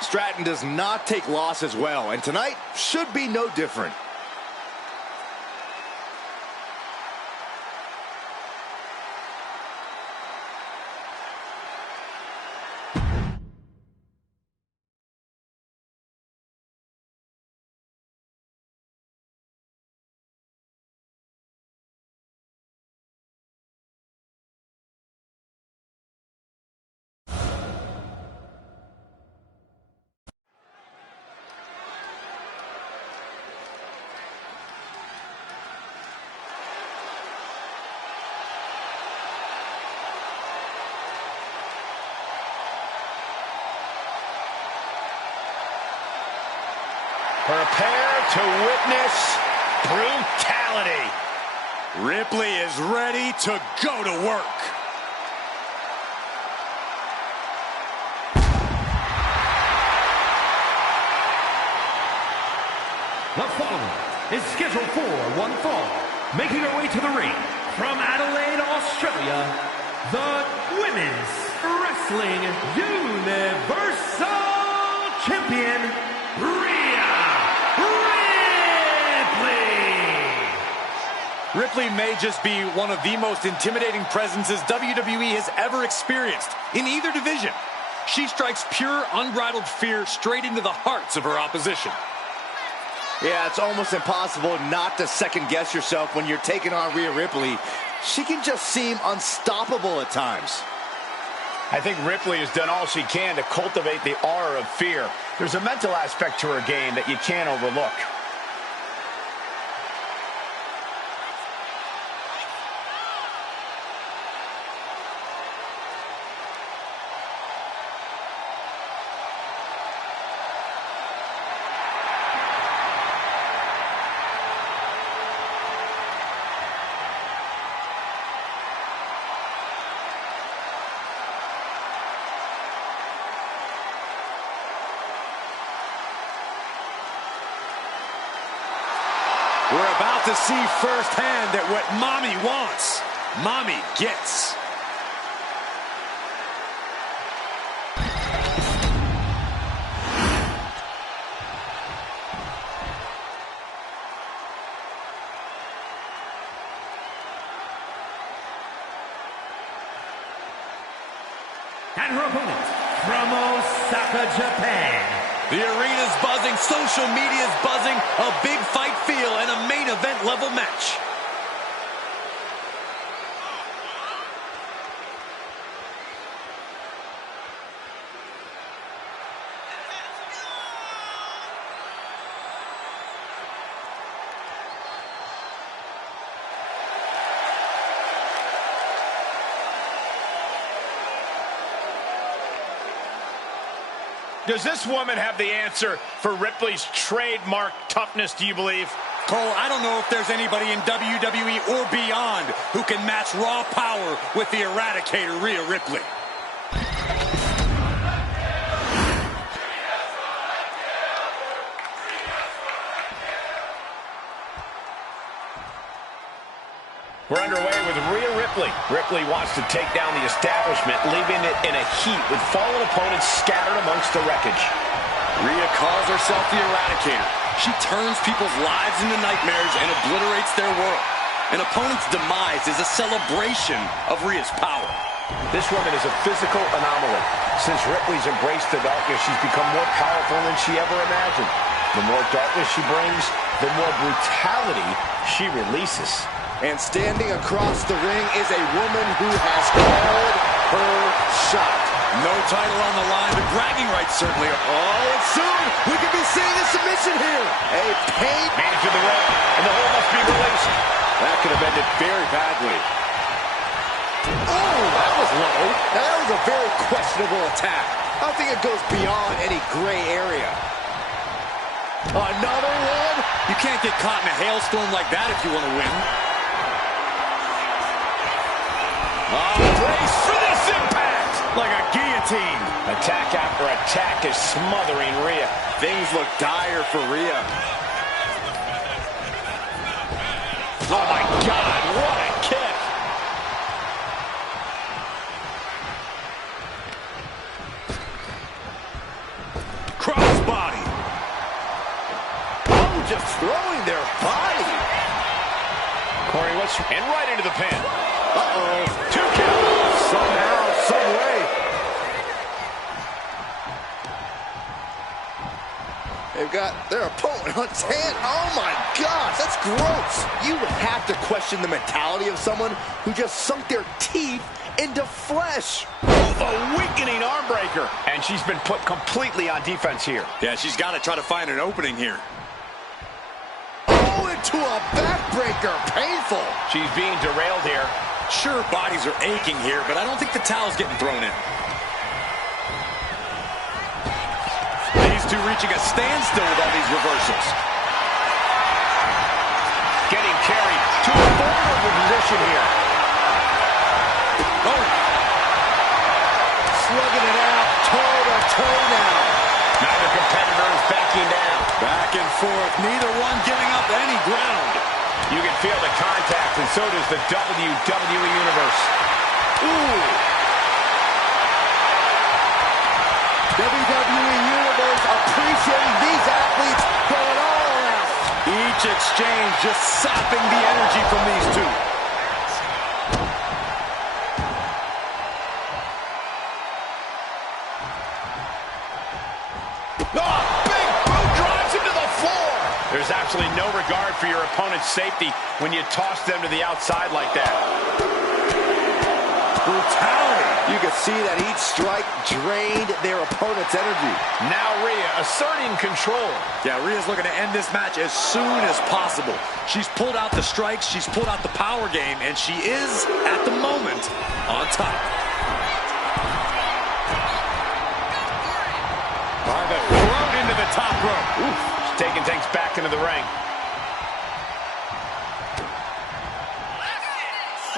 Stratton does not take losses well, and tonight should be no different. Prepare to witness brutality. Ripley is ready to go to work. The following is scheduled for one fall. Making her way to the ring from Adelaide, Australia, the Women's Wrestling Universal Champion, Ripley may just be one of the most intimidating presences WWE has ever experienced in either division. She strikes pure, unbridled fear straight into the hearts of her opposition. Yeah, it's almost impossible not to second-guess yourself when you're taking on Rhea Ripley. She can just seem unstoppable at times. I think Ripley has done all she can to cultivate the aura of fear. There's a mental aspect to her game that you can't overlook. We're about to see firsthand that what Mommy wants, Mommy gets. And her opponent from Osaka, Japan. The arena's buzzing, social media's buzzing, a big fight feel, and a main event level match. Does this woman have the answer for Ripley's trademark toughness, do you believe? Cole, I don't know if there's anybody in WWE or beyond who can match raw power with the Eradicator, Rhea Ripley. We're underway with Rhea Ripley. Ripley wants to take down the establishment, leaving it in a heap with fallen opponents scattered amongst the wreckage. Rhea calls herself the Eradicator. She turns people's lives into nightmares and obliterates their world. An opponent's demise is a celebration of Rhea's power. This woman is a physical anomaly. Since Ripley's embraced the darkness, she's become more powerful than she ever imagined. The more darkness she brings, the more brutality she releases. And standing across the ring is a woman who has called her shot. No title on the line, but bragging rights certainly. Oh, and soon we could be seeing a submission here. A pain. Managed to the rope, and the hold must be released. That could have ended very badly. Oh, that was low. Now, that was a very questionable attack. I don't think it goes beyond any gray area. Another one. You can't get caught in a hailstorm like that if you want to win. Brace for this impact. Like a guillotine. Attack after attack is smothering Rhea. Things look dire for Rhea. Oh my God, what a kick. Crossbody. Oh, just throwing their body. Corey, and right into the pin. Uh-oh. 2 count. Somehow, some way. They've got their opponent on 10. Oh, my gosh, that's gross. You have to question the mentality of someone who just sunk their teeth into flesh. A weakening arm breaker. And she's been put completely on defense here. Yeah, she's got to try to find an opening here. Oh, into a backbreaker. Painful. She's being derailed here. Sure, bodies are aching here, but I don't think the towel's getting thrown in. These two reaching a standstill with all these reversals. Getting carried to a vulnerable position here. Oh. Slugging it out, toe-to-toe now. Neither competitor is backing down. Back and forth, neither one giving up any ground. You can feel the contact, and so does the WWE Universe. Ooh. WWE Universe appreciating these athletes going all out. Each exchange just sapping the energy from these two. There's absolutely no regard for your opponent's safety when you toss them to the outside like that. Brutality. You can see that each strike drained their opponent's energy. Now Rhea asserting control. Yeah, Rhea's looking to end this match as soon as possible. She's pulled out the strikes, she's pulled out the power game, and she is, at the moment, on top. Thrown into the top rope. Oof. Taking things back into the ring.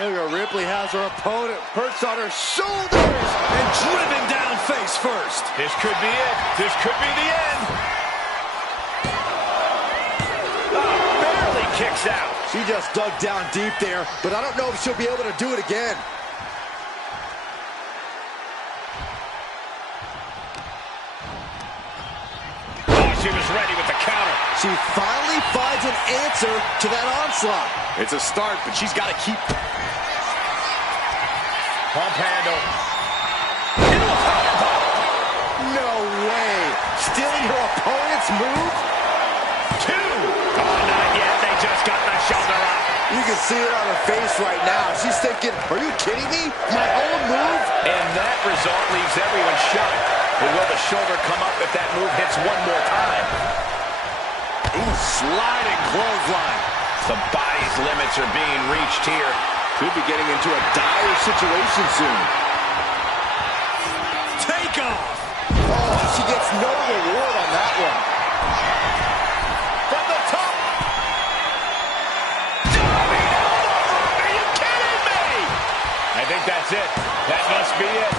Look at Ripley has her opponent perched on her shoulders and driven down face first. This could be it. This could be the end. Oh, barely kicks out. She just dug down deep there, but I don't know if she'll be able to do it again. She was ready with the counter. She finally finds an answer to that onslaught. It's a start, but she's got to keep. Pump handle. Into a powerbomb. No way. Stealing her opponent's move? 2. Oh, not yet. They just got the shoulder up. You can see it on her face right now. She's thinking, are you kidding me? My own move? And that result leaves everyone shocked. But will the shoulder come up if that move hits one more time? Ooh, sliding clothesline. The body's limits are being reached here. Could be getting into a dire situation soon. Take off. Oh, she gets no reward on that one. From the top. Diving elbow. Are you kidding me? I think that's it. That must be it.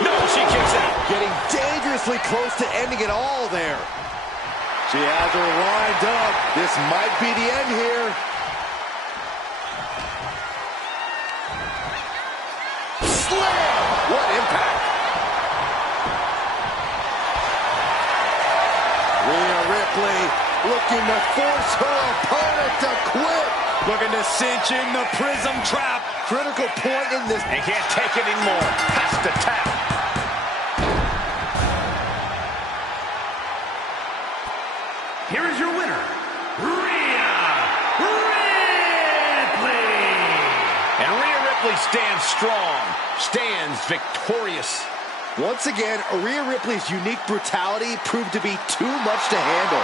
No, she kicks out. Getting dangerously close to ending it all there. She has her lined up. This might be the end here. Slam! What impact! Rhea Ripley looking to force her opponent to quit. Looking to cinch in the prism trap. Critical point in this. And can't take it anymore. Has to tap. Here is your winner, Rhea Ripley. And Rhea Ripley stands strong, stands victorious. Once again, Rhea Ripley's unique brutality proved to be too much to handle.